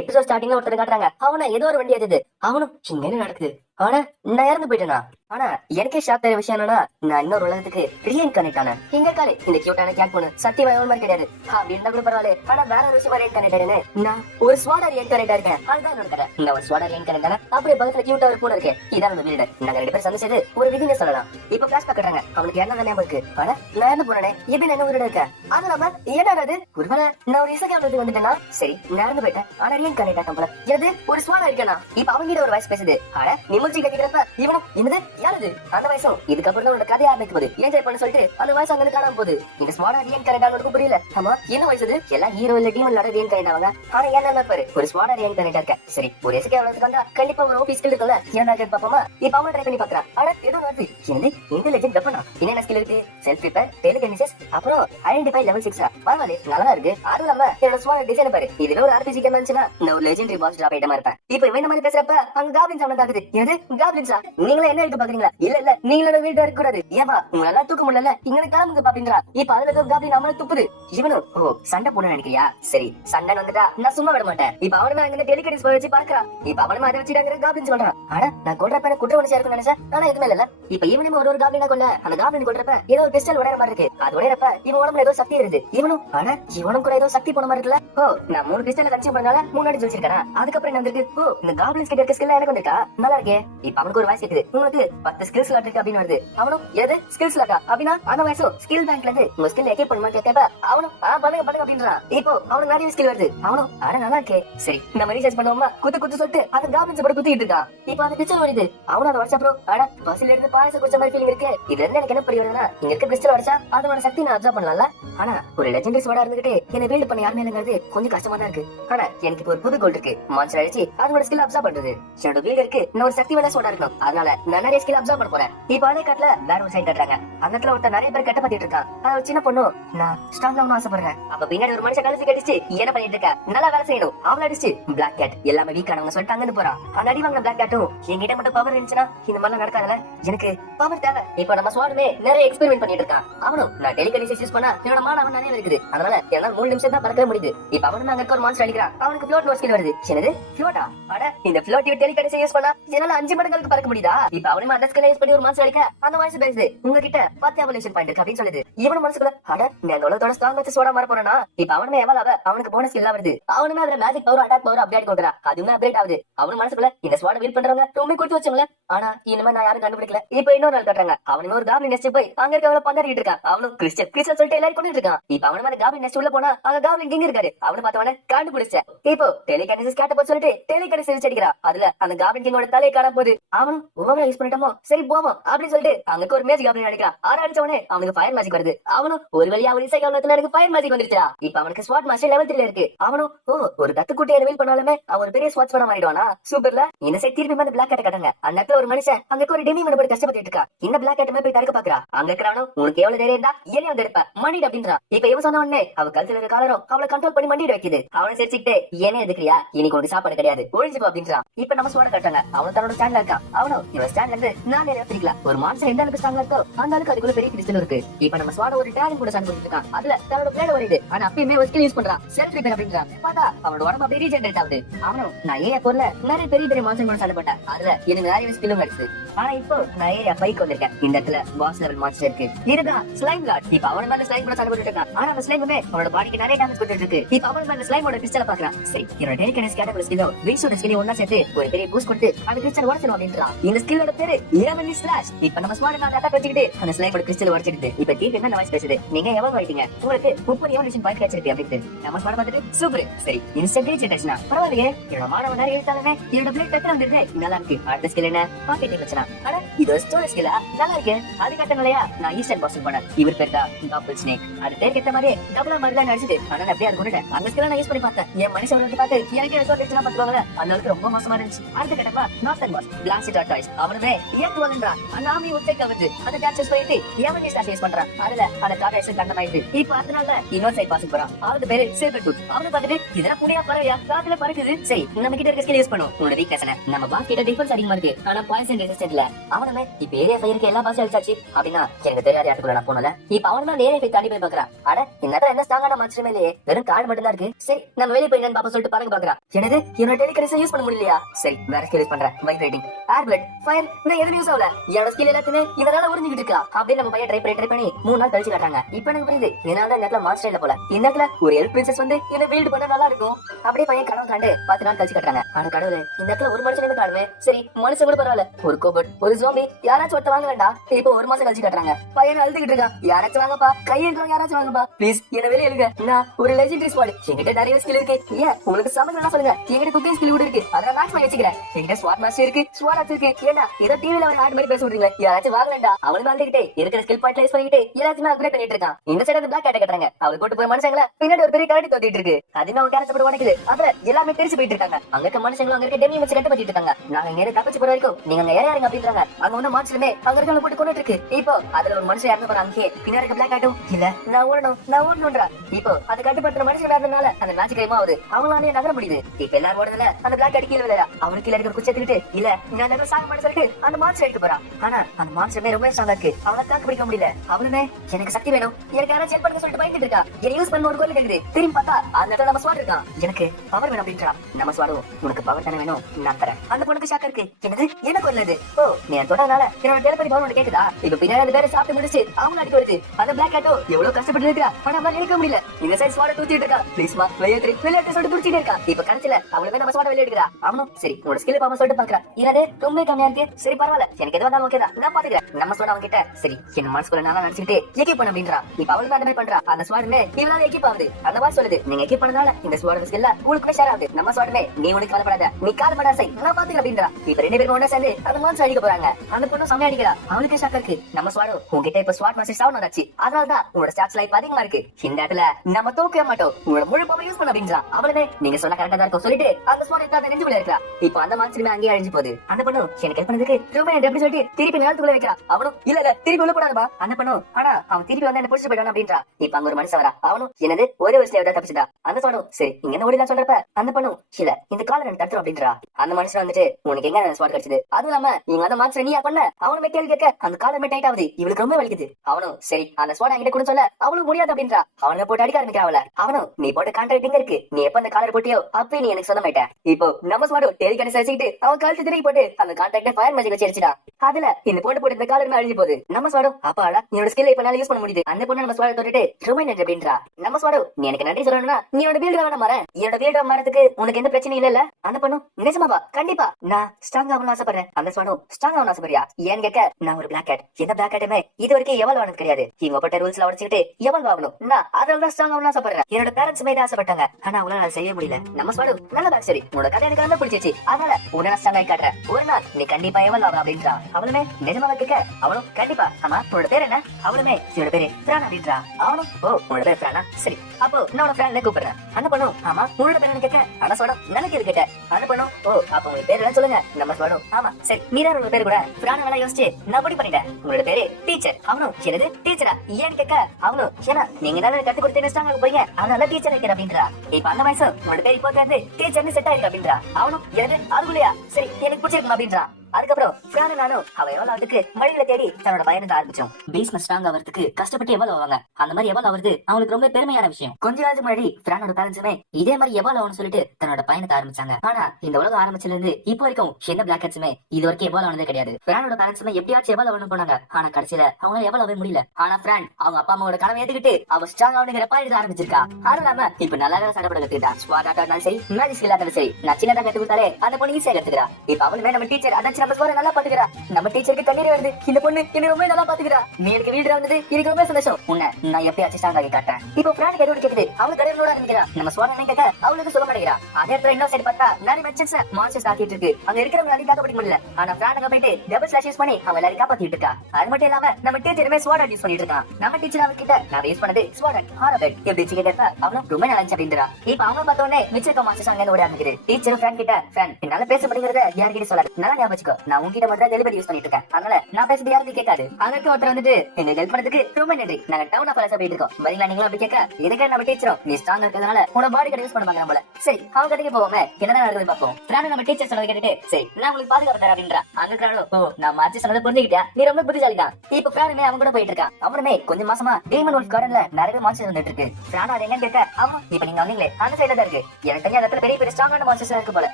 Episode ஸ்டார்டிங்ல ஒருத்தர் காட்டுறாங்க, அவனா ஏதோ ஒரு வண்டி அது அவனும் இங்க என்ன நடக்குது, ஆனா நான் இறந்து போயிட்டேனா. ஆனா எனக்கே ஷாக் தர விஷயம் என்னன்னா, நான் இன்னொரு உலகத்துக்கு ரீஇன்கார்னேட் ஆனேன். இங்க காலே இந்த கியூட்டான கேட் பொண்ணு சத்தியமா எவ்வளவு மாதிரி கிடையாது அப்படி இருந்தா கூட பரவாயில்ல. ஆனா வேற ஒரு விஷயமா ரீஇன்கார்னேட் ஆனேன். நான் ஒரு ஸ்வாடர் ரீஇன்கார்னேட் இருக்கேன். அதுதான் என்னோட கதை. இந்த ஒரு ஸ்வாடர் ரீஇன்கார்னேட் ஆனா அப்படியே பக்கத்துல கியூட்டா ஒரு பூனை இருக்கு. இதான் அந்த வீடு. நாங்க ரெண்டு பேரும் சந்திச்சது ஒரு விதினே சொல்லலாம். இப்ப கிளாஸ் பாக்குறாங்க, அவனுக்கு என்ன ஞாபகம் இருக்கு. ஆனா நான் என்ன போனேன், எப்படி என்ன வீடு இருக்க. அது இல்லாம என்னடாது ஒருவேளை நான் ஒரு இசைக்கு அவனுக்கு வந்துட்டேன்னா சரி நான் இறந்து போயிட்டேன். ஆனா ரீஇன்கார்னேட் ஆகும் போல. எது ஒரு ஸ்வாடர் இருக்கேனா. இப்ப அவங்கிட்ட ஒரு வாய்ஸ் பேசுது. ஆனா நிமிர்ச்சி கேட்கிறப்ப இவனும் என்னது யாருது அந்த வயசும் இதுக்கப்புறம் தான் உன்னோட கதையை ஆரம்பிக்கும் போது என்ஜாய் பண்ண சொல்லிட்டு அந்த வயசு அங்க காணாம போகுது. இந்த ஸ்வாடா ரீஇன்கார்னேட் உனக்கு புரியல. ஆமா என்ன வயசு இது. எல்லாம் ஹீரோ இல்ல டீம் இல்லாத ரீஇன்கார்னேட் ஆவாங்க. ஆனா என்ன பாரு ஒரு ஸ்வாடா ரீஇன்கார்னேட் இருக்க. சரி ஒரு எஸ்கே அவ்வளவுக்கு வந்தா கண்டிப்பா ஒரு ஓபி ஸ்கில் இருக்குல்ல. ஏன்னா கேட் பாப்போமா. இப்ப அவன் ட்ரை பண்ணி பாக்குறான். ஆனா ஏதோ வருது. என்னது இன்டெலிஜென்ட் வெப்பனா. என்ன ஸ்கில் இருக்கு. செல்ஃப் ரிப்பேர், டெலிகினசிஸ், அப்புறம் ஐடென்டிஃபை லெவல் 6. பரவாயில்லை நல்லா இருக்கு. அது இல்லாம என்னோட ஸ்வாடா டிசைன் பாரு. இதுல ஒரு ஆர்பிஜி கேம் இருந்துச்சுன்னா நான் ஒரு லெஜெண்டரி பாஸ் டிராப் ஐட்டமா இருப்பேன். இப்போ இவன் இந்த மாதிரி பேசுறப்ப அங்க காப்ளின்ஸ் அவன தாக்குது. என்னது காப்ளின்ஸா. நீங்களே என்ன எடுத்து பாக்குறீங்களா. இல்ல இல்ல நீங்களோட வீட்டை இருக்க கூடாது. ஏவா உங்களால தூக்க முடியல இங்க கிளம்புங்க பாப்பீங்களா. இப்ப அதுல ஒரு காப்ளின் அவனை துப்புது. இவனும் ஓ சண்டை போட நினைக்கிறியா. சரி சண்டை வந்துட்டா நான் சும்மா விட மாட்டேன். இப்ப அவனுமே அங்க டெலிகேட்டிஸ் போய் வச்சு பாக்குறான். இப்ப அவனுமே அதை வச்சுட்டாங்க காப்ளின்ஸ் சொல்றான். ஆனா நான் கொல்றப்ப குற்ற உணர்ச்சியா இருக்கும்னு நினைச்சேன். ஆனா எதுவுமே இல்ல. இப்ப இவனுமே ஒரு காப்ளினா கொல்ல அந்த காப்ளின் கொல்றப்ப ஏதோ ஒரு பிஸ்டல் உடையற மாதிரி இருக்கு. அது உடையறப்ப இவன் உடம்புல ஏதோ சக்தி இருக்கு. இவனும் ஆனா இவனும் கூட ஏதோ சக்தி போன மாதிரி இருக்குல்ல. ஓ நான் 3 பிஸ்டல் கன்சியூம் பண்ணால முன்னாடி வச்சிருக்கேன். அதுக்கப்புறம் என்ன இருக்கு. ஓ இந்த காப்ளின்ஸ் கிட்ட இருக்க ஸ்கில் எனக்கு வந்திருக்கா. நல்லா இருக்கே. இப்ப அவனுக்கு ஒரு வாய்ஸ் கேக்குது. உங்களுக்கு 10 ஸ்கில்ஸ் ஸ்லாட் இருக்கு அப்படின்னு வருது. அவனும் எது ஸ்கில் ஸ்லாட்டா அப்படின்னா அந்த வயசு ஸ்கில் பேங்க்ல இருந்து உங்க ஸ்கில் எக்கேப் பண்ணுமா கேட்கப்ப அவனும் பண்ணுங்க பண்ணுங்க அப்படின்றான். இப்போ அவனுக்கு நிறைய ஸ்கில் வருது. அவனும் ஆனா நல்லா இருக்கே. சரி நம்ம ரீசர்ச் பண்ணுவோமா. குத்து சொல்லிட்டு அந்த காப்ளின்ஸ் போட்டு குத்திட்டு இருக்கான். இப்போ அந்த பிக்சர் வருது. அவனோட அதை வச்சா ப்ரோ ஆனா பஸ்ல இருந்து பாயசம் குடிச்ச மாதிரி ஃபீலிங் இருக்கு. இதுல இருந்து எனக்கு என்ன புரிய வருதுன்னா இங்க இருக்க பிக்சர் வச்சா அதோட சக்தி நான் அப்சர்வ் பண்ணலாம்ல. ஆனா ஒரு லெஜெண்டரி ஸ்வாடா இருந்துகிட்டு என்ன பில்ட் பண்ண யாருமே இல்லங்கிறது கொஞ்சம் கஷ்டமா தான் இருக்கு. ஆனா எனக்கு இப்போ ஒரு புது கோல் இருக்கு. மான்ஸ்டர் அடிச்சு அதோட ஸ்கில் அப்சர்வ் பண்றது. என்னோட வீடு இருக்கு. நான் ஒரு சக்தி வேணா ஸ்வாடா இருக்கணும். அதனால நான் நிறைய ஸ்கில் அப்சர்வ் பண்ண போறேன். இப்போ அதே காட்டுல வேற ஒரு சைட் கட்டுறாங்க. அந்த இடத்துல ஒருத்தர் நிறைய பேர் கட்ட பாத்திட்டு இருக்கான். அது ஒரு சின்ன பொண்ணு நான் ஸ்ட்ராங்கா ஆசைப்படுறேன். அப்ப பின்னாடி ஒரு மனுஷன் கலசி கடிச்சு என்ன பண்ணிட்டு இருக்க நல்லா வேலை செய்யணும். அவளை அடிச்சு பிளாக் கேட் எல்லாமே வீக் ஆனவங்க சொல்லிட்டு அங்க போறான். அந்த அடி வாங்கின பிளாக் கேட்டும் என்கிட்ட மட்டும் பவர் இருந்துச்சுன்னா இந்த மாதிரிலாம் நடக்காதுல. எனக்கு பவர் தேவை. இப்போ நம்ம ஸ்வாடுமே நிறைய எக்ஸ்பெரிமெண்ட் பண்ணிட்டு இருக்கான். அவனும் நான் டெலிகனிசிஸ் யூஸ் பண்ணா என்னோட மானவன் நிறைய இருக்குது. அதனால என்னால 3 நிமிஷம் தான் பறக்கவே முடியுது. இப்ப அவனும் அங்க ஒரு மான்ஸ்டர் அடிக்கிறான். அவனுக்கு ஃப்ளோட் நோ ஸ்கில் வருது. என்னது ஃப்ளோட்டா. அட இந்த ஃப்ளோட் டெலிகனிசிஸ் யூஸ் பண்ணா என்னால 5 மடங்குக்கு பறக்க முடியுதா. இப்ப அவனும் அந்த ஸ்கில் யூஸ் பண்ணி ஒரு மான்ஸ்டர் அடிக்க அந்த வாய்ஸ் பேசுது. உங்ககிட்ட 10 எவல்யூஷன் பாயிண்ட் இருக்கு அப்படின்னு சொல்லுது. இவனும் மனசுக்குள்ள அட நான் உலகத்தோட ஸ்ட்ராங் வச்சு ஸ்வாடா மாற போறேனா. இப்ப அவனுமே எவலாவ அவனுக்கு போனஸ் ஸ்கில் வருது. அவனுமே அதுல magic power attack power update கொடுக்குறா. அதுவுமே அப்டேட் ஆகுது. அவனு மனசுக்குள்ள இந்த ஸ்வாட வீல் பண்றவங்க ரொம்ப கொடுத்து வச்சவங்கள. ஆனா இனிமே நான் யாரும் கண்டுபிடிக்கல. இப்ப இன்னொரு நாள் கட்டுறாங்க. அவனுமே ஒரு காப்ளின் நெஸ்ட் போய் அங்க இருக்கவங்கள பந்தாடிட்டு இருக்கான். அவனும் கிறிஸ்டியன் சொல்லிட்டு எல்லாரும் கொண்டு இருக்கான். இப்ப அவனு மாதிரி காப்ளின் நெஸ்ட் உள்ள போனா அங்க காப்ளின் கிங் இருக்காரு. அவனு பார்த்தவன கண்டுபிடிச்ச. இப்போ டெலிகனிசிஸ் கேட்ட போய் சொல்லிட்டு டெலிகனிசிஸ் அடிக்கிறா. அதுல அந்த காப்ளின் கிங்கோட தலையை காண போகுது. அவனும் ஓவரா யூஸ் பண்ணிட்டோமோ சரி போவோம் அப்படின்னு சொல்லிட்டு அங்க ஒரு மேஜிக் காப்ளின் அடிக்கிறான். ஆறு அடிச்சவனே அவனுக்கு ஃபயர் மேஜிக் வருது. அவனும் ஒரு வழியா ஒரு இசை காலத்துல எனக்கு ஃபயர் மேஜிக் வந்துருச்சா. இப்ப அவனுக்கு ஸ்வாட் மாஸ்டர் லெவல் 3 இருக்கு. அவனும் ஓ ஒரு கத்துக்குட்டியை ரிவீல் பண்ணாலுமே அவன் ஒரு பெரிய ஸ்வாட் பண்ண மாறிடுவானா. சூப்பர்ல. இந்த சைட் திருப்பி அந்த பிளாக் கேட் கட்டாங்க. அந்த இடத்துல ஒரு மனுஷன் அங்க ஒரு டெமி மனபடி கஷ்டப்பட்டு இருக்கா. இந்த பிளாக் கேட் போய் தடுக்க பாக்குறா. அங்க இருக்கிறவனும் உனக்கு எவ்வளவு தைரியம் இருந்தா ஏன் வந்து எடுப்ப மண்டிடு அப்படின்றா. இப்ப இவன் சொன்ன உடனே அவ கழுத்துல இருக்க காலரும் அவளை கண்ட்ரோல் பண்ணி மண்டிடு வைக்குது. அவனை சிரிச்சுக்கிட்டு ஏனே எதுக்குறியா இன்னைக்கு உனக்கு சாப்பாடு கிடையாது ஒழிஞ்சுப்பா அப்படின்றான். இப்ப நம்ம ஸ்வாட கட்டாங்க. அவன் தன்னோட ஸ்டாண்ட்ல இருக்கான். அவனும் இவன் ஸ்டாண்ட்ல இருந்து நான் நிறைய பிரிக்கலாம். ஒரு மான்ஸ்டர் எந்த அளவுக்கு ஸ்ட்ராங்கா இருக்கோ அந்த அளவுக்கு அதுக்குள்ள பெரிய கிறிஸ்டல் இருக்கு. இப்ப நம்ம ஸ்வாட ஒரு டேலண்ட் கூட சண்டை போட்டுட்டு இருக்கான். அதுல தன்னோட பிளேட் வருது. ஆனா அப்பயுமே ஒரு ஸ்கில் யூஸ் பண்றான். செல்ஃப் ரிப்பேர் அப்படின்றான். பார்த்தா அவனோட உடம்பு அப்படியே ரீஜெனரேட் ஆகுது. அவனும் நான் ஏன் பொருள நிறைய பெரிய மான்ஸ்டர் கூட சண்டை போட்டேன். அதுல எனக்கு நிறைய ஸ்கில்லும் கிடைச்சு. ஆனா இப்போ நான் ஏரியா 5 வந்திருக்கேன். இந்த இடத்துல பாஸ் லெவல் மான்ஸ்டர் இருக்கு. இதுதான் ஸ்லைம் லார்ட். இப்ப அவன மேல ஸ்லைம் கூட சண்டை போட்டுட்டு இருக்கான். ஆனா அந்த ஸ்லைமுமே அவனோட பாடிக்கு நிறைய டேமேஜ் கொடுத்துட்டு இருக்கு. இப்ப அவன் மேல ஸ்லைமோட பிஸ்டலை பாக்குறான். சரி என்னோட டெலிகனிஸ் கேட்டபிள் ஸ்கில்லோ விங்ஸோட ஸ்கில்லோ ஒண்ணா சேர்த்து ஒரு பெரிய பூஸ்ட் கொடுத்து அந்த கிறிஸ்டல் உடைச்சிடும் அப்படின்றான். இந்த ஸ்கில்லோட பேரு இரவலி ஸ்லாஷ். இப்ப நம்ம ஸ்மார்ட் நான் அட்டாக் வச்சுக்கிட்டு அந்த ஸ்லைமோட கிறிஸ்டல் உடைச்சிடுது. இப்ப டீம் என்ன வாய்ஸ் பேசுது. நீங்க எவ்வளவு ஆயிட்டீங்க உங்களுக்கு 30 எவல்யூஷன் பாயிண்ட் கிடைச்சிருக்கு அப்படின்னு நம்ம ஸ்மார்ட் பார்த்துட்டு சூப்பர். சரி இன்ஸ்டன்ட் ஜெனரேஷனா பரவாயில்லையே. என்னோட மாணவன் நிறைய எழுத்தாலுமே என்னோட பிளேட் டக்குனு வந்துருது. நல்லா இருக்கு. அடுத்த ஸ்கில் என்ன பாக்கெட் வச்சனா. ஆனா இது ஸ்டோரி ஸ்கில்லா நல்லா இருக்கு. அது கட்டங்களையா நான் ஈஸ்டர்ன் பாஸ் போனேன். இவர் பேர் தான் டாப்பிள் ஸ்னேக். அது பேர் கேட்ட மாதிரி டபுளா மாதிரி தான் நடிச்சது. ஆனா அப்படியே அது கொண்டுட்டேன். அந்த ஸ்கில்ல நான் யூஸ் பண்ணி பார்த்தேன். என் மனுஷன் வந்து பார்த்து எனக்கு ரிசோர்ட் எக்ஸ்ட்ரா பார்த்துவாங்க. அந்த அளவுக்கு ரொம்ப மோசமா இருந்துச்சு. அடுத்த கட்டமா நார்த்தன் பாஸ் பிளாஸ்ட் டாய்ஸ். அவனுமே ஏத்துவல்ன்றான். அந்த ஆமி உத்தை கவுது அந்த டாச்சஸ் போயிட்டு எவனே ஸ்டாஷ் யூஸ் பண்றான். அதுல அந்த டாய்ஸ் கண்டமாயிடுது. இப்போ அதனால இன்னொரு சைட் பாஸ் போறான். அவனுக்கு பேரு சேபர் டூத். அவனை பார்த்துட்டு இதெல்லாம் புனியா பறவையா காத்துல பறக்குது. சரி நம்ம கிட்ட இருக்க ஸ்கில் யூஸ் பண்ணுவோம். உன்னோட வீக்னஸ் என்ன. நம்ம பாஸ் கிட்ட டிஃபென்ஸ் அதிகமா இருக்கு. ஆனா பாய்சன் ரெசிஸ்டன்ட் இல்ல அவனுமே இப்ப ஏரியா பையனுக்கு எல்லா பாசம் அழிச்சாச்சு அப்படின்னா எனக்கு தெரியாத இடத்துக்குள்ள நான் போனல இப்ப அவன் தான் நேரே போய் தாண்டி போய் பாக்குறான். அட இந்த இடத்துல என்ன ஸ்ட்ராங்கான மாஸ்டருமே இல்லையே, வெறும் கார்டு மட்டும் தான் இருக்கு. சரி நம்ம வெளியே போய் என்னன்னு பாப்பா சொல்லிட்டு பாருங்க பாக்குறான். எனது என்னோட டெலிகரன்ஸை யூஸ் பண்ண முடியலையா? சரி வேற ஸ்கில் யூஸ் பண்றேன். வைப்ரேட்டிங், ஏர் பிளட், ஃபயர், இன்னும் எதுவும் யூஸ் ஆகல. என்னோட ஸ்கில் எல்லாத்தையுமே இதனால உறிஞ்சிட்டு இருக்கா அப்படின்னு நம்ம பையன் ட்ரை பண்ணி 3 நாள் கழிச்சு காட்டுறாங்க. இப்ப எனக்கு புரியுது இதனால இந்த இடத்துல மாஸ்டர் இல்ல போல. இந்த இடத்துல ஒரு எல் பிரின்சஸ் வந்து என்ன பில்ட் பண்ண நல்லா இருக்கும். அப்படியே பையன் கனவு காண்டு 10 நாள் கழிச்சு காட்டுறாங்க. ஆனா கடவுளே இந்த இடத்துல ஒரு மனுஷன் காணுமே. சரி மனுஷன் கூட பரவாயில்ல, ஒரு கோபட், ஒரு ஜோம்பி, யாராச்சும் ஒருத்த வாங்க வேண்டாம். இப்போ 1 மாசம் கழிச்சு காட்டுறாங்க. பையன் அழுதுகிட்டு இருக்கான். யாராச்சும் வாங்கப்பா, கை இருக்கிறவங்க யாராச்சும் வாங்கப்பா ப்ளீஸ், என்ன வெளியே எழுங்க. நான் ஒரு லெஜெண்டரி ஸ்குவாட், என்கிட்ட நிறைய ஸ்கில் இருக்கு. ஏன் உங்களுக்கு சமையல் சொல்லுங்க, என்கிட்ட குக்கிங் ஸ்கில் கூட இருக்கு, அதெல்லாம் மேட்ச் பண்ணி வச்சுக்கிறேன். என்கிட்ட ஸ்வாட் மாஸ்டர் இருக்கு, ஸ்வாட் ஆக்ஸ் இருக்கு. ஏன்னா ஏதோ டிவில ஒரு ஆட் மாதிரி பேச விடுறீங்க. யாராச்சும் வாங்க வேண்டாம். அவனுக்கு வந்துகிட்டே இருக்கிற ஸ்கில் பாயிண்ட் யூஸ் பண்ணிட்டு எல்லாத்தையுமே அப்கிரேட் பண்ணிட்டு இருக்கான். இந்த சைடு பிளாக் கேட் கட்டுறாங்க. அவர் போட்டு போய் மனுஷங்கள பின்னாடி ஒரு பெரிய கரடி தோத்திட்டு இருக்கு. அதுமே அவங்க கேரக்டர் உடைக்குது. அதுல எல்லாமே தெரிச்சு போயிட்டு இருக்காங்க. அங்க இருக்க மனுஷங்களும் அங்க இருக்க டெமி வச்சு கட்ட பண்ணிட்டு இருக்காங்க. நாங்க இங்க தப்பிச்சு போற வரைக்கும் நீங்க அங்க ஏறியாருங்க அப்படின்றாங்க. அங்க வந்து மான்ஸ்டருமே அங்க இருக்கவங்க போட்டு கொண்டுட்டு இருக்கு. இப்போ அதுல ஒரு மனுஷன் இறந்து போறாங்க. அங்கே பின்னாடி இருக்க பிளாக் கேட்டும் இல்ல நான் ஓடணும்ன்றா. இப்போ அது கட்டுப்படுத்துற மனுஷன் இறந்தனால அந்த மேட்ச் கைமா ஆகுது. அவங்களாலே நகர முடியுது. இப்ப எல்லாரும் ஓடுறதுல அந்த பிளாக் கேட் கீழே விழுறா. அவனுக்கு கீழே இருக்க குச்சத்துக்கிட்டு இல்ல நான் அந்த சாக பண்ண சொல்லிட்டு அந்த மான்ஸ்டர் எடுத்து போறான். ஆனா அந்த மான்ஸ்டருமே ரொம்ப ஸ்ட்ராங்கா இருக்கு. அவனை தாக்கு பிடிக்க முடியல. அவனுமே எனக்கு சக்தி வேணும், எனக்கு யாராச்சும் ஹெல்ப் பண்ணுங்க சொல்லிட்டு பயந்துட்டு இருக்கா. என்ன யூஸ் பண்ண ஒரு கோல் கேக்குது. திரும்பி பார்த்தா அந்த இடத்துல நம்ம ஸ்வாட் இருக்கான். எனக்கு பவர் வேணும் அப்படின்றா. நம்ம ஸ்வாடும் உனக்கு பவர் தானே வேணும், நான் தரேன். அந்த பொண்ணுக்கு ஷாக்கா இருக்கு. என்னது எனக்கு கொல்லது? ஓ நீ தொடனால என்னோட டெலிவரி பவர் உனக்கு கேக்குதா? இப்ப பின்னாடி அந்த பேரை சாப்பிட்டு முடிச்சு அவங்க அடிக்க வருது. அந்த பிளாக் கேட்டோ எவ்வளவு கஷ்டப்பட்டு இருக்கா. ஆனா அவளால நினைக்க முடியல. இந்த சைடு ஸ்வாட தூத்திட்டு இருக்கா. ப்ளீஸ் மா விளையாட்டு சொல்லிட்டு புடிச்சிட்டு இருக்கா. இப்ப கடைசியில அவளுமே நம்ம ஸ்வாட வெளியே எடுக்கிறா. அவனும் சரி உன்னோட ஸ்கில் பாப்பா சொல்லிட்டு பாக்குறா. என்னது ரொம்ப கம்மியா இருக்கு. சரி பரவாயில்ல, எனக்கு எது வந்தாலும் ஓகே தான், நான் பாத்துக்கிறேன். நம்ம ஸ்வாட அவங்க கிட்ட சரி என் மனசுக்குள்ள நான் நினைச்சுட்டு எக்கி பண்ண அப்படின்றா. இப்ப அவளுக்கு அந்த மாதிரி பண்றா. அந்த ஸ்வாடுமே இவளால எக்கி ஆகுது. அந்த மாதிரி சொல்லுது நீங்க எக்கி பண்ணனால இந்த ஸ்வாட ஸ்கில்ல உங்களுக்கு ஷேர் ஆகுது. நம்ம ஸ்வாடுமே நீ உனக்கு கவலைப்படாத, நீ காலப்படா செய், நான் பாத்துக்கிறேன் அப்படின்றா. இப்ப 2 பேரும் ஒண்ணா சேர்ந்து அந்த மான்ஸ்டர் அடிக்க போறாங்க. அந்த பொண்ணு செமையா அடிக்கிறா. அவளுக்கு ஷாக்கா இருக்கு. நம்ம ஸ்வாடோ உங்ககிட்ட இப்ப ஸ்வாட் மாஸ்டர் சவுண்ட் வந்தாச்சு, அதனாலதான் உங்களோட ஸ்டாட்ஸ் லைஃப் அதிகமா இருக்கு. இந்த இடத்துல நம்ம தோக்கவே மாட்டோம், உங்களோட முழு பவர் யூஸ் பண்ண அப்படின்றா. அவளுமே நீங்க சொன்ன கரெக்டா தான் இருக்கும் சொல்லிட்டு அந்த ஸ்வாட் எடுத்து நெஞ்சு விளையா இருக்கா. இப்ப அந்த மான்ஸ்டருமே அங்கேயே அழிஞ்சு போகுது. அந்த பொண்ணு எனக்கு ஹெல்ப் பண்ணதுக்கு ரொம்ப எப்படி சொல்லிட்டு திருப்பி நிலத்துக்குள்ள வைக்கிறா. அவனும் இல்ல திருப்பி உள்ள போடாதா. அந்த பொண்ணு ஆனா அவன் திருப்பி வந்து என்ன புடிச்சு போயிட்டான் அப்படின்றா. இப்ப அங்க ஒரு மனுஷன் வரா. அவனும் என்னது ஒரே ஒரு ஸ்லேவ் தான் தப்பிச்சுட்டா. அந்த ஸ்வாடும் சரி இங்க என்ன ஓடிலாம் சொல்றப்ப அந்த பொண்ணு இல்ல இந்த கால நான் தடுத்துரும் அப்படின்றா. அந்த மனுஷன் வந்துட்டு உனக்கு எங்க ஸ்வாட் கிடைச்சது, அதுவும் இல்லாம நீங்க அந்த மான்ஸ்டர் நீயா பண்ண. அவனுமே கேள்வி கேட்க அந்த காலமே டைட் ஆகுது. இவளுக்கு ரொம்ப வலிக்குது. அவனும் சரி அந்த ஸ்வாட் என்கிட்ட கூட சொல்ல அவளுக்கு முடியாது அப்படின்றா. அவனை போட்டு அடிக்க ஆரம்பிக்கிறாவல. அவனும் நீ போட்ட கான்ட்ராக்டிங் இருக்கு, நீ எப்ப அந்த காலர் போட்டியோ அப்ப நீ எனக்கு சொல்ல மாட்டேன். இப்போ நம்ம ஸ்வாடும் டெலிகான சரிச்சிட்டு அவன் காலத்து திருப்பி போட்டு அந்த கான்ட்ராக்டை ஃபயர் மேஜிக் வச்சு அடிச்சிடா. அதுல இந்த போட்டு இந்த காலருமே அழிஞ்சு போகுது. நம்ம ஸ்வாடும் அப்பாடா என்னோட ஸ்கில் இப்ப யூஸ் பண்ண முடியுது. அந்த பொண்ணு நம்ம ஸ்வாட தொட்டுட்டு ரொம்ப நன்றி அப்படின்றா. நம்ம ஸ்வாடும் நீ எனக்கு நன்றி சொல்லணும்னா நீ என்னோட வீடு வேணா மாற, என்னோட வீடு மாறதுக்கு உனக்கு எந்த பிரச்சனையும் இல்ல. அந்த பொண்ணு நிஜமாவா? கண்டிப்பா நான் ஸ்ட்ராங் ஆகணும்னு ஆசைப்படுறேன். அந்த ஸ்வாடும் ஸ்ட்ராங் ஆகணும்னு ஆசைப்படுறியா? ஏன்னு கேட்க நான் ஒரு பிளாக் கேட், எந்த பிளாக் கேட்டுமே இது வரைக்கும் எவல் ஆனது கிடையாது. இவங்க போட்ட ரூல்ஸ்ல உடச்சுக்கிட்டு எவல் ஆகணும். நான் அதனாலதான் ஸ்ட்ராங் ஆகணும்னு ஆசைப்படுறேன். என்னோட பேரண்ட்ஸ் மேல ஆசைப்பட்டாங்க, ஆனா அவங்களால அதை செய்ய முடியல. நம்ம ஸ்வாடும் நல்ல பேக் சரி உன்னோட கதை எனக்கு ரொம்ப பிடிச்சிச்சு, அதனால உடனே ஸ்ட்ராங் ஆகி காட்டுறேன். ஒரு நாள் நீ கண்டிப்பா எவல் ஆகணும் அப்படின்றா. அவளுமே நிஜமாவா கேட்க அவளும் கண்டிப்பா. ஆமா உன்னோட பேர் என்ன? அவளுமே என்னோட பேரு பிரான் அப்படின்றா. அவனும் ஓ உன்னோட பேர் பிரானா, சரி அப்போ நான் உன பிரான் கூப்பிடுறேன். அந்த பொண்ணும் ஆமா உன்னோட பேர் என்ன கேட்க ஆனா ஸ்வாடும் எனக்கு இது கேட்ட. அந்த பொண்ணும் ஓ அப்ப உங்க பேர் என்ன சொல்லுங்க. நம்ம ஸ்வாடும் ஆமா சரி நீதான் உங்க பேரு கூட பிரான வேலை யோசிச்சு நான் படி பண்ணிட்டேன். உங்களோட பேரு டீச்சர். அவனும் என்னது டீச்சரா ஏன்னு கேட்க அவனும் ஏன்னா நீங்க தான் கத்து கொடுத்து ஸ்ட்ராங்கா போறீங்க அதனால டீச்சர் வைக்கிற அப்படின்றா. இப்ப அந்த வயசு உங்களோட பேர் இப்போ டீச்சர்னு செட் ஆயிருக்கு அப்படின்றா. அவனும் எனது அதுக்குள்ளயா சரி எனக்கு பிடிச்சிருக்கும் அப்படின்றா. அதுக்கப்புறம் பிரான நானும் அவ எவ்வளவுக்கு வழிகளை தேடி தன்னோட பயணத்தை ஆரம்பிச்சோம். பேஸ்மெண்ட் ஸ்ட்ராங் ஆகிறதுக்கு கஷ்டப்பட்டு எவ்வளவு ஆவாங்க, அந்த மாதிரி எவ்வளவு ஆகுது அவங்களுக்கு ரொம்ப பெருமையான விஷயம். கொஞ்ச நாளுக்கு முன்னாடி பிரானோட பேரண்ட்ஸுமே இதே மாதிரி எவ்வளவு ஆகும்னு சொல்லிட்டு தன்னோட பயணத்தை ஆரம்பிச்சாங்க. ஆனா இந்த உலகம் ஆரம்பிச்சதுல இருந்து இப்போ வரைக்கும் எந்த பிளாக் ஹெட்ஸுமே இது வரைக்கும் எவ்வளவு ஆனதே கிடையாது. பிரானோட பேரண்ட்ஸுமே எப்படியாச்சும் எவ்வளவு ஆகணும் போனாங்க, ஆனா கடைசியில அவங்க எவ்வளவு முடியல. ஆனா பிரான் அவங்க அப்பா அம்மாவோட கனவை ஏத்துக்கிட்டு அவ ஸ்ட்ராங் ஆகணுங்கிற பாயிண்ட் ஆரம்பிச்சிருக்கா. அது இல்லாம இப்ப நல்லா சண்டை கத்துக்கிட்டா. ஸ்வாட் ஆட்டாலும் சரி மேஜிக் ஸ்கில் ஆட்டாலும் சரி நான் சின்னதா கத்து கொடுத்தாலே அந்த பொண்ணு ஈஸியா கத்துக்கிறா. இப்ப அவளுமே நம்ம டீச்சர் அதாச்சும் நம்ம ஸ்வாட நல்லா பாத்துக்கிறா. நம்ம டீச்சருக்கு கண்ணீர் வருது. இந்த பொண்ணு என்ன ரொம்ப நல்லா பாத்துக்கிறா. நீ எனக்கு வீடு வந்தது எனக்கு ரொம்ப சந்தோஷம். உன்னை நான் எப்பயாச்சும் ஸ்ட்ராங் ஆகி காட்டேன். இப்போ பிரான் கருவோட கேக்குது. அவளுக்கு கருவோட ஆரம்பிக்கிறா. நம்ம ஸ்வாட் கேட்க அவளுக்கு சொல்ல மாட்டேங்கிறா. அதே இடத்துல இன்னொரு சைடு பார்த்தா நிறைய மெச்சன்ஸ் மான்ஸ்டர்ஸ் ஆக்கிட்டு இருக்கு. அங்க இருக்கிறவங்க எல்லாரும் காப்பாற்ற முடியல. ஆனா பிரான் அங்க போயிட்டு டபுள் ஸ்லாஷ் யூஸ் பண்ணி அவங்க எல்லாரும் காப்பாத்திட்டு இருக்கா. அது மட்டும் இல்லாம நம்ம டீச்சருமே ஸ்வாட் யூஸ் பண்ணிட்டு இருக்கான். நம்ம டீச்சர் அவங்க கிட்ட நான் யூஸ் பண்ணது ஸ்வாட் ஹாரபெட் எப்படி கேட்டா அவளும் ரொம்ப நல்லா அப்படின்றா. இப்போ அவங்க பார்த்த உடனே மிச்சக்க மான்ஸ்டர்ஸ் அங்க ஓட ஆரம்பிக்குது. டீச்சர் பிரான் கிட்ட பிரான் என்னால பேச முடியறத யார்கிட்ட சொல்லாது நல்லா ஞாபகம் வச்சுக்கோ. வச்சுக்கோ, நான் உன்கிட்ட மட்டும் டெலிவரி யூஸ் பண்ணிட்டு இருக்கேன், அதனால நான் பேசுறது யாருக்கு கேட்காது. அதற்கு ஒருத்தர் வந்துட்டு எங்க ஹெல்ப் பண்ணதுக்கு ரொம்ப நன்றி, நாங்க டவுன் ஆஃப் போயிட்டு இருக்கோம், வரீங்களா நீங்களும் அப்படி கேட்க, இதுக்கு நம்ம டீச்சரும் நீ ஸ்ட்ராங்கா இருக்கிறதுனால உன பாடி கார்டு யூஸ் பண்ணுவாங்க நம்மள. சரி அவங்க கடைக்கு போவோமே, என்னதான் நடக்குது பாப்போம். நம்ம டீச்சர் சொன்னதை கேட்டுட்டு சரி நான் உங்களுக்கு பாதுகாப்பு தரேன் அப்படின்றா. அங்க இருக்கிறானோ ஓ நான் மாச்சு சொன்னதை புரிஞ்சுக்கிட்டியா, நீ ரொம்ப புத்திசாலிதான். இப்ப பிரானுமே அவன் கூட போயிட்டு இருக்கான். அவனுமே கொஞ்சம் மாசமா டீமன் வுல்ஃப் கார்டன்ல நிறைய மான்ஸ்டர் வந்துட்டு இருக்கு. பிரான் அது எங்கன்னு கேட்க அவன் இப்ப நீங்க வந்தீங்களே அந்த சைடுல தான் இருக்கு, எனக்கு தெரிஞ்ச இடத்துல பெரிய பெரிய ஸ்ட்ராங்கான மான்ஸ்டர்ஸ் இருக்கு போல,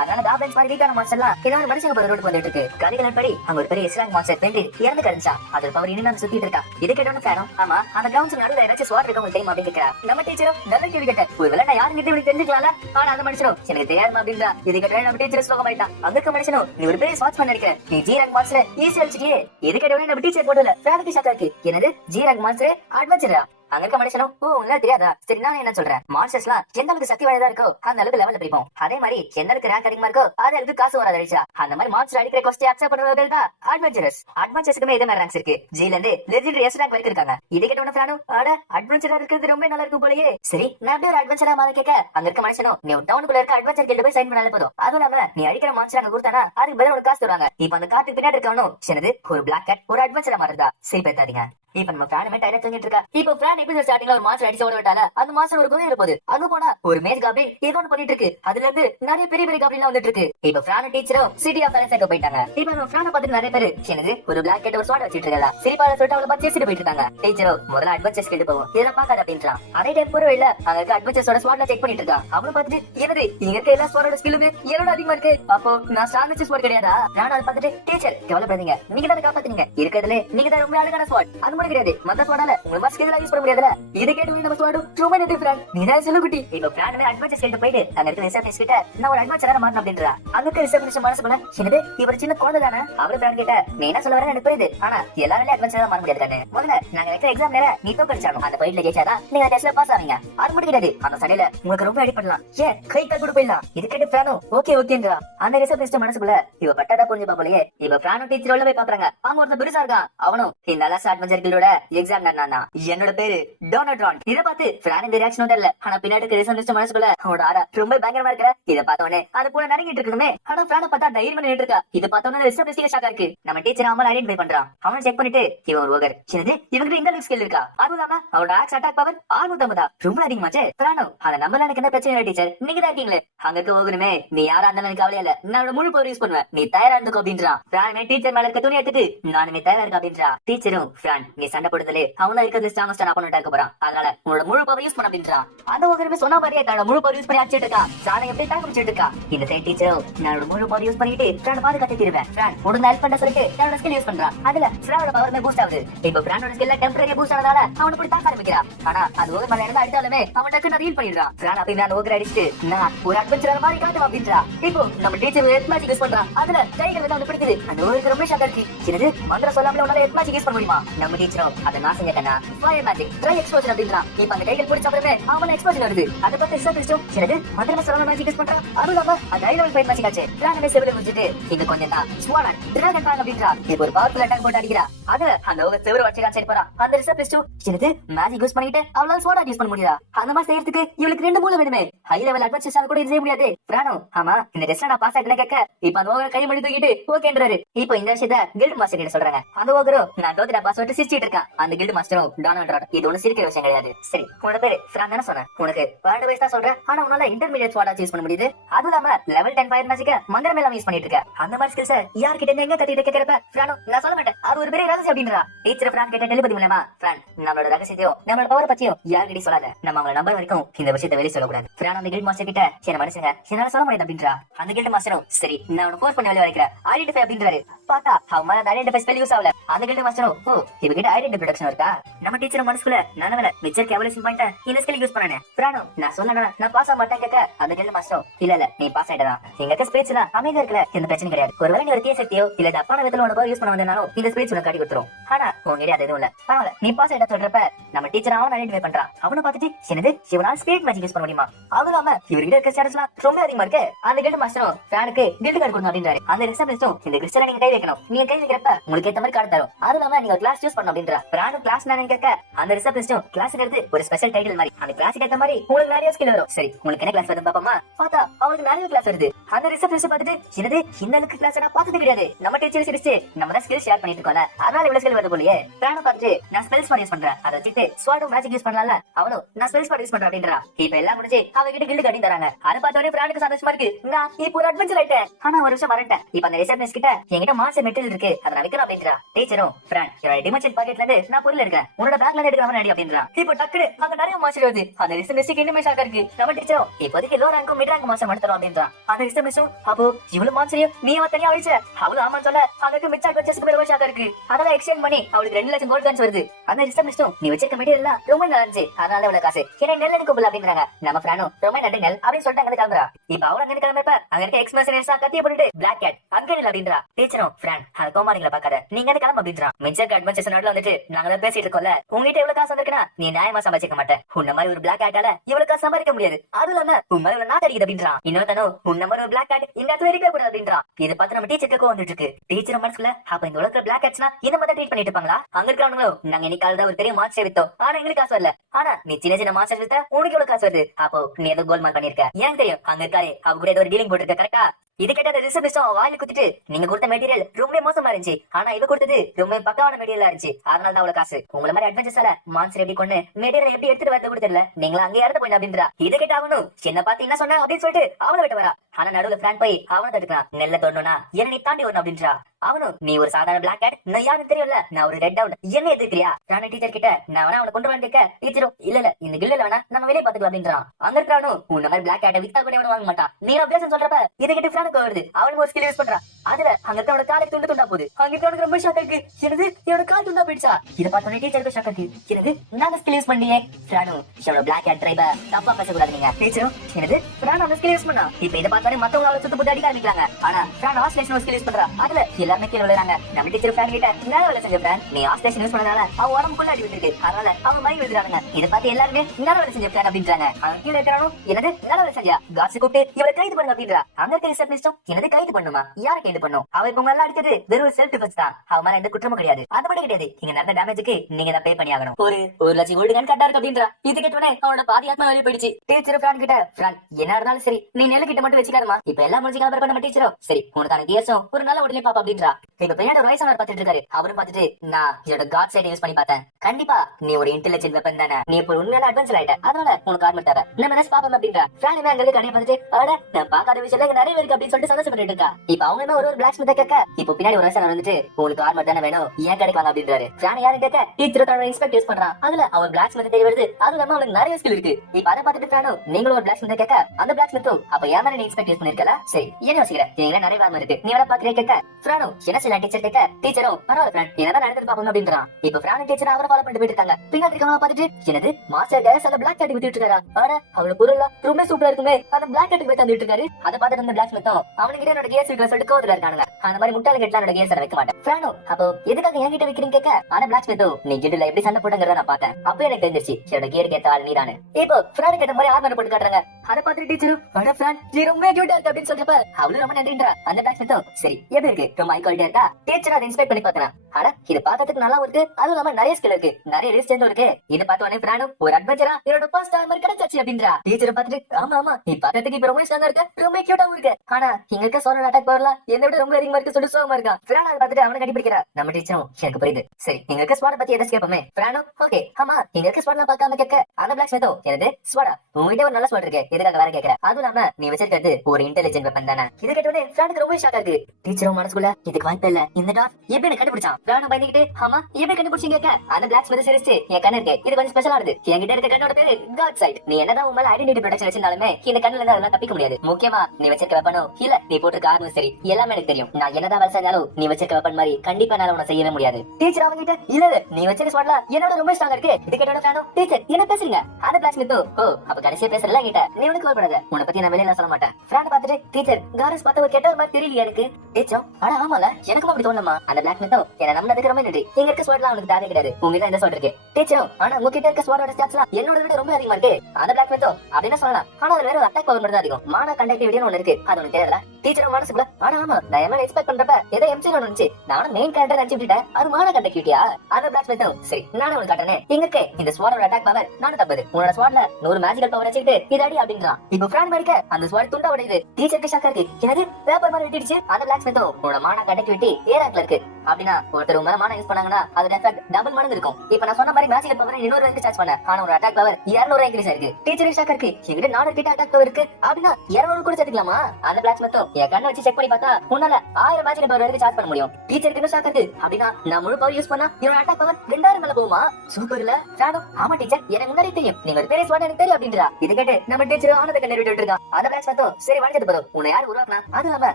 அதனால டாபன்ஸ் மாதிரி வீக்கான மான்ஸ்டர் எல்லாம் ஏதாவது மனுஷங்க போற ரோட் வந்துட்டு இருக்கு. கதைகள் படி அங்க ஒரு பெரிய ஸ்ட்ராங் மான்ஸ்டர் பெண்டி இறந்து கிடந்துச்சா, அது பவர் இன்னும் சுத்திட்டு இருக்கா. இது கேட்டோன்னு பிரானும் ஆமா அந்த கிரவுண்ட்ஸ் நடுவுல ஏதாச்சும் ஸ்வாட் இருக்க உங்களுக்கு தெரியுமா அப்படின்னு கேட்கிறா. நம்ம டீச்சரும் நல்ல கேள்வி கேட்ட, ஒரு வேலை யாரும் கிட்ட இப்படி தெரிஞ்சுக்கலாம்ல, ஆனா அந்த மனுஷனும் எனக்கு தெரியாதுமா அப்படின்றா. இது கேட்ட நம்ம டீச்சர் ஸ்லோகம் ஆயிட்டான். அங்க மனுஷனும் நீ ஒரு பெரிய ஸ்வாட்ச் பண்ண நினைக்கிறேன், நீ ஜி ரேங்க் மான்ஸ்டர் ஈஸி அடிச்சிட்டியே. இது கேட்டோன்னு நம்ம டீச்சர் போடல பிரானுக்கு ஷாக்கா இருக்கு, என்னது ஜி ரேங்க் மான்ஸ்டர் அட்வென்ச்சரா. அங்க இருக்க மனுஷனும் ஓ உங்களுக்கு தெரியாதா, சரி நான் என்ன சொல்றேன், மான்ஸ்டர்ஸ் எல்லாம் எந்த அளவுக்கு சக்தி வாய்ந்ததா இருக்கோ அந்த அளவுக்கு லெவல்ல பிரிப்போம், அதே மாதிரி எந்த அளவுக்கு ரேங்க் அதிகமா இருக்கோ அது அளவுக்கு காசு வராது அடிச்சா. அந்த மாதிரி மான்ஸ்டர் அடிக்கிற கொஸ்டி அக்செப்ட் பண்றது தான் அட்வென்ச்சரஸ். அட்வென்ச்சர்ஸ்க்குமே இதே மாதிரி ரேங்க்ஸ் இருக்கு, ஜில இருந்து லெஜெண்டரி எஸ் ரேங்க் வரைக்கும் இருக்காங்க. இதை கேட்டவன பிரானும் ஆட அட்வென்ச்சரா இருக்கிறது ரொம்ப நல்லா இருக்கும் போலயே. சரி நான் அப்படியே ஒரு அட்வென்ச்சரா மாற கேட்க அங்க இருக்க மனுஷனும் நீ டவுனுக்குள்ள இருக்க அட்வென்ச்சர் கில்ட் போய் சைன் பண்ணாலே போதும், அதுவும் இல்லாம நீ அடிக்கிற மான்ஸ்டர் அங்க கொடுத்தானா அதுக்கு பதில் ஒரு காசு தருவாங்க. இப்ப அந்த காட்டுக்கு பின்னாடி இருக்கவனும் சின்னது ஒரு பிளாக் கேட் ஒரு அட்வென்ச்சரா மாறுதா. சரி பேத்தாதீங்க. இப்ப நம்ம பிரானுமே டைரக்ட் தூங்கிட்டு இருக்கா. இப்ப பிரான் எபிசோட் ஸ்டார்டிங்ல ஒரு மாஸ்டர் அடிச்சு ஓட விட்டால அந்த மாஸ்டர் ஒரு குதிரை போகுது, அங்க போனா ஒரு மேஜ் காப்ளின் ஏதோ ஒன்று பண்ணிட்டு இருக்கு, அதுல இருந்து நிறைய பெரிய பெரிய காப்ளின் வந்துட்டு இருக்கு. இப்ப பிரான் டீச்சரும் சிட்டி ஆஃப் பேலன்ஸ் போயிட்டாங்க. இப்ப நம்ம பிரான பார்த்து நிறைய பேரு என்னது ஒரு பிளாக் கேட் ஒரு ஸ்வாட் வச்சிட்டு இருக்கா, சிரிப்பால சொல்லிட்டு அவளை பார்த்து பேசிட்டு போயிட்டு இருக்காங்க. டீச்சரும் முதல்ல அட்வென்ச்சர்ஸ் கேட்டு போவோம், இதெல்லாம் பாக்காத அப்படின்றான். அதே டைம் போற இல்ல அங்க இருக்க அட்வென்ச்சர்ஸோட ஸ்வாட்ல செக் பண்ணிட்டு இருக்கா. அவளை பார்த்துட்டு என்னது இங்க இருக்க எல்லா ஸ்வாடோட ஸ்கில்லுமே என்னோட அதிகமா இருக்கு, அப்போ நான் ஸ்ட்ராங்கஸ்ட் ஸ்வாட் கிடையாதா. நான் அதை பார்த்துட்டு டீச்சர் கவலைப்படாதீங்க, நீங்க தான் காப்பாத்துறீங்க, இருக்கிறதுல நீங்க தான் ரொம்ப அழகான ஸ்வாட், அது மட்டும் கிடையாது மத்த ஸ்வாடால உங்களுக்கு மாஸ்க் இதெல்லாம் யூஸ் பண்ண முடியாதுல. இதை கேட்டு நம்ம ஸ்வாடும் ரொம்ப நன்றி பிரான், நீ தான் செல்லுக்குட்டி. இப்ப பிரான் அட்வென்ச்சர்ஸ் கேட்டு போயிட்டு அங்க இருக்க ரிசப்ஷனிஸ்ட் கிட்ட நான் ஒரு அட்வென்ச்சரா மாறணும் அப்படின்றா. அங்க இருக்க ரிசப்ஷனிஸ்ட் மனசுக்குள்ள என்னது இவர் சின்ன குழந்தை தானே, அவளு பிரான் கிட்ட நீ என்ன சொல்ல வரேன்னு எனக்கு புரியுது, ஆனா எல்லாராலையும் அட்வென்ச்சரா மாற முடியாது தானே. முதல்ல நாங்க வைக்கிற எக்ஸாம் நேர நீ தோக்கடிச்சாலும் அந்த ஃபைட்ல ஜெயிச்சாதான் நீங்க டெஸ்ட்ல பாஸ் ஆவீங்க, அது மட்டும் கிடையாது அந்த சடையில உங்களுக்கு ரொம்ப அடி பண்ணலாம், ஏன் கை கால் கூட போயிடலாம். இது கேட்டு பிரானும் ஓகே ஓகேன்றா. அந்த ரிசப்ஷனிஸ்ட் மனசுக்குள்ள இவ பட்டாடா புரிஞ்சு பாப்பலையே. இப்ப பிரானும் டீச்சர் உள்ள போய் பாக்குறாங்க. அவங்க ஒருத்தர் பெருசா இருக்கான், அவனும் இந்த லாஸ்ட் அட்வென்ச்சர் கில்டோட எக்ஸாம் நான் என்னோட பேரு டோனட்ரான். இத பார்த்து பிரான் இந்த ரியாக்ஷன் தெரியல, ஆனா பின்னாடி ரிசப்ஷனிஸ்ட் மனசுக்குள்ள அவனோட ஆரா ரொம்ப பயங்கரமா இருக்கிற. இத பார்த்தவனே அது போல நடங்கிட்டு இருக்கணுமே, ஆனா பிரான பார்த்தா தைரியம் நின்னுட்டு இருக்கா. இத பார்த்தவனே ரிசப்ஷனிஸ்ட் ஷாக்கா இருக்கு. நம்ம டீச்சர் அவன் ஐடென்டிஃபை பண்றான். அவன் செக் பண்ணிட்டு இவன் ஒரு ஓகர், சின்னது இவங்க இந்த அளவுக்கு ஸ்கில் இருக்கா, அதுவும் இல்லாம அவனோட ஆக்ஸ் அட்டாக் பவர் 650 ரொம்ப அதிகமாச்சே. பிரானோ அத நம்பல, எனக்கு என்ன பிரச்சனை டீச்சர், நீங்க தான் இருக்கீங்களே. அங்க இருக்க ஓகருமே நீ யாரா இருந்தாலும் எனக்கு கவலையே இல்ல, நான் முழு பவர் யூஸ் பண்ணுவேன், நீ தயாரா இருந்துக்கோ அப்படின்றான். பிரானே டீச்சர் மேல இருக்க துணி எடுத்துட்டு நானுமே தயாரா இருக்க அப்படின்றா. டீச்சரும் பிரான் நீ சண்டை போடுதலே அவங்கள இருக்கிறது ஸ்ட்ராங்கஸ்ட் ஆப்போனன்ட்டா இருக்க போறான், அதனால உன்னோட முழு பவர் யூஸ் பண்ண அப்படின்றான். அந்த ஓகருமே சொன்ன மாதிரியே தன்னோட முழு பவர் யூஸ் பண்ணி அடிச்சிட்டு இருக்கா. சாணை எப்படி தாக்கு பிடிச்சிட்டு இருக்கா. இந்த சைட் டீச்சரும் நான் முழு பவர் யூஸ் பண்ணிட்டு பிரான் பாதுகாத்து தருவேன், பிரான் உடனே ஹெல்ப் பண்ண சொல்லிட்டு என்னோட ஸ்கில் யூஸ் பண்றான். அதுல பிரானோட பவர்மே பூஸ்ட் ஆகுது. இப்ப பிரானோட ஸ்கில்ல டெம்பரரி பூஸ்ட் ஆனதால அவன் இப்படி தாக்க ஆரம்பிக்கிறான். ஆனா அது ஓகர் மேல இருந்து அடிச்சாலுமே அவன் டக்குன்னு ரீல் பண்ணிடுறான். பிரான் அப்படி நான் ஓகர் அடிச்சுட்டு நான் ஒரு அட்வென்ச்சரர் மாதிரி காட்டுவா அப்படின்றா. இப்போ நம்ம டீச்சர் ஹெல்த் மேஜிக் யூஸ் பண்றான், அதுல கைகள் வந்து அவனுக்கு பிடிக்குது. அந்த ஓகருக்கு ரொம்ப ஷாக்கா இருக்கு, சின்னது மந்திரம் சொல்லாமலே உன்னால ஹெல்த் மேஜிக் யூஸ் பண்ண முடியுமா. நம்ம டீச்சரும் அதை நான் செஞ்சேன்னா ஃபயர் மேஜிக் ட்ரை எக்ஸ்ப்ளோஷன் அப்படின்றான். இப்ப அந்த கைகள் பிடிச்ச அப்புறமே அவன் எக்ஸ்ப்ளோஷன் வருது. அதை பார்த்து ரிசர்ச் சின்னது மந்திரம் சொல்லாம மேஜிக் யூஸ் பண்றான், அதுவும் இல்லாம அது ஹை லெவல் ஃபைட் மேஜிக் ஆச்சு. பிரானமே செவில முடிச்சிட்டு இங்க கொஞ்சம் தான் ஸ்வாடன் டிராகன் டாங் அப்படின்றா. இப்போ ஒரு பவர்ஃபுல் அட்டாக் போட்டு அடிக்கிறா. அது அந்த ஓவர் செவரு வச்சு கான்செப்ட் போறா. அந்த ரிசர்ச் சின்னது மேஜிக் யூஸ் பண்ணிட்டு அவளால ஸ்வாடன் யூஸ் பண்ண முடியுதா. அந்த மாதிரி செய்யறதுக்கு இவளுக்கு 2 மூளை வேணுமே. ஹை லெவல் அட்வென்ச்சர்ஸ் கூட இது செய்ய முடியாது. பிரானோ ஆமா இந்த டெஸ்ட்ல நான் பாஸ் ஆயிட்டேன்னு கேட்க இப்ப அந்த ஓவர் கை மடி தூக்கிட்டு ஓகேன்றாரு. இப்போ இந்த விஷயத்த கில்ட் மாஸ்டர் கிட்ட சொல்றாங்க. அந்த ஓவரும் நான் தோத்துட்டா பாஸ் விட்டு சிரிச்சிட்டு இருக்கான். அந்த கில்ட் மாஸ்டரும் டொனால்ட் இது ஒண்ணு சிரிக்கிற விஷயம் கிடையாது. சரி உன்னோட பேரு பிரான் தானே சொன்னேன், உனக்கு 12 வயசு தான் சொல்றேன், ஆனா உன்னால இன்டர்மீடியட் ஸ்வாட் யூஸ் பண்ண முடியுது, அதுவும் இல்லாம லெவல் 10 ஃபயர் மேஜிக்க மந்திரம் எல்லாம் யூஸ் பண்ணிட்டு இருக்க. அந்த மாதிரி ஸ்கில்ஸ் யார்கிட்ட எங்க கத்திட்டு கேக்குறப்ப பிரானோ நான் சொல்ல மாட்டேன், அது ஒரு பெரிய ரகசியம் அப்படின்றா. டீச்சர் பிரான் கிட்ட டெலிபதி மூலமா பிரான் நம்மளோட ரகசியத்தையும் நம்மளோட பவர் பத்தியும் யார்கிட்ட சொல்லாத, நம்ம அவங்கள நம்பர் வரைக்கும் இந்த விஷயத்தை வெளியே சொல்லக்கூடாது. பிரான் அந்த கில்ட் மாஸ்டர் கிட்ட என்ன மனுஷங்க என்னால சொல்ல முடியாது அப்படின்றா. அந்த கில்ட் மாஸ்டரும் சரி நான் உனக்கு ஃபோர்ஸ் பண்ணி வெளியே வைக்கிறேன் ஐடென்டிஃபை அப்படின்றாரு. பார்த்தா அவன் மேல அந்த ஐடென்டிஃபை ஸ்பெல் யூஸ் ஆகல. அந்த கில்ட் மாஸ்டரும் ஓ இவகிட்ட ஐடென்டிஃபை ப்ரொடக்ஷன் இருக்கா. நம்ம டீச்சர் மனசுக்குள்ள நானவல மிச்சர் கேவலேஷன் பாயிண்ட் இந்த ஸ்கில் யூஸ் பண்ணனே. பிரானோ நான் சொன்னேனா நான் பாஸ் ஆக மாட்டேன் கேட்க அந்த கில்ட் மாஸ்டரும் இல்ல நீ பாஸ் ஆயிட்டதா, எங்க இருக்க ஸ்பீச்ல அமைதியா இருக்கல, எந்த பிரச்சனை கிடையாது. ஒருவேளை நீ ஒரு தீய சக்தியோ இல்ல தப்பான விதத்துல உனக்கு யூஸ் பண்ண வந்தனாலும் இந்த ஸ்பீச் உனக்கு காட்டி கொடுத்துரும். ஆனா உங்ககிட்ட அது எதுவும் இல்ல, பரவாயில்ல நீ பாஸ் ஆயிட்ட சொல்றப்ப நம்ம டீச்சர் அவன் ஐடென்டிஃபை பண்றான். அவனை பார்த்துட்டு என்னது இவனால ஸ்பீட் மேஜிக் யூஸ் பண்ண முடியுமா, அதுவும் இல்லாம இவர்கிட்ட இருக்க ஸ்டேட்டஸ்லாம் ரொம்ப அதிகமா இருக்கு. அந்த கில்ட் மாஸ்டரும் பிரானுக்கு கில்ட் கார்டு கொடுக்கணும் அப்படின்றாரு. அந்த ரிசப்ஷனிஸ்டும் இந்த கிறிஸ்டல நீங்க கை வைக்கணும், நீங்க கை வைக்கிறப்ப உங்களுக்கு ஏத்த மாதிரி கார்டு தரும், அதுவும் இல்லாம நீங்க கிளாஸ் யூஸ் பண்ணணும் அப்படின்றா. பிரானும் கிளாஸ் நான் கேட்க அந்த ரிசப்ஷனிஸ்டும் கிளாஸுக்கு எடுத்து ஒரு ஸ்பெஷல் டைட்டில் மாதிரி அந்த கிளாஸுக்கு ஏத்த மாதிரி உங்களுக்கு நிறைய ஸ்கில் வரும். சரி உங்களுக்கு என்ன கிளாஸ் வருது பாப்போமா? பார்த்தா அவங்களுக்கு நிறைய கிளாஸ் வருது. அந்த ரிசப்ஷனிஸ்ட் பார்த்துட்டு என்னது இந்த அளவுக்கு கிளாஸ் நான் பார்த்தது கிடையாது, நம்ம டீச்சர் சிரிச்சு நம்ம தான் ஸ்கில் ஷேர் பண்ணிட்டு இருக்கோம்ல அதனால இவ்வளவு ஸ்கில் வருது போலயே. பிரானை பார்த்துட்டு நான் ஸ்பெல் ஸ்பாட் யூஸ் பண்றேன், அதை வச்சுட்டு ஸ்வாடும் மேஜிக் யூஸ் பண்ணலாம்ல, அவனும் நான் ஸ்பெல் ஸ்பாட் யூஸ் பண்றேன் அப்படின்றா. இப்ப எல்லாம் முடிஞ்சு அவகிட்ட கில்டு கட்டி தராங்க. அதை பார்த்தோன்னே பிரானுக்கு சந்தோஷமா இருக்கு, நான் இப்போ ஒரு அட்வென்ச்சர் ஆயிட்டேன். ஆனா ஒரு விஷயம் மறந்துட்டேன், இப்ப அந்த ரிசப்ஷனிஸ்ட் கிட்ட என்கிட்ட மாச மெட்டீரியல் இருக்கு அதை நான் விற்கணும் அப்படின்றா. டீச்சரும் பிரான் என்னோட டிமென்ஷன் பாக்கெட்ல இருந்து நான் பொருள் எடுக்கிறேன், உன்னோட பேக்ல இருந்து எடுக்கலாம் ரெடி அப்படின்றா. இப்போ டக்குனு அங்க நிறைய மாஸ்டர் வருது. அந்த ரிசப்ஷனிஸ்ட் இன்னுமே ஷாக்கா இருக்கு. நம்ம டீச்சரும் இப்போதைக்கு லோ ரேங்க்கும் மிட் ரேங்க் மாஸ்டர் மட்டும் தரோம் அப்படின்றா. அந்த ரிசப்ஷனிஸ்டும் அப்போ இவ்வளவு மாஸ்டரையும் நீ தனியா அழிச்ச அவளும் ஆமான்னு சொல்ல அதுக்கு மிச்சா வச்சு பேர் ஷாக்கா இருக்கு. அதெல்லாம் எக்ஸ்சேஞ்ச் பண்ணி அவளுக்கு 2 லட்சம் கோல்ட் காயின்ஸ் வருது. அந்த ரிசப்ஷனிஸ்டும் நீ வச்சிருக்க மெட்டீரியல் எல்லாம் ரொம்ப நல்லா இருந்துச்சு அதனால இவ்வளவு காசு என்ன நெல் எடுக்க போல அப்படின்றாங்க. நம்ம பிரானும் ரொம்ப நன்றி நெல் அப்படின்னு சொல்லிட்டு அங்க கிளம்புறா. இப்ப அவள அங்க கிளம்புறப்ப அங்க இருக்க எக்ஸ்மர்சனரிஸா கத்திய போட்டுட்டு பிளாக் கேட் அங்க இல்ல அப்படின்றா. டீச்சரும் பிரான் அந்த கோமாளிகளை பாக்காத நீங்க வந்து கிளம்ப அப்படின்றா. மிச்சர் அட்வென்ச்சர்ஸ் நடுவுல வந்துட்டு நாங்க பேசிட்டு இருக்கோம்ல, உங்ககிட்ட எவ்வளவு காசு வந்திருக்குன்னா நீ நியாயமா சம்பாதிக்க மாட்டேன், உன்ன மாதிரி ஒரு பிளாக் கேட்டால இவ்வளவு காசு சம்பாதிக்க முடியாது, அது இல்லாம உன் மேல நாக்கு அடிக்குது அப்படின்றா. இன்னொருத்தனோ உன்ன மாதிரி ஒரு பிளாக் கேட் இந்த இடத்துல இருக்க கூடாது அப்படின்றா. இதை பார்த்து நம்ம டீச்சருக்கு கோவம் வந்துட்டு இருக்கு. டீச்சர் மனசுல அப்ப இந்த உலகத்துல பிளாக் கேட்ஸ்னா இந்த மாதிரி ட்ரீட் பண்ணிட்டு இருப்பாங்களா? அங்க இருக்கிறவங்களும் நாங்க இன்னைக்கு ஒரு பெரிய மாஸ்டர் வித்தோம் ஆனா எங்களுக்கு காசு வரல, ஆனா நீ சின்ன சின்ன மாஸ்டர் வித்த உனக்கு எவ்வளவு காசு வருது, அப்போ நீ ஏதோ கோல்மால் பண்ணிருக்க ஏன் தெரியும். அங்க இருக்காரு அவ கூட ஏதோ ஒரு டீலிங் போட்டுருக்க கரெக்டா. இது கேட்ட ரிசப்ஷனிஸ்டும் வாயில குத்திட்டு நீங்க கொடுத்த மெட்டீரியல் ரொம்ப மோசமா இருந்துச்சு, ஆனா இவ கொடுத்தது ரொம்ப பக்காவான மெட்டீரியலா இருந்துச்சு அதனால தான் அவ்வளவு காசு. உங்களை மாதிரி அட்வென்ச்சர்ஸ்ல மான்ஸ்டர் எப்படி கொண்டு மெட்டீரியல் எப்படி எடுத்துட்டு வரது கூட தெரியல, நீங்களா அங்கே இறந்து போயிட அப்படின்றா. இது கேட்ட அவனும் என்ன பார்த்து என்ன சொன்ன அப்படின்னு சொல்லிட்டு அவளை விட்டு வரா. ஆனா நடுவுல பிரான் போய் அவனை தடுக்கிறான். நெல்ல தொடணும்னா என்ன நீ தாண்டி வரணும் அப்படின்றா. அவனும் நீ ஒரு சாதாரண பிளாக் கேட் நான் யாருன்னு தெரியல, நான் ஒரு ரெட் டவுன் என்ன எதிர்க்கிறியா? பிரான டீச்சர் கிட்ட நான் வேணா அவனை கொண்டு வந்து கேட்க டீச்சரும் இல்ல இந்த கில்ல வேணா நம்ம வெளியே பாத்துக்கலாம் அப்படின்றான். அங்க இருக்கிறானும் உன்ன மாதிரி பிளாக் கேட்டை வித்தா கூட வாங்க மாட்டான், நீ பேச சொல்றப்ப இதை கிட்ட பிரானுக்கு வருது. அவனுக்கு ஒரு ஸ்கில் யூஸ் பண்றான், அதுல அங்க இருக்கவனோட காலை துண்டு துண்டா போகுது. அங்க இருக்கவனுக்கு ரொம்ப ஷாக் இருக்கு, என்னது என்னோட கால் துண்டா போயிடுச்சா? இதை பார்த்தோன்னே டீச்சருக்கு ஷாக் இருக்கு, என்னது நான் ஸ்கில் யூஸ் பண்ணியே பிரானும் என்னோட பிளாக் கேட் ட்ரைப தப்பா பேசக்கூடாது நீங்க. டீச்சரும் என்னது பிரான் அவன் ஸ்கில் யூஸ் பண்ணா. இப்ப இதை பார்த்தோன்னே மத்தவங்க அவளை சுத்து போட்டு அடிக்க ஆரம்பிக்கிறாங்க. ஆனா பிரான் ஆஸ்லேஷன் ஸ்கில் யூஸ் பண்றா, அதுல எல்லாருமே கீழே விழுறாங்க. நம்ம டீச்சர் பிரான் கிட்ட என்ன வேலை செஞ்ச பிரான், நீ ஆஸ்லேஷன் யூஸ் பண்ணதால அவன் உடம்புக்குள்ள அடி விட்டுருக்கு அதனால அவன் மயங்கி விழுறாங்க. இதை பார்த்து எல்லாருமே என்ன வேலை செஞ்ச பிரான் அப்படின்றாங்க. அவன் கீழே இருக்கிறானும் என்னது என்ன வேலை செஞ்சா காசு கூப்பிட்டு இவளை கைது பண்ணுங்க அப்படின்றா. அங்க இருக்க ரிசப்ஷனிஸ்டும் என்னது கைது பண்ணுமா, யார கைது பண்ணும்? அவ இப்ப உங்க எல்லாம் அடிச்சது வெறும் செல்ஃப் டிஃபென்ஸ் தான், அவ மேல எந்த குற்றமும் கிடையாது, அது மட்டும் கிடையாது இங்க நடந்த டேமேஜுக்கு நீங்க தான் பே பண்ணி ஆகணும். ஒரு லட்சம் கோல்டு கன் கட்டா இருக்கு அப்படின்றா. இது கேட்டவனே அவனோட பாதி ஆத்மா வெளியே போயிடுச்சு. டீச்சர் பிரான் கிட்ட பிரான் என்ன இருந்தாலும் சரி நீ நெல்ல கிட்ட மட்டும் வச்சுக்காதமா, இப்ப எல்லாம் முடிஞ்சு கிளம்புற நம்ம டீச்சரும் சரி உனக்கான கேஸும் ஒரு நல்ல உடனே பாப்பா அப்படின்றா. இப்ப பின்னாடி ஒரு வயசானவர் பாத்துட்டு இருக்காரு. அவரும் பாத்துட்டு நான் இதோட காட் சைட் யூஸ் பண்ணி பார்த்தேன், கண்டிப்பா நீ ஒரு இன்டெலிஜென்ட் வெப்பன் தானே, நீ இப்போ உண்மையான அட்வென்ச்சர் ஆயிட்ட அதனால உனக்கு ஆர்மர் தேவை, நம்ம என்ன பாப்போம் அப்படின்றா. பிரான் அங்க இருக்கு கடையை பார்த்துட்டு அட நான் பாக்காத விஷயம் நிறைய இருக்கு அப்படின்னு சொல்லிட்டு சந்தோஷப்பட்டு இருக்கா. இப்ப அவங்க ஒரு பிளாக் ஸ்மித் கேட்க இப்போ பின்னாடி ஒரு வயசானவர் வந்துட்டு உங்களுக்கு ஆர்மர் தானே வேணும் ஏன் கிடைக்காங்க அப்படின்றாரு. பிரான் யாரும் கேட்க டீச்சர் தன்னோட இன்ஸ்பெக்ட் யூஸ் பண்றான், அதுல அவர் பிளாக் ஸ்மித் தெரிய வருது, அது நம்ம அவனுக்கு நிறைய ஸ்கில் இருக்கு. இப்ப அதை பார்த்துட்டு பிரானும் நீங்களும் ஒரு பிளாக் ஸ்மித் கேட்க அந்த பிளாக் ஸ்மித்தும் அப்ப ஏன் நீ இன்ஸ்பெக்ட் யூஸ் பண்ணிருக்கல, சரி என்ன யோசிக்கிறேன் நீங்க நிறைய ஆர்மர் இருக்கு நீ வேலை பாக்குறே கேட்க பிரானும் என்ன செய்யலாம் டீச்சர் கேட்க டீச்சரும் பரவாயில்ல பிரான் என்னதான் நடந்து பாப்போம் அப்படின்றான். இப்ப பிரான் டீச்சர் அவரை ஃபாலோ பண்ணிட்டு போயிட்டு இருக்காங்க. பின்னாடி இருக்கவங்க பார்த்துட்டு என்னது மாஸ்டர் கேஸ் அந்த பிளாக் கேட் விட்டுட்டு இருக்காரா, ஆனா அவளோட பொருள் ரொம்ப சூப்பரா இருக்குமே அந்த பிளாக் கேட்டுக்கு போய் தந்துட்டு இருக்காரு. அதை பார்த்துட்டு அந்த பிளாக் ஸ்மித்தும் அவனுக்கு என்னோட கேஸ் விட்டு சொல்லிட்டு கோவத்துல இருக்காங்க. அந்த மாதிரி முட்டாள கேட்ல என்னோட கேஸ் வைக்க மாட்டேன். பிரானும் அப்போ எதுக்காக என்கிட்ட வைக்கிறீங்க கேட்க ஆனா பிளாக் ஸ்மித்தும் நீ கிட்டுல எப்படி சண்டை போட்டுங்கிறத நான் பார்த்தேன், அப்ப எனக்கு தெரிஞ்சிருச்சு என்னோட கேர் கேட்ட ஆள் நீதானே. இப்போ பிரான் கேட்ட மாதிரி ஆர்மர் போட்டு காட்டுறாங்க. அதை பார்த்துட்டு டீச்சரும் அட பிரான் நீ ரொம்ப கியூட்டா இருக்கு அப்படின்னு சொல்றப்ப அவளும் ரொம்ப நன்றின்றா. அந்த பிளாக் ஸ்மித்தும் சரி எப்படி இருக்கு ரொம்ப ஹை குவாலிட்டியா இருக்கா, டீச்சர் அதை இன்ஸ்பெக்ட் பண்ணி பார்த்தேன், அட இது பார்க்கிறதுக்கு நல்லா இருக்கு, அதுவும் இல்லாம நிறைய ஸ்கில் இருக்கு நிறைய ரெசிஸ்டன்ஸ் இருக்கு. இது பார்த்த உடனே பிரானும் ஒரு அட்வென்ச்சரா என்னோட ஃபர்ஸ்ட் ஆர்மர் கிடைச்சாச்சு அப்படின்றா. டீச்சர் பார்த்துட்டு ஆமா ஆமா நீ பார்க்கிறதுக்கு இப்ப ரொம்ப ஸ்ட்ராங்கா இருக்க ரொம்ப கியூட்டாவும் இருக்கு, ஆனா இங்க இருக்க சோலர் அட்டாக் பவர்ல என்ன விட ரொம்ப அதிகமா இருக்கு சொல்லி சோகமா இருக்கா. பிரான் அதை பார்த்துட்டு அவனை கட்டிப்பிடிக்கிறா. நம்ம டீச்சரும் எனக்கு புரியுது சரி இங்க இருக்க ஸ்வாட பத்தி எதாவது கேட்போமே. பிரானும் ஓகே ஆமா இங்க இருக்க ஸ்வாட்ல பார்க்காம கேட்க அந்த பிளாக் ஸ்மித்தும் என்னது ஸ்வாடா உங்ககிட்ட ஒரு நல்ல ஸ்வாட் இருக்கு எதுக்காக வேற கேட்கற, அதுவும் இல்லாம நீ வச்சிருக்கிறது ஒரு இன்டெலிஜென்ட் வெப்பன் தானே. இது கேட்டோடனே பிரானுக்கு ரொம்ப ஷாக்கா இருக்கு. டீச்சரும் மனசுக்குள்ள இதுக்கு வாய்ப்பு இல்ல இந்த டாட் எப்படி கண்டுபிடிச்சான். பிரானும் பயந்துகிட்டு ஆமா எப்படி கண்டுபிடிச்சீங்க கேட்க அந்த பிளாக் ஸ்மித் சிரிச்சு என் கண்ணு இருக்கு இது கொஞ்சம் ஸ்பெஷலா இருக்கு, என்கிட்ட இருக்க கண்ணோட பேரு காட் சைட், நீ என்னதான் உங்க மேல ஐடென்டிட்டி ப்ரொடெக்ஷன் வச்சிருந்தாலுமே இந்த கண்ணுல இருந்து அதெல்லாம் தப்பிக்க முடியாது, முக்கியமா நீ வச்சிருக்க வெப்பனோ இல்ல நீ போட்டிருக்க ஆர்மர் சரி எல்லாமே எனக்கு தெரியும், நான் என்னதான் வேலை செஞ்சாலும் நீ வச்சிருக்க வெப்பன் மாதிரி கண்டிப்பா என்னால உன செய்யவே முடியாது. டீச்சர் அவங்கிட்ட இல்ல நீ வச்சிருக்க ஸ்வாட்ல என்னோட ரொம்ப ஸ்ட்ராங்கா இருக்கு. இது கேட்டோட பிரானும் டீச்சர் என்ன பேசுறீங்க அந்த பிளாக் ஸ்மித்தும் ஓ அப்ப கடைசியா பேசல கேட்ட நீ உனக்கு கோல் பண்ணாத உன்னை பத்தி நான் வெளியில சொல்ல மாட்டேன். பிரான் பார்த்துட்டு டீச்சர் காரஸ் பார்த்து ஒரு கேட்ட ஒரு மாதிரி தெரியல எனக்கு. டீச்சர் ஆனா ஆமால எனக்கும் அப்படி தோணுமா அந்த பிளாக் ஸ்மித்தும் என்ன நம்பினதுக்கு ரொம்ப நன்றி, இங்க இருக்க ஸ்வாட்ல அவனுக்கு தேவை கிடையாது உங்ககிட்ட என்ன ஸ்வாட் இருக்கு. டீச்சர் ஆனா உங்ககிட்ட இருக்க ஸ்வாடோட ஸ்டாட்ஸ்லாம் என்னோட விட ரொம்ப அதிகமா இருக்கு அந்த பிளாக் ஸ்மித்தும் அப்படின்னு சொல்லலாம், ஆனா அது வேற அட்டாக் பவர் மட்டும் தான் அதிகம், மானா கண்டக்டிவிட்டின்னு ஒண்ணு இருக்கு அது உனக்கு தெரியல. டீச்சர் மனசுக்குள்ள ஆமா நான் எல்லாம் எக்ஸ்பெக்ட் பண்றப்ப ஏதோ எம்சி நினைச்சு நானும் மெயின் கேரக்டர் நினைச்சு விட்டுட்டேன். அது மான கட்ட கிட்டியா அந்த பிளாக் ஸ்மித்தும் சரி நானும் உனக்கு காட்டுறேன். இங்க இந்த ஸ்வாடோட அட்டாக் பவர் 450. உன்னோட ஸ்வாட்ல 100 மேஜிக்கல் பவர் வச்சுக்கிட்டு இதாடி அப்படின்றான். இப்போ பிரான் மடிக்க அந்த ஸ்வாட் துண்டா உடையுது. டீச்சருக்கு ஷாக்கா இருக்கு. எனக்கு பேப்பர் மாதிரி வெட்டிடுச்சு. அந்த பிளாக் ஸ்மித்தும் உன்னோட மான கட்டக்கி விட்டு ஏராக்ல இருக்கு அப்படின்னா ஒருத்தர் உங்க மான யூஸ் பண்ணாங்கன்னா அதோட எஃபெக்ட் டபுள் மடங்கு இருக்கும். இப்போ நான் சொன்ன மாதிரி மேஜிக்கல் பவர் 200 ரேங்க் சார்ஜ் பண்ண ஆனா ஒரு அட்டாக் பவர் 200 இன்கிரீஸ் ஆயிருக்கு. டீச்சருக்கு ஷாக்கா இருக்கு. என்கிட்ட 400 கிட்ட அட்டாக் பவர் இருக்கு அப்படின்னா 200 கூட சேர்த்துக்கலாமா? அந்த பிளாக் ஸ்மித்தும் என் கண்ணை வச்சு செக் பண்ணி பார்த்தா உன்னால 1000 மேஜிக்கல் பவர் வரைக்கும் சார்ஜ் பண்ண முடியும். டீச்சருக்கு என்ன ஷாக்கா இருக்கு அப்படின்னா நான் முழு பவர் யூஸ் பண்ணா என்னோட அட்டாக் பவர் 2000 மேல போகுமா? சூப்பர் இல்ல ராடோ? ஆமா டீச்சர் எனக்கு முன்னாடி தெரியும் நீங்க ஒரு பெரிய ஸ்வாட் எனக்கு தெரியும் அப்படின்றா. இது கேட்டு நம்ம டீச்சர் ஆனந்த கண்ணீர் விட்டு இருக்கான். அந்த பிளாக் ஸ்மித்தும் சரி வணக்கத்து போதும் உன்னை யார் உருவாக்குனா அது இல்லாம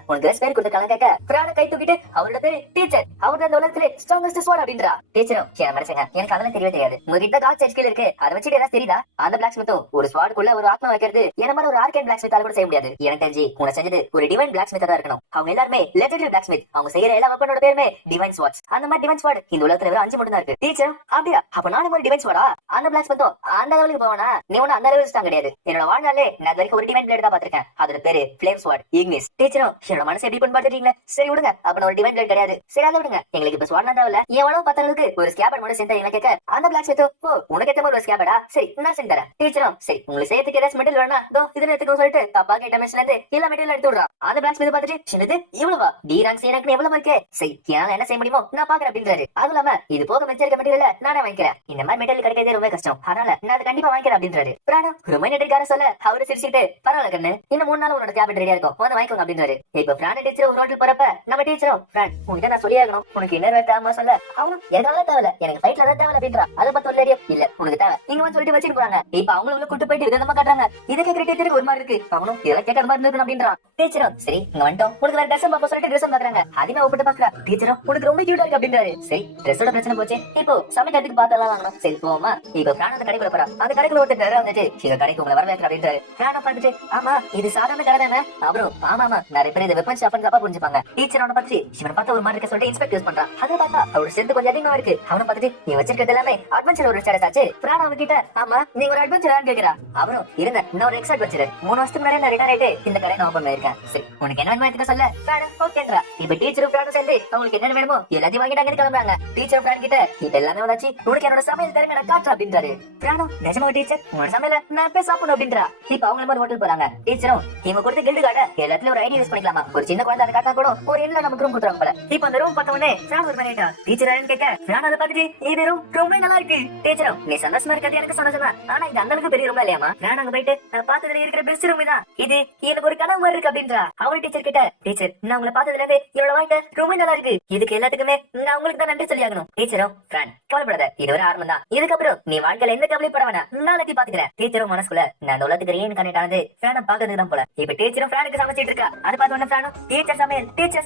உனக்கு பேர் கொடுத்த கலங்க கேட்க பிராண கை தூக்கிட்டு அவரோட பேரு டீச்சர் அவர் அந்த உலகத்திலே ஸ்ட்ராங்கஸ்ட் ஸ்வாட் அப்படின்றா. டீச்சரும் என் மனசுங்க எனக்கு அதெல்லாம் தெரியவே தெரியாது. உங்ககிட்ட காட் ஸ்கில் இருக்கு அதை வச்சுட்டு ஏதாவது தெரியுதா? அந்த பிளாக் ஸ்மித்தும் ஒரு ஸ்வாடுக்குள்ள ஒரு ஆத்மா வைக்கிறது என்ன மாதிரி ஒரு ஆர்கேன் பிளாக் ஸ்மித்தால கூட செய்ய முடியாது. எனக்கு தெரிஞ்சு உன செஞ்சது ஒரு டிவைன் பிளாக் ஸ்மித்தா தான் இருக்கணும். அவங்க எல்லாருமே லெஜெண்டரி பிளாக் ஸ்மித். அவங்க செய்யற எல்லா வெப்பனோட பேருமே டிவைன் ஸ்வாட்ஸ். அந்த மாதிரி டிவைன் ஸ்வாட் இந்த உலகத்துல வெறும் 5 மட்டும் தான் இருக்கு. டீச்சர் அப்படியா? அப்ப நானும் ஒரு டிவைன் ஸ்வாடா? அந்த பிளாக் ஸ்மித்தும் அந்த லெவலுக்கு போவானா? நீ ஒண்ணு அந்த லெவலுக்கு தான் கிடையாது. என்னோட வாழ்நாளே நான் வரைக்கும் ஒரு டிவைன் பிளேட் தான் பாத்திருக்கேன். அதோட பேரு ஃப்ளேம் ஸ்வாட் இக்னிஸ். டீச்சரும் என்னோட மனசை எப்படி பண்ணி பாத்துட்டீங்களே. சரி விடுங்க அப்ப நான் ஒரு டிவைன் பிளேட் கிடையாது. சரி அதை விடுங்க எங்களுக்கு இப்ப ஸ்வாட் தேவையில்ல. எவ்வளவு பத்தளவுக்கு ஒரு ஸ்கேபர் மட்டும் செஞ்சா என்ன கேட்க அந்த பிளாக் ஸ்மித்தும் ஓ உனக்கு ஏத்த மாதிரி ஒரு ஸ்கேபடா சரி நான் செஞ்சு தரேன். டீச்சரும் சரி உங்களுக்கு சேர்த்துக்கு ஏதாச்சும் மெட்டீரியல் வேணா தோ இதுல எடுத்துக்கோ சொல்லிட்டு தப்பா கேட்ட மெஷின்ல இருந்து எல்லா மெட்டீரியல் எடுத்து விடுறான். அந்த பிளாக் ஸ்மித் பாத்துட்டு சின்னது இவ்வளவா டி ரேங்க் சி ரேங்க் எவ்வளவு இருக்கே சரி என்னால என்ன செய்ய முடியுமோ நான் பாக்குறேன் அப்படின்றாரு. அது இல்லாம இது போக மெச்சரிக்க மெட்டீரியல் நானே வாங்கிக்கிறேன். இந்த மாதிரி மெட்டீரியல் கிடைக்கிறதே ரொம்ப கஷ்டம் அதனால நான் அதை கண்டிப்பா வாங்கிக்கிறேன் அப்படின்றாரு. பிராணா ரொம்ப நெட்டரிக்கார சொல்ல அவரு சிரிச்சுட்டு பரவாயில்ல கண்ணு இன்னும் 3 நாள் உன்னோட கேபிட் ரெடியா இருக்கும் வந்து வாங்கிக்கோங்க அப்படின்றாரு. இப்ப பிராண டீச்சர் ஒரு ஹோட்டல் போறப்ப நம்ம டீச்சரும் பிரான் உங்ககிட்ட நான் சொல்லியாகணும் உனக்கு என்ன தேவை சொல்ல அவனும் எதாவது தேவை எனக்கு ஃபைட்ல தான் தேவை அப்படின்றா. அதை பத்தி ஒரு இல்ல உனக்கு தேவை நீங்க வந்து சொல்லிட்டு வச்சுட்டு போறாங்க. இப்ப அவங்களும் கூட்டு போயிட்டு விதமா காட்டுறாங்க. இதை கேட்கிற டீச்சருக்கு ஒரு மாதிரி இருக்கு. அவனும் இதெல்லாம் கேட்கற மாதிரி இருக்கணும் அப்படின்றான். டீச்சரும் சரி இங்க வந்துட்டோம் உனக்கு வேற ட்ரெஸ் பாப்பா சொல்லிட்டு ட்ரெஸ் பாக்குறாங்க. அதிகமா ஒப்பிட்டு பாக்குறா. டீச்சரும் உனக்கு ரொம்ப கியூட்டா இருக்கு அப்படின்றாரு. சரி ட்ரெஸ்ஸோட பிரச்சனை போச்சு இப்போ சமைக்கிறதுக்கு பார்த்தெல்லாம் வாங்கணும். சரி போமா இப்ப பிராண அந்த கடைக்குள்ள போறா. அந்த கடைக்குள்ள ஒருத்தர் வந்துட்டு எங்க கடைக்கு உங்களை வரவேற்கிற அப்படின்றாரு. பிராண பார்த்துட்டு ஆமா இது சாதாரண கடை தானே அப்புறம் ஆமா நிறைய பேர் இது வெப்பன் ஷாப்னு தப்பா புரிஞ்சுப்பாங்க. டீச்சர் அவனை பார்த்து இவனை பார்த்தா ஒரு மாதிரி இருக்க சொல்லிட்டு இன்ஸ்பெக்ட் யூஸ் பண்றான். அதை பார்த்தா அவரோட சேர்த்து கொஞ்சம் அதிகமா இருக்கு. அவனை பார்த்துட்டு நீ வச்சிருக்கிறது எல்லாமே அட்வென்ச்சர் ஒரு ஸ்டேட்டஸ் ஆச்சு. பிராண அவன்கிட்ட ஆமா நீங்க ஒரு அட்வென்ச்சர் கேக்குறா. அவரும் இருந்த நான் ஒரு எக்ஸ்ட்ரா வச்சிரு 3 வருஷத்துக்கு முன்னாடி நான் ரிட்டையர் ஆயிட்டு இந்த கடை நான் ஓபன் பண்ணிருக்கேன். சரி உனக்கு என்ன வேணுமா சொல்ல பிராண ஓகேன்றா. இப்ப டீச்சரும் பிராணும் சேர்ந்து அவங்களுக்கு என்ன வேணுமோ எல்லாத்தையும் வாங்கிட்டு அங்க கிளம்புறாங்க. டீச்சர் பிரான் கிட்ட இப்ப எல்லாமே வந்தாச்சு உனக்கு என்னோட சமையல் திறமை நான் காட்டுறேன் அப்படின்றாரு. பிராணும் நிஜமா டீச்சர் உங்களோட சமையல நான் போய் சாப்பிடணும் அப்படின்றா. இப்ப அவங்க மாதிரி ஹோட்டல் போறாங்க. டீச்சரும் இவங்க கொடுத்த கில்டு கார்ட எல்லாத்துலயும் ஒரு ஐடியா யூஸ் பண்ணிக்கலாமா ஒரு சின்ன குழந்தை அதை காட்டா கூட ஒரு எண்ணில நமக்கு ரூம் கொடுத்துருவாங்க போல. இப்ப அந்த ரூம் பார்த்த உடனே பிரான் ஒரு பண்ணிட்டா. டீச்சர் கேட்க பிரான் அதை பார்த்துட்டு இது ரூம் ரொம்ப நல்லா இருக்கு. டீச்சரும் நீ சந்தோஷமா இருக்கிறது எனக்கு சந்தோஷம் தான் ஆனா இது அந்த அளவுக்கு பெரிய ரூம் இல்லையாமா. பிரான் அங்க போயிட்டு நான் பார்த்ததுல இருக்கிற பெஸ்ட் ரூம் தான் இது எனக்கு ஒரு கனவு மாதிரி இருக்கு அப்படின்றா. அவரு டீச்சர் கிட்ட டீச்சர் நான் உங்களை பார்த்ததுல இருந்து என்னோட வாழ்க்கை ரொம்ப நல்லா இருக்கு இதுக்கு எல்லாத்துக்குமே நான் உங்களுக்கு தான் நன்றி சொல்லி ஆகணும். டீச்சரும் பிரான் கவலைப்படாத இது ஒரு ஆரம்பம் தான் இதுக்கப்புறம் நீ வாழ்க்கையில எந்த கவலைப்பட வேணாம் நாளைக்கு பாத்துக்கிறேன். டீச்சரும் மனசுக்குள்ள நான் அந்த உலகத்துக்கு ஏன் கனெக்ட் ஆனது பிரான பாக்குறதுக்கு தான் போல. இப்ப டீச்சரும் பிரானுக்கு சமைச்சிட்டு இருக்கா. அதை பார்த்த உடனே பிரானும் டீச்சர்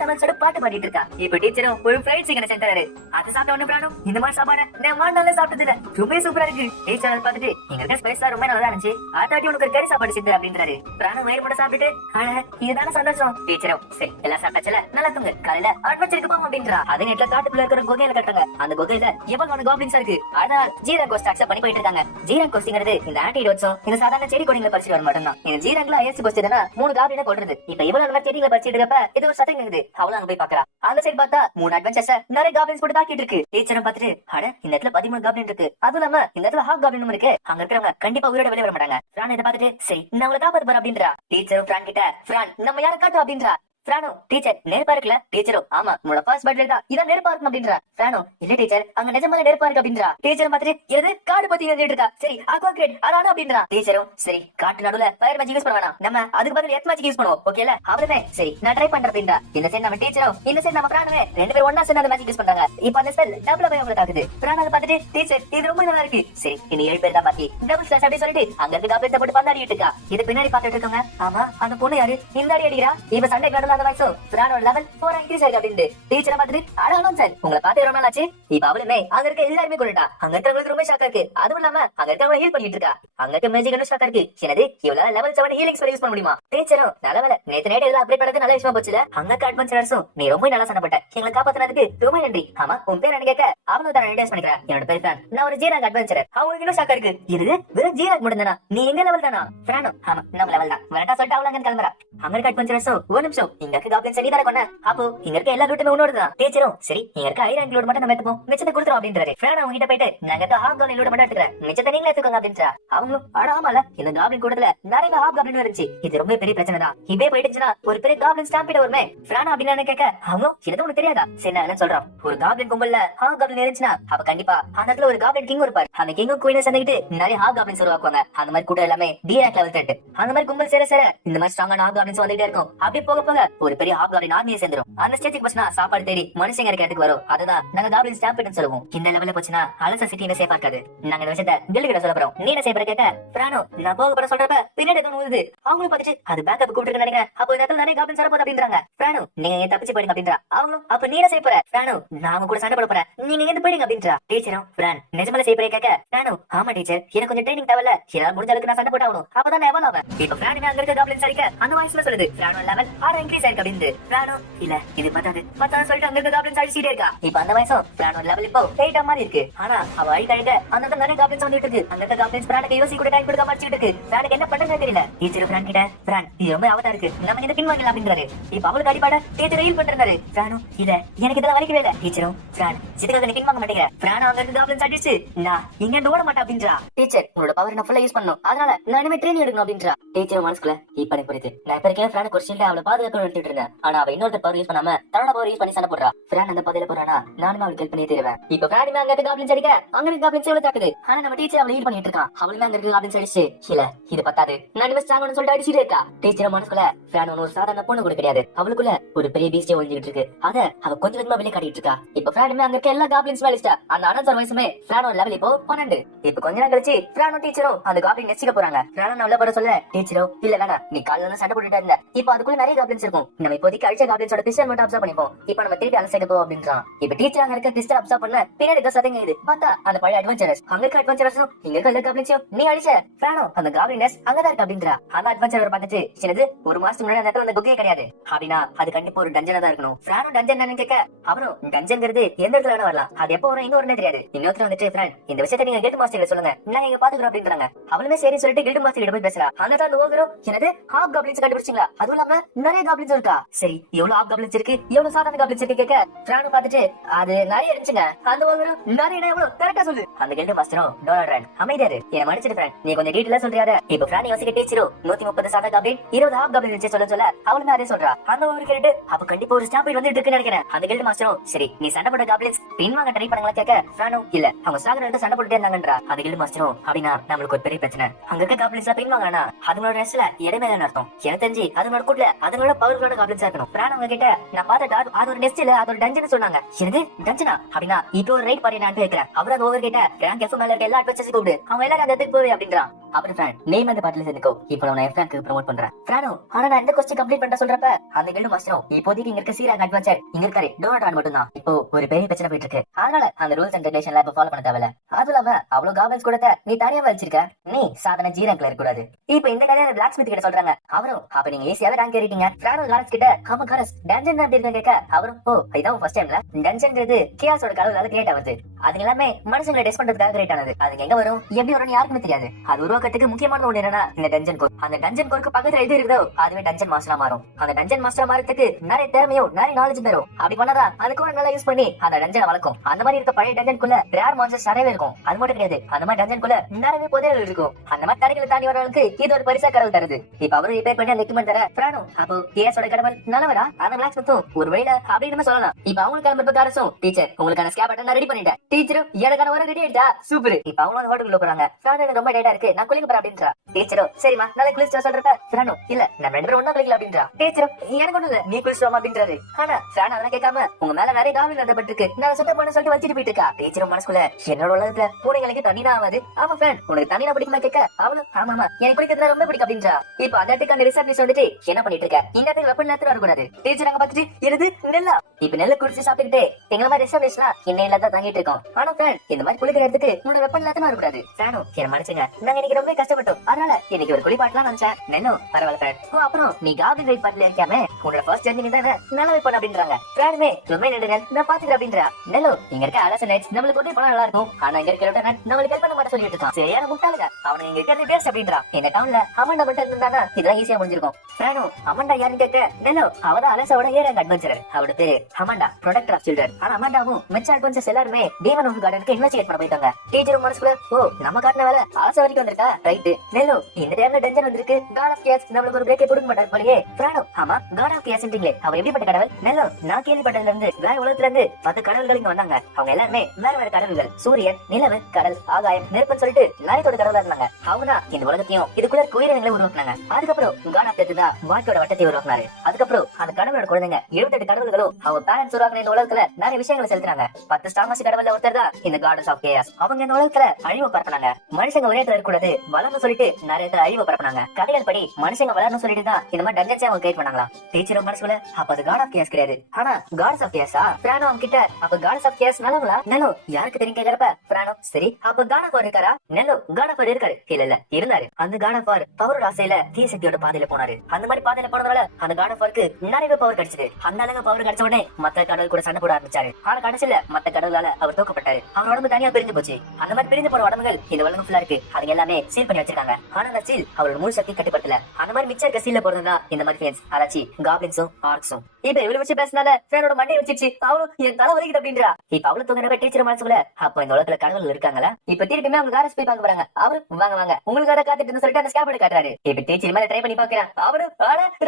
சமையல் சொல்லி பாட்டு பாடிட்டு இருக்கா. இப்ப டீச்சரும் ஒரு ஃப்ரைட் சிக்கன் செஞ்சாரு. அதை சாப்பிட்ட உடனே பிரானும் இந்த மாதிரி சாப்பாடு நான் வாழ்நாளே சாப்பிட்டது ரொம்ப சூப்பரா இருக்கு. டீச்சர் அதை பார்த்துட்டு எங்க இருக்க ஸ்பைஸ் ரொம்ப நல்லா இருந்துச்சு ஆட்டாட்டி உனக்கு ஒரு கறி சாப்பாடு செஞ்சு அப்படின்றாரு. பிரானும் வயிறு மட்டும் சாப்பிட்டுட்டு இதுதானே சந்தோஷம். டீச்சரும் சரி எல்லாம் சாப்பிட்டாச்சல நல்லா தூங்க காலையில அட்வென்ச்சருக்கு போவோம் அப்படின்றா. அதே நேரத்துல காட்டுக்குள்ள இருக்கிற குகையில கட்டுறாங்க. அந்த குகையில எவ்வளவு காப்ளின்ஸ் இருக்கு. ஆனா ஜீரன் கோஸ்ட் அக்செப்ட் பண்ணி போயிட்டு இருக்காங்க. ஜீரன் கோஸ்ட்ங்கிறது இந்த ஆன்டிடோட்ஸும் இந்த சாதாரண செடி கொடிகளை பறிச்சு வர மட்டும் தான். இந்த ஜீரன்ல ஐஎஸ்சி கோஸ்ட் தான 3 காப்ளினை கொல்றது. இப்ப இவ்வளவு அந்த செடிகளை பறிச்சிட்டு இருக்கப்ப இது ஒரு சத்தம் இருக்குது. அவள அங்க போய் பாக்குறா. அந்த சைடு பார்த்தா 3 அட்வென்ச்சர்ஸ் நிறைய காப்ளின்ஸ் போட்டு தாக்கிட்டு இருக்கு. டீச்சரும் பார்த்துட்டு அட இந்த இடத்துல 13 காப்ளின் இருக்கு. அதுவும் இல்லாம இந்த இடத்துல ஹாஃப் காப்ளினும் இருக்கு. அங்க இருக்கிறவங்க கண்டிப்பா உயிரோட வெளிய வர மாட்டாங்க. பிரான் இதை பார்த்துட்டு சரி நான் உங்களை காப்பாத்த போறேன் அப்படின்றா. டீச்சரும் பிரான் கிட்ட பிரான் நம்ம யாரை காட்டும் அப்படின்றா. பிரானோ டீச்சர் நெருப்பா இருக்குல்ல. டீச்சரும் ஆமா உங்களோட ஃபர்ஸ்ட் பர்த்டே தான் இதான் நெருப்பா இருக்கும் அப்படின்றா. பிரானோ இல்ல டீச்சர் அங்க நிஜமாலே நெருப்பா இருக்கு அப்படின்றா. டீச்சர் பார்த்துட்டு எது காடு பத்தி எழுதிட்டு இருக்கா. சரி ஆக்வா கிரேட் அதான அப்படின்றா. டீச்சரும் சரி காட்டு நடுவுல ஃபயர் மேஜிக் யூஸ் பண்ண வேணாம் நம்ம அதுக்கு பதில் எர்த் மேஜிக் யூஸ் பண்ணுவோம் ஓகேல. அவளுமே சரி நான் ட்ரை பண்றேன் அப்படின்றா. இந்த சைடு நம்ம டீச்சரும் இந்த சைடு நம்ம பிரானவே ரெண்டு பேரும் ஒண்ணா சேர்ந்து அந்த மேஜிக் யூஸ் பண்றாங்க. இப்போ அந்த ஸ்பெல் டபுள் பை உங்களுக்கு ஆகுது. பிரான் அதை பார்த்துட்டு டீச்சர் இது ரொம்ப நல்லா இருக்கு. சரி இனி 7 பேர் தான் பாக்கி டபுள் ஸ்லாஷ் அப்படி சொல்லிட்டு அங்க இருந்து காப்ளின்ஸ் போட்டு பந்தாடிட்டு இருக்கா. இது பின்னாடி பாத்துட்டு இருக்காங்க. ஆமா அந்த பொண்ணு யாரு இந்த அடி அடிக்கிறா. இப்ப சண்டை நடுவுல அந்த வயசு பிரானோ லெவல் 4 இன்கிரீஸ் ஆயிருக்கு அப்படினு டீச்சரை பார்த்துட்டு அடணும் சார் உங்களை பார்த்து ரொம்ப நாளாச்சு. இப்ப அவளுமே அங்க இருக்க எல்லாருமே கொண்டுட்டா. அங்க இருக்கிறவங்களுக்கு ரொம்ப ஷாக்கா இருக்கு. அதுவும் இல்லாம அங்க இருக்கவங்க ஹீல் பண்ணிட்டு இருக்கா. அங்க இருக்க மேஜிக் ஷாக்கா இருக்கு. என்னது இவ்வளவு லெவல் 7 ஹீலிங் ஸ்பெல் யூஸ் பண்ண முடியுமா. டீச்சரும் நல்லவேளை நேத்து நைட் இதெல்லாம் அப்டேட் பண்ணது நல்ல விஷயமா போச்சுல. அங்க இருக்க அட்வென்ச்சரர்ஸும் நீ ரொம்ப நல்லா சண்டப்பட்ட எங்களை காப்பாத்தினதுக்கு ரொம்ப நன்றி. ஆமா உன் பேர் என்ன கேட்க அவளும் தான் ஐடியாஸ் பண்ணிக்கிறேன். என்னோட பேர் தான் நான் ஒரு ஜீராக் அட்வென்ச்சரர். அவங்களுக்கு இன்னும் ஷாக்கா இருக்கு. இது வெறும் ஜீராக் மட்டும் தானா நீ எங்க லெவல் தானா. பிரானோ ஆமா நம்ம லெவல் தான் வரட்டா சொல்லிட்டு அவள அங்க கிளம்புறா. அங்க இருக்க அட்வென்ச்சரர்ஸும் ஒரு நிமிஷம் இங்க இருக்க காப்ளின்ஸ் நீ தானே கொண்ட, அப்போ இங்க இருக்க எல்லா லூட்டுமே உன்னோடதான். டீச்சரும் சரி இங்க இருக்க ஹை ரேங்க் லூட் மட்டும் நம்ம எடுத்துப்போம், மிச்சத்தை கொடுத்துரும் அப்படின்றாரு. ஃப்ரான் அவங்க கிட்ட போயிட்டு நாங்க இருக்க ஹாஃப் காப்ளின் லூட் மட்டும் எடுத்துக்கிறேன், மிச்சத்தை நீங்களே எடுத்துக்கோங்க அப்படின்றா. அவங்களும் ஆடாமல இந்த காப்ளின் கூட்டத்துல நிறைய ஹாஃப் காப்ளின் இருந்துச்சு, இது ரொம்ப பெரிய பிரச்சனை தான், இப்பே போயிட்டுச்சுன்னா ஒரு பெரிய காப்ளின் ஸ்டாம்பிட் வருமே. ஃப்ரான் அப்படின்னு கேட்க அவங்களும் எனக்கு ஒண்ணு தெரியாதா, சரி நான் என்ன சொல்றோம், ஒரு காப்ளின் கும்பல்ல ஹாஃப் காப்ளின் இருந்துச்சுன்னா அப்ப கண்டிப்பா அந்த இடத்துல ஒரு காப்ளின் கிங் இருப்பாரு. அந்த கிங்கும் குயினும் சேர்ந்துக்கிட்டு நிறைய ஹாஃப் காப்ளின்ஸ் உருவாக்குவாங்க. அந்த மாதிரி கூட்டம் எல்லாமே டி ரேங்க் லெவல் 3. அந்த மாதிரி கும்பல் சேர சேர இந்த மாதிரி ஸ்ட்ராங்கான ஹாஃப் காப்ளின்ஸ் வந்துட்டே இருக்கும். அப்படி போக போக ஒரு பெரிய ஹாஃப் காப்ளின் ஆர்மியை சேர்ந்துரும். அந்த ஸ்டேஜுக்கு போச்சுனா சாப்பாடு தேடி மனுஷங்க இருக்கிறதுக்கு வரும், அதுதான் நாங்க காப்ளின் ஸ்டாம்பிட்னு சொல்லுவோம். இந்த லெவல்ல போச்சுனா அலச சிட்டி என்ன சேஃபா இருக்காது. நாங்க இந்த விஷயத்தை கில்டு கிட்ட சொல்ல போறோம், நீ என்ன செய்ய கேட்க ஃப்ரானோ நான் போக போற சொல்றப்ப பின்னாடி எதுவும் ஊதுது. அவங்களும் பார்த்துட்டு அது பேக்கப் கூப்பிட்டு நினைக்கிறேன், அப்போ இந்த இடத்துல நிறைய காப்ளின்ஸ் வர போகுது அப்படின்றாங்க. ஃப்ரானோ நீங்க ஏன் தப்பிச்சு போயிடுங்க அப்படின்றா. அவங்களும் அப்ப நீ என்ன செய்ய போற, ஃப்ரானோ நாம கூட சண்டை போட போற, நீங்க எங்க போயிடுங்க அப்படின்றா. டீச்சரும் ஃப்ரான் நிஜமால செய்ய போற கேட்க ஃப்ரானோ ஆமா டீச்சர் எனக்கு கொஞ்சம் ட்ரைனிங் தேவையில்ல, என்னால முடிஞ்ச அளவுக்கு நான் சண்டை போட்டாகணும், அப்பதான் நான் எவன் ஆவேன். இப்ப ஃப்ரானுமே அங்க இருக்க காப்ளின்ஸ் அடிக்க அந்த வாய்ஸ்ல சொல்லுது ஃப்ரானோ லெவல் 6 இன்க்ரீஸ் ஆயிருக்கு அப்படின்னு. ஃப்ரானோ இல்ல இது பத்தாது சொல்லிட்டு அங்க இருக்க காப்ளின்ஸ் அடிச்சிட்டே இருக்கா. இப்ப அந்த வயசும் ஃப்ரானோ லெவல் இப்போ 8 மாதிரி இருக்கு. ஆனா அவ அடிக்க அந்த இடத்துல நிறைய காப்ளின்ஸ் வந்துட்டு இருக்கு. அந்த இருக்க காப்ளின்ஸ் ஃப்ரானுக்கு யோசி கூட டைம் கொடுக்க மாட்டிட்டு இருக்கு. ஃப்ரானுக்கு என்ன பண்றதுன்னு தெரியல. டீச்சர் ஃப்ரான் கிட்ட ஃப்ரான் இது ரொம்ப ஆபத்தா இருக்கு, நம்ம இந்த பின் வாங்கலாம் அப்படின்றாரு. இப்ப அவளுக்கு அடிபாட டீச்சர் ஹீல் பண்றாரு. ஃப்ரானோ இல்ல எனக்கு இதெல்லாம் வலிக்கவே இல்ல. டீச்சரும் ஃப்ரான் இதுக்காக நீ பின் வாங்க மாட்டேங்கிற, ஃப்ரான் அங்க இருக்க காப்ளின்ஸ் அடிச்சு நான் இங்க இருந்து ஓட மாட்டேன் அப்படின்றா. டீச்சர் உங்களோட பவர் நான் ஃபுல்லா யூஸ் பண்ணனும், அதனால நான் இனிமே ட்ரெயினிங் எடுக்கணும் அப்படின்றா. டீச்சர் மனசுக்குள்ள இப்ப எனக்கு புரியுது, நான் இப்ப இருக்கேன் ஃப்ரான் ஒரு ஷீல்ட் அவளை பாதுகாக்கணும் எடுத்துட்டு இருந்தேன், ஆனா அவ இன்னொரு பவர் யூஸ் பண்ணாம தன்னோட பவர் யூஸ் பண்ணி சண்டை போடுறா. ஃப்ரான் அந்த பாதையில போறானா நானும் அவளுக்கு ஹெல்ப் பண்ணி தருவேன். இப்ப ஃப்ரானுமே அங்க இருக்க காப்ளின்ஸ் அடிக்க அங்க இருக்க காப்ளின்ஸ் எவ்வளவு தாக்குது, ஆனா நம்ம டீச்சர் அவளை ஹீல் பண்ணிட்டு இருக்கான். அவளுமே அங்க இருக்க காப்ளின்ஸ் அடிச்சு இல்ல இது பத்தாது நான் இனிமே ஸ்ட்ராங்னு சொல்லிட்டு அடிச்சிட்டு இருக்கா. டீச்சர் மனசுக்குள்ள ஃப்ரான் ஒரு சாதாரண பொண்ணு கூட கிடையாது, அவளுக்குள்ள ஒரு பெரிய பீஸ்டே ஒளிஞ்சிட்டு இருக்கு, அத அவ கொஞ்சம் கொஞ்சமா வெளியே காட்டிட்டு இருக்கா. இப்ப ஃப்ரானுமே அங்க இருக்க எல்லா காப்ளின்ஸ் மேலிஸ்டா அந்த அனன்சர் வயசுமே ஃப்ரானோட லெவல் இப்போ 12. இப்ப கொஞ்ச நேரம் கழிச்சு ஃப்ரானோ டீச்சரும் அந்த காப்ளின் நெச்சிக்க போறாங்க. ஃப்ரானோ நல்ல பட சொல்ல டீச்சரோ இல்ல வேணாம் நீ காலையில இருந்து சண்டை போட்டுட்டே இருந்த, இப்ப அதுக்குள்ள நிறைய காப்ளின்ஸ் இருக்கும், நம்ம இப்போதைக்கு அழிச்ச காப்ளின்ஸோட பிஸ்டல் மட்டும் அப்சர்வ் பண்ணிப்போம், இப்ப நம்ம திருப்பி அலசைக்க போவோம் அப்படின்றான். இப்ப டீச்சர் அங்க இருக்க பிஸ்டல் அப்சர்வ் பண்ண பின்னாடி ஏதோ சத்தங்க இது பார்த்தா அந்த பழைய அட்வென்ச்சரஸ் அங்க இருக்க அட்வென்ச்சரஸும் இங்க இருக்க எல்லா காப்ளின்ஸையும் நீ அழிச்ச ஃப்ரானோ அந்த காப்ளின்ஸ் அங்கதான் இருக்கு அப்படின்றா. அந்த அட்வென்ச்சரர் பார்த்துட்டு சின்னது ஒரு மாசத்துக்கு முன்னாடி அந்த இடத்துல அந்த குகையே கிடையாது அப்படின்னா அது கண்டிப்பா ஒரு டஞ்சனா தான் இருக்கணும். ஃப்ரானோ டஞ்சன் கேட்க அவரும் டஞ்சன்ங்கிறது எந்த இடத்துல வேணா வரலாம், அது எப்போ வரும் எங்க வரும்னே தெரியாது. இன்னொருத்தர் வந்துட்டு ஃப்ரெண்ட் இந்த விஷயத்தை நீங்க கில்ட் மாஸ்டர் சொல்லுங்க நாங்க இங்க பாத்துக்கிறோம் அப்படின்றாங்க. அவளுமே சரி சொல்லிட்டு கில்ட் மாஸ்டர் கிட்ட போய் பேசுறா. அந்த தான் ஓகரும் என்னது ஹாஃப் காப்ளின்ஸ் கண்டுபிடிச்சீங்களா, அதுவும் இல்லாம நிறைய காப்ளின்ஸ் இருக்கா, சரி எவ்வளவு ஹாஃப் காப்ளின்ஸ் இருக்கு எவ்வளவு சாதாரண காப்ளின்ஸ் இருக்கு கேட்க ஃப்ரானோ பார்த்துட்டு அது நிறைய இருந்துச்சுங்க. அந்த ஓகரும் நிறைய எவ்வளவு கரெக்டா சொல்லு. அந்த கில்ட் மாஸ்டரும் டோனால்ட் அமைதியாரு என்ன மன்னிச்சிடு ஃப்ரெண்ட் நீ கொஞ்சம் டீடைலா சொல்றியாரு. இப்ப ஃப்ரான் யோசிக்க டீச்சரும் 130 சாதாரண காப்ளின் 20 ஹாஃப் காப்ளின் வச்சு சொல்ல அவளுமே அதே சொல்றா. அந்த ஒரு கேட்டு அப்ப கண்டிப்பா ஒரு ஸ்டாம்பிட் வந்துட்டு இருக்குன்னு நினைக்கிறேன். அந்த கில்ட் மாஸ்டரும் சரி நீ சண்டை போட்ட காப்ளின்ஸ் பின் வாங்க ட்ரை பண்ணுங்களா கேட்க ஃப்ரானோ இல்ல அவங்க ஸ்ட்ராங்கா சண்டை போட்டுட்டே இருந்தாங்கன்றா. அந்த கில்ட் மாஸ்டரும் அப்படின்னா நம்மளுக்கு ஒரு பெரிய பிரச்சனை, அங்க இருக்க காப்ளின்ஸ் பின் வாங்கனா அதுங்களோட ரெஸ்ட்ல இடமே இல்லைன்னு அர்த்தம். எனக்கு தெரிஞ்சு அதுங்களோட கூட்ல அதுங்களோட பவர்களோட காப்ளின்ஸ் இருக்கணும். ஃப்ரான் அவங்க கிட்ட நான் பார்த்துட்டு அது ஒரு நெஸ்ட் இல்ல அது ஒரு டஞ்சன் சொன்னாங்க. எனக்கு டஞ்சனா அப்படின்னா இப்போ ஒரு ரைட் பாடி நான் கேட்கிறேன். அவரு அது ஓவர் கிட்ட ரேங்க் எஃப் மேல இருக்க எல்லா அட்வென்ச்சர்ஸ் கூப்பிடு அவங்க எல்லாரும் அந்த இடத்துக்கு போவே அப்படின்றான். அப்புறம் ஃப்ரான் நேம் அந்த பாட்டில சேர்ந்துக்கோ இப்போ நான் எஃப்ராங்க்கு ப்ரோமோட் பண்றேன். ஃப்ரானோ ஆனா நான் இந்த கொஸ்டின் கம்ப்ளீட் பண்ண சொல்றப்ப அந்த கில்ட் மாஸ்டரும் இப்போதைக்கு இங்க இருக்க சீராக் அட்வென்ச்சர் இங்க இருக்காரு டோனால்ட் மட்டும் தான் இப்போ ஒரு பெரிய பிரச்சனை போயிட்டு இருக்கு, அதனால அந்த ரூல்ஸ் அண்ட் ரெகுலேஷன்ல இப்ப ஃபாலோ பண்ண தேவையில்ல. அது இல்லாம அவ்வளவு காப்ளின்ஸ் கூட நீ தனியா வச்சிருக்க, நீ சாதாரண ஜி ரேங்க்ல இருக்க கூடாது. இப்ப இந்த கதையில பிளாக் ஸ்மித் கிட்ட சொல்றாங்க. அவரும் அப்ப நீங்க ஈஸியாவே ரேங்க் ஏறிட்டீங்க. ஃப்ரானோ லாரன்ஸ் கிட்ட ஆமா காரஸ் டஞ்சன் அப்படி இருக்க கேட்க அவரும் ஓ இதான் ஃபர்ஸ்ட் டைம்ல டஞ்சன்ங்கிறது கியாஸோட கடவுளால கிரியேட் ஆகுது, அது எல்லாமே மனுஷங்களை டெஸ்ட் பண்றதுக்காக கிரியேட் ஆனது, அது எங்க வரும் எப்படி வரும்னு யாருக்குமே தெரியாது. அது உருவாக்கத்துக்கு முக்கியமான ஒண்ணு என்னன்னா இந்த டஞ்சன் கோர். அந்த டஞ்சன் கோருக்கு பக்கத்துல எது இருக்குதோ அதுவே டஞ்சன் மாஸ்டரா மாறும். அந்த டஞ்சன் மாஸ்டரா மாறதுக்கு நிறைய திறமையும் நிறைய நாலேஜ் தரும். அப்படி பண்ணதா அதுக்கு ஒரு நல்லா யூஸ் பண்ணி அந்த டஞ்சனை வளர்க்கும். அந்த மாதிரி இருக்க பழைய டஞ்சன்குள்ள ரேர் மான்ஸ்டர்ஸ் நிறையவே இருக்கும். அது மட்டும் கிடையாது அந்த மாதிரி டஞ்சன்குள்ள நிறைய புதையல் இருக்கும். அந்த மாதிரி தடைகளை தாண்டி வரவங்களுக்கு இது ஒரு பரிசா கடவுள் தருது. இப்ப அவரு ரிப்பேர் பண்ணி அந்த எக்யூப்மெண்ட் தர ஃப்ரானோ அப்போ கேஸோட கடவுள் நல்லவரா அந்த பிளாக் ஸ்மித்தும் ஒரு வழியில அப்படின்னு சொல்லலாம். இப்ப அவங்களுக்கு கிளம்பி காரசும் டீச்சர் உங்களுக்கான ஸ்கேப் பட்டன் ரெடி பண்ணிட்டேன், டீச்சரும் எனக்கான ஒரு ரெடி ஆயிட்டா சூப்பர். இப்ப அவங்க அந்த ஹோட்டலுக்குள்ள போறாங்க. ஃப்ரானோ எனக்கு ரொம்ப டேட்டா இருக்கு நான் குளிக்க போறேன் அப்படின்றா. டீச்சரும் சரிமா நாளை குளிச்சு சொல்றப்ப ஃப்ரானோ இல்ல நம்ம ரெண்டு பேரும் ஒண்ணா குளிக்கல அப்படின்றா. டீச்சரும் எனக்கு ஒண்ணு இல்ல நீ குளிச்சுமா அப்படின்றாரு. ஆனா ஃப்ரானோ அதெல்லாம் கேட்காம உங்க மேல நிறைய காவல் நடப்பட்டிருக்கு நான் சுத்த பண்ண சொல்லிட்டு வச்சிட்டு போயிட்டு இருக்கா. டீச்சரும் மனசுக்குள்ள என்னோட உலகத்துல பூனைகளுக்கு தண்ணினா ஆகாது, ஆமா ஃப்ரெண்ட் உனக்கு தண்ணினா பிடிக்குமா கேட்க அவளும் ஆமாமா எனக்கு குளிக்கிறதுல ரொம்ப பிடிக்கும் அப்படின்றா. இப்ப அந்த இடத்துக்கு அந்த ரிசர்ச் வந்துட்டு என்ன பண்ணிட்டு இருக்க இந்த இடத்துக்கு வெப்பன் நேரத்துல வரக்கூடாது. டீச்சர் அங்க பாத்துட்டு எனது நெல்லா இப்ப நெல்ல குடிச்சு சாப்பிட்டுட்டு எங்களை மாதிரி ரிசர்வேஷனா இன்னையில தான் தங்கிட்டு இருக்கோம், பிரானும். ஆனா பிரான் இந்த மாதிரி குளிக்கிற இடத்துக்கு உன்னோட வெப்பன் எல்லாத்தையும் வரக்கூடாது. பிரானும் என்ன மனுஷங்க நாங்க இன்னைக்கு ரொம்ப கஷ்டப்பட்டோம், அதனால இன்னைக்கு ஒரு குளிப்பாட்டலாம் நினைச்சேன். நெல்லோ பரவாயில்ல பிரான். ஓ அப்புறம் நீ காப்ளின் ரைட் பார்ட்ல இருக்காம உன்னோட ஃபர்ஸ்ட் ஜர்னி தானே நல்லா வெப்பன் அப்படின்றாங்க. பிரானுமே ரொம்ப நடுங்க நான் பாத்துக்கிறேன் அப்படின்றா. நெல்லோ இங்க இருக்க அலச நைட்ஸ் நம்மளுக்கு உதவி பண்ணா நல்லா இருக்கும், ஆனா இங்க இருக்க லிeutenant நம்மளுக்கு ஹெல்ப் பண்ண மாட்டேன் சொல்லிட்டு இருக்கான். சரியான முட்டாளுங்க அவனை இங்க இருக்கிறது பேஸ்ட் அப்படின்றா. இந்த டவுன்ல அமண்டா மட்டும் இருந்தானா இதெல்லாம் ஈஸியா முடிஞ்சிருக்கும். பிரானும் அமண்டா யாருன்னு கேட்க நெல்லோ அவதான் அலசாவோட ஏரியா அட்வென்ச்சரர். அவரோட பேரு அமண்டா ப்ரொடெக்டர் ஆஃப் சில்ட்ரன். ஆனா அமண்டாவும் மெச்ச அட்வென்ச்சர்ஸ் எல்லாருமே டீமன் ஆஃப் கார்டனுக்கு இன்வெஸ்டிகேட் பண்ண போயிட்டாங்க. டீச்சரும் மனசுக்குள்ள ஓ நம்ம காட்டின வேலை ஆசை வரைக்கும் வந்திருக்கா ரைட். நெல்லோ இந்த டைம்ல டென்ஷன் வந்திருக்கு, காட் ஆஃப் கேஸ் நம்மளுக்கு ஒரு பிரேக்கே கொடுக்க மாட்டார் போலயே. பிரானோ ஆமா காட் ஆஃப் கேஸ்ன்றீங்களே அவர் எப்படிப்பட்ட கடவுள்? நெல்லோ நான் கேள்விப்பட்டதுல இருந்து வேற உலகத்துல இருந்து 10 கடவுள்கள் இங்க வந்தாங்க. அவங்க எல்லாருமே வேற வேற கடவுள்கள், சூரியன், நிலவு, கடல், ஆகாயம், நெருப்புன்னு சொல்லிட்டு நிறையத்தோட கடவுளா இருந்தாங்க. அவங்க இந்த உலகத்தையும் இதுக்குள்ள உயிரினங்களை உருவாக்குனாங்க. அதுக்கப்புறம் காட் ஆஃப் டெத் தான் வாழ்க்கையோட வட்டத்தை உருவாக்குனாரு. அதுக்கப்புறம் அந்த கடவுளோட குழந்தைங்க 78 கடவுள்களும் அவங்க பேரண்ட்ஸ் உருவாக்குன இந்த உலகத்துல நிறைய விஷயங்களை செலுத்துறாங்க. 10 ஸ்டார்மஸ் கடவுள்ல ஒருத்தர் தான் இந்த காடஸ் ஆஃப் கேஸ். அவங்க இந்த உலகத்துல அழிவு பரப்புனாங்க. மனுஷங்க ஒரே இடத்துல இருக்கக்கூடாது வளர்ந்து சொல்லிட்டு நிறைய இடத்துல அழிவு பரப்புனாங்க. கதைகள் படி மனுஷங்க வளரணும் சொல்லிட்டு தான் இந்த மாதிரி டஞ்சன்ஸ் அவங்க கிரியேட் பண்ணாங்களா. டீச்சரும் மனசுக்குள்ள அப்ப அது காட் ஆஃப் கேஸ் கிடையாது, ஆனா காட்ஸ் ஆஃப் கேஸா? பிரானோ அவங்க கிட்ட அப்ப காட்ஸ் ஆஃப் கேஸ் நல்லவங்களா? நெல்லோ யாருக்கு தெரியும் கேக்குறப்ப பிரானோ சரி அப்ப காட் ஆஃப் வார் இருக்காரா? நெல்லோ காட் ஆஃப் வார் இருக்காரு இல்ல இருந்தாரு. அந்த காட் ஆஃப் வார் பவரோட ஆசையில தீய சக்தியோட பாதையில போனாரு. அந்த மாதிரி பாதையில போனதால அந்த காட் ஆஃப் வாருக்கு நிறைய பவர் கிடைச்சது. அந்த அளவுக்கு பவர் கிடைச்ச உடனே மத்த கடவுள் கூட சண்டை போட ஆரம்பிச்சாரு. ஆனா கடைசியில மத்த கடவுளால அவர் தோக்கப்பட்டாரு. அவர் உடம்பு தனியா பிரிஞ்சு போச்சு. அந்த மாதிரி பிரிஞ்சு போற உடம்புகள் இந்த உலகம் ஃபுல்லா இருக்கு, அது எல்லாமே சீல் பண்ணி வச்சிருக்காங்க. ஆனா அந்த சீல் அவரோட முழு சக்தி கட்டுப்படுத்தல. அந்த மாதிரி மிச்சம் இருக்க சீல்ல போறதுதான் இந்த மாதிரி ஃப்ரெண்ட்ஸ் அதாச்சி காப்ளின்ஸும் ஆர்க்ஸும். இப்ப இவ்வளவு வச்சு பேசினால ஃப்ரெண்டோட மண்டையை வச்சிருச்சு. அவளும் என் தலை வலிக்குது அப்படின்றா. இப்ப அவளு தூங்கினப்ப டீச்சர் மனசுக்குள்ள அப்ப இந்த உலகத்துல கடவுள் இருக்காங்களா? இப்ப திருப்பியுமே அவங்க காரஸ் போய் பார்க்க போறாங்க. அவரு வாங்க வாங்க உங்களுக்காக காத்துட்டு சொல்லிட்டு அந்த ஸ்கேப் காட்டுறாரு. இப்ப டீச்சர் மேல ட்ரை பண்ணி பாக்குறான். அவரு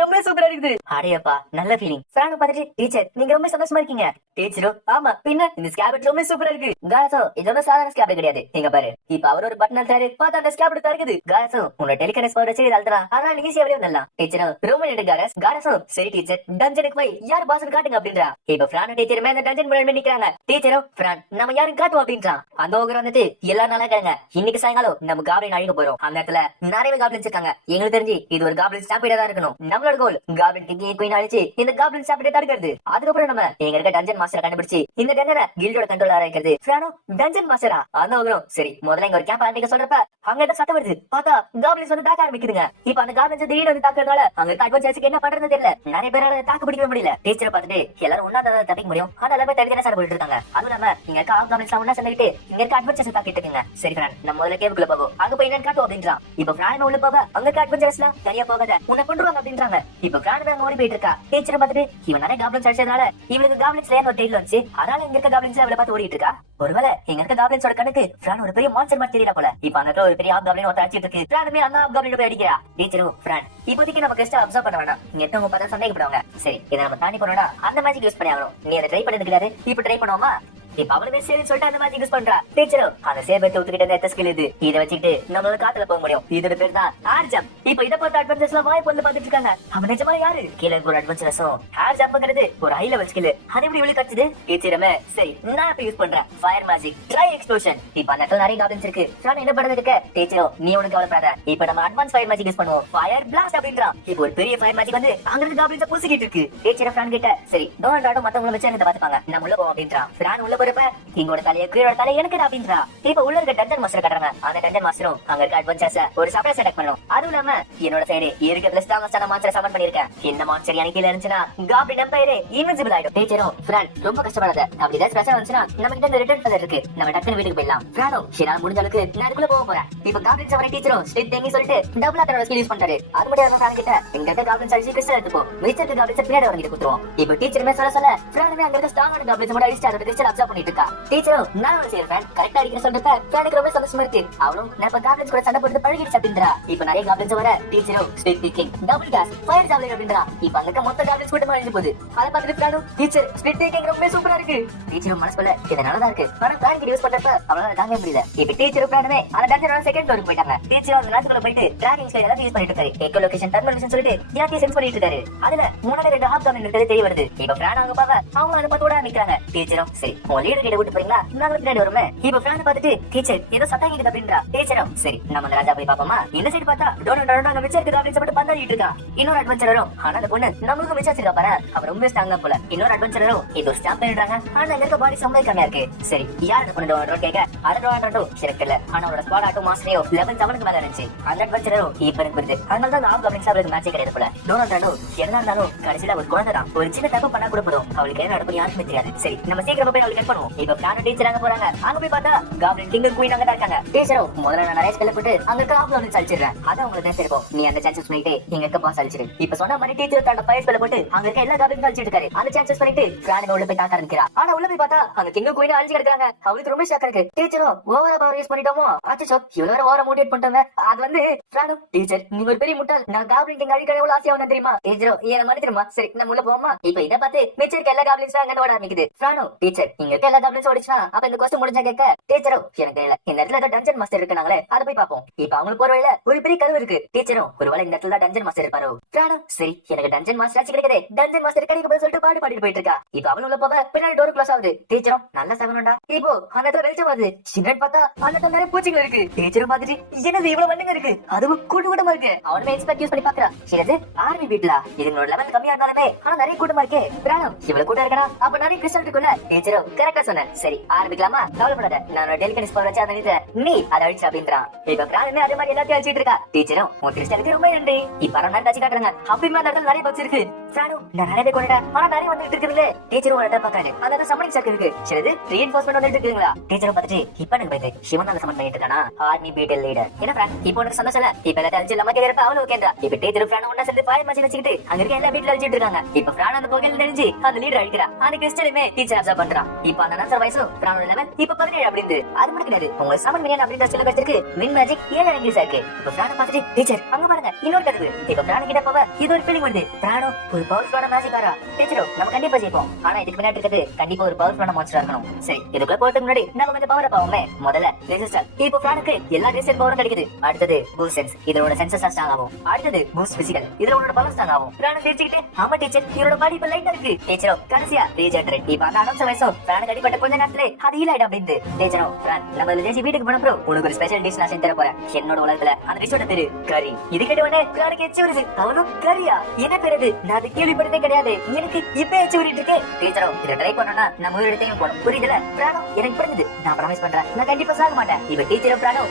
ரொம்ப சூப்பரா இருக்குது. அடையப்பா நல்ல ஃபீலிங். ஃப்ரானோ பார்த்துட்டு டீச்சர் நீங்க ரொம்ப சந்தோஷமா இருக்கீங்க. டீச்சரும் ஆமா பின்ன இந்த ஸ்கேப் ரொம்ப சூப்பரா இருக்கு. காரசோ இது வந்து சாதாரண ஸ்கேப் கிடையாது. நீங்க பாரு இப்ப அவர் ஒரு பட்டன் அழுத்தாரு பார்த்தா அந்த ஸ்கேப் இருக்குது. காரசோ உன்னோட டெலிகனஸ் பவர் வச்சு அழுத்தலாம், அதனால நீங்க ஈஸியா வெளியே வரலாம். டீச்சரும் ரொம்ப நெடு காரஸ். காரசோ சரி டீச்சர் டஞ்சனுக்கு போய் யார் பாஸ் காட்டுங்க அப்படின்றா. இப்ப ஃப்ரானோ டீச்சர் மேல டஞ்சன் முன்னாடி நிக்கிறாங்க. டீச்சரும் ஃப்ரான் நம்ம யாரும் காட்டுவோம் அப்படின்றான். அந்த ஓகர் வந்துட்டு எல்லாரும் நல்லா இருக்காங்க, இன்னைக்கு சாயங்காலம் நம்ம காப்ளின் அழிக்க போறோம். அந்த இடத்துல நிறைய காப்ளின்ஸ் இருக்காங்க. எங்களுக்கு தெரிஞ்சு இது ஒரு காப்ளின் ஸ்டாம்பிடா தான் இருக்கணும். நம்மளோட கோல் காப்ளின் கிங் குயின் அழிச்சு இந்த காப்ளின் ஸ்டாம்பிடை தடுக்கிறது. அதுக்கப்புறம் நம்ம எங்க இருக்க டஞ்சன் மாஸ்டரை கண்டுபிடிச்சு இந்த டஞ்சனை கில்டோட கண்ட்ரோல் ஆரம்பிக்கிறது. ஃப்ரானோ டஞ்சன் மாஸ்டரா? அந்த ஓகரும் சரி முதல்ல இங்க ஒரு கேம்ப் ஆரம்பிக்க சொல்றப்ப அங்க சட்டம் வருது. பார்த்தா காப்ளின்ஸ் வந்து தாக்க ஆரம்பிக்குதுங்க. இப்ப அந்த காப்ளின்ஸ் திடீர்னு வந்து தாக்குறதால அங்க அட்வென்ச்சர்ஸ்க்கு என்ன பண்றது தெரியல. நிறைய பேரால தாக்கு பிடிக்கவே முடியல. டீச்சரை பார்த்துட்டு எல்லாரும் ஒன்னா தான் தப்பிக்க முடியும், ஆனா எல்லாமே தனித்தனியா சண்டை போட்டு இருக்காங்க. அதுவும் இல்லாம இங்க இருக்க காப்ளின்ஸ் ஒன்னா சேர்ந்துட்டு இங்க இருக்க அட்வென்ச்சர்ஸ் தாக்கிட்டு இருக்குங்க. சரி ஃப்ரான் நம்ம முதல்ல கேவுக்குள்ள போவோம், அங்க போய் என்னன்னு காட்டுவோம் அப்படின்றான். இப்ப ஃப்ரான் உள்ள போக அங்க இருக்க அட்வென்ச்சர்ஸ்லாம் தனியா போகாத உன்னை கொண்டுருவாங்க அப்படின்றாங்க. இப்ப ஃப்ரான் அங்க ஓடி போயிட்டு இருக்கா. டீச்சரை பார்த்துட்டு இவன் நிறைய காப்ளின்ஸ் அடிச்சதுனால இவளுக்கு காப்ளின்ஸ்ல ஒரு டெய்ல் வந்துச்சு, அதனால இங்க இருக்க காப்ளின்ஸ் அவளை பார்த்து ஓடிட்டு இருக்கா. ஒருவேளை எங்க இருக்க காப்ளின்ஸோட கணக்கு ஃப்ரான் ஒரு பெரிய மான்ஸ்டர் மாதிரி தெரியல போல. இப்ப அங்க ஒரு பெரிய ஆப் காப்ளின் ஒருத்தர் அடிச்சிட்டு இருக்கு. ஃப்ரானுமே அந்த ஆப் காப்ளின் போய் அடிக்கிறா. டீச்சரும் ஃப்ரான் இப்போதைக்கு நம்ம கெஸ்ட் அப்சர்வ் பண்ண வேண்டாம், இங்க இருக்கவங்க பார்த்தா சந்தேகப்படுவாங்க. சரி இதை நம்ம தாண்டி போனோம்னா அந்த மேஜிக் யூஸ் பண்ணி ஆகணும். நீ அதை ட்ரை பண்ணது கிடையாது, இப்ப ட்ரை பண்ணுவோமா? இப்ப அவளுமே சரி சொல்லிட்டு அந்த மாதிரி யூஸ் பண்றா. டீச்சரும் அந்த சேபத்தை ஒத்துக்கிட்ட இந்த ஸ்கில் இது, இதை வச்சுக்கிட்டு நம்மளால காத்துல போக முடியும். இதோட பேர் தான் ஏர் ஜம்ப். இப்ப இதை பார்த்து அட்வென்ச்சர்ஸ்லாம் வாய் பொண்ணு பாத்துட்டு இருக்காங்க. அவன் நிஜமா யாரு கீழே ஒரு அட்வென்ச்சரஸும் ஏர் ஜம்ப்ங்கிறது ஒரு ஹை லெவல் ஸ்கில். அது எப்படி வெளியே கட்டுது? டீச்சருமே சரி நான் இப்ப யூஸ் பண்றேன் ஃபயர் மேஜிக் ட்ரை எக்ஸ்ப்ளோஷன். இப்ப அந்த இடத்துல நிறைய காப்ளின்ஸ் இருக்கு. நான் என்ன பண்றது இருக்க? டீச்சரும் நீ உனக்கு கவலைப்படாத, இப்ப நம்ம அட்வான்ஸ் ஃபயர் மேஜிக் யூஸ் பண்ணுவோம், ஃபயர் பிளாஸ்ட் அப்படின்றான். இப்ப ஒரு பெரிய ஃபயர் மேஜிக் வந்து அங்க இருந்து காப்ளின்ஸ் பூசிக்கிட்டு இருக்கு. டீச்சர் ஃப்ரான் கிட்ட சரி டோனல்ட் ஆட்டோ மத்தவங்க வச்சு என்ன பாத்துப்பாங்க, நம்ம உள்ள போவோம் அப்படின்றான். ஃப்ரான் உள்ள போறப்ப இங்கோட தலைய கீழோட தலை எனக்கு அப்படின்றா. இப்ப உள்ள இருக்க டஞ்சன் மாஸ்டர் கட்டுறாங்க. அந்த டஞ்சன் மாஸ்டரும் அங்க இருக்க அட்வென்ச்சர்ஸ் ஒரு சர்ப்ரைஸ் அட்டாக் பண்ணும். அதுவும் இல்லாம என்னோட சைடு இருக்கிற ஸ்ட்ராங்கஸ்டான மான்ஸ்டர் சமன் பண்ணிருக்கேன். இந்த மான்ஸ்டர் எனக்கு கீழ இருந்துச்சுன்னா காப்ளின் எம்பையர் இன்விசிபிள் ஆயிடும். டீச்சரும் ஃப்ரான் ரொம்ப கஷ்டப்படாத, அப்படி ஏதாவது பிரச்சனை வந்துச்சுன்னா நம்ம கிட்ட இந்த ரிட்டர்ன் பதர் இருக்கு, நம்ம டக்குனு வீட்டுக்கு போயிடலாம். ஃப்ரானும் என்னால முடிஞ்ச அளவுக்கு நான் அதுக்குள்ள போக போறேன். இப்ப காப்ளின்ஸ் அவரை டீச்சரும் ஸ்ட்ரிட் தேங்கி சொல்லிட்டு டபுள் அட்டாக் ஸ்கில் யூஸ் பண்றாரு. அது மட்டும் இல்லாம ஃப்ரான் கிட்ட இங்க இருக்க காப்ளின்ஸ் அடிச்சு கிறிஸ்டல் எடுத்துப்போ, மிச்சருக்கு காப்ளின்ஸ் பின்னாடி வாங்கிட்டு குத்துறோம். இப்ப டீச்சருமே சொல்ல ஃப்ரானுமே அங்க இருக்க ஸ்ட்ராங்கான காப்ளின்ஸ் மட்டும் அடிச்சு அதோட கிறிஸ்டல் அப்சர்வ் பண்ணிட்டு இருக்கா. டீச்சரும் நான் செய்யறேன் கரெக்டா அடிக்கிற சொல்றப்ப ஃப்ரானுக்கு ரொம்ப சந்தோஷமா இருக்கு. அவளும் நம்ம காப்ளின்ஸ் கூட சண்டை போட்டு பழகிடுச்சு அப்படின்றா. இப்ப நிறைய காப்ளின்ஸ் வர டீச்சரும் ஸ்ட்ரிட் taking double case fire javelin அப்படின்றா. இப்ப அங்க மொத்த காப்ளின்ஸ் கூட மாறிட்டு போகுது. அத பார்த்துட்டு ஃப்ரானும் டீச்சர் ஸ்ட்ரிட் டேக்கிங் ரொம்ப சூப்பரா இருக்கு. டீச்சரும் மனசுக்குள்ள இது நல்லதா இருக்கு, ஆனா ஃப்ரான் கிட்ட யூஸ் பண்றப்ப அவளால தாங்க முடியல. இப்ப டீச்சரும் ஃப்ரானுமே அந்த டஞ்சனோட செகண்ட் ஃப்ளோருக்கு போயிட்டாங்க. டீச்சர் அந்த நேரத்துக்குள்ள போயிட்டு டிராகிங் ஸ்கைல் எல்லாம் யூஸ் பண்ணிட்டு இருக்காரு. எக்கோ லொகேஷன் டர்மல் விஷன் சொல்லிட்டு எல்லாத்தையும் சென்ஸ் பண்ணிட்டு இருக்காரு. அதுல முன்னாடி ரெண்டு ஹாப் காப்ளின் இருக்கிறது தெரிய வருது. இப்ப ஃப்ரான் அங்க பாக்க அவங்க அத பத்தோட நிக்கிறாங்க. டீச்சரும் சரி லீடர் கிட்ட விட்டு போறீங்களா நாங்க பின்னாடி வருமே. இப்ப பிளான் பார்த்துட்டு டீச்சர் ஏதோ சத்தம் கேக்குது அப்படின்றா. டீச்சரும் சரி நம்ம அந்த ராஜா போய் பாப்போமா. இந்த சைடு பார்த்தா டோனட் அங்க மிச்சம் இருக்குது அப்படின்னு சொல்லிட்டு பந்தாடிட்டு இருக்கா. இன்னொரு அட்வென்ச்சரரும் ஆனா அந்த பொண்ணு நம்மளுக்கு மிச்சம் வச்சிருக்கா பாரு, அவ ரொம்ப ஸ்ட்ராங்கா போல. இன்னொரு அட்வென்ச்சரரும் இது ஸ்டாம்ப் பண்ணிடுறாங்க. ஆனா இங்க இருக்க பாடி சம்பளம் கம்மியா இருக்கு. சரி யார் அந்த பொண்ணு டோனட் கேட்க அது டோனட் இருக்குல்ல. ஆனா அவரோட ஸ்குவாட் ஆட்டோ மாஸ்டரையோ லெவல் 7க்கு மேல இருந்துச்சு. அந்த அட்வென்ச்சரரும் இப்ப எனக்கு வருது. அதனால தான் ஆஃப் கப்ளிங்ஸ் அவருக்கு மேட்சே கிடையாது போல. டோனட் என்ன இருந்தாலும் கடைசியில ஒரு குழந்தை தான். ஒரு சின்ன தப்பு பண்ணா கூட போதும் அவளுக்கு என்ன நடக்கும் யாருக்குமே தெரியாது. சரி நம்ம சீக்கிரமா போய் அவளுக்கு ஹெல்ப் பண்ணுவோம். இப்ப பிளான் டீச்சர் அங்க போறாங்க. அங்க போய் பார்த்தா காப்ளின் கிங் குயின் அங்க தான் இருக்காங்க. டீச்சரும் முதல்ல நான் நிறைய ஸ்பெல்ல போட்டு அங்க இருக்க ஆப்ல வந்து சலிச்சிடுறேன். அதான் உங்களுக்கு தான் தெரியும். நீ அந்த சான்சஸ் பண்ணிட்டு எங்க இருக்க பாஸ் அழிச்சிரு. இப்ப சொன்ன மாதிரி டீச்சர் தன்னோட ஃபயர் ஸ்பெல்ல போட்டு அங்க இருக்க எல்லா காப்ளின் அழிச்சிட்டு இருக்காரு. அந்த சான்சஸ் பண்ணிட்டு பிளான் உள்ள போய் தாக்க ஆரம்பிக்கிறா. ஆனா உள்ள போய் பார்த்தா அங்க கிங் குயின் அழிச்சு கிடக்காங்க. அவளுக்கு ரொம்ப ஷாக்கா இருக்கு. டீச்சரும் ஓவரா பவர் யூஸ் பண்ணிட்டோமோ. அச்சோ இவ்வளவு நேரம் ஓவரா மோட்டிவேட் பண்ணிட்டாங்க. அது வந்து பிளான் டீச்சர் நீங்க ஒரு பெரிய முட்டாள். நான் காப்ளின் கிங் அழிக்க எவ்வளவு ஆசையா வந்தேன் தெரியுமா. டீச்சரும் என்ன மன்னிச்சிருமா. சரி நம்ம உள்ள போவோமா. இப்ப இத பார்த்து மிச்சம் இருக்க எல்லா காப்ளின்ஸ் அங்க ஓட ஆரம்பிக்குது. பிளானோ டீச்சர் இங்க இருக்க எல்லா காப்ளின்ஸ் ஓடிச்சா அப்ப இந்த கொஸ்டின் முடிஞ்சா கேட்க டீச்சரும் எனக்கு தெரியல. இந்த இடத்துல ஏதோ டஞ்சன் மாஸ்டர் இருக்காங்களே அதை போய் பாப்போம். இப்ப அவங்களுக்கு போற வழியில ஒரு பெரிய கதவு இருக்கு. டீச்சரும் ஒருவேளை இந்த இடத்துல டஞ்சன் மாஸ்டர் இருப்பாரோ. பிளானோ சரி எனக்கு டஞ்சன் மாஸ்டர் ஆச்சு கிடைக்குது. டஞ்சன் மாஸ்டர் கிடைக்க போது சொல்லிட்டு பாடிட்டு போயிட்டு இருக்கா. இப்ப அவன் உள்ள போக பின்னாடி டோர் க்ளோஸ் ஆகுது. டீச்சரும் நல்ல சகனம்டா. இப்போ அந்த இடத்துல வெளிச்சம் வருது. சின்னட் பார்த்தா அந்த இடத்துல நிறைய பூச்சிங்க இருக்கு. டீச்சரும் பார்த்துட்டு என்னது இவ்வளவு வண்டுங்க இருக்கு அதுவும் கூட்டமா இருக்கு. அவனுமே எக்ஸ்பெக்ட் யூஸ் பண்ணி பாக்குறா. என்னது ஆர்மி பீட்லா இதுங்களோட லெவல் கம்மியா இருந்தாலுமே ஆனா நிறைய கூட்டமா இருக்கே. பிளானோ இவ்வளவு கூட்டம் இருக்கா அப்ப நிறைய கிறிஸ்டல் இருக்குல்ல. டீச்சரும் கரெக்டா சொன்னேன். சரி ஆரம்பிக்கலாமா. கவலைப்படாத நான் டெலிகனிஸ் பவர் வச்சு அந்த நீ அதை அழிச்சு அப்படின்றான். இப்ப பிளானுமே அதே மாதிரி எல்லாத்தையும் அழிச்சிட்டு இருக்கா. டீச்சரும் உன் கிறிஸ்டலுக்கு ரொம்ப நன்றி. இப்ப அரை நேரம் தாச்சு காட்டுறாங்க. அப்பயுமே அந்த இடத்துல நிறைய பக்ஸ் இருக்கு. பிளானோ நான் நிறையவே கொண்டுட்டேன் ஆனா நிறைய வந்துட்டு இருக்குதுல்ல. டீச்சரும் ஒரு இடத்த பாக்காரு. அந்த சம்மனிங் சர்க்கிள் இருக்கு. சரி ரீஎன்ஃபோர்ஸ்மெண்ட் வந்துட்டு இருக்குங்களா. டீச்சரும் பார்த்துட்டு இப்ப எனக்கு பயந்து சிவன் அந்த சம்மன் பண்ணிட்டு இருக்கானா ஆர்மி பீட்டல் லீடர். என்ன பிளான் இப்போ உனக்கு சந்தோஷம் இல்ல. இப்ப எல்லாத்தையும் அழிச்சு நமக்கு இருப்ப அவளும் ஓகேன்றா. இப்ப டீச்சரும் பிளான் ஒண்ணா சேர்ந்து பாய் மச்சின் வச்சுக்கிட்டு அங்க இருக்க எல்லா பீட்ல அழிச்சிட்டு இருக்காங்க. இப்ப பிளான் அந்த புகையில தெரிஞ்சு அந்த லீடர் அழிக்கிறா. அந்த கிறிஸ்டலுமே டீச்சர் அப்சர்வ் பண்றான். இப்ப அந்த நன்சர் வயசும் பிளானோட லெவல் இப்ப 17 அப்படின்னு அது மட்டும் கிடையாது. உங்க சமன் மினியன் அப்படின்ற சில பேருக்கு வின் மேஜிக் 7 இங்கிலீஷ் இருக்கு. இப்ப பிளான பார்த்துட்டு டீச்சர் அங்க பாருங்க இன்னொரு கதவு. இப்ப பிளான கிட்ட போவ இது ஒரு ஃபீலிங் வருது. பிளானோ ஒரு பவர்ஃபுல்லான மேஜிக் ஆரா. டீச்சரோ நம்ம கண்டிப்பா ஜெயிப்போம். ஆனா இதுக்கு முன்னாடி இருக்கிறது கண்டிப்பா ஒரு பவர்ஃபுல்லான மான்ஸ்டரா இருக்கணும். சரி இதுக்குள்ள போறதுக்கு முன்னாடி நம்ம கொஞ்சம் பவரை பாவோமே. முதல்ல ரெசிஸ்டர். இப்போ பிளானுக்கு எல்லா ரெசிஸ்டன்ட் பவரும் கிடைக்குது. அடுத்தது பூஸ்ட் சென்ஸ் இதோட சென்சஸ் ஸ்ட்ராங் ஆகும். அடுத்தது பூஸ்ட் பிசிக்கல் இதோட பவர் ஸ்ட்ராங் ஆகும். பிளான தெரிஞ்சுக்கிட்டு ஆமா டீச்சர் இவரோட பாடி இப்ப லைட்டா இருக்கு. டீச்சரோ கடைசியா ரீஜெனரேட். இப்ப அந்த அனௌன்ஸ் வயசும் பிளான கடிப்பட்ட கொஞ்ச நேரத்துல அது ஹீல் ஆயிடும் அப்படின்னு. டீச்சரோ பிளான் நம்ம ஜெயிச்சு வீட்டுக்கு போன அப்புறம் உனக்கு ஒரு ஸ்பெஷல் டிஷ் நான் செஞ்சு தர போறேன். என்னோட உலகத்துல அந்த டிஷோட பேரு கறி. இது கேட்ட உடனே பிளானுக்கு எச்சு வருது. அவனும் கறியா என்ன பேரு இது நான் அது கேள்விப்பட்டதே கிடையாது. எனக்கு இப்ப எச்சு ஊறிட்டு இருக்கு. டீச்சரோ இதை ட்ரை பண்ணா நம்ம ஒரு இடத்தையும் போடும் புரியுதுல. பிளானோ எனக்கு புரிஞ்சுது நான் ப்ராமிஸ் பண்றேன் நான் கண்டிப்பா சாக மாட்டேன். இப்ப டீச்சரும் பிளானோ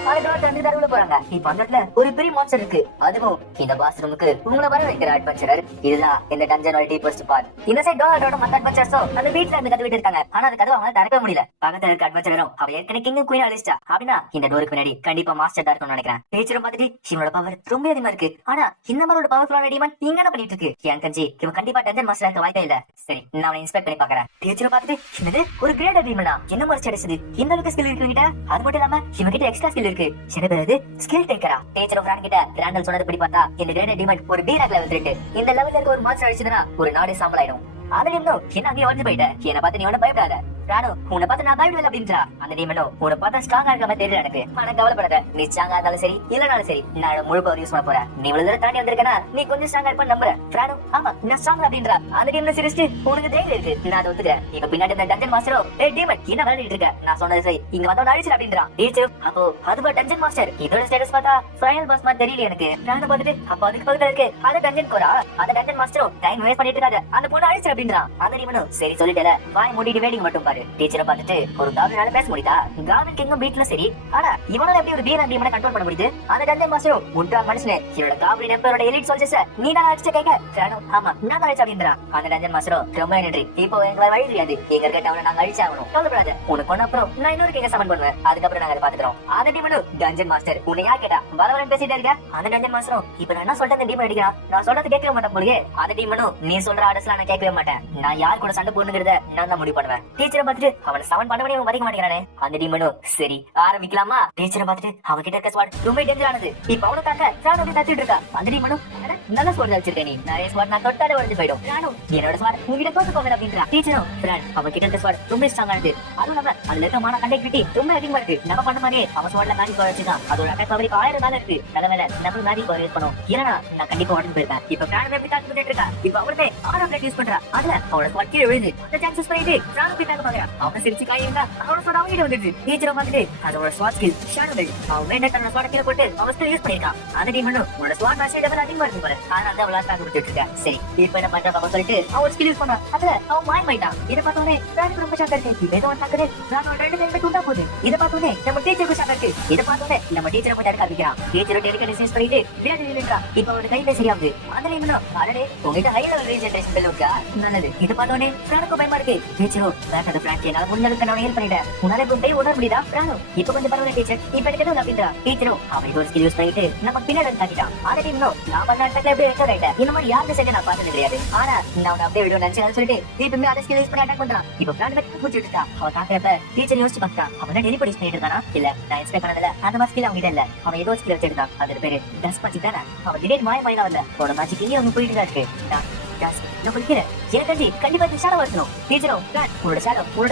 அந்த தருவுல போறாங்க. இப்ப அந்த இடத்துல ஒரு பெரிய மான்ஸ்டர் இருக்கு. அதுவும் இந்த பாஸ் ரூமுக்கு உங்களை வர வைக்கிற அட்வென்ச்சரர். இதுதான் இந்த டஞ்சனோட டீப்பஸ்ட் பார்ட். இந்த சைடு டோனட்டோட மத்த அட்வென்ச்சர்ஸோ அந்த வீட்ல இருந்து கதவு இருக்காங்க. ஆனா அந்த கதவை அவங்களால திறக்க முடியல. பக்கத்துல இருக்க அட்வென்ச்சரரும் அவ ஏற்கனவே கிங் குயின் அழிச்சிட்டா. அப்படின்னா இந்த டோருக்கு பின்னாடி கண்டிப்பா மாஸ்டர் தான் இருக்கும்னு நினைக்கிறேன். டீச்சரும் பார்த்துட்டு இவனோட பவர் ரொம்ப அதிகமா இருக்கு. ஆனா இந்த மாதிரி ஒரு பவர்ஃபுல்லான டீமன் நீங்க என்ன பண்ணிட்டு இருக்கு. என் கஞ்சி இவன் கண்டிப்பா டஞ்சன் மாஸ்டர் இருக்க வாய்ப்பே இல்ல. சரி நான் அவனை இன்ஸ்பெக்ட் பண்ணி பாக்குறேன். டீச்சரும் பார்த்துட்டு என்னது ஒரு கிரேட் டீமனா என்ன மாதிரி அடிச்சது இந்த அளவுக்கு ஸ்கில் இருக்கு கிட்ட. அது மட்டும் இல்லாம இவன் கிட்ட எக்ஸ்ட்ரா ஸ்கில் இருக்கு. சில பேர் ஸ்கில் டேக்கரா. டீச்சர் பிராண்ட் கிட்ட கிராண்டல் சொன்னது பார்த்தா இந்த கிரேட் டீமன் ஒரு டி ரேங்க் லெவல் 3. இந்த லெவல்ல இருக்க ஒரு மாஸ்டர் அடிச்சதுன்னா ஒரு நாடே சாம்பல் ஆயிடும். அதுல இருந்தும் என்ன அங்கே உடஞ்சு போயிட்ட. என்ன பார்த்து நீ ஒன்னும் பயப்படாத. ராணு உன்னை பார்த்து நான் பயப்படுவேன் அப்படின்றா. அந்த டீமனோ உன்னை பார்த்தா ஸ்ட்ராங்கா இருக்க மாதிரி தெரியல எனக்கு. ஆனா கவலைப்படாத நீ ஸ்ட்ராங்கா இருந்தாலும் சரி இல்லனாலும் சரி நான் முழு பவர் யூஸ் பண்ண போறேன். நீ இவ்வளவு தூரம் தாண்டி வந்திருக்கனா நீ கொஞ்சம் ஸ்ட்ராங்கா இருப்ப நம்புறேன். ராணு ஆமா நான் ஸ்ட்ராங்கா அப்படின்றா. அந்த டீம்ல சிரிச்சு உனக்கு தைரியம் இருக்கு நான் அதை ஒத்துக்கிறேன். இப்ப பின்னாடி இந்த டஞ்சன் மாஸ்டரோ டீமன் என்ன விளையாடிட்டு இருக்க நான் சொன்னது சரி இங்க வந்தவன் அழிச்சிட அப்படின்றா. டீச்சர் அப்போ அதுவா டஞ்சன் மாஸ்டர் இதோட ஸ்டேட்டஸ் பார்த்தா ஃபைனல் பாஸ் மாதிரி தெரியல எனக்கு. ராணு பார்த்துட்டு அப்ப அதுக்கு பக்கத்துல இருக்கு அது டஞ்சன் கோரா. அந்த டஞ்சன் மாஸ்டரோ டைம் வேஸ்ட் பண்ணிட்டு இருக்காது அந்த பொண்ணு அழிச்சிட அப்படின்றா. அந்த டீமனும் சரி சொல்லிட்டல வாய் மூடிட்டு வேடிக்கை மட்டும் பாரு. டீச்சரை பார்த்துட்டு ஒரு காவினால பேச முடியுதா. காவின் கிங்கும் வீட்ல சரி ஆனா இவனால எப்படி ஒரு பீரன் டீமனை கண்ட்ரோல் பண்ண முடியுது. அந்த டஞ்சன் மாஸ்டரோ முட்டாள் மனுஷனே இவனோட காவின் எம்பரோட எலிட் சோல்ஜர்ஸ் நீ தான் அடிச்ச கேட்க. ராணு ஆமா நான் அழிச்ச அப்படின்றா. அந்த டஞ்சன் மாஸ்டரோ ரொம்ப நன்றி இப்போ எங்களை வழி தெரியாது எங்க இருக்க டவுனை நாங்க அழிச்சாகணும். கவலைப்படாத உனக்கு கொண்ட அப்புறம் நான் இன்னொரு கிங்க சமன் பண்ணுவேன். அதுக்கப்புறம் நாங்க அதை பாத்துக்கிறோம். அந்த டீமனும் டஞ்சன் மாஸ்டர் உன்னை யார் கேட்டா வரவரன் பேசிட்டே இருக்க. அந்த டஞ்சன் மாஸ்டரும் இப்ப நான் என்ன சொல்றேன் டீமன் அடிக்கிறான் நான் சொல்றது கேட்கவே மாட்டேன் போலயே. அந்த டீமனும் நீ சொல்ற ஆர்டர்ஸ்லாம் நான் கேட்கவே மாட்டேன். நான் யார் கூட சண்டை போடுங்கிறத நான் தான் முடிவு பண்ணுவேன். டீச்சரை பார்த்துட்டு அவனை சமன் பண்ண முடியும் மதிக்க மாட்டேங்கிறானே. அந்த டீமனும் சரி ஆரம்பிக்கலாமா. டீச்சரை பார்த்துட்டு அவன் கிட்ட இருக்க ஸ்வாட் ரொம்ப டேஞ்சரானது. இப்ப அவனை தாக்க தத்திட்டு இருக்கா. அந்த டீமனும் நல்ல ஸ்குவாட் வச்சிருக்க நீ நிறைய ஸ்குவாட் நான் தொட்டாலே உடஞ்சு போயிடும். நானும் என்னோட ஸ்குவாட் உங்ககிட்ட தோத்து போங்க அப்படின்றா. டீச்சரும் ஃப்ரெண்ட் அவன் கிட்ட இருக்க ஸ்குவாட் ரொம்ப ஸ்ட்ராங்கானது. அதுவும் நம்ம அதுல இருக்க மான கண்டக்டிவிட்டி ரொம்ப அதிகமா இருக்கு. நம்ம பண்ண மாதிரி அவன் ஸ்குவாட்ல மேஜிக் பவர் வச்சிருக்கான். அதோட அட்டாக் பவர் 1000 மேல இருக்கு. நல்ல நம்ம மேஜிக் பவர் யூஸ் பண்ணும். ஏன்னா நான் கண்டிப்பா உடஞ்சு போயிருப்பேன். இப்ப பிரான் எப்படி தாக்கு பண்ணிட்டு இருக்கா. இப்ப அவளுமே ஆரோ பிளேட் யூஸ் பண்றா. அதுல அவனோட ஸ்குவாட் கீழே விழுது. அந்த சான்சஸ் பண்ணிட்டு பிரான் போய் தாக்க பாக்குறான். அவன் சிரிச்சு காயிங்க அவனோட ஸ்குவாட் அவங்க கிட்ட வந்துருச்சு. டீச்சர் வந்துட்டு அதோட ஸ்குவாட் ஸ்கில் ஷாடோ பிளேட் அவன் மேல தன்னோட ஸ்குவாட் கீழே போட்டு அவன் ஸ்கில் யூஸ் பண்ணிருக்கான். அந்த டீம் உன்னோட ஸ்குவாட் மேட்ச் டபுள் அதிகமா இருக்கு பாரு. அதனால தான் அவளா தாக்கு கொடுத்துட்டு இருக்கா. சரி இப்ப என்ன பண்றா பாப்பா சொல்லிட்டு அவன் ஸ்கில் யூஸ் பண்ணான். அதுல அவன் மாயமாயிட்டான். இத பார்த்தோனே பிரானுக்கு ரொம்ப ஷாக்கா இருக்கு. இவன் ஏதோ தாக்குது பிரானோட ரெண்டு கையில டூட்டா போகுது. இத பார்த்தோனே நம்ம டீச்சருக்கு ஷாக்கா இருக்கு. இத பார்த்தோனே நம்ம டீச்சரை போய் அடிக்க ஆரம்பிக்கிறான். டீச்சர் டெலிகேட் டிசைஸ் பண்ணிட்டு விளையாடி நின்றா. இப்ப அவனோட கையில சரியாகுது. அந்த டைம்ல ஆல்ரெடி உங்ககிட்ட ஹை லெவல் ரீஜெனரேஷன் பெல் இருக்கா. நல்லது. இத பார்த்தோனே பிரானுக்கு பயமா இருக்கு. டீச்சரோ வேற அந்த பிரான்ச் என்னால முடிஞ்ச அளவுக்கு நான் ஹெல்ப் பண்ணிட்டேன். உன்னால இப்ப போய் உணர முடியுதா பிரானோ? இப்ப கொஞ்சம் பரவாயில்ல டீச்சர். இப்ப எனக்கு எதுவும் அப்படின்றா. டீச்சரோ அவன் ஒரு ஸ்கில் யூஸ் பண்ணிட்டு நம்ம பின்னாடி தாக்கிட்டான். அந்த டைம்ல நான் பண்ண அட்டாக்ல எப்படி ரெக்கவர் ஆயிட்டேன். இந்த மாதிரி யாருமே செஞ்சு நான் பார்த்தது கிடையாது. ஆனா நான் அவனை அப்படியே விடுவேன் நினைச்சு சொல்லிட்டு இப்பவுமே அதை ஸ்கில் யூஸ் பண்ணி அட்டாக் பண்றான். இப்ப பிரான் பூச்சி விட்டுட்டா. அவன் தாக்குறப்ப டீச்சர் யோசிச்சு பார்த்தான். அவன் டெலிபடி பண்ணிட்டு இருக்கானா இல்ல நான் எக்ஸ்பெக்ட் பண்ணதுல அந்த மாதிரி ஸ்கில் அவங்க இல்ல. அவன் ஏதோ ஸ்கில் வச்சிருக்கான். அது பேரு டஸ் மேஜிக் தானே. அவன் திடீர் மாயமாயினா வந்த அவனோட மேஜிக் இனி அவங்க போயிட்டு தான் இருக்கு. நான் குளிக்கிறேன். எனக்கு கண்டிப்பா ஷேடோ வரணும். டீச்சரும் உன்னோட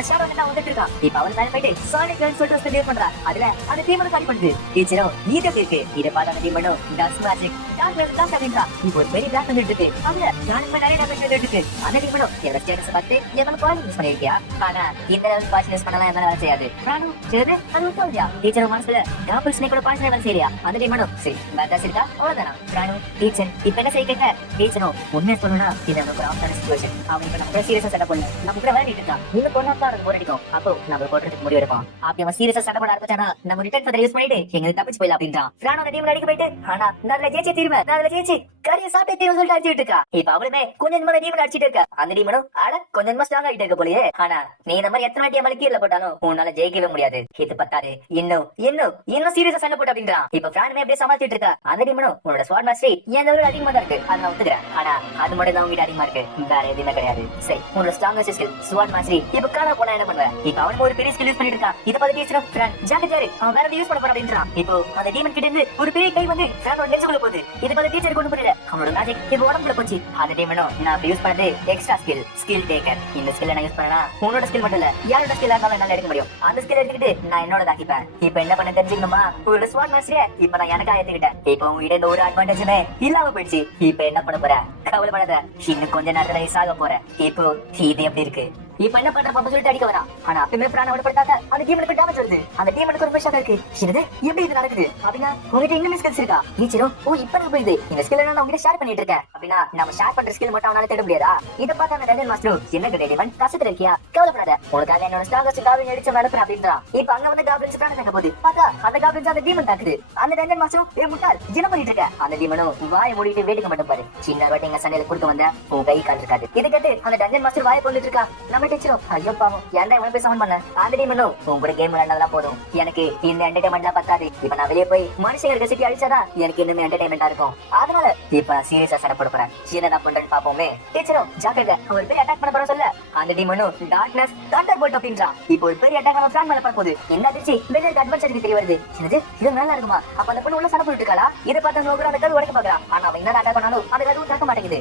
ஷேடோ நான் வந்துட்டு இருக்கான். இப்ப அவன் மேல போயிட்டு சாலிட் கன் சொல்லிட்டு ஸ்பெல் பண்றா. அதுல அந்த டீம் காலி பண்ணுது. டீச்சரும் நீதே இருக்கு. இத பார்த்த அந்த டீம் பண்ணும் டஸ் மேஜிக் டாஸ் அப்படின்றா. இப்போ ஒரு பெரிய பிளாக் வந்துட்டு இருக்கு. அவங்கள நானுக்கு நிறைய டேமேஜ் வந்துட்டு இருக்கு. அந்த டீம் பண்ணும் என்னோட ஸ்டேட்டஸ் பார்த்து என்ன பால் யூஸ் பண்ணிருக்கியா. ஆனா இந்த லெவல் பாஸ் யூஸ் பண்ணலாம் என்ன வேலை செய்யாது. நானும் சரி அது சொல்லியா. டீச்சர் மனசுல டபுள் ஸ்னேக் கூட பாஸ் வேலை செய்யறியா. அந்த டீம் பண்ணும் சரி மேட்டா இருக்கா அவ்வளவுதானா. நானும் டீச்சர் இப்ப என்ன செய்ய கேட்க. டீச்சரும் உண்மையை சொல்லணும்னா இது நமக்கு ஒரு ஆப்டான சிச்சுவேஷன். அவன் இப்ப நம்ம சீரியஸா செட்டப் பண்ணல. நம்ம கூட விளையாடிட்டு இருக்கான். இன்னும் பொண்ணாத்தான் அது போர் அடிக்கும். அப்போ நம்ம போடுறதுக்கு முடிவு எடுப்போம். அப்படி அவன் சீரியஸா செட்டப் பண்ண ஆரம்பிச்சானா நம்ம ரிட்டர்ன் ஃபெதர் யூஸ் பண்ணிட்டு எங்களுக்கு தப்பிச்சு போயிடலாம் அப்படின்றான். பிரானோட டீம்ல அடிக்க போயிட்டு ஆனா நான் அதுல ஜெயிச்சே தீருவேன். நான் அதுல ஜெயிச்சு கரிய சாப்பிட்டே தீர்வு சொல்லிட்டு அடிச்சுட்டு இருக்கா. இப்ப அவளுமே கொஞ்சம் நிமிடம் டீம்ல அடிச்சிட்டு இருக்கா. அந்த டீமனும் ஆட கொஞ்சம் நிமிடம் ஸ்ட்ராங் ஆகிட்டு இருக்க போலயே. ஆனா நீ இந்த மாதிரி எத்தனை வாட்டி மலை கீழே போட்டாலும் உன்னால ஜெயிக்கவே முடியாது. இது பத்தாது இன்னும் சீரியஸா சண்டை போட்டு அப்படின்றான். இப்ப பிரானுமே அப்படியே சமாளிச்சிட்டு இருக்கா. அந்த டீமனும் உன்னோட ஸ்வாட் மாஸ்டர் என் லெவல் அதிகமா தான் இருக்கு. அதை நான் ஒத்துக்கிறேன். ஆனா அது மட்டும் தான் உங்ககிட்ட அதிகமா இருக்கு. வேற எதுவுமே கிடையாது. சரி உன்னோட ஸ்ட்ராங்கஸ்ட் ஸ்கில் ஸ்வாட் மாஸ்டர் இப்ப காண போனா என்ன பண்ணுவேன். இப்ப அவனுக்கு ஒரு பெரிய ஸ்கில் யூஸ் பண்ணிட்டு இருக்கா. இத பார்த்து டீச்சர் பிரான் ஜாக்கிட்டாரு. அவன் வேற யூஸ் பண்ண போறான் அப்படின்றான். இப்போ அந்த டீமன் கிட்ட இருந்து ஒரு பெரிய கை வந்து பிரானோட நெஞ்சுக்குள்ள போகுது. இத பார்த்து டீச்சர் கொண்டு போயிடல. அவனோட மேஜிக் இப்ப உடம்புல போச்சு. அந்த டீமனும் நான் யூஸ் பண்ணது எக்ஸ்ட்ரா ஸ்கில் டேக்கர். இந்த ஸ்கில் நான் யூஸ் பண்ணனா உன்னோட ஸ்கில் மட்டும் இல்ல யாரோட ஸ்கில் இருந்தாலும் என்னால எடுக்க முடியும். அந்த ஸ்கில் எடுத்துக்கிட்டு நான் என்னோட தாக்கிப்பேன். இப்ப என்ன பண்ண தெரிஞ்சுக்கணுமா. ஒரு ஸ்வாட் மாஸ்டர் இப்ப நான் எனக்கா ஏத்துக்கிட்டேன். இப்ப உங்ககிட்ட இந்த ஒரு அட்வான்டேஜுமே இல்லாம போயிடுச்சு. இப்ப என்ன பண்ண போற கவலை பண்ணாத. இன்னும் கொஞ்ச நேரத்துல சாக போறேன். இப்போ இது எப்படி இருக்கு. இப்ப என்ன பண்ற பாப்பா சொல்லிட்டு அடிக்க வரா. ஆனா அப்பயுமே பிரான விடப்பட்டாங்க. அந்த டீமுக்கு டேமேஜ் வருது. அந்த டீமுக்கு ரொம்ப ஷாக்கா இருக்கு. என்னது எப்படி இது நடக்குது அப்படின்னா உங்ககிட்ட இன்னும் ஸ்கில்ஸ் இருக்கா. டீச்சரும் ஓ இப்ப நான் போயிடுது. இந்த ஸ்கில் நான் உங்ககிட்ட ஷேர் பண்ணிட்டு இருக்கேன் அப்படின்னா நம்ம ஷேர் பண்ற ஸ்கில் மட்டும் அவனால தேட முடியாதா. இத பார்த்து அந்த டெல்லன் மாஸ்டர் என்ன கிடையாது கசத்துல இருக்கியா கவலைப்படாத. உனக்காக என்னோட ஸ்ட்ராங்கஸ்ட் காவின் அடிச்சு நடப்புறேன் அப்படின்றான். இப்ப அங்க வந்து காபின்ஸ் பிரான தாக்க போகுது. பார்த்தா அந்த காபின்ஸ் அந்த டீமன் தாக்குது. அந்த டெல்லன் மாஸ்டரும் ஏ முட்டாள் என்ன பண்ணிட்டு இருக்க. அந்த டீமனும் வாயை மூடிட்டு வேடிக்கை மட்டும் பாரு. சின்ன வாட்டிங்க சண்டையில கொடுக்க வந்த உன் கை கால் இருக்காது. இதை கேட்டு அந்த டெல்லன் மாஸ்டர் வாயை கொண்டுட்டு இருக்கா. நம்ம டீச்சரும் ஐயோ ஏன்டா இவன் போய் சவுண்ட் பண்ண. அந்த டீமனும் உன் கூட கேம் விளையாடுறதா போதும். எனக்கு இந்த என்டர்டைன்மெண்ட்லாம் பத்தாது. இப்ப நான் வெளியே போய் மனுஷங்க இருக்க சிட்டி அழிச்சாதான் எனக்கு இன்னுமே என்டர்டைன்மெண்டா இருக்கும். அதனால இப்ப நான் சீரியஸா சண்டை போட போறேன். என்ன நான் பண்றேன்னு பாப்போமே. டீச்சரும் ஜாக்கிரதை ஒரு பெரிய அட்டாக் பண்ண போற சொல்ல. அந்த டீமனும் டார்க்னஸ் தண்டர் போல்ட் அப்படின்றான். இப்போ ஒரு பெரிய அட்டாக் நம்ம பிளான் மேல பண்ண போகுது. என்ன ஆச்சு வெளியே அட்வென்ச்சருக்கு தெரிய வருது. என்னது இது நல்லா இருக்குமா. அப்ப அந்த பொண்ணு உள்ள சண்டை போட்டு இருக்காளா. இதை பார்த்து அந்த கல் உடைக்க பாக்குறான். ஆனா அவன் என்ன அட்டாக் பண்ணாலும் அந்த கல் தாக்க மாட்டேங்குது.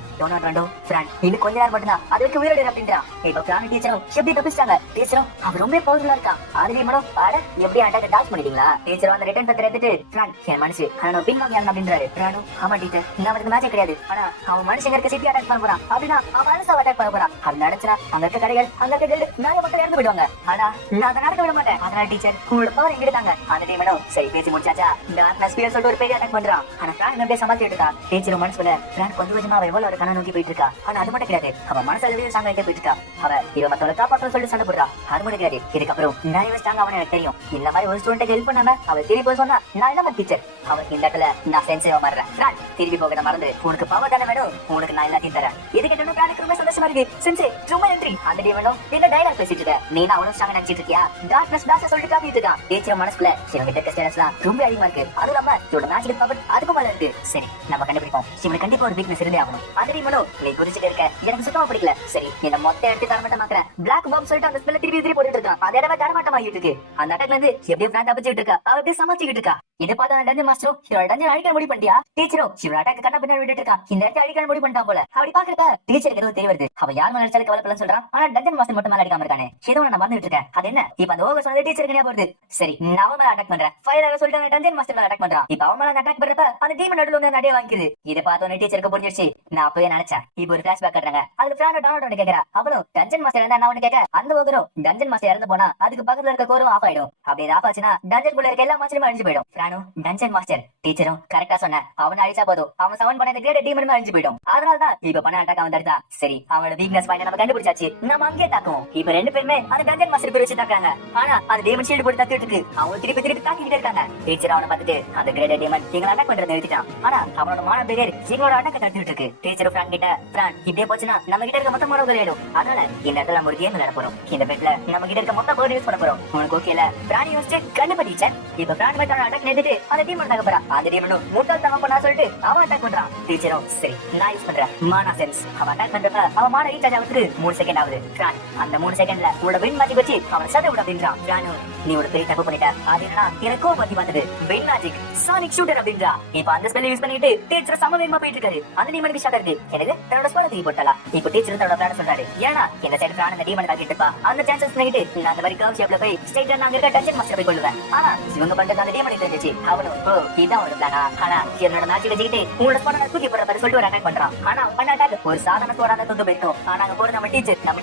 இன்னும் கொஞ்ச நேரம் மட்டும்தான் அதுக்கு உயிரோடு அப்படின்றான். இப்ப பிரான் டீச்சரும் எப்படி தப்பிச்சிட்டாங்க. டீச்சரும் அவர் ரொம்ப பவர்ஃபுல்லா இருக்கான். அதுலயே மேடம் பாட எப்படி அட்டாக் டாஸ் பண்ணிட்டீங்களா. டீச்சர் அந்த ரிட்டர்ன் பத்திர எடுத்துட்டு பிரான் என் மனசு ஆனா பின் வாங்க அப்படின்றாரு. பிரானும் ஆமா டீச்சர் நான் அவனுக்கு மேட்சே கிடையாது. ஆனா அவன் மனுஷங்க இருக்க சிட்டி அட்டாக் பண்ண போறான் அப்படின்னா அவன் மனசை அட்டாக் பண்ண போறான். அது நடந்துச்சுனா அங்க இருக்க கடைகள் அங்க இருக்க கல்டு நிறைய மக்கள் இறந்து போயிடுவாங்க. ஆனா நான் அதை நடக்க விட மாட்டேன். அதனால டீச்சர் உங்களோட பவர் எங்கிட்டாங்க. அந்த டீம் மேடம் சரி பேசி முடிச்சாச்சா. டார்க்னஸ் ஸ்பியர் சொல்லிட்டு ஒரு பெரிய அட்டாக் பண்றான். ஆனா பிரான் அப்படியே சமாளிச்சுட்டு இருக்கா. டீச்சர் மனசுல பிரான் கொஞ்சம் கொஞ்சமா அவ எவ்வளவு ஒரு கண்ணை நோக்கி போயிட்டு இருக்கா. ஆனா அது மட்டும் கிடையாது. அவன் மனசுல சாங்க போயிட்டு இருக்கா. அவ இவ மத்தவளை காப்பாற்ற சொல்லிட்டு சண்டை போடுறா. அது மட்டும் கிடையாது. இதுக்கப்புறம் நிறைய வச்சிட்டாங்க அவனை எனக்கு தெரியும். இந்த மாதிரி ஒரு ஸ்டூடெண்ட் ஹெல்ப் பண்ணாம அவ திரும்பி போய் சொன்னா நான் என்ன டீச்சர் அவனுக்கு இந்த இடத்துல நான் சென்சிட்டிவா மாறுறேன். பிரான் திரும்பி போக மறந்து உனக்கு பவர் தானே வேணும். உனக்கு நான் எல்லாத்தையும் தரேன். இது கேட்டோட பிரானுக்கு ரொம்ப சந்தோஷமா இருக்கு. சென்சே ரொம்ப நன்றி. அந்த டீ வேணும் என்ன டைலாக் பேசிட்டு இருக்க. நீ நான் அவனும் ஸ்ட்ராங்கா நினைச்சிட்டு இருக்கியா. டார்க்னஸ் டாஸ் சொல்லிட்டு காப்பிட்டு இருக்கான். டீச்சர் மனசுக்குள்ள இவங்க கிட்ட ஸ்டேட்டஸ்லாம் ரொம்ப அதிகமா இருக்கு. அது இல்லாம இவனோட மேட்ச் பவர் அதுக்கும் மேல இருக்கு. சரி நம்ம கண்டுபிடிப்போம். இவனுக்கு கண்டிப்பா ஒரு வீக்னஸ் இருந்தே ஆகணும். அந்த டீ வேணும் நீ குறிச்சிட்டு இருக்க எனக்கு சுத்தமா பிடிக்கல. சரி இந்த மொத்த எடுத்து தரமாட்டமாக்குறேன். பிளாக் பாம் சொல்லிட்டு அந்த ஸ்பெல்ல திருப்பி போட்டுட்டு இருக்கான். அந்த இடமே தரமாட்டமாகிட்டு இருக்கு. அந்த அட்டாக்ல இருந்து எப்படியும் பிரான் தப்பிச்சுட்டு இருக்கா. அவ அப்படியே சமாளிச்சுக்கிட்டு இருக்கா. இதை பார்த்தா டஞ்சன் மாஸ்டரும் இவரோட டஞ்சன் அழிக்க முடிவு பண்ணிட்டியா? டீச்சரும் இவரோட அட்டாக் கண்ணா பின்னாடி விட்டுட்டு இருக்கா. இந்த இடத்தை அழிக்க முடிவு பண்ணிட்டான் போல. அப்படி பாக்குறப்ப டீச்சருக்கு ஏதோ தெரிய வருது. அவன் யார் மேல அடிச்சாலும் கவலைப்படலன்னு சொல்றான். ஆனா டஞ்சன் மாஸ்டர் மட்டும் மேல அடிக்காம இருக்கானே. ஏதோ நான் மறந்துட்டு இருக்கேன். அது என்ன? இப்ப அந்த ஓவர் சொன்னது டீச்சருக்கு ஞாபகம் வருது. சரி நான் அவன் மேல அட்டாக் பண்றேன். ஃபயர் ஆக சொல்லிட்டு டஞ்சன் மாஸ்டர் மேல அட்டாக் பண்றான். இப்ப அவன் மேல அட்டாக் பண்றப்ப அந்த டீமன் நடுவுல வந்து அடியே வாங்கிக்குது. இதை பார்த்தோன்னே டீச்சருக்கு புரிஞ்சிருச்சு. நான் அப்பவே நினைச்சேன். இப்ப ஒரு பிளாஷ்பேக் காட்டுறாங்க. அதுல பிராண்டோ டவுன்லோட் கேக்குறா. அவனும் டஞ்சன் மாஸ்டர் இருந்தா என்ன கேட்க அந்த ஓவரும் டஞ்சன் மாஸ்டர் இறந்து போனா அதுக்கு பக்கத்துல இருக்க கோரும் ஆஃப் ஆயிடும். அப்படி ஆஃப் ஆச்சுன்னா டஞ்சன் இருக்க எல்லா மாஸ்டருமே அழிஞ்சு போயிடும். பிரானோ டஞ்சன் மாஸ்டர் டீச்சரும் கரெக்டா சொன்ன. அவன் அழிச்சா போதும் அவன் சவுண்ட் பண்ண கிரேட் டீமனுமே அழிஞ்சு போயிடும். அதனாலதான் இப்ப பண்ண அட்டாக் அவன் தடுத்தா. சரி அவனோட வீக்னஸ் பாயிண்ட் நம்ம கண்டுபிடிச்சாச்சு. நம்ம அங்கேயே தாக்குவோம். இப்ப ரெண்டு பேருமே அந்த டஞ்சன் மாஸ்டர் பேர் வச்சு தாக்குறாங்க. ஆனா அந்த டீமன் ஷீல்ட் போட்டு தத்திட்டு இருக்கு. அவங்க திருப்பி திருப்பி தாக்கிக்கிட்டே இருக்காங்க. டீச்சர் அவனை பார்த்துட்டு அந்த கிரேட் டீமன் எங்களை அட்டாக் பண்றதை நிறுத்திட்டான். ஆனா அவனோட மான பேரியர் எங்களோட அட்டாக் தடுத்துட்டு இருக்கு. டீச்சர் பிரான் கிட்ட பிரான் இப்படியே போச்சுன்னா நம்ம கிட்ட இருக்க மொத்த மாணவர்கள் ஆயிடும். அதனால இந்த இடத்துல நம்ம ஒரு கேம் விளையாட போறோம். இந்த பெட்ல நம்ம கிட்ட இருக்க மொத்த பேர்ட் யூஸ் பண்ண போறோம். உனக்கு ஓகேல? பிராணி யோசிச்சு கண்டிப்பா டீச்சர். இப்ப பிரான் மேட்டான அட்டாக் நிறுத்திட்டு அந்த டீமன் தாக்க போறான். அந்த டீமனும் முட்டாள் தனம் பண்ணா சொல்லிட்டு அவன் அட்டாக் பண்றான். டீச்சரும் சரி நான் யூஸ் பண்றேன் மானா சென்ஸ். அவன் அட்டாக் பண்றப்ப அவன் மான ரீசார்ஜ் ஆகிறதுக்கு 3 செகண்ட் ஆகுது. பிரான் அந்த 3 செகண்ட்ல உன்னோட வின் மேஜிக் வச்சு அவன் சட்டை விட அப்படின்றான். பிரானு நீ ஒரு பெரிய தப்பு பண்ணிட்ட. அது என்னன்னா எனக்கோ பத்தி வந்தது வின் மேஜிக் சானிக் ஷூட்டர் அப்படின்றா. இப்ப அந்த ஸ்பெல் யூஸ் பண்ணிட்டு டீச்சர் சமவேகமா போயிட்டு இருக்காரு. அந்த டீமனுக்கு ஷாட் இருக்கு. எனக்கு தன்னோட ஸ்பெல் தூக்கி போட்டலா. இப்ப டீச்சர் தன்னோட பிரான் சொல்றாரு. ஏன்னா இந்த சைடு பிரான் அந்த டீமன் தாக்கிட்டு இருப்பா. அந்த சான்சஸ் பண்ணிட்டு நான் அந்த மாதிரி கர்வ் ஷேப்ல போய் ஸ்ட்ரைட்டா நான் இருக்க டஞ்சன் மாஸ்டர் போய் கொள்ளுவேன். ஆனா இவங்க பண்றது அந்த டீமனுக்கு தெரிஞ்சிச்சு. அவனும் ஓ இதான் அவனோட பிளானா. ஆனா என்னோட மேட்ச் வச்சுக்கிட்டு உங்களோட ஸ்பாட் நான் தூக்கி போடுற மாதிரி சொல்லிட்டு ஒரு அட்டாக் பண்றான். ஆனா பண்ண அட்டாக் ஒரு சாதாரண ஸ்குவாடா தூக்கி போயிட்டோம். ஆனா அங்க போற நம்ம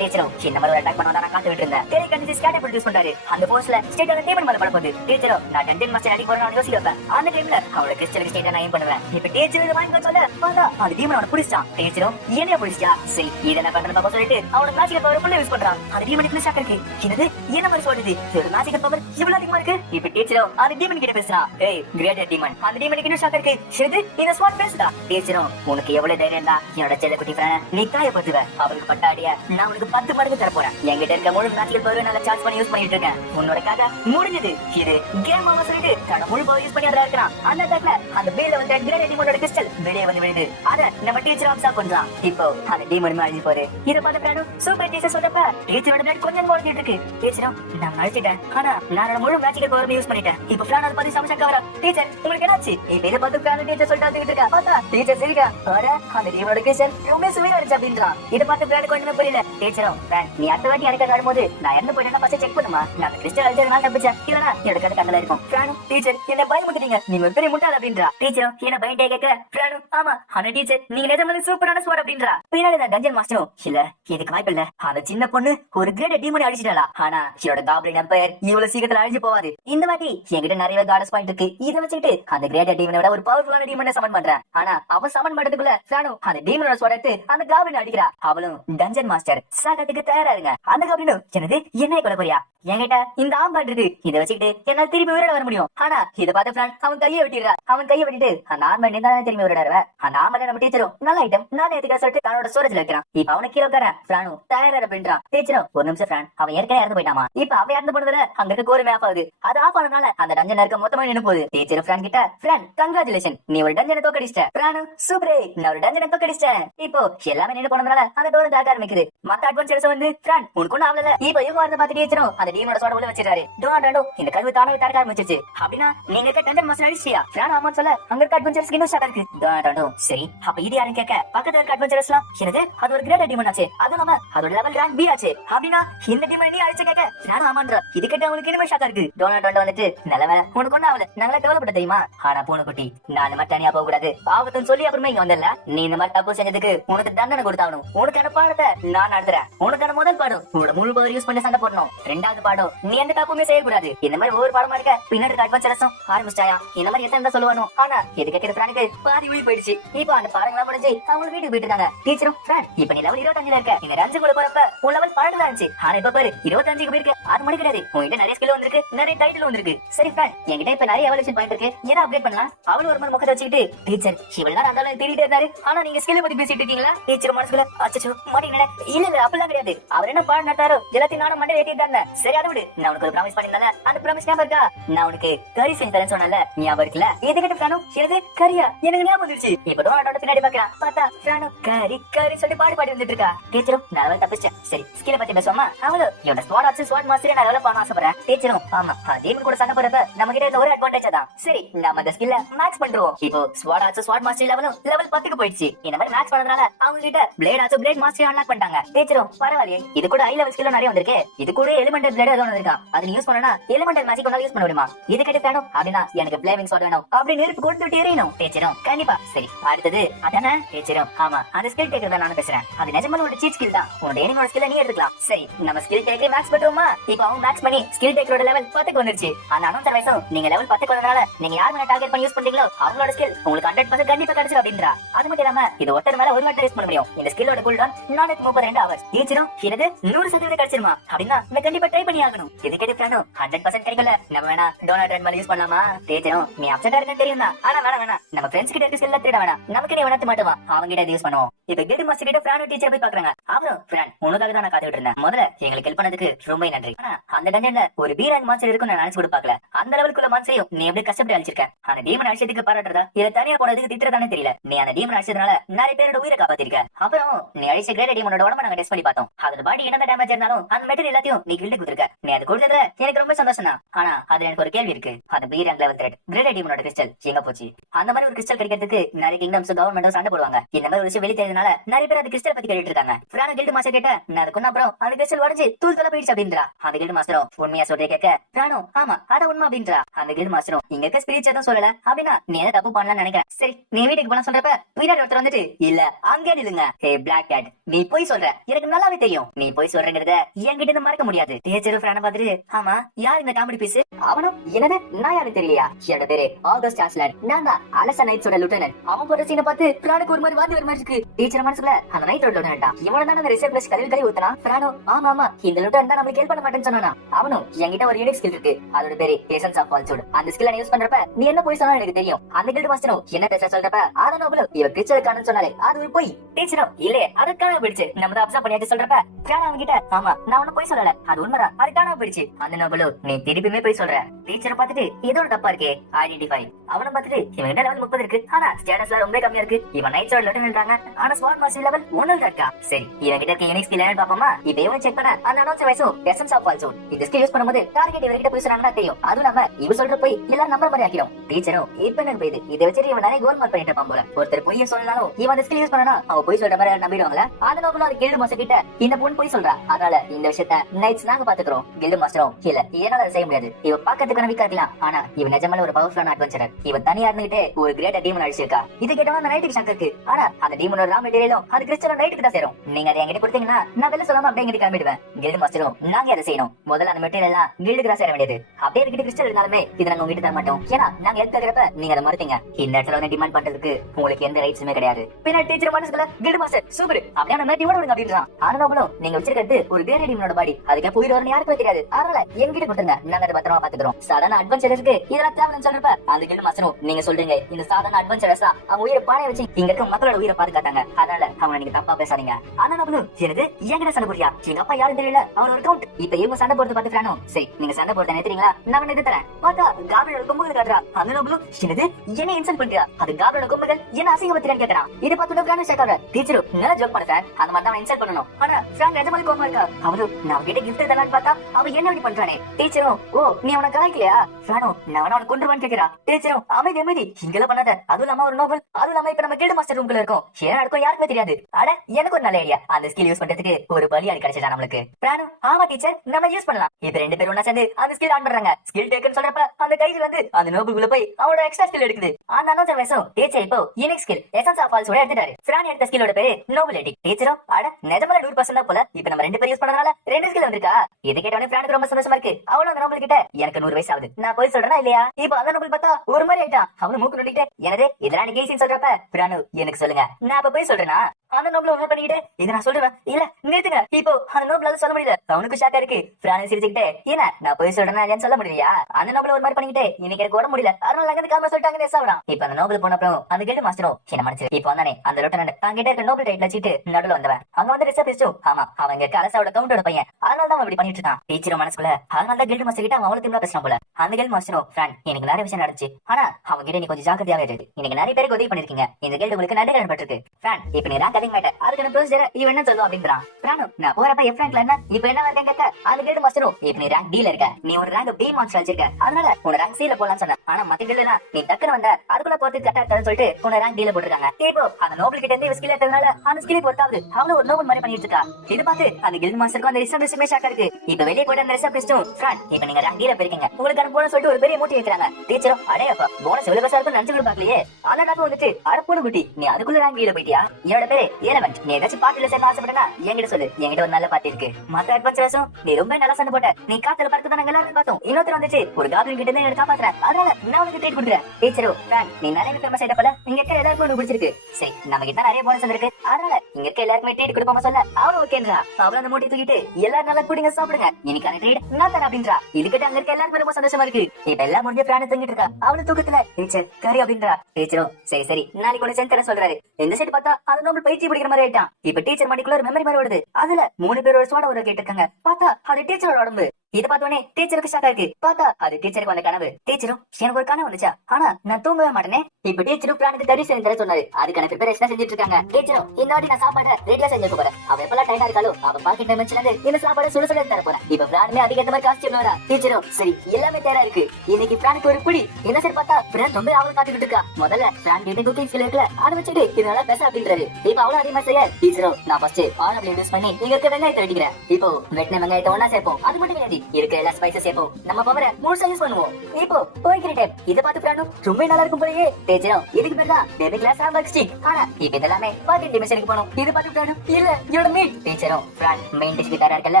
டீச்சரும் சின்ன மாதிரி அட்டாக் பண்ணா நான் காத்துட்டு இருந்தேன். டெரி கண்டிச்சு ஸ்கேட்டர் ப்ரொடியூஸ் பண்றாரு. அந்த போஸ்ட்ல ஸ்ட்ரைட்டா அந்த டீமன் மேல பட போகுது. டீச்சரும் நான் டஞ்சன் மாஸ்டர் அடி போறேன்னு யோசிச்சு வைப்பேன். அந்த டைம்ல அவளோட கிறிஸ்டல் ஸ்ட்ரைட்டா நான் ஏம் பண்ணுவேன். இப்ப டீச்சர் வாங்கி சொல்ல பார்த்தா அந்த டீமன் அவனை புடிச்சான். டீச்சரும் என்னைய புடிச்சா. சரி இதை என்ன பண்றது பாப்பா சொல்லிட்டு அவனோட மேஜிக் பவர் ஃபுல்லா யூஸ் பண்றான். அந்த டீமனுக்கு ஷாக் இருக்கு. என்னது என்ன மாதிரி சொல்றது? ஒரு மேஜிக் பவர் இவ்வளவு அதிகமா இருக்கு. இப்ப டீச்சரும் அந்த டீமன் கிட்ட பேசுறான். ஏய் கிரேட் டீமன். அந்த டீமனுக்கு இன்னும் ஷாக் இருக்கு. எது இந்த ஸ்வாட் பேசுதா? டீச்சரும் உனக்கு எவ்வளவு தைரியம் தான் என்னோட செல்ல குட்டி ஃப்ரெண்ட் நீ காயப்படுத்துவ. அவளுக்கு பட்ட அடிய நான் உனக்கு 10 மடங்கு தர போறேன். என்கிட்ட இருக்க முழு மேஜிக் பவர் நான் சார்ஜ் பண்ணி யூஸ் பண்ணிட்டு இருக்கேன். உன்னோட கதை முடிஞ்சது. இது கேம் ஆமா சொல்லிட்டு தன்னோட முழு பவர் யூஸ் பண்ணி அதுல இருக்கிறான். அந்த டைம்ல அந்த பேல வந்து கிரேட் டீமனோட கிறிஸ்டல் வெளியே வந்து விழுது. அத நம்ம டீச்சர் அப்சர்வ் பண்றான். இப்போ அந்த டீமன் அழிஞ்சு போகுது. இத பார்த்த பிரானு சூப்பர் டீச்சர் சொல்றப்ப டீச்சரோட பிளட் கொஞ்சம் ஓடிட்டு இருக்கு. டீச்சரும் நான் அழிச்சிட்டேன். ஆனா நான் முழு மேஜிக் பவர் யூஸ் பண்ணிட்டேன். இப்போ பிரான் அதை பத்தி சமஷா கவரா. டீச்சர் உங்களுக்கு என்னாச்சு? இத பார்த்து பிரானு டீச்சர் சொல்லிட்டு இருக்கா. பார்த்தா டீச்சர் சரிக்கா. அட அந்த டீமனோட கிறிஸ்டல் ரொம்ப சுவையா இருந்துச்சு அப்படின்றான். இத பார்த்து பிரானு கொஞ்சமே புரியல. டீச்சரும் பிரான் நீ அடுத்த வாட்டி எனக்கு வரும்போது நான் இறந்து போயிட்டேன்னா ஃபர்ஸ்ட் செக் பண்ணுமா. நான் கிறிஸ்டல் அழிச்சதுனால தப்பிச்சேன். இல்லனா எனக்கு அது கண்ணல இருக்கும். பிரானு டீச்சர் என்ன பயமுறுத்தீங்க. நீங்க ஒரு பெரிய முட்டாள் அப்படின்றா. டீச்சரும் என்ன பயந்தே கேட்க பிரானு ஆமா ஆனா டீச்சர் நீங்க நிஜமாலே சூப்பரான ஸ்வாட் அப்படின்றா. பின்னாடி நான் டஞ்சன் மாஸ்டரும் இல்ல இதுக்கு வாய்ப்பு இல்ல. அந்த சின்ன பொண்ணு ஒரு கிரேட் டீமனை அழிச்சிட்டாளா. ஆனா என்னோட காப்ளின் எம்பயர் இவ்வளவு சீக்கிரத்துல அழிஞ்சு போவாது. இந்த வாட்டி என்கிட்ட நிறைய காடஸ் பாயிண்ட் இருக்கு. இதை வச்சுக்கிட்டு அந்த கிரேட் டீமனை விட ஒரு பவர்ஃபுல்லான டீமனை சமன் பண்றேன். ஆனா அவன் சமன் பண்றதுக்குள்ள பிரானு அந்த டீமனோட ஸ்வாட் எடுத்து அந்த காப்ளின் அடிக்கிறா. அவளும் டஞ்சன் மாஸ்டர் சாகத்துக்கு தயாரா இருங்க. அந்த காப்ளினும் என்னது என்ன கொலை போறியா? என்கிட்ட இந்த ஆம்பாட் இருக்கு. இதை வச்சுக்கிட்டு என்னால திரும்பி உயிரோட வர முடியும். ஆனா இதை பார்த்த பிரான் அவன் கையை வெட்டிடுறா. அவன் கையை வெட்டிட்டு அந்த ஆம்பாட் இருந்தாலும் திரும்பி உயிரோட அந்த ஆம்பாட் நம்ம டீச்சரும் நல்ல ஐட்டம் நான் ஏத்துக்க சொல்லிட்டு தன்னோட ஸ்டோரேஜ்ல வைக்கிறான். இப்ப அவனை கீழே உட்கார பிரானு தயாரா அப்படின்றான். டீச்சரும் ஒரு நிமிஷம் பிரான் அவன் ஏற்கனவே இறந்து போயிட்டாமா. இப்ப அவன் இறந்து போனதுல அங்க இருக்க கோருமே ஆஃப் ஆகுது. அது ஆஃப் ஆனதுனால அந்த டஞ்சன் இருக்க மொத்தமா நின்னு போகுது. டீச்சர் பிரான் கிட்ட பிரான் கங்க்ராச்சுலேஷன் நீ ஒரு டஞ்சனை தோக்கடிச்சிட்ட. பிரானு சூப்பரே நான் ஒரு டஞ்சனை தோக்கடிச்சிட்டேன். இப்போ எல்லாமே நின்னு போனதுனால அந்த டோர் தாக்க ஆரம்பிக்குது. மத்த அட்வென்ச்சர்ஸ் வந்து பிரான் உனக்கு ஒண்ணு ஆகல. இப்ப இவங்க வரத பார்த்து டீச்சரும் அந்த டீமோட சோட உள்ள வச்சிருக்காரு. டோனால்டோ இந்த கதவு தானவே திறக்க ஆரம்பிச்சிருச்சு. அப்படின்னா நீங்க இருக்க டஞ்சன் மாஸ்டர் அழிச்சியா? பிரான் ஆமான்னு சொல்ல அங்க இருக்க அட்வென்ச்சர்ஸ்க்கு இன்னும் ஷாக் இருக்கு. டோனால்டோ சரி அப்ப இது யாரும் கேட்க பக்கத்துல இருக்க அட்வென்ச்சர்ஸ்லாம் என்னது அது ஒரு கிரேட் டீமன் ஆச்சு. அது நம்ம அதோட லெவல் ரேங்க் பி ஆச்சு. அப்படின்னா இந்த டீமன் நீ அழிச்சு கேட்க பிரான் ஆமான்ற. இது கேட்ட உங்களுக்கு இனிமே ஷாக்கா இருக்கு. டோனால்டோ வந்துட்டு நிலவ உனக்கு ஒண்ணு ஆகல நாங்களே கவலைப்பட்ட தெரியுமா. ஆனா பூனைக்குட்டி நான் இந்த மாதிரி தனியா போக கூடாது ஆபத்துன்னு சொல்லி அப்புறமே இங்க வந்தல. நீ இந்த மாதிரி தப்பு செஞ்சதுக்கு உனக்கு தண்டனை கொடுத்தாகணும். உனக்கான பாடத்தை நான் நடத்துறேன். உனக்கான முதல் பாடம் உன்னோட முழு பவர் யூஸ் பண்ணி சண்டை போடணும். ரெண்டாவது பாடம் நீ எந்த தப்புமே செய்யக்கூடாது. இந்த மாதிரி ஒவ்வொரு பாடமா இருக்க பின்னாடி அட்வென்ச்சரஸும் ஆரம்பிச்சாயா இந்த மாதிரி எத்தனை தான் சொல்லுவானோ. ஆனா இது கேட்கிற பிரானுக்கு பாதி உயிர் போயிடுச்சு. இப்ப அந்த பாடங்கள்லாம் முடிஞ்சு அவங்க வீட்டுக்கு போயிட்டு இருக்காங்க. டீச்சரும் பிரான் இப்ப நீ லெவல் 25 இருக்க. இந்த ரஞ்சு கூட போறப்ப உன் லெவல் 12 இருந்துச்சு. ஆனா இப்ப பாரு 25க்கு போயிருக்கு. அது மணி கிடையாது. உங்ககிட்ட நிறைய ஸ்கில் வந்திருக்கு நிறைய டைட்டில் வந்திருக்கு. சரி பிரான் என்கிட்ட இப்ப நிறைய எவல்யூஷன் பாயிண்ட் இருக்கு. ஏன்னா அப்டேட் பண்ணலாம். அவளு ஒரு மாதிரி முகத்தை வச்சுக்கிட்டு டீச்சர் இவ்வளவு நேரம் அந்த தேடிட்டே இருந்தாரு. ஆனா நீங்க ஸ்கில் பத்தி பேசிட்டு இருக்கீங்களா? டீச்சர் மனசுல அச்சச்சோ மாட்டீங்க. இல்ல இல்ல அப்படிலாம் கிடையாது. அவர் என்ன பாடம் நடத்தாரோ எல்லாத்தையும் நானும் மண்டை ஏற்றிட்டு இருந்தேன். சரி அதை விடு. நான் உனக்கு ஒரு ப்ராமிஸ் பண்ணிருந்தேன். அந்த ப்ராமிஸ் ஞாபகம் இருக்கா? நான் உனக்கு கறி செஞ்சு தரேன்னு சொன்னல ஞாபகம் இருக்குல்ல? இதுகிட்ட பிரானு எனது கரியா எனக்கு ஞாபகம் வந்துருச்சு. இப்ப டோனால்டோட பின்னாடி பாக்குறான். பார்த்தா பிரானு கறி கறி சொல்லி பாடி வந்துட்டு இருக்கா. டீச்சரும் நான் தப்பிச்சேன். சரி ஸ்கில் பத்தி பேசுவோமா? அவளு என்னோட ஸ்குவாட் ஆர்ட்ஸ் ஸ்வாட் மாஸ்டர் நான் டெவலப் பண்ண ஆசைப்படுறேன். டீச்சரும் ஆமா டீமன் கூட சண்டை போறப்ப நம்ம கிட்ட இருந்த ஒரு அட்வான்டேஜ் தான். சரி நம்ம அந்த ஸ்கில்ல மேக்ஸ் பண்றோம். இப்போ sword arts sword master level 10க்கு போயிடுச்சு. இந்த மாதிரி மேக்ஸ் பண்ணதுனால அவங்க கிட்ட blade arts blade master unlock பண்ணிட்டாங்க. டீச்சரும் பரவாயில்லையே இது கூட ஹை லெவல் ஸ்கில் நிறைய வந்திருக்கு. இது கூட எலிமெண்டல் பிளேட் ஏதோ வந்திருக்கா. அது நீ யூஸ் பண்ணனா எலிமெண்டல் மேஜிக் ஒன்னால யூஸ் பண்ண முடியுமா? இது கேட்டு வேணும் அப்படினா எனக்கு ஃப்ளேமிங் ஸ்வாட் வேணும். அப்படி நெருப்பு கொண்டு விட்டு எறியணும். டீச்சரும் கண்டிப்பா. சரி அடுத்தது அதானே? டீச்சரும் ஆமா அந்த ஸ்கில் டேக்கர் தான் நான் பேசுறேன். அது நிஜமான ஒரு சீட் ஸ்கில் தான். உன் எனிமோட ஸ்கில்ல நீ எடுத்துக்கலாம். சரி நம்ம ஸ்கில் டேக்கர் மேக்ஸ் பண்றோமா? இப்போ அவங்க மேக்ஸ் பண்ணி ஸ்கில் டேக்கரோட லெவல் 10க்கு வந்துருச்சு. அந்த அனௌன்சர் வைஸும் நீங்க லெவல் 10க்கு வந்தனால நீங்க யார் மேல டார்கெட் பண்ணி யூஸ் பண்றீங்களோ அவங்களோட ஸ்கில் உங்களுக்கு 100% கண்டிப்பா கிடைச்சு அப்படின்றா. அது மட்டும் இல்லாம இது ஒருத்தர் மேல ஒரு மட்டும் யூஸ் பண்ண முடியும். இந்த ஸ்கில்லோட கூல்டவுன் 432 ஹவர்ஸ். டீச்சரும் இது 100% கிடைச்சிருமா அப்படினா நான் கண்டிப்பா ட்ரை பண்ணி ஆகணும். இது கேட்டு ஃப்ரெண்டும் 100% கிடைக்கல. நம்ம வேணா டோனட் ரெட் மேல யூஸ் பண்ணலாமா? டீச்சரும் நீ அப்செட்டா இருக்கன்னு தெரியும்னா ஆனா வேணா நம்ம ஃப்ரெண்ட்ஸ் கிட்ட இருக்க ஸ்கில்ல திருட வேணாம். நமக்கு நீ வளர்த்து மாட்டோமா அவங்க கிட்ட யூஸ் பண்ணுவோம். இப்ப கில்ட் மாஸ்டர் கிட்ட ஃப்ரெண்ட் டீச்சர் போய் பாக்குறாங்க. அப்புறம் ஃப்ரெண்ட் உனக்காக தான் நான் காத்துட்டு இருந்தேன். முதல்ல எங்களுக்கு ஹெல்ப் பண்ணதுக்கு ரொம்ப நன்றி. ஆனா அந்த டஞ்சன்ல ஒரு பி ரேங்க் மான்ஸ்டர் இருக்குன்னு நான் நினைச்சு கூட பார்க்கல. அந்த லெவலுக்குள்ள மான்ஸ்டரையும் நீ எப்படி கஷ்டப்பட்டு அழிச்சிருக்க. அந்த டீமன் அழிச்சதுக்கு பாராட்டுறதா இல்ல தனியா போனதுக்கு திட்டுறதானே தெரியல. நீ அந்த டீமன் அழிச்சதுனால நிறைய பேரோட உயிரை காப்பாத்திருக்க. அப்புறம் நீ அழிச்ச கிரேட் டீமனோட உடம்ப நாங்க டெஸ்ட் பண்ணி பார்த்தோம். அதோட பாடி என்ன டேமேஜ் இருந்தாலும் அந்த மெட்டீரியல் எல்லாத்தையும் நீ கில்டு கொடுத்துருக்க. நீ அது கொடுத்ததுல எனக்கு ரொம்ப சந்தோஷம் தான். ஆனா அது எனக்கு ஒரு கேள்வி இருக்கு. அந்த B rank level threat great டீமனோட கிறிஸ்டல் எங்க போச்சு? அந்த மாதிரி ஒரு கிறிஸ்டல் கிடைக்கிறதுக்கு நிறைய கிங்டம்ஸ் கவர்மெண்ட்டும் சண்டை போடுவாங்க. இந்த மாதிரி ஒரு விஷயம் வெளியே தெரிஞ்சதுனால நிறைய பேர் அந்த கிறிஸ்டல் பத்தி கேட்டுட்டு இருக்காங்க. ஃப்ரான் கில்ட் மாஸ்டர் கேட்ட நான் அதுக்கு அப்புறம் அந்த கிறிஸ்டல் உடைஞ்சு தூள் தூளா போயிடுச்சு அப்படின்றா. அந்த கில்ட் மாஸ்டரும் உண்மையா சொல்றே கேட்க ஃப்ரானும் ஆமா அத உண்மை அப்படின்றா. அந்த கில்ட் மாஸ்டரும் இங்க இருக்க ஸ்பிரிட் எதுவும் சொல்லல அப்படின்னா நீ என்ன தப்பு பண்ணலாம்னு நினைக்கிறேன். சரி நீ வீட்டுக்கு போலாம் சொல்றப்ப பின்னாடி ஒருத்தர் வந்துட்டு இல்ல அங்கே நில்லுங்க. ஹே பிளாக் கேட் நீ போய் சொல்ற எனக்கு நல்லாவே தெரியும். நீ போய் சொல்றங்கிறத என்கிட்ட இருந்து மறக்க முடியாது. டீச்சர் ஃப்ரான பாத்துட்டு ஆமா யார் இந்த காமெடி பீஸ்? அவனும் என்னது நான் யாரு தெரியலையா? என்னோட பேரு ஆகஸ்ட் சான்சலர். நான் தான் அலசா நைட்ஸோட லிeutenant. அவன் போற சீனை பார்த்து ஃப்ரானுக்கு ஒரு மாதிரி வாந்தி வர மாதிரி இருக்கு. டீச்சர் மனசுல அந்த நைட்டோட லிeutenant இவன தான் அந்த ரிசர்வ்லஸ் கழுவி ஊத்துனா. ஃப்ரானோ ஆமா இந்த லிeutenant தான் நமக்கு ஹெல்ப் பண்ண மாட்டேன்னு சொன்னானா. அவனும் என்கிட்ட ஒரு யூனிக் ஸ்கில் இருக்கு. அதோட பேரு எசன்ஸ் ஆஃப் ஃபால்சூட். அந்த ஸ்கில்ல யூஸ் பண்றப்ப நீ என்ன போய் சொன்னா எனக்கு தெரியும். அந்த கில்ட் மாஸ்டரும் என்ன பேச சொல்றப்ப அத நோபல இவ கிறிஸ்டலுக்கானு சொன்னாலே அது ஒரு போய். டீச்சரும் இல்ல அதுக்கான போயிடுச்சு. நம்ம தான் அப்சர்வ் பண்ணிட்டு சொல்றப்ப ஃப்ரான் அவன்கிட்ட ஆமா நான் உன்ன போய் சொல்லல அது உண்மைதான் அதுக்கான போயிடுச்சு. அந்த நோபல நீ திருப்பியுமே போய் சொல்ற. டீச்சரை பார்த்துட்டு ஏதோ ஒரு தப்பா இருக்கே ஐடென்டிஃபை. அவனை பார்த்துட்டு இவன் லெவல் 30 இருக்கு ஆனா ஸ்டேட்டஸ்ல ரொம்ப கம்மியா இருக்கு. இவன் நைட்ஸோட லிeutenantறாங்க ஆனா ஸ்வாட் மாஸ்டர் லெவல் 1 இருக்கா. சரி இவன் கிட்ட இருக்க யூனிக் ஸ்கில் என்ன பாப்போமா? இப்போ இவன் செக் பண்ண அந்த அனௌன்சர் வைஸும் எசன்ஸ் ஆஃப் ஃபால்சூட் இந்த ஸ்கில் யூஸ் பண்ணும்போது டார்கெட் இவர்கிட்ட போய் சொன்னாங்கன்னா தெரியும். அதுவும் நம்ம இவ சொல்ற போய் எல்லாரும் நம்பர் மாதிரி ஆக்கிடும். டீச்சரும் இப்ப என்ன போயிது இதை வச்சு இவன் நிறைய கோல்மால் பண்ணிட்டு இருப்பான் போல. ஒருத்தர் பொய்ய சொல்லனாலும் இவன் அந்த ஸ்கில் யூஸ் பண்ணனா அவன் போய் சொல்ற மாதிரி நம்பிடுவாங்களா? அந்த நோபல ஒரு கில்ட் மாஸ்டர் கிட்ட இந்த பொண்ணு போய் சொல்றா. அதனால இந்த விஷயத்தை நைட்ஸ் நாங்க பாத்துக்கிறோம். கில்ட் மாஸ்டரும் இல்ல என்னால செய்ய முடியாது. இவ பாக்கிறதுக்கு நம்பிக்கை இருக்கலாம் ஆனா இவன் நிஜமால ஒரு பவர்ஃபுல்லான அட்வென்ச்சரர். இவன் தனியா இருந்துகிட்டே ஒரு கிரேட் டீமன் அழிச்சிருக்கா. இது கேட்டவன் அந்த நைட்டுக்கு ஷாக் இருக்கு. ஆனா அந்த டீமனோட ரா மெட்டீரியலும் அது கிறிஸ்டல் நைட்டுக்கு தான் சேரும். நீங்க அதை என்கிட்ட கொடுத்தீங்கன்னா நான் வெளில சொல்லாம அப்படியே எங்கிட்ட கிளம்பிடுவேன். கில்ட் மாஸ்டரும் நாங்க அதை செய்யணும். முதல்ல அந்த மெட்டீரியல் எல்லாம் கில்டுக்கு தான் சேர வேண்டியது. அப்படியே கிட்ட கிறிஸ்டல் இருந்தாலுமே இதை நாங்க உங்ககிட்ட தர மாட்டோம். ஏன்னா நாங்க ஹெல்ப் கேக்குறப்ப நீங்க அதை மறுத்தீங்க. இந்த இடத்துல வந்து டிமாண்ட் பண்றதுக்கு உங்களுக்கு எந்த ரைட்ஸுமே கிடையாது. பின்ன டீச்சர் மனசுக்குள்ள கில்ட் மாஸ்டர் சூப்பர் அப்படியே நம்ம டிமாண்ட் பண்ணுங்க அப்படின்றான். ஆனாலும் நீங்க வச்சிருக்கிறது ஒரு கிரேட் டீமனோட பாடி. அதுக்கு போய் வரணும் யாருக்கும் தெரியாது. அதனால என்கிட்ட கொடுத்துங்க நாங்க அதை பத்திரமா பாத்துக்கிறோம். சாதாரண அட்வென்ச்சருக்கு இதெல்லாம் தேவைன்னு சொல்றப்ப அந்த கில்ட் மாஸ்டரும் நீங்க சொல்றீங்க இந்த சாதாரண அட்வென்ச்சரஸா அவங்க உயிரை பானைய வச்சு இங்க இருக்க மக்களோட உயிரை பாதுகாத்தாங்க. அதனால அவனை நீங்க தப்பா பேசாதீங்க. ஆனா நம்மளும் எனக்கு என்கிட்ட சண்டை போறியா? எங்க அப்பா யாரும் தெரியல அவர் ஒரு கவுண்ட். இப்ப இவங்க சண்டை போறது பார்த்து ஃப்ரானோ சரி நீங்க சண்டை போறத நினைக்கிறீங்களா? நான் நிறுத்தி தரேன். பார்த்தா காபியோட கொம்புகள் காட்டுறா. அந்த நம்மளும் என்னது என்ன இன்சல்ட் பண்றியா? அது காபியோட கொம்புகள் என்ன அசிங்கப்படுத்துறான்னு கேக்குறான். இது பார்த்து ஃப்ரானோ ஷாக் ஆகுற. டீச்சரும் நல்லா ஜோக் பண்ண சார் அந்த மாதிரி தான் இன்சல்ட் பண்ணணும். ஆனா ஃப்ரான் நிஜமாலே கோவமா இருக்கா. அவரும் நான் கிட்ட கிஃப்ட் தரலான்னு பார்த்தா அவன் என்ன இப்படி பண்றானே. டீச்சரும் ஓ நீ அவனை கலாய்க்கலையா? ஃப்ரானோ நான் அவனை கொன்றுவான்னு கேக்குறா. டீச்சரும் அமைதி இங்கெல்லாம் பண்ணாத. அதுவும் இல்லாம ஒரு நோபல் அதுவும் இல்லாம இப்ப நம்ம கில்ட் மாஸ்டர் ரூம்ல இருக்கோம். ஏன் நடக்கும் யாருக்குமே தெரியாது. அட எனக்கு ஒரு நல்ல ஐடியா. அந்த ஸ்கில் யூஸ் பண்றதுக்கு ஒரு பலியாடி கிடைச்சதா நம்மளுக்கு. பிரானு ஆமா டீச்சர் நம்ம யூஸ் பண்ணலாம். இப்ப ரெண்டு பேரும் ஒண்ணா சேர்ந்து அந்த ஸ்கில் ஆன் பண்றாங்க. ஸ்கில் டேக்கன் சொல்றப்ப அந்த கைகள் வந்து அந்த நோபல் உள்ள போய் அவனோட எக்ஸ்ட்ரா ஸ்கில் எடுக்குது. அந்த அனௌன்சர் வைஸும் டீச்சர் இப்போ யூனிக் ஸ்கில் எசன்ஸ் ஆஃப் ஃபால்சூட் எடுத்துட்டாரு. பிரான் எடுத்த ஸ்கிலோட பேரு நோபிலிட்டி. டீச்சரும் அட நிஜமால 100% தான் போல. இப்ப நம்ம ரெண்டு பேரும் யூஸ் பண்ணனால ரெண்டு ஸ்கில் வந்திருக்கா. இது கேட்டவனே பிரானுக்கு ரொம்ப சந்தோஷமா இருக்கு. அவளும் அந்த நோபல் கிட்ட எனக்கு 100 வயசு ஆகுது நான் போய் சொல்றேனா இல்லையா? இப்போ அந்த நோபல் பார்த்தா ஒரு மாதிரி ஆயிட்டான். அவனு மூக்கு நோண்டிட்டு எனது இதெல்லாம் நீங்க ஈஸின்னு சொல்றப்ப பிரானு எனக்கு சொல்லுங்க நான் அப்ப போய் சொல்றேனா? அந்த நோபல ஒண்ணு பண்ணிட்டு இதை நான் சொல்றேன் இல்ல நிறுத்துங்க. இப்போ அந்த நோபலால சொல்ல முடியல. அவனுக்கு ஷாக்கா இருக்கு. பிரானு சிரிச்சுக்கிட்டே என்ன நான் போய் சொல்றேன்னா இல்லையான்னு சொல்ல முடியலையா? அந்த நோபல ஒரு மாதிரி பண்ணிக்கிட்டு இன்னைக்கு எனக்கு ஓட முடியல அதனால அங்க காம சொல்லிட்டாங்க நேசாவறான். இப்ப அந்த நோபல் போன அப்புறம் அந்த கில்ட் மாஸ்டரும் என்ன மனுச்சு இப்போ வந்தானே அந்த லிeutenant அங்கிட்ட இருக்க நோபல் டைட்டில் வச்சிட்டு நடுவுல வந்தவன். அங்க வந்து ரிசப்ஷனிஸ்டும் ஆமா அவங்க இருக்க அலசாவோட கவுண்டரோட பையன். அதனால தான் அவன் இப்படி பண்ணிட்டு இருக்கான். டீச்சரும் மனசுக்குள்ள அதனால தான் கில்ட் மாஸ்டர் கிட்ட அவன் அவ்வளவு திமிரா பேசலாம் போல. அந்த கில்ட் மாஸ்டரும் ஃப்ரான் எனக்கு நிறைய விஷயம் நடந்துச்சு ஆனா அவங்க கிட்ட நீ கொஞ்சம் ஜாக்கிரதையாவே இருக்கு. இன்னைக்கு நிறைய பேருக்கு உதவி பண்ணிருக்கீங்க. இந்த கில்ட் உங்களுக்கு நன்றி கடன் பட்டிருக்கு. ஃப்ரான் இப்ப நீ ரேங்க் அதிக மாட்டேன் அதுக்கு ப்ரொசீஜர் இவன் என்ன சொல்லுவோம் அப்படின்றான். ஃப்ரானு நான் போறப்ப எஃப் ரேங்க்ல என்ன இப்ப என்ன வந்தேன் கேட்க அந்த கில்டு மாஸ்டரும் இப்ப நீ ரேங்க் D ல இருக்க, நீ ஒரு ரேங்க் B மான்ஸ்டர் வச்சிருக்க, அதனால உன ரேங்க் C ல போலாம்னு சொன்ன. ஆனா மத்த கில்டுனா நீ டக்குனு வந்த அதுக்குள்ள போறது கரெக்டா இருக்காதுன்னு சொல்லிட்டு உன ரேங்க் D ல போட்டுருக்காங்க. இப்போ அந்த நோபல் கிட்ட இருந்து ஸ்கில் எடுத்ததுனால அந்த ஸ்கில் பொறுத்தாவது அவள ஒரு நோபல் மாதிரி பண்ணிட்டு இருக்கா. இது பார்த்து அந்த கில்டு மாஸ்டருக்கு அந்த ரிசப்ஷனிஸ்டுமே ஷாக்கா இருக்கு. இப்ப வெளியே போயிட்டு அந்த ரிசப்ஷனிஸ்டும் ஃப்ரான் இப்ப நீங்க ரேங்க் D ல போயிருக்கீங்க, உங்களுக்கு அனுப்ப போன சொல்லிட்டு ஒரு பெரிய மூட்டி வைக்கிறாங்க. டீச்சரும் அடேப்பா போனஸ் எவ்வளவு பெருசா இருக்குன்னு நினைச்சு கூட பாக்கலையே. ஆனா நான் வந்துட்டு அடப்போன குட்டி நீ அதுக்குள்ள ரேங்க் D ல போயிட்டியா? என்னோட பேரு ஏலவன், நீ ஏதாச்சும் பாட்டுல சேர்ந்து ஆசைப்பட்டா என்கிட்ட சொல்லு, என்கிட்ட ஒரு நல்ல பாட்டு இருக்கு. மத்த அட்வென்ச்சர்ஸும் நீ ரொம்ப நல்லா சண்டை போட்ட, நீ காத்துல பறக்க நாங்க எல்லாரும் பார்த்தோம். இன்னொருத்தர் வந்துச்சு ஒரு காபின் கிட்ட இருந்து என்ன காப்பாத்துறேன், அதனால நான் உனக்கு ட்ரீட் கொடுக்குறேன். டீச்சரும் ஃப்ரான் நீ நிறைய ஃபேமஸ் ஆயிட்ட போல, இங்க இருக்க எல்லாருக்கும் உனக்கு பிடிச்சிருக்கு. சரி நம்ம கிட்ட நிறைய போனஸ் வந்திருக்கு, அதனால இங்க இருக்க எல்லாருக்குமே ட்ரீட் கொடுப்போமா சொல்ல அவளும் ஓகேன்றா. அவள அந்த மூட்டை தூக்கிட்டு எல்லாரும் நல்லா கூடிங்க சாப்பிடுங்க, இன்னைக்கான ட்ரீட் நான் தரேன் அப்படின்றா. இதுக்கிட்ட அங்க இருக்க எல்லாருக்கும் ரொம்ப சந்தோஷமா இருக்கு. இப்ப எல்லாம் முடிஞ்ச பிராண தூங்கிட்டு இருக்கா. அவளு தூக்கத்துல டீச்சர் கறி அப்படின்றா. டீச்சரும் சரி சரி நாளைக்கு ஒண்ணு சென்டர் சொல்றாரு. இந்த சைடு பார்த்தா அது நம்ம பயிற்சி பிடிக்கிற மாதிரி ஆயிட்டான். இப்ப டீச்சர் மணிக்குள்ள ஒரு மெமரி மாதிரி வருது, அதுல 3 பேரோட சோட ஒரு கேட்டிருக்காங்க. பார்த்தா அது டீச்சரோட உடம்பு. இத பார்த்தோன்னே டீச்சருக்கு ஷாக்கா இருக்கு. பார்த்தா அது டீச்சருக்கு வந்த கனவு. டீச்சரும் எனக்கு ஒரு கனவு வந்துச்சா, ஆனா நான் தூங்கவே மாட்டேனே. இப்ப டீச்சரும் பிராணுக்கு கறி செஞ்சு தர சொன்னாரு, அதுக்கான ப்ரிப்பரேஷன் செஞ்சுட்டு இருக்காங்க. டீச்சரும் இந்த வாட்டி நான் சாப்பாடு ரெடியா செஞ்சு போறேன், அவ எப்பெல்லாம் டைம் இருக்காளோ அவ பாக்கெட் டைம் வச்சுனது இந்த சாப்பாடு சுட சுட தர போறேன். இப்ப பிராணுமே அதுக்கு ஏத்த மாதிரி காஸ்டியூம் வரா. டீச்சரும் சரி எல்லாமே தயாரா இருக்கு, இன்னைக்கு பிராணுக்கு ஒரு புடி. இந்த சைடு பார்த்தா பிரான் ரொம்ப அவளை காத்துக்கிட்டு இருக்கா. முதல்ல பிரான் கிட்ட குக்கிங் ஸ்கில் இருக்குல்ல அதை வச்சுட்டு இதனால பேச அப்படின்றாரு. இப்ப அவளும் அதிகமா செய்ய டீச்சரும் நான் ஃபர்ஸ்ட் ஆனபிள் யூஸ் பண்ணி இங்க இருக்க வெங்காயத்தை வெட்டிக்கிறேன். இப்போ வெட்டின வெங்காயத்தை ஒன்னா சேர்ப்போம், அது மட்டும் கிடையாது இருக்க எல்லா ஸ்பைசஸ் சேர்ப்போம், நம்ம பவரை முழுசா யூஸ் பண்ணுவோம். இப்போ போய்க்கிற டைம் இத பார்த்து பிரானும் ரொம்ப நல்லா இருக்கும் போலயே. டீச்சரும் இதுக்கு பேர் தான் பேபி கிளாஸ் சாம்பார் ஸ்டிக், ஆனா இப்ப இதெல்லாமே பாக்கெட் டிமென்ஷனுக்கு போறோம். இது பார்த்து பிரானும் இல்ல இதோட மீட். டீச்சரும் பிரான் மெயின் டிஷ்க்கு தயாரா இருக்கல,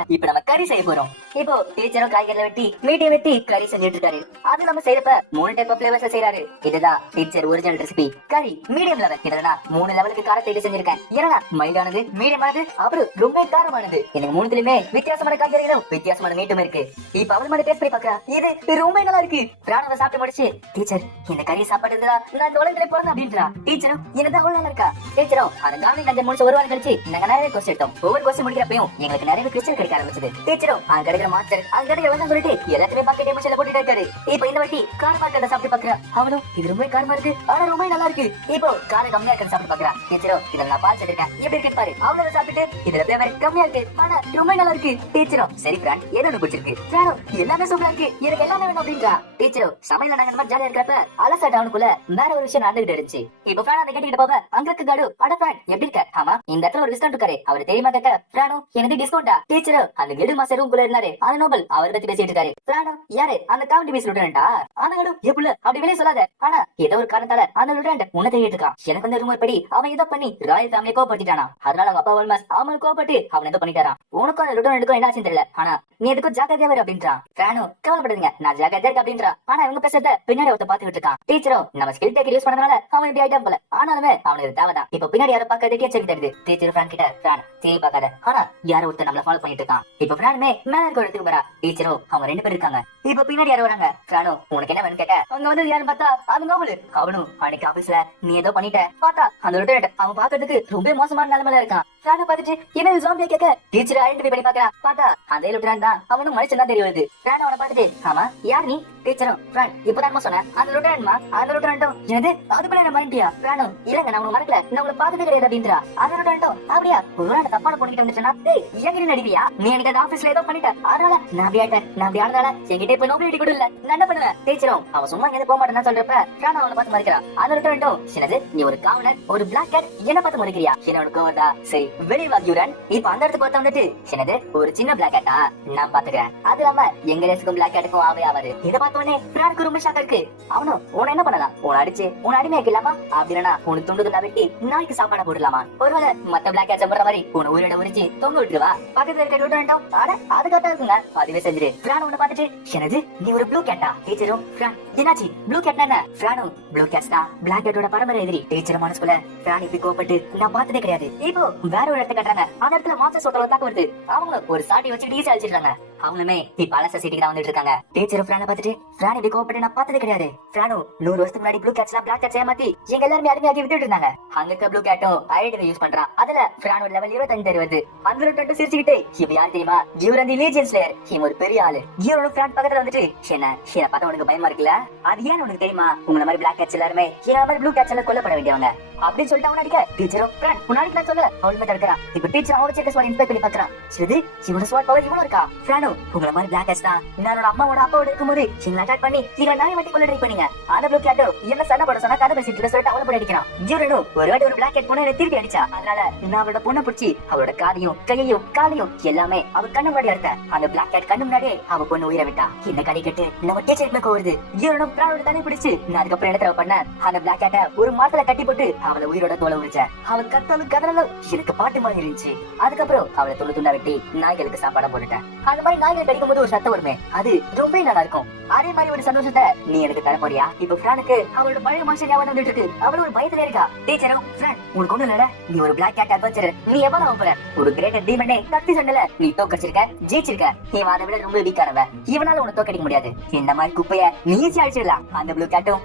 இப்போ நம்ம கறி செய்ய போறோம். இப்போ டீச்சரும் காய்கறிகளை வெட்டி மீட்டை வெட்டி கறி செஞ்சுட்டு இருக்காரு. அது நம்ம செய்யறப்ப 3 டைப் ஆஃப் ஃபிளேவர்ஸ் செய்யறாரு. இதுதான் டீச்சர் ஒரிஜினல் ரெசிபி கறி மீடியம் லெவல். இதனா 3 லெவலுக்கு காரத்தை இது செஞ்சிருக்கேன். ஏன்னா மைல்டானது, மீடியமானது, அப்புறம் ரொம்ப காரமானது. எனக்கு 3த்துலயுமே வித்தியாசமான காய்கறிகளும் வித்தியாசமான மீட்டும் இருக்கு. இப்ப அவள் மாதிரி டேஸ்ட் பண்ணி பாக்குறா, இது ரொம்ப நல்லா இருக்கு. பிராணவ சாப்பிட்டு முடிச்சு டீச்சர் இந்த கறி சாப்பாடு இருந்தா நான் இந்த உலகத்துல பிறந்தேன் அப்படின்றா. டீச்சரும் என்னதான் அவ்வளவு நல்லா இருக்கா. டீச்சரும் அந்த கார்னிங் கஞ்ச முடிச்சு ஒரு வாரம் கழிச்சு நாங்க நிறைய கொஸ்டின் எடுத்தோம். ஒவ்வொரு கொஸ்டின் முடிக்கிறப்பையும் எங்களுக்கு நிறைய கிறிஸ்டியன் கிடைக்க ஆரம்பிச்சது. டீச்சரும் அங்க கிடைக்கிற மாஸ்டர் அங்க கிடைக்கிற வந்து சொல்லிட்டு எல்லாத்தையுமே பாக்கெட் டிமென்ஷன்ல போட்டுட்டு இருக்காரு. இப்ப இந்த வாட்டி கார பாக்கெட்டை சாப்பிட்டு பாக்குறா. அவனும் இது ரொம்ப காரமா இருக்கு ஆனா ரொம்ப நல்லா இருக்கு. இப்போ கார கம்மியா இருக்கு சாப்பிட்டு பாக்குறா. டீச்சரும் இதுல நான் பால் சேர்த்திருக்கேன் எப்படி இருக்கு பாரு. அவ்வளவு சாப்பிட்டு இதுல ஃபிளேவர் கம்மியா இருக்கு ஆனா ரொம்ப நல்லா இருக்கு. டீச்சரும் சரி பிரான் ஏதோ பிடிச்சிருக்கு. பிரானும் எல்லாமே சூப்பரா இருக்கு எனக்கு எல்லாமே வேணும் அப்படின்றா. டீச்சரும் சமையல நாங்க மாதிரி ஜாலியா இருக்கிறப்ப அலசா டவுனுக்குள்ள வேற ஒரு விஷயம் நடந்துகிட்டு இருந்துச்சு. இப்ப பிரான் அந்த கேட்டுக்கிட்ட போக அங்க காடு அட பிரான் எப்படி இருக்க. ஆமா இந்த இடத்துல ஒரு டிஸ்கவுண்ட் இருக்காரு அவரு தெரியுமா கேட்க. பிரானும் எனக்கு டிஸ்கவுண்டா. டீச்சரும் அந்த கில்டு மாஸ்டர் ரூம்குள்ள இருந்தாரு அந்த நோபல் அவர் பத்தி பேசிட்டு இருக்காரு. பிரானும் யாரு அந்த காமெடி பீஸ் லுட்டனண்டா. ஆனா கடு எப்பல அப்படி வெளியே சொல்லாத. ஆனா ஏதோ ஒரு காரணத்தால அந்த லுட்டனண்ட் உன்ன தேடிட்டு இருக்கான். எனக்கு வந்து ரூமர் படி அவன் ஏதோ பண்ணி ராயல் ஃபேமிலியை கோபப்படுத்திட்டானா. அதனால அவங்க அப்பா வல்மாஸ் அவன் கோபப்பட்டு அவன் ஏதோ பண்ணிட்டாரான். உனக்கும் அந்த லுட்டனண்ட்டுக்கும் என்ன ஆச்சுன்னு தெரியல ஆனா நீ எதுக்கும் ஜாக்கிரதையா வர அப்படின்றான். பிரானும் கவலைப்படுங்க நான் ஜாக்கிரதையா இருக்கு அப்படின்றா. ஆனா இவங்க பேசுறத பின்னாடி ஒருத்த பாத்துக்கிட்டு இருக்கான். டீச்சரும் நம்ம ஸ்கில் டேக்கர் யூஸ் பண்ணதுனால அவன் இப்படி ஆயிட்டான் போல. ஆனாலுமே அவனுக்கு தேவைதான். இப்ப பின்னாடி யாரை பாக்கிறதுக்கே செக் தருது. டீச்சர் பிரான் கிட்ட பிரான் தேவை பாக்காத ஆனா யாரோ ஒருத்தர் நம்மள ஃபாலோ பண்ணிட்டு இருக்கான். இப்ப பிரானுமே மேல இருக்க இடத்துக்கு வரா. டீச்சரும் அவங்க 2 பேர் இருக்காங்க. இப்ப பின்னாடி யாரோ வராங்க. பிரானும் உனக்கு என்ன வேணும் கேட்க அவங்க வந்து யாருன்னு பார்த்தா அது நோபல். அவனும் அன்னைக்கு ஆபீஸ்ல நீ ஏதோ பண்ணிட்ட பார்த்தா அந்த லுட்டனண்ட் அவன் பாக்குறதுக்கு ரொம்ப மோசமான நிலைமையில இருக்கான். பிரான பாத்துட்டு என்ன ஜாம்பியா கேட்க டீச்சர் ஐடென்டிஃபை பண்ணி பாக்குறான். பார்த்தா அந்த லுட்டனண்ட் தான் அவனும் மனுஷன் தான் தெரிய வருது. பிரான் அவனை பாத்துட்டு ஆமா யார் நீ. டீச்சரும் பிரான் இப்பதான் சொன்னேன் அந்த லுட்டனண்ட்மா. அந்த லுட்டனண்ட்டும் என்னது அதுக்குள்ள என்ன மறந்துட்டியா. பிரானும் இல்லங்க நான் உங்களை மறக்கல நான் உங்களை பார்த்ததே கிடையாது அப்படின்றா. அந்த லுட்டனண்ட்டும் அப்படியா ஒரு தப்பான பண்ணிட்டு வந்துச்சுன்னா டேய் ஏன் நடிவியா நீ எனக்கு அந்த ஆபீஸ்ல ஏதோ பண்ணிட்ட அதனால நான் அப்படி ஆயிட்டேன். நான் அப்படி ஆனதால என்கிட்ட இப்ப நோபல் கூட இல்ல நான் என்ன பண்ணுவேன். டீச்சரும் அவன் சும்மா எங்க போக மாட்டேன்னு சொல்றப்ப பிரான் அவனை பார்த்து மறைக்கிறான். அந்த லுட்டனண்ட்டும் என்னது நீ ஒரு காவலர் ஒரு பிளாக் கேட் என்ன பார்த்து மறைக்கிறியா. என்னோட கோவதா சரி வெளியே வாங்கியுடன். இப்ப அந்த இடத்துக்கு ஒருத்த வந்துட்டு என்னது ஒரு சின்ன பிளாக் கேட்டா நான் பாத்துக்கிறேன். அது இல்லாம எங்க ரேஸுக்கும் பிளாக் கேட்டுக்கும் ஆவே ஆவாரு. இதை பார்த்தோன்னே பிரானுக்கு ரொம்ப ஷாக்கா இருக்கு. அவனும் உன என்ன பண்ணலாம் உன அடிச்சு உன அடிமையாக்கலாமா அப்படின்னா உனக்கு துண்டு வெட்டி நாய்க்கு சாப்பாடு போடலாமா. ஒருவேளை மத்த பிளாக் கேட் சாப்பிடுற மாதிரி உன உயிரோட உரிச்சு தொங்க விட்டுருவா. பக்கத்துல இருக்க லுட்டனண்ட்டும் அட அது கரெக்டா இருக்குங்க அதுவே செஞ்சிரு. பிரான் உன்னை பார்த்துட்டு என்னது நீ ஒரு ப்ளூ கேட்டா. டீச்சரும் பிரான் என்னாச்சு ப்ளூ கேட்னா என்ன. பிரானும் ப்ளூ கேட்ஸ் தான் பிளாக் கேட்டோட பரம்பரை எதிரி. டீச்சர் மனசுக்குள்ள பிரான் இப்படி கோபப்பட்டு நான் பார்த்ததே கிடையாது. இப்போ வேற ஒரு இடத்த கட்டுறாங்க. அந்த இடத்துல மாஸ்டர் சொல்ற தாக்க வருது. அவங்க ஒரு சாட்டி வச்சு ஈஸியா அழிச்சிடுறாங்க. அவங்களுமே இப்ப அலச சிட்டிக்கு தான் வந்துட்டு இருக்காங்க. டீச்சர் பிரான பார்த்துட்டு பிரான் இப்படி கோவப்பட்டு நான் பார்த்தது கிடையாது. பிரானோ 100 வருஷத்துக்கு முன்னாடி ப்ளூ கேட்ஸ்லாம் பிளாக் கேட்ஸ் ஏமாத்தி எங்க எல்லாருமே அடிமையாக்கி விட்டுட்டு இருந்தாங்க. அங்க இருக்க ப்ளூ கேட்டும் ஐடென்டி யூஸ் பண்றான். அதுல பிரானோட லெவல் 25 வருது. அந்த டட்டு சிரிச்சுக்கிட்டே இப்ப யார் தெரியுமா, கியூர் அந்த லீஜியன் ஸ்லேயர். இவன் ஒரு பெரிய ஆளு. கியூரோட பிரான் பக்கத்துல வந்துட்டு என்ன பார்த்தா உனக்கு பயமா இருக்குல்ல, அது ஏன் உனக்கு தெரியுமா, உங்களை மாதிரி பிளாக் கேட்ஸ் எல்லாருமே என்ன மாதிரி ப்ளூ கேட்ஸ் எல்லாம் கொல்லப்பட வேண்டியவங்க அப்படின்னு சொல்லிட்டு அவன் அடிக்க டீச்சரும் பிரான் முன்னாடி நான் சொல்ல அவனுமே தடுக்கிறான். இப்ப டீச்சர் அவனோட செக் ஸ்வாட் இன்ஸ்பெக்ட் பண்ணி பாக்குறான். இது இவனோட ஸ்வாட் பவர் இவ்வளவு இருக்கா? பிரானோ உங்களை மாதிரி பிளாக் கேட்ஸ் தான் என்னோட அம்மாவோட அப்பாவோட இருக்கும்போது இவங்க அட்டாக் பண்ணி இவங்க நாயை வெட்டி கொள்ள ட்ரை பண்ணீங்க. ஆனா ப்ளூ கேட்டோ என்ன சண்டை போட சொன்னா கதை பேசிட்டு சொல்லிட்டு அவளை போய் அடிக்கிறான். ஜூரனோ ஒரு வாட்டி ஒரு பிளாக் கேட் பொண்ணை திருப்பி அடிச்சா. அதனால நான் அவளோட பொண்ணை பிடிச்சி அவளோட காதையும் கையையும் காலையும் எல்லாமே அவ கண்ணு முன்னாடி எடுத்த. அந்த பிளாக் கேட் கண்ணு முன்னாடியே அவ பொண்ணு உயிரை விட்டா. இந்த கதை கேட்டு நம்ம டீச்சர் கோருது. ஜூரனோ பிரானோட தண்ணி பிடிச்சு நான் அதுக்கப்புறம் என்ன பண்ண, அந்த பிளாக் கேட்டை ஒரு மாசத்துல கட்டி போட்டு அவளை உயிரோட தோலை உரிச்ச. அவள் கத்தாலும் கதறலும் எனக்கு பாட்டு மாதிரி இருந்துச்சு. அதுக்கப்புறம் அவளை துண்டு துண்டா வெட்டி நாய்களுக்கு சாப்பாடா போட்டுட்டேன். அந்த மாதிரி நாய்கள் கடிக்கும் போது ஒரு சத்தம் வருமே, அது ரொம்ப நல்லா இருக்கும். அதே மாதிரி ஒரு சந்தோஷத்தை நீ எனக்கு தர போறியா? இப்ப பிரானுக்கு அவளோட பழைய மாசம் ஞாபகம் வந்துட்டு இருக்கு. அவளோட ஒரு பயத்துல இருக்கா. டீச்சரும் பிரான் உனக்கு ஒண்ணு இல்ல, நீ ஒரு பிளாக் கேட் அட்வென்ச்சர், நீ எவ்வளவு ஆக போற? ஒரு கிரேட்டர் டீமனே கத்தி சண்டல நீ தோக்கடிச்சிருக்க, ஜெயிச்சிருக்க. நீ அதை விட ரொம்ப வீக்கானவ, இவனால உன்னை தோக்கடிக்க முடியாது. இந்த மாதிரி குப்பைய நீ ஈஸியா அடிச்சிடலாம். அந்த ப்ளூ கேட்டும்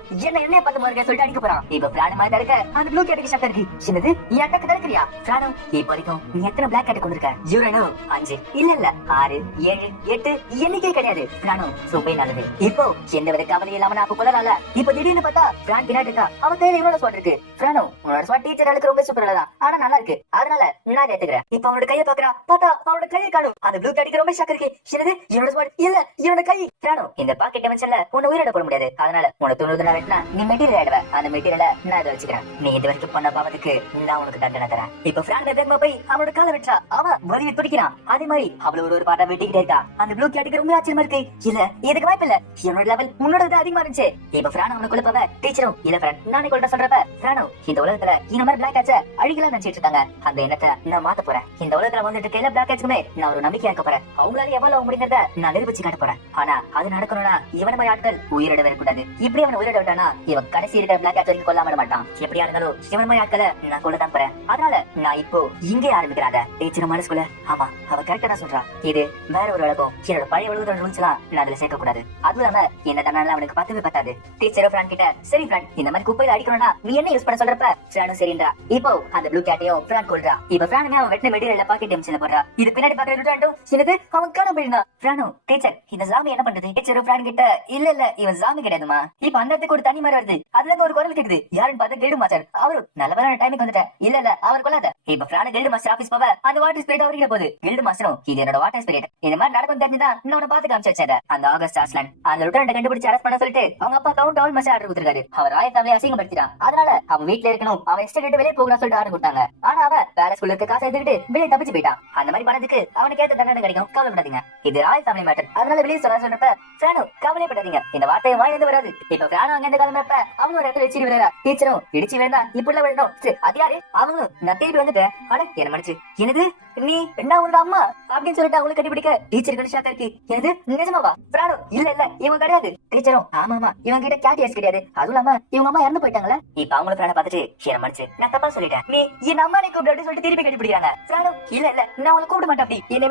என்ன பார்த்து மாதிரி சொல்லிட்டு அடிக்க போறான். இப்ப பிரான் மாதிரி தடுக்க அந்த ப்ளூ கேட்டுக்கு சத்தம் இருக்கு. சின்னது நீ அட்டாக் தடுக்கிறியா? பிரானோ இப்ப வரைக்கும் நீ எத்தனை பிளாக் கேட் கொண்டிருக்க? ஜூரனோ 5 இல்ல 6 7 8 எண்ணிக்கை கிடையாது. பிரானோ ரொம்ப நல்லது. இப்போ எந்த வித கவலை இல்லாம நான் கொள்ளலால. இப்ப திடீர்னு பார்த்தா பிரான் பின்னாடி இருக்கா. அவன் கையில இவனோட ஸ்வாட் இருக்கு. பிரானோ உன்னோட ஸ்வாட் டீச்சருக்கு ரொம்ப சூப்பரா தான், ஆனா நல்லா இருக்கு, அதனால நான் ஏத்துக்கிறேன். இப்ப அவனோட கையை பாக்குறா. பார்த்தா அவனோட கையை காணும். அந்த ப்ளூ கேட்டுக்கு ரொம்ப ஷாக் இருக்கு. சின்னது இவனோட ஸ்வாட் இல்ல இவனோட கை. பிரானோ இந்த பாக்கெட் டைமென்ஷன்ல உன்னை உயிரோட போட முடியாது. அதனால உனக்கு 90 வெட்டினா நீ மெட்டீரியல் ஆயிடுவ. அந்த மெட்டீரியலை நான் இதை வச்சுக்கிறேன். நீ இது வரைக்கும் பண்ண பாவத்துக்கு நான் உனக்கு தண்டனை தரேன். இப்ப பிரான் வேகமா போய் அவனோட காலை வெட்டா. அவன் வலியை துடிக்கிறான். அதே மாதிரி அவள ஒரு பாட்டா வெட்டிக்கிட்டே இருக்கா. அந்த ப்ளூ கேட்டுக்கு ரொம்ப ஆச்சரியமா இருக்கு. இல்ல இதுக்கு வாய்ப்பு இல்ல, என்னோட லெவல் உன்னோட அதிகமா இருந்துச்சு. இப்ப பிரான் அவனை கொல்லப்பவ டீச்சரும் இல்ல பிரான் நானே கொல்ல சொல்றப்ப பிரானோ இந்த உலகத்துல இந்த மாதிரி பிளாக் கேட்ச அழிக்கலாம் நினைச்சிட்டு இருக்காங்க. அந்த எண்ணத்தை நான் மாத்த போறேன். இந்த உலகத்துல வந்துட்டு இருக்க எல்லா பிளாக் கேட்சுக்குமே நான் ஒரு நம்பிக்கையா இருக்க போறேன். அவங்களால எவ்வளவு முடிங்கிறத நான் நிரூபிச்சு காட்ட போறேன். ஆனா அது நடக்கணும்னா இவன மாதிரி ஆட்கள் உயிரிட வரக்கூடாது. இப்படி அவன் உயிரிட விட்டானா இவன் கடைசி இருக்கிற பிளாக் கேட்ச் வரைக்கும் கொல்லாம மாட்டான். எப்படியா இருந்தாலும் இவன் மாதிரி ஆட்களை நான் கொள்ளதான் போறேன். அதனால நான் இப்போ இங்கே ஆரம்பிக்கிறாத. டீச்சர் மனசுக்குள்ள ஆமா அவ கரெக்டா தான் சொல்றா. இது வேற ஒரு உலகம். என்னோட பழைய உலகத்தோட ரூல்ஸ் எல்லாம் நான் அதுல சேர்க்க கூடாது. அதுவும் இல்லாம என்ன தானால அவனுக்கு பத்தவே பத்தாது. டீச்சர் பிரான் கிட்ட சரி பிரான் இந்த மாதிரி குப்பையில அடிக்கணும்னா நீ என்ன யூஸ் பண்ண சொல்றப்ப பிரானும் சரின்றா. இப்போ அந்த ப்ளூ கேட்டையும் பிரான் கொல்றா. இப்ப பிரானுமே அவன் வெட்டின மெட்டீரியல்ல பாக்கெட் டைமென்ஷன்ல போடுறா. இது பின்னாடி பாக்குற சின்னது அவன் காண போயிடுனா. பிரானோ டீச்சர் இந்த ஜாமி என்ன பண்றது? டீச்சர் பிரான் கிட்ட இல்ல இவன் ஜாமி கிடையாதுமா. இப்ப அந்த இடத்துக்கு ஒரு தனி மாதிரி வருது. அதுல இருந்து ஒரு குரல் கேக்குது. யாருன்னு பார்த்தா கில்டு மாஸ்டர். அவரு நல்லவரான டைமுக்கு வந்துட்டேன். இல்ல அவர் கொள்ளாத. இப்ப பிரான் கில்டு மாஸ்டர் ஆபீஸ் போவ அந்த வாட்டர் ஸ்பிரிட் அவர்கிட்ட போகுது. கில்டு மாஸ்டரும் இது என்னோட வாட்டர் ஸ்பிரிட், இந்த மாதிரி நடக்கும் தெரிஞ்சுதான் நான் உன்னை பார்த்து காமிச்சு வச்சேன். அந்த ஆகஸ்ட் ஆஸ்லாண்ட் அந்த லிeutenant கண்டுபிடிச்சு அரெஸ்ட் பண்ண சொல்லிட்டு அவங்க அப்பா கவுண்ட் ஆல் மசே ஆர்டர் கொடுத்திருக்காரு. அவர் ராயல் ஃபேமிலி அசிங்கப்படுத்திட்டான். அதனால அவன் வீட்ல இருக்கணும், அவன் எஸ்டேட் விட்டு வெளியே போகணும் சொல்லிட்டு ஆர்டர் கொடுத்தாங்க. ஆனா அவன் வேற ஸ்கூல்ல இருக்க காசை எடுத்துக்கிட்டு வெளியே தப்பிச்சு போயிட்டான். அந்த மாதிரி பண்ணதுக்கு அவனுக்கு ஏத்த தண்டனை கிடைக்கும், கவலைப்படாதீங்க. இது ராயல் ஃபேமிலி மேட்டர், அதனால வெளியே சொல்றப்ப பிரானோ கவலைப்படாதீங்க, இந்த வார்த்தையை வாயிலிருந்து வராது. இப்ப பிரானோ அங்க இருந்து கிளம்புறப்ப அவங்க ஒரு இடத்துல வச்சு விடுறா. டீச்சரும் இடிச்சு வேண்டா இப்படி விடணும். அது யாரு? அவங்களும் நான் தேடி வந்துட்டேன். ஆனா என்ன மனுச்சு என்னது நீ என்ன உங்க அம்மா அப்படின்னு சொல்லிட்டு அவங்களுக்கு கட்டிப்பிடிக்க டீச்சருக்கு ஷாக்கா இருக்கு. என்னது நிஜமாவா? பிரானோ இல்ல இவன் கிடையாது. டீச்சரும் ஆமா இவன் கிட்ட கேட்டியஸ் கிடையாது, அதுவும் இல்லாம இவங்க அம்மா இறந்து போயிட்டாங்களா. இப்ப அவங்களும் பிரான பாத்துட்டு என்ன மனுச்சு நான் தப்பா சொல்லிட்டேன், நீ என் அம்மா நீ கூப்பிட்டு சொல்லிட்டு திருப்பி கட்டிப்பிடிக்கிறாங்க. பிரானோ இல்ல நான் அவங்களை கூப்பிட மாட்டேன், அப்படி என்ன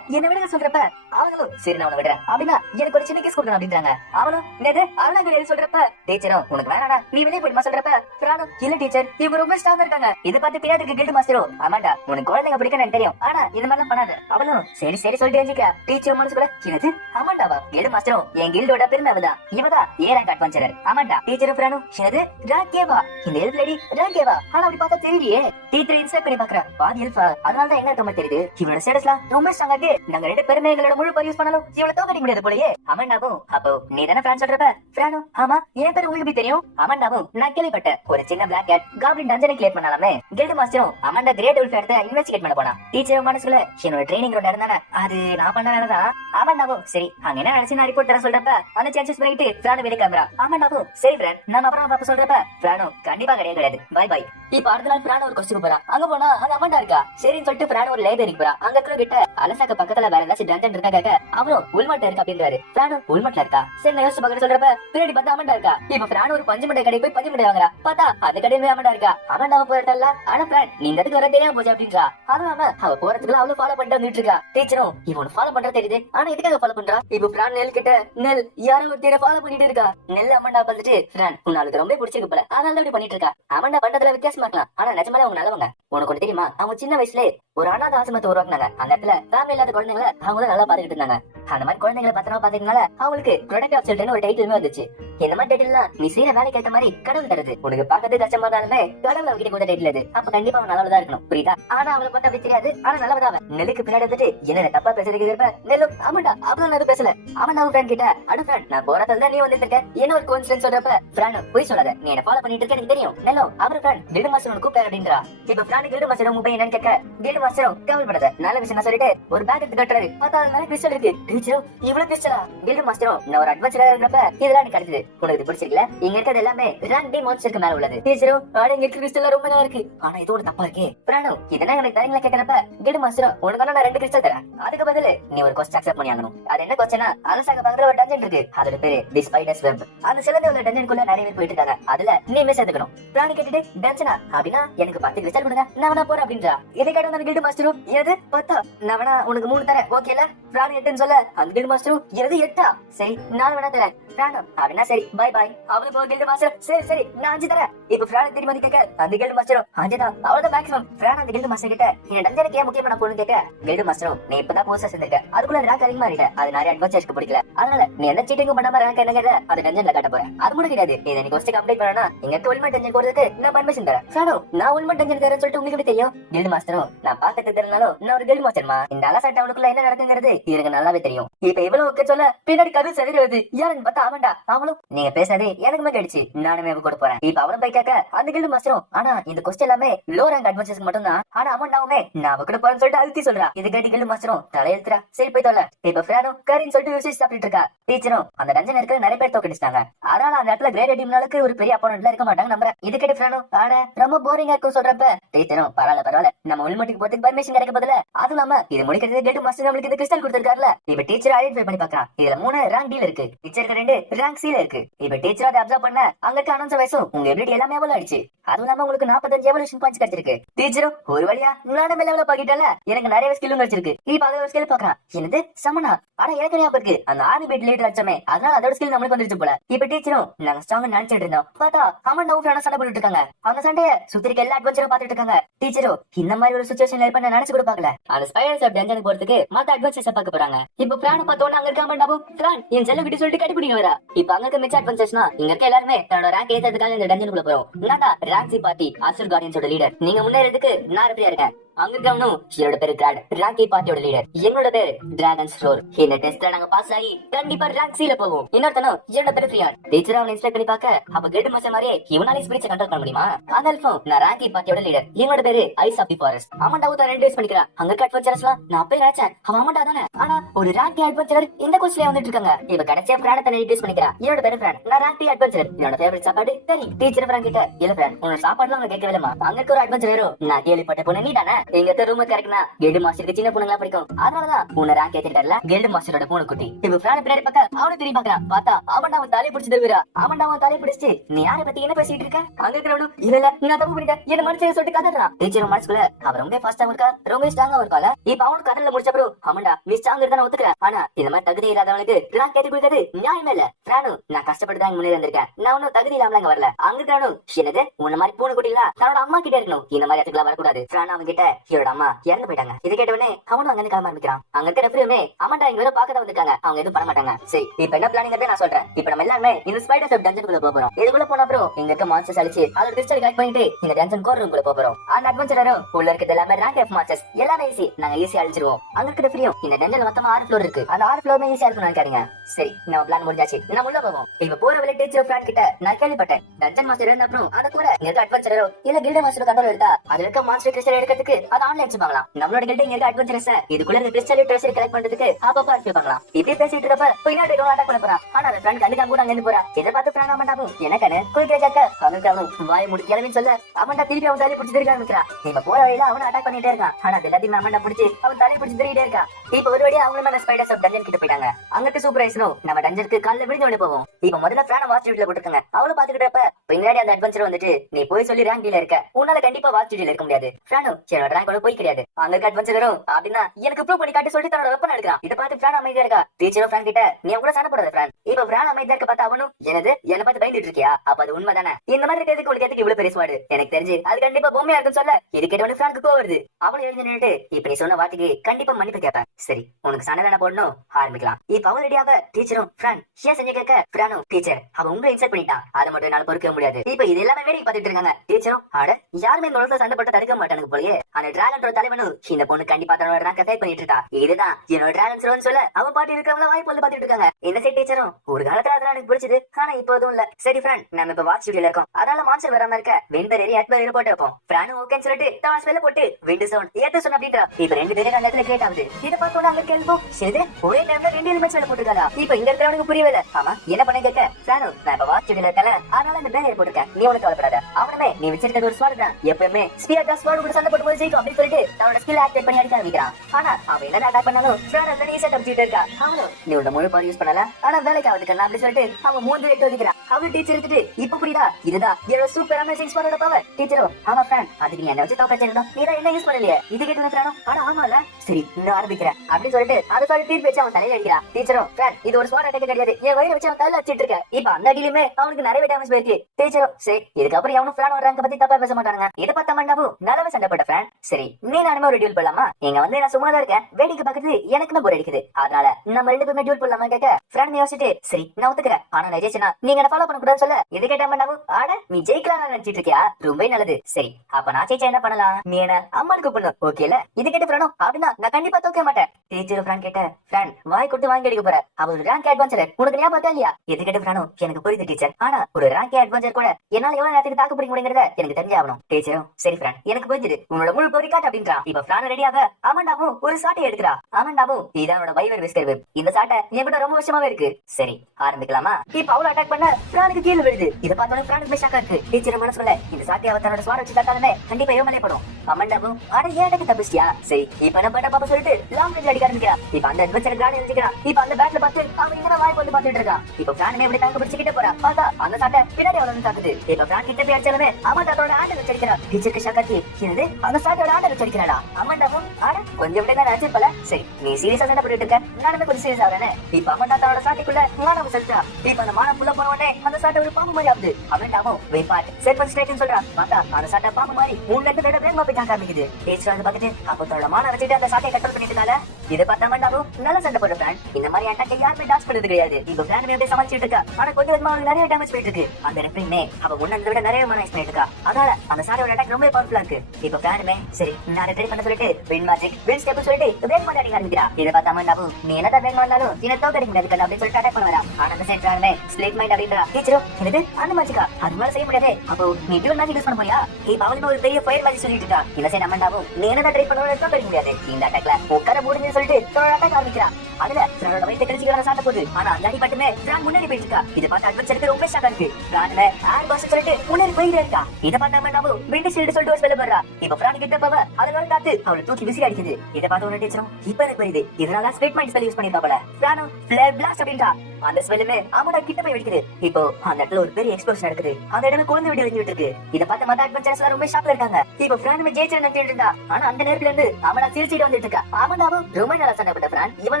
விடுங்க சொல்றப்ப அவங்களும் சரி நான் உன விடுறேன் அப்படின்னா எனக்கு ஒரு சின்ன கேஸ் கொடுக்கணும் அப்படின்றாங்க. அவனும் என்னது அருணாங்க சொல்றப்ப டீச்சரும் உனக்கு வேணாடா நீ வெளியே போயிடுமா சொல்றப்ப பிரானோ இல்ல டீச்சர் இவங்க ரொம்ப ஸ்ட்ராங்கா இருக்காங்க. இதை பார்த்து பின்னாடி இருக்க கில்டு மாஸ்டரும் ஆமாண்டா உனக்கு குழந்தைங்க பிடிக்க எனக்கு தெரியும், ஆனா இந்த மாதிரிலாம் பண்ணாத. அவளும் சரி சொல்லிட்டு எழுதிக்க. டீச்சர் மனசுக்குள்ள என்னது ஆமாண்டாவா கில்டு மாஸ்டரும் என் கில்டோட பெருமை அவதான், இவதான் ஏ ரேங்க் அட்வென்ச்சரர். ஆமாண்டா டீச்சரும் பிரானோ என்னது ரேங்கேவா? இந்த ஹெல்ப் லேடி ரேங்கேவா? ஆனா அப்படி பார்த்தா தெரியலையே. டீச்சர் இன்ஸ்பெக்ட் பண்ணி பாக்குறா. பாதி ஹெல்ப் அதனாலதான் என்ன இருக்க தெரியுது. இவளோட ஸ்டேட்டஸ்லாம் ரொம்ப ஸ்ட்ராங்கா இருக்கு. நாங்க ரெண்டு பேருமே எங்களோட முழு பவர் யூஸ் பண்ணாலும் இவளை தோக்கடிக்க முடியாது போலயே. அமண்டாவும் அப்போ நீ தானே பிரான் சொல்றப்ப பிரானோ ஆமா என் பேரு உங்களுக்கு தெரியும். அமண்டாவும் நான் கேள்விப்பட்ட ஒரு சின்ன பிளாக் கேட் காப்ளின் டஞ்சனை கிளியர் பண்ணாலுமே கில்டு மாஸ்டரும் அமண்டா கிரேட் உல்ஃப் எடுத்து இன்வெஸ்டிகேட் பண்ண போனா. டீச்சர் மனசுல என்னோட ட்ரைனிங் ரோட் இருந்தானே அது நான் பண்ண வேலைதான். அமண்டாவும் சரி அங்க என்ன நினைச்சு நான் ரிப்போர்ட் தர சொல்றப்ப அந்த சான்சஸ் பண்ணிட்டு பிரானோ வெளியே கிளம்புறா. அமண்டாவும் சரி பிரான் நம்ம அப்புறம் பாப்ப சொல்றப்ப பிரானோ கண்டிப்பா கிடையாது பை இப்ப அடுத்த நாள் பிரான் ஒரு கொஸ்டின் போறான். அங்க போனா அங்க அமண்டா இருக்கா. சரின்னு சொல்லிட்டு பிரான் ஒரு லைப்ரரி போறான். அங்க இருக்கிற கிட்ட அலசாக்க பக்கத்துல வேற ஏதாச்சும் டஞ்சன் இருக்கா கேட்க அவரும் உள்மட்ட இருக்கா அப்படின்றாரு. பிரான் உள்மட்ல இருக்கா. சரி நான் யோசிச்சு பக்கத்துல சொல்றப்ப பின்னாடி பார்த்தா அமண்டா இருக்கா. இப்ப பிரான் ஒரு பஞ்சு மண்டை கடை போய் பஞ்சு மண்டை வாங்குறா. பார்த்தா அந்த கடையில அமண்டா இருக்கா. அமண்டாவை போயிட்டல்ல. ஆனா பிரான் நீ இந்த இடத்துக்கு வர தெரியாம போச்சு அப்படின்றா. அதுவும் அவ போறதுக்குள்ள அவளும் ஃபாலோ பண்ணிட்டு வந்துட்டு இருக்கா. டீச்சரும் இவனு ஃபாலோ பண்ற தெரியுது. ஆனா எதுக்காக ஃபாலோ பண்றா. இப்ப பிரான் நெல் கிட்ட நெல் யாரோ ஒருத்தர ஃபாலோ பண்ணிட்டு இருக்கா. நெல் அமண்டா பார்த்துட்டு பிரான் உன்னாளுக்கு ரொம்ப பிடிச்சிருக்கு போல அதனால இப்படி பண்ணிட்டு இருக்கா. அமண்டா பண்றதுல வித்தியாசமா இருக்கலாம். ஆனா நிஜமாலே அவங்க நல்லவங்க. உனக்கு ஒண்ணு தெரியுமா அவங்க சின்ன வயசுல ஒரு அனாதை ஆசிரமத்தை உருவாக்குனாங்க. அந்த இடத்துல ஃபேமிலி இல்லாத குழந்தைங்களை அவங்க நல்லா பாத்துக்கிட்டு இருந்தாங்க. அந்த மாதிரி குழந்தைங்களை பத்திரமா பாத்தீங்கனால அவங்களுக்கு ப்ரொடக்ட் ஆஃப் சில்ட்ரன் ஒரு டைட்டிலுமே வந்துச்சு. இந்த மாதிரி டைட்டில்லாம் நீ செய்யற வேலைக்கு ஏற்ற மாதிரி கடவுள் தருது. உனக்கு பார்க்கறது கஷ்டமா இருந்தாலுமே கடவுள் அவகிட்ட கொடுத்த டைட்டில் அது. அப்ப கண்டிப்பா அவன் நல்லவதான் இருக்கணும். புரியுதா. ஆனா அவளை பார்த்தா அப்படி தெரியாது. ஆனா நல்லவதான் அவன். நெல்லுக்கு பின்னாடி வந்துட்டு என்ன தப்பா பேசுறதுக்கு நெல்லும் ஆமாண்டா அவ்வளவு நான் பேசல. அவன் அவன் ஃப்ரெண்ட் கிட்ட அடு ஃப்ரெண்ட் நான் போறதால தான் நீ வந்துட்டு இருக்க. என்ன ஒரு கோயின்சிடன்ஸ் சொல்றப்ப ஃப்ரெண்ட் போய் சொல்லாத. நீ என்ன ஃபாலோ பண்ணிட்டு இருக்க எனக்கு தெரியும். நெல்லும் அவர் ஃப்ரெண்ட் கில்டு மாஸ்டர் உனக்கு கூப்பிட்டாரு அப்படின்றா. இப்ப ஃப்ரெண்ட் கில்டு மாஸ்டர் உங்க என்னன்னு கேட்க கில்டு மாஸ்டரும் கவலைப்படாத நல்ல விஷயம் சொல்லிட்டு ஒரு பேக் எடுத்து கட்டுறாரு. பார்த்தா அது மேல கிறிஸ்டல் இருக்கு. டீச்சரும் இவ்வளவு கிறிஸ்டலா. கில்டு மாஸ்டரும் நான் ஒரு அட்வென்ச்சரா இருக்கிறப்ப இதெல்லாம் எனக்கு கிடைச்சது. உனக்கு பிடிச்சிருக்கல. இங்க இருக்கிறது எல்லாமே ரேங்க் டி மான்ஸ்டருக்கு மேல உள்ளது. டீச்சரும் ஆனா இங்க இருக்கிற கிறிஸ்டல் ரொம்ப நல்லா இருக்கு. ஆனா இது ஒரு தப்பா இருக்கு. ஃப்ரெண்ட் இதெல்லாம் எனக்கு தரீங்களா கேக்குறப்ப கில்டு மாஸ்டரும் உனக்கு நான் 2 கிறிஸ்டல் தரேன். அதுக்கு பதிலு நீ ஒரு கொஸ்டின் அக்செப்ட் பண்ணி ஆகணும். அது என்ன கொஸ்டினா அலசாக பக்கத்துல ஒரு டஞ்சன் இருக்கு. அதோட பேரு தி ஸ்பைடர்ஸ் வெப். அந்த சிலந்து உள்ள டஞ்சனுக்குள்ள நிறைய பேர் போயிட்டு இருக்காங்க. அதுல நீமே சேர்த்துக்கணும். பிராணி கேட்டுட்டு டஞ்சனா அப்படின்னா எனக்கு 10 கிறிஸ்டல் கொடுங்க நான் வேணா போறேன் அப்படின்றா. இதை கேட்டு அந்த கில்டு மாஸ்டரும் ஏது 10 நான் வேணா உனக்கு 3 தரேன் ஓகேல. பிராணி 8ன்னு சொல்ல அந்த கில்டு மாஸ்டரும் ஏது 8 சரி நான் வேணா தரேன். பிராணம் அப்படின்னா சரி பை பை. அவளுக்கு ஒரு கில்டு மாஸ்டர் சரி சரி நான் 5 தரேன். இப்ப பிராணி திரும்பி வந்து கேட்க அந்த கில்டு மாஸ்டரும் 5 தான் அவ்வளவுதான் மேக்ஸிமம். பிராண் அந்த கில்டு மாஸ்டர் கிட்ட இந்த டஞ்சனுக்கு ஏன் முக்கியமான பொருள் கேட்க கில்டு மாஸ்டரும் நீ இப்பதான் புதுசா சேர்ந்திருக்க. அதுக்குள்ள ரேங்க் அதிகமா இருக்க. அது நிறைய அட்வென்ச்சர்ஸ்க்கு பிடிக்கல. அதனால நீ என்ன சீட்டிங்கும் பண்ணாம ரேங்க் என்ன கேட்ட அது டஞ்சன்ல காட்ட போறேன். அது கூட கிடையாது. இதை நீ ஃபர்ஸ்ட் கம்ப்ளீட் பண்ணனா இங்க உள்மட் டஞ்சன் போறதுக்கு நான் பர்மிஷன் தரேன். பிராணம் நான் உள்மட் டஞ்சன் தரேன்னு சொல்லிட்டு உங்களுக்கு எப்படி தெரியும். கில்டு மாஸ்டரும் நான் பார்க்கறது தெரியலனாலும் நான் ஒரு கில்டு மாஸ்டர்மா. இந்த அலசாட்ட அவனுக்குள்ள என்ன நடக்குங்கிறது எனக்கு நல்லாவே தெரியும். இப்ப இவ்வளவு ஓகே சொல்ல பின்னாடி கரு சரி வருது. யாருன்னு பார்த்தா ஆமாண்டா அவளும் நீங்க பேசாதே எனக்குமே கிடைச்சு நானுமே கூட போறேன். இப்ப அவளும் போய் கேட்க அந்த கில்டு மாஸ்டரும் ஆனா இந்த கொஸ்டின் எல்லாமே லோ ரேங்க் அட்வென்ச்சர்ஸ்க்கு மட்டும் தான். ஆனா அமௌண்டாவுமே நான் அவ கூட போறேன்னு சொல்லிட்டு அழுத்தி சொல்றா. இது கேட்டு கில்டு மாஸ்டரும் தலையெழுத்துறா. சரி போய் தொலை. இப்ப ஃப்ரானும் கரின்னு சொல்லிட்டு யோசிச்சு சாப்பிட்டு இருக்கா. டீச்சரும் அந்த டஞ்சன் இருக்கிற நிறைய பேர் தோக்கடிச்சிட்டாங்க. அதனால அந்த இடத்துல கிரேட் டீம்னாலுக்கு ஒரு பெரிய அப்போனன்ட்ல இருக்க மாட்டாங்க நம்புறேன். இது கேட்டு ஃப்ரானும் ஆட ரொம்ப போரிங்கா இருக்கும் சொல்றப்ப டீச்சரும் பரவாயில்ல நம்ம உள்மட்டுக்கு போறதுக்கு பர்மிஷன் கிடைக்க பதில அது இல்லாம இது முடிக்கிறது கில்டு மாஸ்டர் நம்மளுக்கு இந்த கிறிஸ்டல் கொடுத்திருக்காருல. இப்ப டீச்சர் ஐடென்டிஃபை பண்ணி பாக்குறா. இதுல 3 ரேங்க் டீல இருக்கு. டீச்சர் 2 ரேங்க் சீல இருக்கு. இப்ப டீச்சர் அதை அப்சர்வ் பண்ண அங்க இருக்க அனௌன்சர் வயசும் உங்க எபிலிட்டி எல்லாமே எவ்வளவு ஆயிடுச்சு. அதுவும் இல்லாம உங்களுக்கு 45 எவல்யூஷன் பாயிண்ட்ஸ் கிடைச்சிருக்கு. டீச்சரும் ஒரு வழியா நானும் லெவல பாக்கிட்டல எனக்கு நிறைய ஸ்கில்லும் கிடைச்சிருக்கு. இப்ப அதோட ஸ்கில் பாக்குறான். என்னது சமனா ஆனா எனக்கு ஞாபகம் இருக்கு அந்த ஆர்மி பீட் லீடர் அடிச்சமே அதனால அதோட ஸ்கில் நம்மளுக்கு வந்துருச்சு போல. இப்ப டீச்சரும் நாங்க ஸ்ட்ராங்கா நினைச்சிட்டு இருந்தோம். பார்த்தா அவன் டவுட் சண்டை போட்டுட்டு இருக்காங்க. அவங்க சண்டைய சுத்திரிக்க எல்லா அட்வென்ச்சரும் பாத்துட்டு இருக்காங்க. டீச்சரும் இந்த மாதிரி ஒரு சிச்சுவேஷன்ல இருப்பேன் நினைச்சு கூட பாக்கல. அந்த ஸ்பைடர்ஸ் ஆஃப் டஞ்சனுக்கு போறதுக்கு மத்த அட்வென்ச்சர்ஸ் பார்க்க போறாங்க. இப்ப பிரான் பார்த்தோன்னா அங்க இருக்க அவன் பிரான் என் செல்ல விட்டு சொல்லிட்டு கட்டிப்பிடிக்க வரா. இப்ப அங்க இருக்க மிச்ச அட்வென்ச்சர்ஸ்னா இங்க இருக்க எல்லாருமே தன்னோட ரேங்க் ஏத்துறதுக்காக இந்த டஞ்சனுக்குள்ள போறோம். நான் தான் ரேங்க் சி பார்ட்டி அசுர் கார்டியன்ஸோட லீடர். நீங்க முன்னேறதுக்கு நான் ரெடியா இருக்கேன். அங்க இருக்கவனும் என்னோட பேரு கிராட் ரேங்க் பார்ட்டியோட லீடர். என்னோட பேரு டிராகன்ஸ் ரோர். இந்த டெஸ்ட்ல நாங்க பாஸ் ஆகி கண்டிப்பா ரேங்க் சீல போவோம். இன்னொருத்தனும் என்னோட பேரு ஃப்ரியான். டீச்சர் அவனை இன்ஸ்பெக்ட் பண்ணி பார்க்க அப்ப கில்டு மாஸ்டர் மாதிரியே இவனால ஸ்பிரிட்ஸ் கண்ட்ரோல் பண்ண முடியுமா. அந்த அல்ஃபம் நான் ரேங்க் பார்ட்டியோட லீடர். என்னோட பேரு eyes of the forest. Amanda ஊத்த ரெண்டு பண்ணிக்கிறான். அங்க இருக்க அட்வென்ச்சர்ஸ்லாம் நான் அப்பவே நினைச்சேன் அவன் அமண்டா தானே. ஆனா ஒரு ரேங்க் அட்வென்ச்சரர் இந்த கோஸ்ட்ல வந்துட்டு இருக்காங்க. இப்ப கடைசியா பிரான் தன்னை இன்ட்ரோடியூஸ் பண்ணிக்கிறா. என்னோட பேரு பிரான் நான் ரேங்க் அட்வென்ச்சரர். என்னோட ஃபேவரட் சாப்பாடு கறி. டீச்சர் பிரான் கிட்ட இல்ல பிரான் உன்னோட சாப்பாடுலாம் உனக்கு கேட்கவில்லமா. அங்க இருக்க ஒரு அட்வென்ச்சர் நான் கேள்விப்பட்ட பொண்ணு நீ தானே. எங்க ரூம் கரெக்ட்னா கில்டு மாஸ்டருக்கு சின்ன பொண்ணுங்களா பிடிக்கும். அதனாலதான் உன்னை ரேங்க் ஏத்திட்டார்ல கில்டு மாஸ்டரோட பூனை குட்டி. இப்ப பிரான் பின்னாடி பக்கம் அவனு திரும்பி பாக்குறான். பார்த்தா அவன் அவன் தலையை பிடிச்சு தருவா. அவன் அவன் தலையை பிடிச்சு நீ யாரை பத்தி என்ன பேசிட்டு இருக்க. அங்க இருக்கிறவனும் இல்ல நான் தப்பு பண்ணிட்டேன் என்ன மனுஷன் சொல்லிட்டு கதறான். டீச்சர் மனசுக்குள்ள அவன் ரொம்ப ஃபாஸ்டா இருக்கா ரொம்ப ஸ்ட்ராங்கா இருக்கால. இப்ப அவனுக்கு கதறல முடிச்ச அப்புறம் அவன்டா நீ ஸ்ட்ராங் இருந்தா ஒத்துக்கிறேன். ஆனா இந்த மாதிரி தகுதி இல்லாதவனுக்கு ரேங்க் ஏத்தி கொடுக்கிறது நியாயமே இல்ல. பிரானு நான் கஷ்டப்பட்டு தான் முன்னேறி வந்திருக்கேன். நான் ஒன்னும் தகுதி இல்லாம அங்க வரல. அங்க இருக்கிறவனும் என்னது உன்ன மாதிரி பூனை குட்டிங்களா தன்னோட அம்மா கிட்ட இருக்கணும். இந்த மாதிரி இடத்துக்குலாம் வரக்கூடாது. பிரான் அவன் கிட்ட இவரோட அம்மா இறந்து போயிட்டாங்க. இது கேட்டவனே அவனும் அங்க கிளம்ப ஆரம்பிக்கிறான். அங்க இருக்கிற ரெஃப்ரியுமே அமண்டா இங்க வர பாக்கதான் வந்திருக்காங்க. அவங்க எதுவும் பண்ண மாட்டாங்க. சரி இப்ப என்ன பிளானிங் நான் சொல்றேன். இப்ப நம்ம எல்லாருமே இந்த ஸ்பைடர்ஸ் ஆஃப் டஞ்சனுக்குள்ள போறோம். இதுக்குள்ள போன அப்புறம் இங்க இருக்க மான்ஸ்டர்ஸ் அழிச்சு அதோட கிறிஸ்டல் கலெக்ட் பண்ணிட்டு இந்த டஞ்சன் கோர் ரூம்குள்ள போறோம். அந்த அட்வென்ச்சரரும் உள்ள இருக்கிறது எல்லாமே ரேங்க் ஆஃப் மான்ஸ்டர்ஸ் எல்லாமே ஈஸி. நாங்க ஈஸியா அழிச்சிருவோம். அங்க இருக்கிற ரெஃப்ரியும் இந்த டஞ்சன்ல மொத்தமா 6 ஃப்ளோர் இருக்கு. அந்த 6 ஃப்ளோருமே ஈஸியா இருக்கும்னு நினைக்காதீங்க. சரி நம்ம பிளான் முடிஞ்சாச்சு. நம்ம உள்ள போவோம். இப்ப போற வழி டீச்சர் பிரான் கிட்ட நான் கேள்விப்பட்டேன் டஞ்சன் மாஸ்டர் இருந்த அப்புறம் அத கூட இங்க இருக்க அட்வென்ச்சரரோ இல்ல கில்டு மாஸ்டர் கண்ட்ரோல் எடுத்தா அதுல இருக்க மான்ஸ்டர் கிறிஸ்டல் எடுக்கிறதுக்கு அதை ஆன்லைன் வச்சுப்பாங்களாம். நம்மளோட கிட்ட இங்க இருக்க அட்வென்ச்சரஸ் இதுக்குள்ள இருக்க கிறிஸ்டல் ட்ரெஷர் கலெக்ட் பண்றதுக்கு அப்பப்ப அனுப்பிப்பாங்களாம். இப்படி பேசிட்டு இருக்கப்ப பின்னாடி அட்டாக் பண்ண போறான். ஆனா அந்த ஃப்ரெண்ட் கண்டுக்காம கூட அங்க இருந்து போறா. இதை பார்த்து ஃப்ரெண்ட் அமண்டாவும் எனக்கானு குளிக்கிற ஜாக்க அவனுக்கு வாய் முடி கிளவின்னு சொல்ல அமண்டா திருப்பி அவன் தலையை பிடிச்சி திருக்க ஆரம்பிக்கிறான். இப்ப போற வழியில அவனை அட்டாக் பண்ணிட்டே இருக்கான். ஆனா அது எல்லாத்தையும் அமண்டா பிடிச்சி அவன் தலையை பிடிச்சி திருக்கிட்டே இருக்கான். இப்ப ஒரு வழியா அவங்க மேல ஸ்பைடர்ஸ் ஆஃப் டஞ்சன் கிட்ட போயிட்டாங்க. அங்கிட்டு சூப்பர்வைசரும் நம்ம டஞ்சனுக்கு காலைல விழுந்து விட போவோம். இப்ப முதல்ல ஃப்ரான வாட்ச் வீட்ல போட்டுருக்காங்க. அவளை பாத்துக்கிட்டப்ப பின்னாடி அந்த அட்வென்ச்சர் வந்துட்டு நீ போய் சொல்லி ரேங்க் டீல இருக்க, உன்னால கண்டிப்பா வாட்ச் வீட்ல இருக்க முடியாது. ஃப்ரானோ என்னோட ரேங்க் போய் கிடையாது. அங்க இருக்க அட்வென்ச்சரும் அப்படின்னா எனக்கு ப்ரூவ் பண்ணி காட்டி சொல்லி தன்னோட வெப்பன் எடுக்கிறான். இதை பார்த்து ஃப்ரான் அமைதியா இருக்கா. டீச்சரும் ஃப்ரான் கிட்ட நீ கூட சண்டை போடாத ஃப்ரான். இப்ப ஃப்ரான் அமைதியா இருக்க பார்த்தா அவனும் என்னது என்ன பார்த்து பயந்துட்டு இருக்கியா? அப்ப அது உண்மைதானே? இந்த மாதிரி இருக்கிறதுக்கு உங்களுக்கு எதுக்கு இவ்வளவு பெருசுவாடு? எனக்கு தெரிஞ்சு அது கண்டிப்பா பொம்மையா இருக்குன்னு சொல்ல இது கேட்டவனு ஃப்ரானுக்கு கோவம் வருது. அவளை எழுந்து நின்னுட்டு இப்ப நீ சொன்ன வார்த்தைக்கு கண்டிப்பா மன்னிப்பு கேட்பேன். சரி உனக்கு சண்டை தானே போடணும், ஆரம்பிக்கலாம். இப்ப அவள் ரெடியாக டீச்சரும் ஃப்ரான் ஏன் செஞ்சு கேட்க ஃப்ரானும் டீச்சர் அவன் உங்களை இன்சல்ட் பண்ணிட்டான், அதை மட்டும் என்னால பொறுக்க முடியாது. இப்ப இது எல்லாமே வேடிக்கை பார்த்துட்டு இருக்காங்க. டீச்சரும் ஆட யாருமே இந்த உலகத்துல சண்டை போட்டு தடுக்க மாட்டானுங்க போலயே. அந்த டிராகன் தலைவனும் இந்த பொண்ணு கண்டிப்பா தன்னோட ரேங்க ஃபைட் பண்ணிட்டு இருக்கா. இதுதான் என்னோட டிராகன் ரோன்னு சொல்ல அவன் பாட்டு இருக்கவங்கள வாய் போல பாத்துட்டு இருக்காங்க. இந்த சைட் டீச்சரும் ஒரு காலத்துல அதெல்லாம் எனக்கு பிடிச்சது, ஆனா இப்போ அதுவும் இல்ல. சரி ஃப்ரான் நம்ம இப்ப வாட்ச் வீடியோல இருக்கோம், அதனால மான்ஸ்டர் வராம இருக்க வெண்பர் ஏறி அட்பர் போட்டு வைப்போம். ஃப்ரானும் ஓகேன்னு சொல்லிட்டு டாஸ் மேல போட்டு விண்டு சவுண்ட் ஏத்த சொன்ன அப்படின்றா. இப்ப ரெண்டு பேரும் அந்த இடத்துல கேட் ஆகுது. இதை பார்த்தோட அங்க கேள்வோ சரி ஒரே டைம்ல ரெண்டு எலிமெண்ட்ஸ் மேல போட்டுருக்காளா. இப்ப இங்க இருக்கிறவனுக்கு புரியல. ஆமா என்ன பண்ண கேட்க ஃப்ரானு நான் இப்ப வாட்ச் வீடியோல இருக்கல, அதனால இந்த பேர் போட்டுருக்கேன், நீ உனக்கு கவலைப்படாத. அவனுமே நீ வச்சிருக்கிறது ஒரு ஸ்வாட் தான், எப்பவுமே ஸ்பியர் தான் ஸ்வாட் கூட சண்டை போட்டு போது ஜெயிக்கும் அப்படின்னு சொல்லிட்டு அவனோட ஸ்கில் ஆக்டிவேட் பண்ணி அடிக்க ஆரம்பிக்கிறான். ஆனா அவன் என்ன அட்டாக் பண்ணாலும் ஃப்ரான் அந்த ஈஸியா தப்பிச்சிட்டு இருக்கா. அவனும் நீ உன்னோட முழு பவர் யூஸ் பண்ணல, ஆனா வேலைக்கு ஆகுதுக்கலாம் அப்படின்னு சொல்லிட்டு அவன் மூந்து எட்டு ஒதுக்கிறான். அவன் டீச்சர் எடுத்துட்டு இப்ப புரியுதா இதுதான் என்னோட சூப்பர் அமேசிங் ஸ்வாடோட பவர். டீச்சரும் ஆமா ஃப்ரான் அதுக்கு நீ என்ன வச்சு தோக்கச்சிருந்தோம், நீ தான் என்ன யூஸ் பண்ணலையே. இது கேட்டு ஃப்ரானும் ஆனா ஆமால சரி இன்னும் ஆரம்பிக்கிறேன் அப்படின்னு சொல்லிட்டு அதை சொல்லி தீர்ப்பு வச்சு அவன் தலையில அடிக்கிறான். டீச்சரும் ஃப்ரான் இது ஒரு ஸ்வாட் அட்டாக் கிடையாது, என் வயிறு வச்சு அவன் தலையில அடிச்சிட்டு இருக்க. இப்ப அந்த அடியிலுமே அவனுக்கு நிறைய டேமேஜ் போயிருக்கு. டீச்சரும் சரி இதுக்கப்புறம் அவனும் ஃப்ரான் ஒரு ரேங்க பத்தி தப்பா பேச மாட்டானுங்க. இதை பார்த்தா மண்டாவும் நல்லாவே சண்டை போட்ட ஃப்ரான் சரி நீ நானுமே ஒரு டியூல் பண்ணலாமா, இங்க வந்து நான் சும்மா தான் இருக்கேன் வேடிக்கை பார்க்கறது எனக்குமே போர் அடிக்குது, அதனால நம்ம ரெண்டு பேருமே டியூல் பண்ணலாமா கேட்க ஃப்ரான் யோசிச்சுட்டு சரி நான் ஒத்துக்கிறேன், ஆனா நான் ஜெயிச்சனா நீங்க என்ன ஃபாலோ பண்ண கூடாதுன்னு சொல்ல இது கேட்ட மண்டாவும் ஆட நீ ஜெயிக்கலாம் நினைச்சிட்டு இருக்கியா, ரொம்ப நல்லது. சரி அப்ப நான் ஜெயிச்சா என்ன பண்ணலாம், நீ என்ன அம்மானுக்கு கூப்பிடணும் ஓகேல. இது கேட்டு ஃப்ரானும் அப்படின்னா நான் கண்டிப்பா தோக்க மாட்டேன். டீச்சர் ஃப்ரான் கேட்ட ஃப்ரான் வாய் கொட்டு வாங்கி அடிக்க போற, அவள் ரேங்க் அட்வான்சர் உனக்கு ஞாபகம் பார்த்தா இல்லையா. இது கேட்டு ஃப்ரானும் எனக்கு புரியுது டீச்சர், ஆனா ஒரு ரேங்க் அட்வான்சர் கூட என்னால எவ்வளவு நேரத்துக்கு தாக்கு பிடிக்க முடியுங்கிறத எனக்கு தெரிஞ்சாகணும். டீச்சரும் சரி ஃப்ரான் எனக்கு புரிஞ்சுது உன்னோட முழு பொறி காட்டு அப்படின்றான். இப்ப ஃப்ரான் ரெடியாக அமண்டாவும் ஒரு சாட்டை எடுக்கிறா. அமண்டாவும் இதானோட வைவர் விஸ்கர் இந்த சாட்டை என்கிட்ட ரொம்ப வருஷமாவே இருக்கு. சரி ஆரம்பிக்கலாமா. இப்ப அவளை அட்டாக் பண்ண ஃப்ரானுக்கு கீழே விழுது. இதை பார்த்தோட ஃப்ரானுக்கு ஷாக்கா இருக்கு. டீச்சர் மனசுல இந்த சாட்டை அவ தன்னோட சுவார வச்சு தட்டாலுமே கண்டிப்பா ஏமலே படும். அமண்டாவும் அட ஏடக்கு தப்பிச்சியா சரி இப்ப என்ன பண்ண பாப்பா சொல்லிட்டு லாங் ரேஞ்ச் அடிக்க ஆரம்பிக்கிறா. இப்ப அந்த அட்வென்ச்சர் கிராண்ட் எழுதிக்கிறான். இப்ப அந்த பேட்ல பார்த்து அவன் இங்க வாய் போட்டு பாத்துட்டு இருக்கான். இப்ப ஃப்ரானுமே எப்படி தாங்க பிடிச்சிக்கிட்டே போறா. பார்த்தா அந்த சாட்டை பின்னாடி அவளை வந்து தாக்குது. இப்ப ஃப்ரான் கிட்ட போய் அடிச்சாலுமே அமண்டாவோட ஆண்டை வச்சிருக்கிறா. டீச்சருக்கு ஷாக்காத்தி என்னது அந்த சாட்டோட ஆண்டை வச்சிருக்கிறாடா. அமண்டாவும் ஆட கொஞ்சம் விட நான் அடிச்சு போல சரி நீ சீரியஸா சண்டை போட்டுட்டு இருக்க நானுமே கொஞ்சம் சீரியஸ் ஆகிறேன். இப்ப அமண்டாவோட சாட்டைக்குள்ள மானம் செலுத்தா. இப்ப அந்த மானம் புள்ள போன உடனே அந்த சாட்டை ஒரு பாம்பு மாதிரி ஆகுது. அமண்டாவும் வெயிட் பார்ட் செட் பண்ணி ஸ்ட்ரைட்னு சொல்றா. பார்த்தா அந்த சாட்டை பாம்பு மாதிரி மூணு லட்சம் தடவை வேகமா போய் தாக்க ஆரம்பிக்குது. டீச்சர் வந்து பார்த்துட்டு அப்ப தன்னோட மானம் வச்சுட்டு அந்த சாட்டையை கண்ட்ரோல் பண்ணிட்டு இருந்தால. இதை பார்த்தா அமண்டாவும் நல்ல சண்டை போடுற ஃப்ரான் இந்த மாதிரி அட்டாக் யாருமே டாஸ் பண்ணது கிடையாது. இப்ப ஃப்ரானுமே அப்படியே சமாளிச்சுட்டு இருக்கா. ஆனா கொஞ்சம் கொஞ்சமா அவனுக்கு நிறைய டேமேஜ் போயிட்டு இருக்கு. அந்த ரெஃப்ரிமே அவ முன்னதை விட நிறைய மனைஸ் பண்ணிட்டு இருக்கா. அதனால அந்த சாட்டோட அட்டாக் ரொம்ப பவர்ஃபுல்லா இருக்கு. இப்ப ஃப்ரானுமே சரி நான் ட்ரை பண்ண சொல்லிட்டு வின் மேஜிக் வின் ஸ்டெப் சொல்லிட்டு பிரேக் பண்ண அடிக்க ஆரம்பிக்கிறா. இதை பார்த்தா அமண்டாவும் நீ என்னதான் பிரேக் பண்ணாலும் நீ தோக்கடிக்க முடியாது அப்படின்னு சொல்லிட்டு அட்டாக் பண்ண வரா. ஆனா அந்த சைட் ஃப்ரானுமே ஸ்ப்ளிட் மைண்ட் அப்படின்றா. டீச்சரும் என்னது அந்த மேஜிக்கா அது மேல செய்ய முடியாது, அப்போ நீ டியூல் மேஜிக் யூஸ் பண்ண போறியா. இப்ப அவளுமே ஒரு பெரிய ஃபயர் மேஜிக் சொல்லிட்டு இருக்கா. இந்த சைட் அமண்டாவும் நீ என்னதான் ட்ரை பண்ணாலும் தோக்கடிக்க முடியாது, இந்த அட்டாக்ல உட்கார முடிஞ்சுன்னு சொல்லிட்டு தன்னோட அட்டாக் ஆரம்பிக்கிறா. அதுல ஃப்ரானோட வயித்தை கிழிச்சிக்கலாம் சாட்ட போகுது. ஆனா அந்த அடி பட்டுமே ஃப்ரான் முன்னாடி போயிட்டு இருக்கா. இதை பார்த்து அட்வென்ச்சருக்கு ரொம்ப ஷாக்கா இருக்கு. ஃப்ரானுமே ஏர் பாஸ் சொல்லிட்டு முன்னாடி போயிட்டே இருக்கா. இதை பார்த்து அமண்டாவும் விண்ட் ஷீல்ட் சொல்லிட்டு ஒரு ஸ்பெல் போடுறா. இப்ப ஃப்ரான் கிட்ட போவ அதனால காத்து அவளை தூக்கி விசிறி அடிக்குது. இதை பார்த்து ஒரு டீச்சரும் இப்ப எனக்கு புரியுது இதனால ஸ்பிளிட் மைண்ட் ஸ்பெல் யூஸ் பண்ணிருப்பாப்ல. ஃப்ரானும் ஃபிளேர் பிளாஸ்ட் அப்படின்றா. அந்த ஸ்பெல்லுமே அமண்டா கிட்ட போய் வெடிக்குது. இப்போ அந்த இடத்துல ஒரு பெரிய எக்ஸ்ப்ளோஷன் நடக்குது. அந்த இடமே குழந்தை விட்டு வெளிஞ்சிட்டு இருக்கு. இதை பார்த்து மத்த அட்வென்ச்சர்ஸ் எல்லாம் ரொம்ப ஷாக்ல இருக்காங்க. இப்போ ஃப்ரானுமே ஜெயிச்சு நினைச்சிட்டு இருந்தா. ஆனா அந்த நேரத்துல இருந்து அமண்டா சிரிச்சிட்டு வந்துட்டு இருக்கா. அமண்டாவும் ரொம்ப நல்லா சண்டை போட்ட ஃப்ரான் இவள்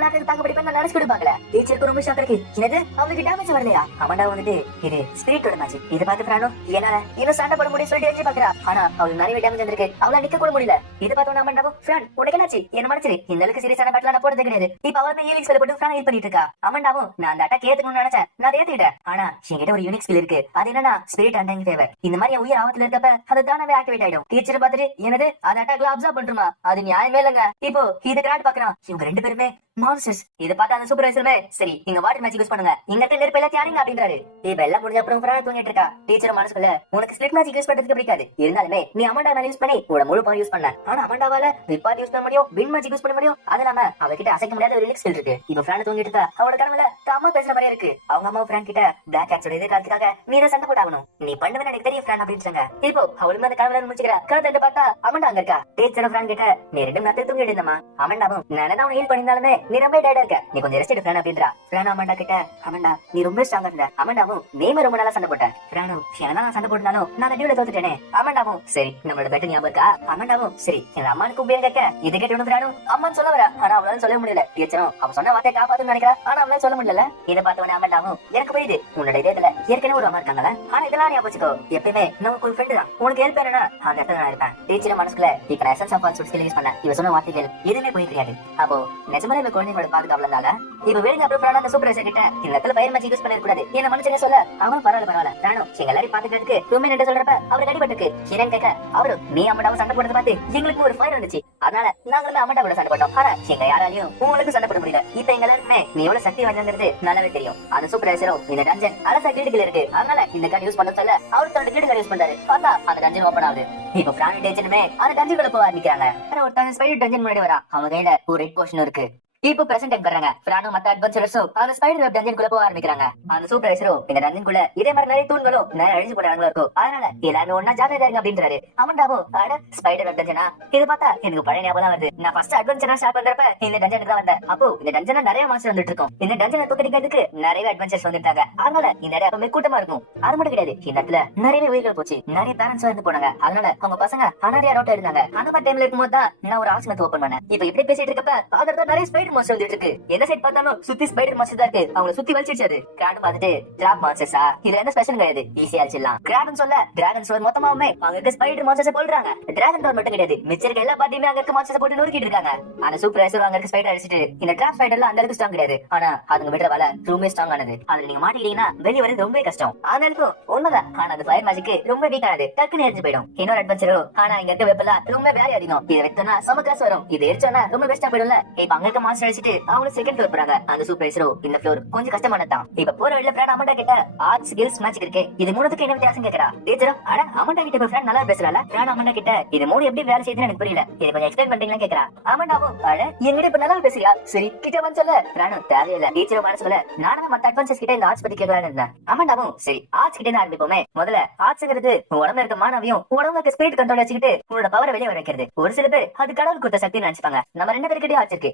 நேரத்துக்கு தாக்க பிடிப்பா நினைச்சு கொடுப்பாங்களே. டீச்சருக்கு ரொம்ப ஷாக் இருக்கு. என்னது அவங்களுக்கு டேமேஜ் வரலையா. அமண்டா வந்துட்டு இது ஸ்பிரிட்டோட மேஜிக். இதை பார்த்து ஃப்ரானும் என்னால இன்னும் சண்டை போட முடியும் சொல்லிட்டு எழுதி பாக்குறா. ஆனா அவளுக்கு நிறைய டேமேஜ் வந்திருக்கு, அவளால நிக்க கூட முடியல. இதை பார்த்து அமண்டாவும் ஃப்ரான் உனக்கு என்னாச்சு என்ன மனசு இந்த அளவுக்கு சீரியஸான பேட்டில் நான் போறது கிடையாது. இப்ப அவளுமே ஹீலிங் ஸ்பெல் போட்டு ஃப்ரான் ஹீல் பண்ணிட்டு இருக்கா. அமண்டாவும் நான் அந்த அட்டாக் ஏத்துக்கணும்னு நினைச்சேன், நான் ஏத்துக்கிட்டேன். ஆனா என்கிட்ட ஒரு யூனிக் ஸ்கில் இருக்கு, அது என்னன்னா ஸ்பிரிட் அண்டரிங் ஃபேவர். இந்த மாதிரி என் உயிர் ஆபத்துல இருக்கப்ப அது தானாவே ஆக்டிவேட் ஆயிடும். டீச்சர் பார்த்துட்டு என்னது அந்த அட்டாக்ல அப்சர்வ் பண்றோமா அது நியாயமே இல்லங்க. இப்போ இது கிராண்ட் பாக்குறான். இவங்க ரெண்டு பேருமே மான்ஸ்டர்ஸ். இத பார்த்தா அந்த சூப்பர்வைசருமே சரி நீங்க வாட்டர் மேஜிக் யூஸ் பண்ணுங்க, இங்க இருக்க நெருப்பு எல்லாத்தையும் அணைங்க அப்படின்றாரு. இப்ப எல்லாம் முடிஞ்ச அப்புறம் பிராண தூங்கிட்டு இருக்கா. டீச்சர் மனசுக்குள்ள உனக்கு ஸ்பிளிட் மேஜிக் யூஸ் பண்றதுக்கு பிடிக்காது, இருந்தாலுமே நீ அமண்டா மேல யூஸ் பண்ணி உட முழு பவர் யூஸ் பண்ண. ஆனா அமண்டாவால விப்பாட் யூஸ் பண்ண முடியும், வின் மேஜிக் யூஸ் பண்ண முடியும். அது இல்லாம அவகிட்ட அசைக்க முடியாத ஒரு லிக்ஸ் இருக்கு. இப்ப பிராண தூங்கிட்டு இருக்கா. அவளோட கனவுல அம்மா பேசுற மாதிரியே இருக்கு. அவங்க அம்மா பிரான் கிட்ட பிளாக் கேட்ஸோட எதிர்காலத்துக்காக நீ தான் சண்டை போட்டாகணும், நீ பண்ணுவேன்னு எனக்கு தெரியும் பிரான் அப்படின்றாங்க. இப்போ அவளுமே அந்த கனவுல முடிச்சுக்கிறா. கனவு பார்த்தா அமண்டா அங்க இருக்கா. டீச்சர் பிரான் கிட்ட நீ 2 நாட்கள் தூங்கிட்டு இருந்தமா, அமண்டாவும் நான் தான் ஹீல் பண்ணிருந்தாலுமே நீ ரொம்ப டயர்டா இருக்க, நீ கொஞ்சம் ரெஸ்ட் எடு பிரான் அப்படின்றா. பிரான் அமண்டா கிட்ட அமண்டா நீ ரொம்ப ஸ்ட்ராங்கா இருந்த, அமண்டாவும் நீமே ரொம்ப நாளா சண்டை போட்ட. பிரானும் என்னதான் நான் சண்டை போட்டாலும் நான் டியூல தோத்துட்டேனே. அமண்டாவும் சரி நம்மளோட பெட் ஞாபகம் இருக்கா. அமண்டாவும் சரி என் அம்மானுக்கு உபயோக கேட்க இது கேட்டு பிரானும் அம்மான்னு சொல்ல வரா. ஆனா அவளால சொல்ல முடியல. டீச்சரும் அவ சொன்ன வார்த்தையை காப்பாத்துன்னு நினைக்கிறா. ஆனா அவளால சொல்ல முடியல. இதை பார்த்தவன அமண்டாவும் எனக்கு போயிது உன்னோட இதயத்துல ஏற்கனவே ஒரு அம்மா இருக்காங்களா, ஆனா இதெல்லாம் ஞாபகம் வச்சுக்கோ, எப்பயுமே நமக்கு ஒரு ஃப்ரெண்டு தான், உனக்கு ஹெல்ப் வேணும்னா அந்த இடத்துல நான் இருப்பேன். டீச்சர் மனசுக்குள்ள இப்ப நான் essence of all skill use பண்ண இவ சொன்ன வார்த்தைகள் எதுவுமே போய் தெரியாது. அப்போ நிஜமாவே இவ குழந்தைகளோட பாதுகாப்புல இருந்தால இப்ப வேணுங்க அப்புறம் பிராணம் அந்த சூப்பர்வைசர் கிட்ட இந்த இடத்துல ஃபயர் மேஜிக் யூஸ் பண்ண கூடாது என்ன மனுஷங்க சொல்ல அவன் பரவாயில்ல பிராணம் எங்க எல்லாரையும் பாத்துக்கிறதுக்கு ரொம்ப நன்றி சொல்றப்ப அவருக்கு அடிபட்டுருக்கு. என்னன்னு கேட்க அவரு நீ அம்மாடாவும் சண்டை போடுறத பார்த்து எங்களுக்கு ஒரு ஃபயர் வந்துச்சு, அதனால நாங்களுமே அம்மாடாவோட சண்டை போட்டோம். ஆனா எங்க யாராலையும் உங்களுக்கு சண்டை போட முடியல. இப்ப எங்க எல்லாருமே நீ எவ்வளவு சக்தி வாய்ந்தங்கிறது நல்லாவே தெரியும். அந்த சூப்பர்வைசரும் இந்த டஞ்சன் அரச கிரீடுகள் இருக்கு, அதனால இந்த கார்டு யூஸ் பண்ண சொல்ல அவரு தன்னோட கிரீடு கார்டு யூஸ் பண்றாரு. பார்த்தா அந்த டஞ்சன் ஓபன் ஆகுது. இப்ப பிராணி டேஜனுமே அந்த டஞ்சன் போக ஆரம்பிக்கிறாங்க. ஒருத்தங்க ஸ்பைடர் டஞ்சன் முன்னாடி வரா. அவங்க கையில ஒரு ரெட் போர்ஷன் இருக்கு. இப்போ பிரசன்ட் டைம் பண்றாங்க. பிரானும் மத்த அட்வென்ச்சரர்ஸும் அந்த ஸ்பைடர் வெப் டஞ்சன் குள்ள போக ஆரம்பிக்கிறாங்க. அந்த சூப்பர்வைசரும் இந்த டஞ்சன் குள்ள இதே மாதிரி நிறைய தூண்களும் நிறைய அழிஞ்சு போறாங்களா இருக்கும், அதனால எல்லாரும் ஒன்னா ஜாக்கிரதா இருங்க அப்படின்றாரு. அமண்டாவும் அட ஸ்பைடர் வெப் டஞ்சனா இது பார்த்தா எனக்கு பழைய ஞாபகம் வருது. நான் ஃபர்ஸ்ட் அட்வென்ச்சரா ஸ்டார்ட் பண்றப்ப இந்த டஞ்சனுக்கு தான் வந்தேன். அப்போ இந்த டஞ்சன்ல நிறைய மாஸ்டர் வந்துட்டு இருக்கும். இந்த டஞ்சனை தூக்கடிக்கிறதுக்கு நிறைய அட்வென்ச்சர்ஸ் வந்துட்டாங்க, அதனால இந்த இடம் எப்பவுமே கூட்டமா இருக்கும். அது மட்டும் கிடையாது, இந்த இடத்துல நிறைய உயிர்கள் போச்சு, நிறைய பேரண்ட்ஸ் வந்து போனாங்க, அதனால அவங்க பசங்க அனாதையா ரோட்ல இருந்தாங்க. அந்த மாதிரி டைம்ல இருக்கும்போது தான் நான் ஒரு ஆசிரமத்தை ஓபன் பண்ணேன். இப்ப இப்படி பேசிட்டு இருக்கப்ப அதோட நிறைய ஸ்பைடர் மாஸ்டர் வந்துட்டு இருக்கு. எந்த சைடு பார்த்தாலும் சுத்தி ஸ்பைடர் மாஸ்டர் தான் இருக்கு. அவங்கள சுத்தி வலிச்சிடுச்சு. கிராண்ட் பார்த்துட்டு டிராப் மாஸ்டர்ஸா இதுல என்ன ஸ்பெஷல் கிடையாது, ஈஸியா அடிச்சிடலாம். கிராண்ட் சொல்ல டிராகன் ஸ்டோர் மொத்தமாவே அங்க இருக்க ஸ்பைடர் மாஸ்டர்ஸ் போடுறாங்க. டிராகன் டோர் மட்டும் கிடையாது, மிச்ச இருக்க எல்லா பார்ட்டியுமே அங்க இருக்க மாஸ்டர்ஸ் போட்டு நொறுக்கிட்டு இருக்காங்க. ஆனா சூப்பர்வைசர் அங்க இருக்க ஸ்பைடர் அடிச்சிட்டு இந்த டிராப் ஸ்பைடர்ல அந்த அளவுக்கு ஸ்ட்ராங் கிடையாது, ஆனா அதுங்க விடுற வலை ரொம்ப ஸ்ட்ராங் ஆனது. அதுல நீங்க மாட்டிக்கிட்டீங்கன்னா வெளிய வரது ரொம்ப கஷ்டம். ஆனாலும் உண்மைதான், ஆனா அந்த ஃபயர் மேஜிக் ரொம்ப வீக் ஆனது, டக்குன்னு எரிஞ்சு போயிடும். இன்னொரு அட்வென்ச்சரும் ஆனா இங்க இருக்க வெப்பெல்லாம் ரொம்ப வேலை அதிகம். இதை வைத்தோம்னா சம கிளாஸ் வரும், இது எரிச்சோம்னா ரொம்ப பெஸ்டா போயிடும்ல. இப்ப அங்க இருக்க மாஸ்டர் அடிச்சிட்டு அவங்க செகண்ட் ஃப்ளோர் போறாங்க. அந்த சூப்பர்வைசரும் இந்த ஃப்ளோர் கொஞ்சம் கஷ்டமானதான். இப்ப போற வழியில பிரான் அமண்டா கிட்ட ஆர்ட் ஸ்கில்ஸ் மேஜிக் இருக்கு, இது மூணுத்துக்கு என்ன வித்தியாசம் கேக்குறா. டீச்சரும் அட அமண்டா கிட்ட பிரான் நல்லா பேசுறால, பிரான் அமண்டா கிட்ட இது மூணு எப்படி வேலை செய்யுதுன்னு எனக்கு புரியல, இது கொஞ்சம் எக்ஸ்பிளைன் பண்றீங்களா கேக்குறா. அமண்டாவும் அட என்கிட்ட இப்ப நல்லா பேசுறியா, சரி கிட்ட வந்து சொல்ல. பிரானும் தேவையில்ல. டீச்சரும் மனசுல நானும் மத்த அட்வென்ச்சர்ஸ் கிட்ட இந்த ஆர்ட்ஸ் பத்தி கேட்கலான்னு இருந்தேன். அமண்டாவும் சரி ஆர்ட்ஸ் கிட்ட இருந்து ஆரம்பிப்போமே. முதல்ல ஆர்ட்ஸ்ங்கிறது உடம்புல இருக்க மானவையும் உடம்புக்கு ஸ்பிரிட் கண்ட்ரோல் வச்சுக்கிட்டு உன்னோட பவரை வெளியே வைக்கிறது. ஒரு சில பேர் அது கடவுள் கொடுத்த சக்தி நினைச்சுப்பாங்க. நம்ம 2 பேருக்கிட்டே ஆர்ட்ஸ் இருக்கு.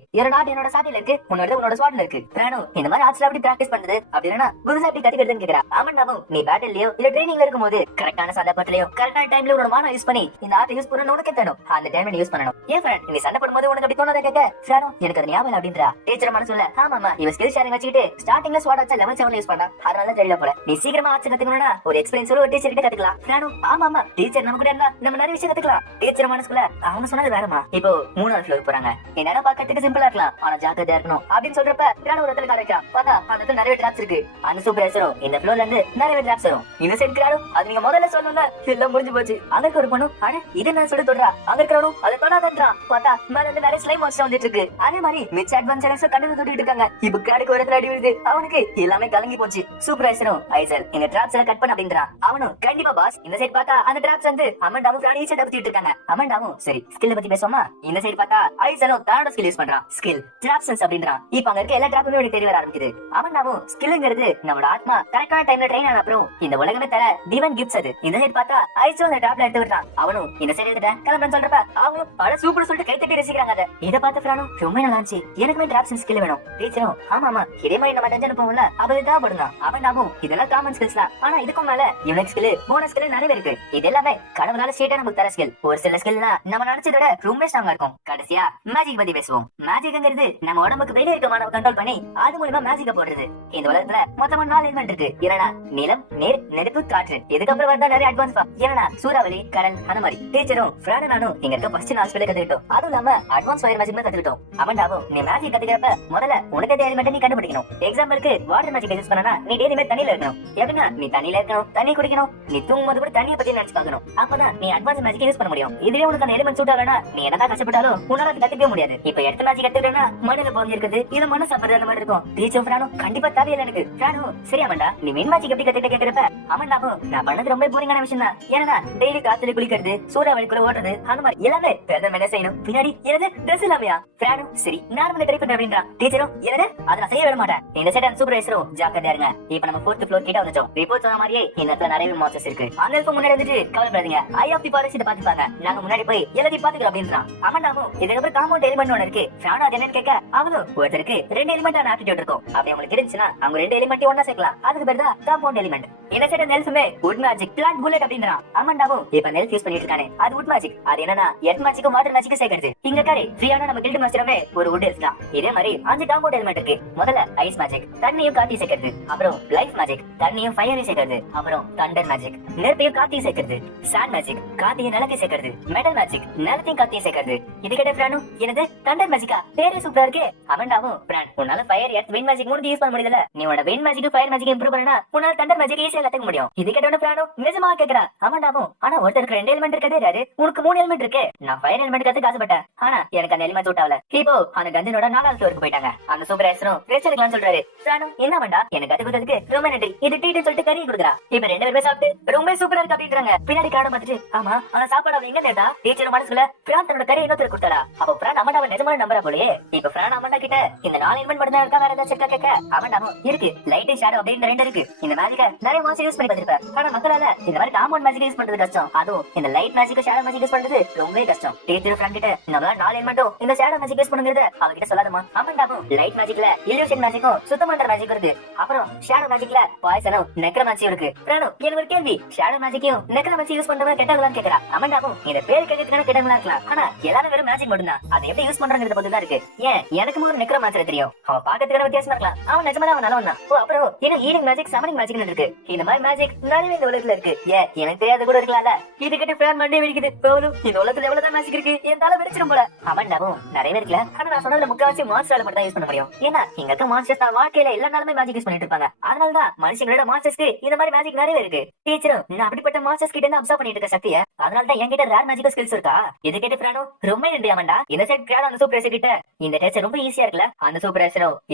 என்னோட சாட்டில இருக்கு, உன்னோட ஸ்வாட்ல இருக்கு. பிரானும் இந்த மாதிரி ஆர்ட்ஸ்ல எப்படி பிராக்டிஸ் பண்றது அப்படின்னா புதுசா எப்படி கத்துக்கிறதுன்னு கேக்குறா. அமண்டாவும் நீ பேட்டில்லயோ இல்ல ட்ரைனிங்ல இருக்கும்போது கரெக்டான சந்தர்ப்பத்திலயோ கரெக்டான டைம்ல உன்னோட மானம் யூஸ் பண்ணி இந்த ஆர்ட் யூஸ் பண்ணணும் உனக்கு தரணும். அந்த டைம்ல நீ யூஸ் பண்ணணும். ஏன் ஃப்ரெண்ட் நீ சண்டை போடும்போது உனக்கு அப்படி தோணாத கேட்க. பிரானும் எனக்கு அது ஞாபகம் அப்படின்றா. டீச்சர் மனசுல ஆமாமா இவ ஸ்கில் ஷேரிங் வச்சுக்கிட்டு ஸ்டார்டிங்ல ஸ்வாட் வச்சா லெவல் 7 யூஸ் பண்ணா, அதனால தெரியல போல. நீ சீக்கிரமா ஆர்ட்ஸ் கத்துக்கணும்னா ஒரு எக்ஸ்பீரியன்ஸ் ஒரு டீச்சர் கிட்ட கத்துக்கலாம். பிரானும் ஆமாமா டீச்சர் நம்ம கூட இருந்தா நம்ம நிறைய விஷயம் கத்துக்கலாம். டீச்சர் மனசுல அவங்க சொன்னது வேறமா. இப்போ 3ஆவது ஃப்ளோர் போறாங்க. என்னடா பாக்கிறதுக்கு சிம்பிளா இருக்கலாம், ஆனா ஜாக்கிரதையா இருக்கணும் அப்படின்னு சொல்றப்ப பிரானும் ஒரு இடத்துல காலைக்கா பார்த்தா அந்த இடத்துல நிறைய டிராப்ஸ் இருக்கு. அந்த சூப்பர்வைசரும் இந்த ஃப்ளோர்ல இருந்து நிறைய டிராப்ஸ் வரும். இந்த சைடு கிராடும் அது நீங்க முதல்ல சொல்லணும்ல, எல்லாம் முடிஞ்சு போச்சு. அங்க ஒரு பொண்ணு அட இது என்ன சொல்லி தொடுறா, அங்க கிராடும் அதை தொடாதன்றான். பார்த்தா மேல இருந்து நிறைய ஸ்லைம் மாஸ்டர் வந்துட்டு இருக்கு. அதே மாதிரி மிச்ச அட்வென்ச்சரர்ஸ் கண்ணு தொட்டிட்டு இருக்காங்க. இப்ப கிராடுக்கு ஒரு இடத்துல அடி விழுது, அவனுக்கு எல்லாமே கலங்கி போச்சு. சூப்பர்வைசரும் ஐசல் இந்த டிராப்ஸ் எல்லாம் கட் பண்ண அப்படின்றான். அவனும் கண்டிப்பா பாஸ். இந்த சைடு பார்த்தா அந்த டிராப்ஸ் வந்து அமண்டாவும் பிராணி ஈஸியா தப்பிச்சிட்டு இருக்காங்க. அமண்டாவும் சரி ஸ்கில் பத்தி பேசுவோமா. இந்த சைடு பார்த்தா ஐசலும் தன்னோட ஸ்கில் யூஸ் பண்றான். ஸ்கில் டிராப்ஸ் அப்படின்றான். இப்ப அங்க இருக்க எல்லா டிராப்புமே உனக்கு தெரிய வர ஆரம்பிக்குது. அவனாவும் ஸ்கில்ங்கிறது நம்மளோட ஆத்மா கரெக்டான டைம்ல ட்ரெயின் ஆன அப்புறம் இந்த உலகமே தர டிவைன் கிஃப்ட்ஸ் அது. இந்த சைடு பார்த்தா ஐசோ அந்த டிராப்ல எடுத்து விட்டான். அவனும் இந்த சைடு எடுத்துட்டேன் கிளம்புறேன்னு சொல்றப்ப அவங்களும் அட சூப்பர் சொல்லிட்டு கை தட்டி ரசிக்கிறாங்க. அதை இதை பார்த்து பிரானும் ரொம்ப நல்லா இருந்துச்சு, எனக்குமே டிராப்ஸ் ஸ்கில் வேணும். டீச்சரும் ஆமா இதே மாதிரி நம்ம டஞ்சன் போவோம்ல அப்ப இதான் படுங்க. அவனாவும் இதெல்லாம் காமன் ஸ்கில்ஸ் தான், ஆனா இதுக்கும் மேல யூனிக் ஸ்கில் போனஸ் ஸ்கில் நிறைய இருக்கு. இது எல்லாமே கடவுளால ஸ்ட்ரெயிட்டா நமக்கு தர ஸ்கில். ஒரு சில ஸ்கில்னா நம்ம நினைச்சதை விட ரொம்ப ஸ்ட்ராங்கா இருக்கும். கடைசியா மேஜிக் பத்தி பேசுவோம். மேஜிக்ங்கிறது நம்ம உடம்புக்கு வெளியே இருக்க மானவ கண்ட்ரோல் பண்ணி அது மூலமா மேஜிக்க போடுறது. இந்த உலகத்துல மொத்தமா 4 எலிமெண்ட் இருக்கு. என்னன்னா நிலம், நீர், நெருப்பு, காற்று. இதுக்கப்புறம் வரதா நிறைய அட்வான்ஸ் என்னன்னா சூறாவளி, கடல் அந்த மாதிரி. டீச்சரும் ஃப்ரானும் நானும் இங்க இருக்க ஃபர்ஸ்ட் 4 ஸ்பெல் கத்துக்கிட்டோம். அதுவும் இல்லாம அட்வான்ஸ் ஃபயர் மேஜிக் கத்துக்கிட்டோம். அவன்டாவும் நீ மேஜிக் கத்துக்கிறப்ப முதல்ல உனக்கு எந்த எலிமெண்ட் நீ கண்டுபிடிக்கணும். எக்ஸாம்பிளுக்கு வாட்டர் மேஜிக் யூஸ் பண்ணனா நீ டெய்லியுமே தண்ணியில இருக்கணும். எப்படின்னா நீ தண்ணியில இருக்கணும், தண்ணி குடிக்கணும், நீ தூங்கும்போது கூட தண்ணியை பத்தி நினைச்சு பார்க்கணும். அப்பதான் நீ அட்வான்ஸ் மேஜிக் யூஸ் பண்ண முடியும். இதுவே உனக்கு அந்த எலிமெண்ட் சூட் ஆகலனா நீ என்னதான் கஷ்டப்பட்டாலும் உன்னால கத்துக்கவே முடியாது. இப்ப எடுத்த மேஜிக் கத்துக்கிறேன்னா மண்ணுல போஞ்சிருக்குது இது மண்ணு சாப்பிடுற மாதிரி இருக்கும். டீச்சர் பிரானும் கண்டிப்பா தேவையில்லை எனக்கு. பிரானும் சரி அமண்டா நீ மீன் மேஜிக் எப்படி கத்துக்கிட்ட கேக்குறப்ப அமண்டாவும் நான் பண்ணது ரொம்ப போரிங்கான விஷயம் தான். ஏன்னா டெய்லி காத்துல குளிக்கிறது, சூறாவளிக்குள்ள ஓடுறது, அந்த மாதிரி எல்லாமே என்ன செய்யணும். பின்னாடி எனது ட்ரெஸ் இல்லாமையா? பிரானும் சரி நான் ட்ரை பண்றேன் அப்படின்றா. டீச்சரும் எனது அதை நான் செய்ய விட மாட்டேன். இந்த சைடு சூப்பர்வைசரும் ஜாக்கிரதையா இருங்க. இப்ப நம்ம 4th ஃப்ளோர் கிட்ட வந்துட்டோம். ரிப்போர்ட் சொன்ன மாதிரியே இந்த இடத்துல நிறைய மாஸ்டர்ஸ் இருக்கு. அங்க முன்னாடி வந்துட்டு கவலைப்படாதீங்க, ஐ ஆஃப் தி ஃபாரஸ்ட் இத பாத்துப்பாங்க. நாங்க முன்னாடி போய் எல்லாத்தையும் பாத்துக்கிறோம் அப்படின்றான். அமண்டாவும் இதுக்கப்புறம் காம்பவுண்ட் எலிமெண்ட் ஒன்னு இருக்கு. பிரானும் அது என்னன்னு கேட்க அவனும் ஒருத்தருக்கு 2 எலிமெண்ட் ஆப்டிட்யூட் இருக்கும். அப்படி உங்களுக்கு இருந்துச்சுன்னா அவங்க 2 எலிமெண்ட் ஒண்ணா சேர்க்கலாம். அதுக்கு பேர் தான் காம்பவுண்ட் எலிமெண்ட். இந்த சைடு நெல்ஃபுமே வுட் மேஜிக் பிளான்ட் புல்லட் அப்படின்றான். அமண்டாவும் இப்ப நெல்ஃப் யூஸ் பண்ணிட்டு இருக்கானே அது வுட் மேஜிக். அது என்னன்னா எர்த் மேஜிக்கும் வாட்டர் மேஜிக்கும் சேர்க்கிறது. இங்க காரி ஃப்ரீயான நம்ம கில்ட் மாஸ்டரமே ஒரு வுட் இருக்கலாம். இதே மாதிரி 5 காம்பவுண்ட் எலிமெண்ட் இருக்கு. முதல்ல ஐஸ் மேஜிக் தண்ணியும் காத்தி சேர்க்கிறது. அப்புறம் லைஃப் மேஜிக் தண்ணியும் ஃபயரையும் சேர்க்கிறது. அப்புறம் தண்டர் மேஜிக் நெருப்பையும் காத்தியும் சேர்க்கிறது. சாண்ட் மேஜிக் காத்தியும் நிலத்தையும் சேர்க்கிறது. மெட்டல் மேஜிக் நிலத்தையும் காத்தியும் சேர்க்கிறது. இது கேட்ட பிரானும் எனது தண்டர் மேஜிக்கா பேரே சூப்பரா இருக்கே. அமண்டாவும் பிரான் உன்னால ஃபயர் எர்த் விண்ட் மேஜிக் மூணு யூஸ் பண்ண முடியல. நீ உன்னோட wind magic fire magic improve பண்ணா உன்னால தண்டர் மேஜிக் ஈஸியா கத்துக்க முடியும். இது கேட்ட பிரானும் நிஜமா கேக்குறா. அமண்டாவும் ஆனா ஒருத்தருக்கு 2 எலிமெண்ட் இருக்கதே யாரு? உனக்கு 3 எலிமெண்ட் இருக்கு. நான் ஃபயர் எலிமெண்ட் கத்துக்க ஆசைப்பட்டேன். ஆனா எனக்கு அந்த எலிமெண்ட் சூட் ஆகல. இப்போ அந்த கந்தனோட 4வது ஃப்ளோருக்கு போயிட்டாங்க. அந்த சூப்பர்வைசரும் ரெஸ்ட் எடுக்கலாம்னு சொல்றாரு. பிரானும் என்ன வேண்டா எனக்கு கத்துக்கிறதுக்கு ரொம்ப நன்றி இது ட்ரீட் சொல்லிட்டு கறி கொடுக்குறா. இப்ப 2 பேருமே சாப்பிட்டு ரொம்ப சூப்பரா இருக்கு அப்படின்றாங்க. பின்னாடி கார்ட பார்த்துட்டு ஆமா அந்த சாப்பாடு அவங்க எங்க நேரா டீச்சர் மனசுல பிரான் தன்னோட கறி இன்னொருத்தர் கொடுத்தாரா. அப்போ பிரான் அமண்டாவை நிஜமான நம்பரா போலயே. இப்ப பிரான் அமண்டா கிட்ட இந்த 4 எலிமெண்ட் மட்டும் தான் இருக்கா வேற ஏதாச்சும் இருக்கா கேட்க அமண்டாவும் இருக்கு லைட் ஷேடோ அப்படின்னு 2 இருக்கு. இந்த மேஜிக்க நிறைய மாசம் யூஸ் பண்ணி பார்த்திருப்பேன். ஆனா மக்களால இந்த மாதிரி காம்பவுண்ட் மேஜிக் யூஸ் பண்றது கஷ்டம். அதுவும் இந்த light magic shadow magic use பண்றது ரொம்ப கஷ்டம். டீச்சர் பிரான் கிட்ட நம்மள 4 எலிமெண்ட்டும் இந்த ஷேடோ மேஜிக் யூஸ் பண்ணுங்கிறத அவகிட்ட சொல்லாதமா. அமண்டாவும் லைட் மேஜிக்ல இல்லூஷன் மேஜிக்கும் சுத்தமன்ற மேஜிக் வருது. அப்புறம் ஷேடோ மேஜிக்ல பாய்சனும் நெக்ரோமான்சி இருக்கு. பிரானோ எனக்கு ஒரு கேள்வி ஷேடோ மேஜிக்கையும் நெக்ரோமான்சி யூஸ் பண்றவங்க கெட்டவங்களான்னு கேக்குறா. அமண்டாவும் இந்த பேரு கேட்கறதுக்கான கெட்டவங்களா இருக்கலாம். ஆனா எல்லாரும் வெறும் மேஜிக் மட்டும் தான். அதை எப்படி யூஸ் பண்றங்கிறத பத்தி தான் இருக்கு. ஏன் எனக்கு ஒரு நெக்ரோமான்சி தெரியும். அவன் பாக்கிறதுக்கு வித்தியாசமா இருக்கலாம். அவன் நிஜமா அவன் நல்லவன் தான். ஓ அப்புறம் இன்னும் ஹீலிங் மேஜிக் சமனிங் மேஜிக் இருக்கு. இந்த மாதிரி மேஜிக் நிறைய இந்த உலகத்துல இருக்கு. ஏன் எனக்கு தெரியாது கூட இருக்கலாம்ல. இது கிட்ட பிரான் மண்டே வெடிக்குது. போலும் இந்த உலகத்துல எவ்வளவுதான் மேஜிக் இருக்கு என் தலை வெடிச்சிடும் போல. அமண்டாவும் நிறைய இருக்குல்ல. ஆனா நான் சொன்னதுல முக்காவாசி மாஸ்டரால மட்டும் தான் யூஸ் பண்ண முடியும். ஏன்னா இங்க இருக்க மாஸ்டர்ஸ் தான் வாழ்க்கையில எல்லா நாளுமே மேஜிக் யூஸ் பண்ணிட்டு இருப்பாங்க. அதனாலதான் மனுஷங்களோட மாஸ்டர்ஸ்க்கு இந்த மாதிரி மேஜிக் நிறைய இருக்கு. டீச்சரும் நான் அப்படிப்பட்ட மாஸ்டர்ஸ் கிட்ட இருந்து அப்சர்வ் பண்ணிட்டு இருக்க சக்தியை அதனாலதான் என்கிட்ட ரேர் மேஜிக்கல் ஸ்கில்ஸ் இருக்கா. இது கேட்டு பிரானோ ரொம்ப நன்றி அமண்டா. இந்த சைட் கிராட் அந்த சூப்பர் கிட்ட இந்த டெஸ்ட் ரொம்ப ஈஸியா இருக்குல்ல. அந்த சூப்பர்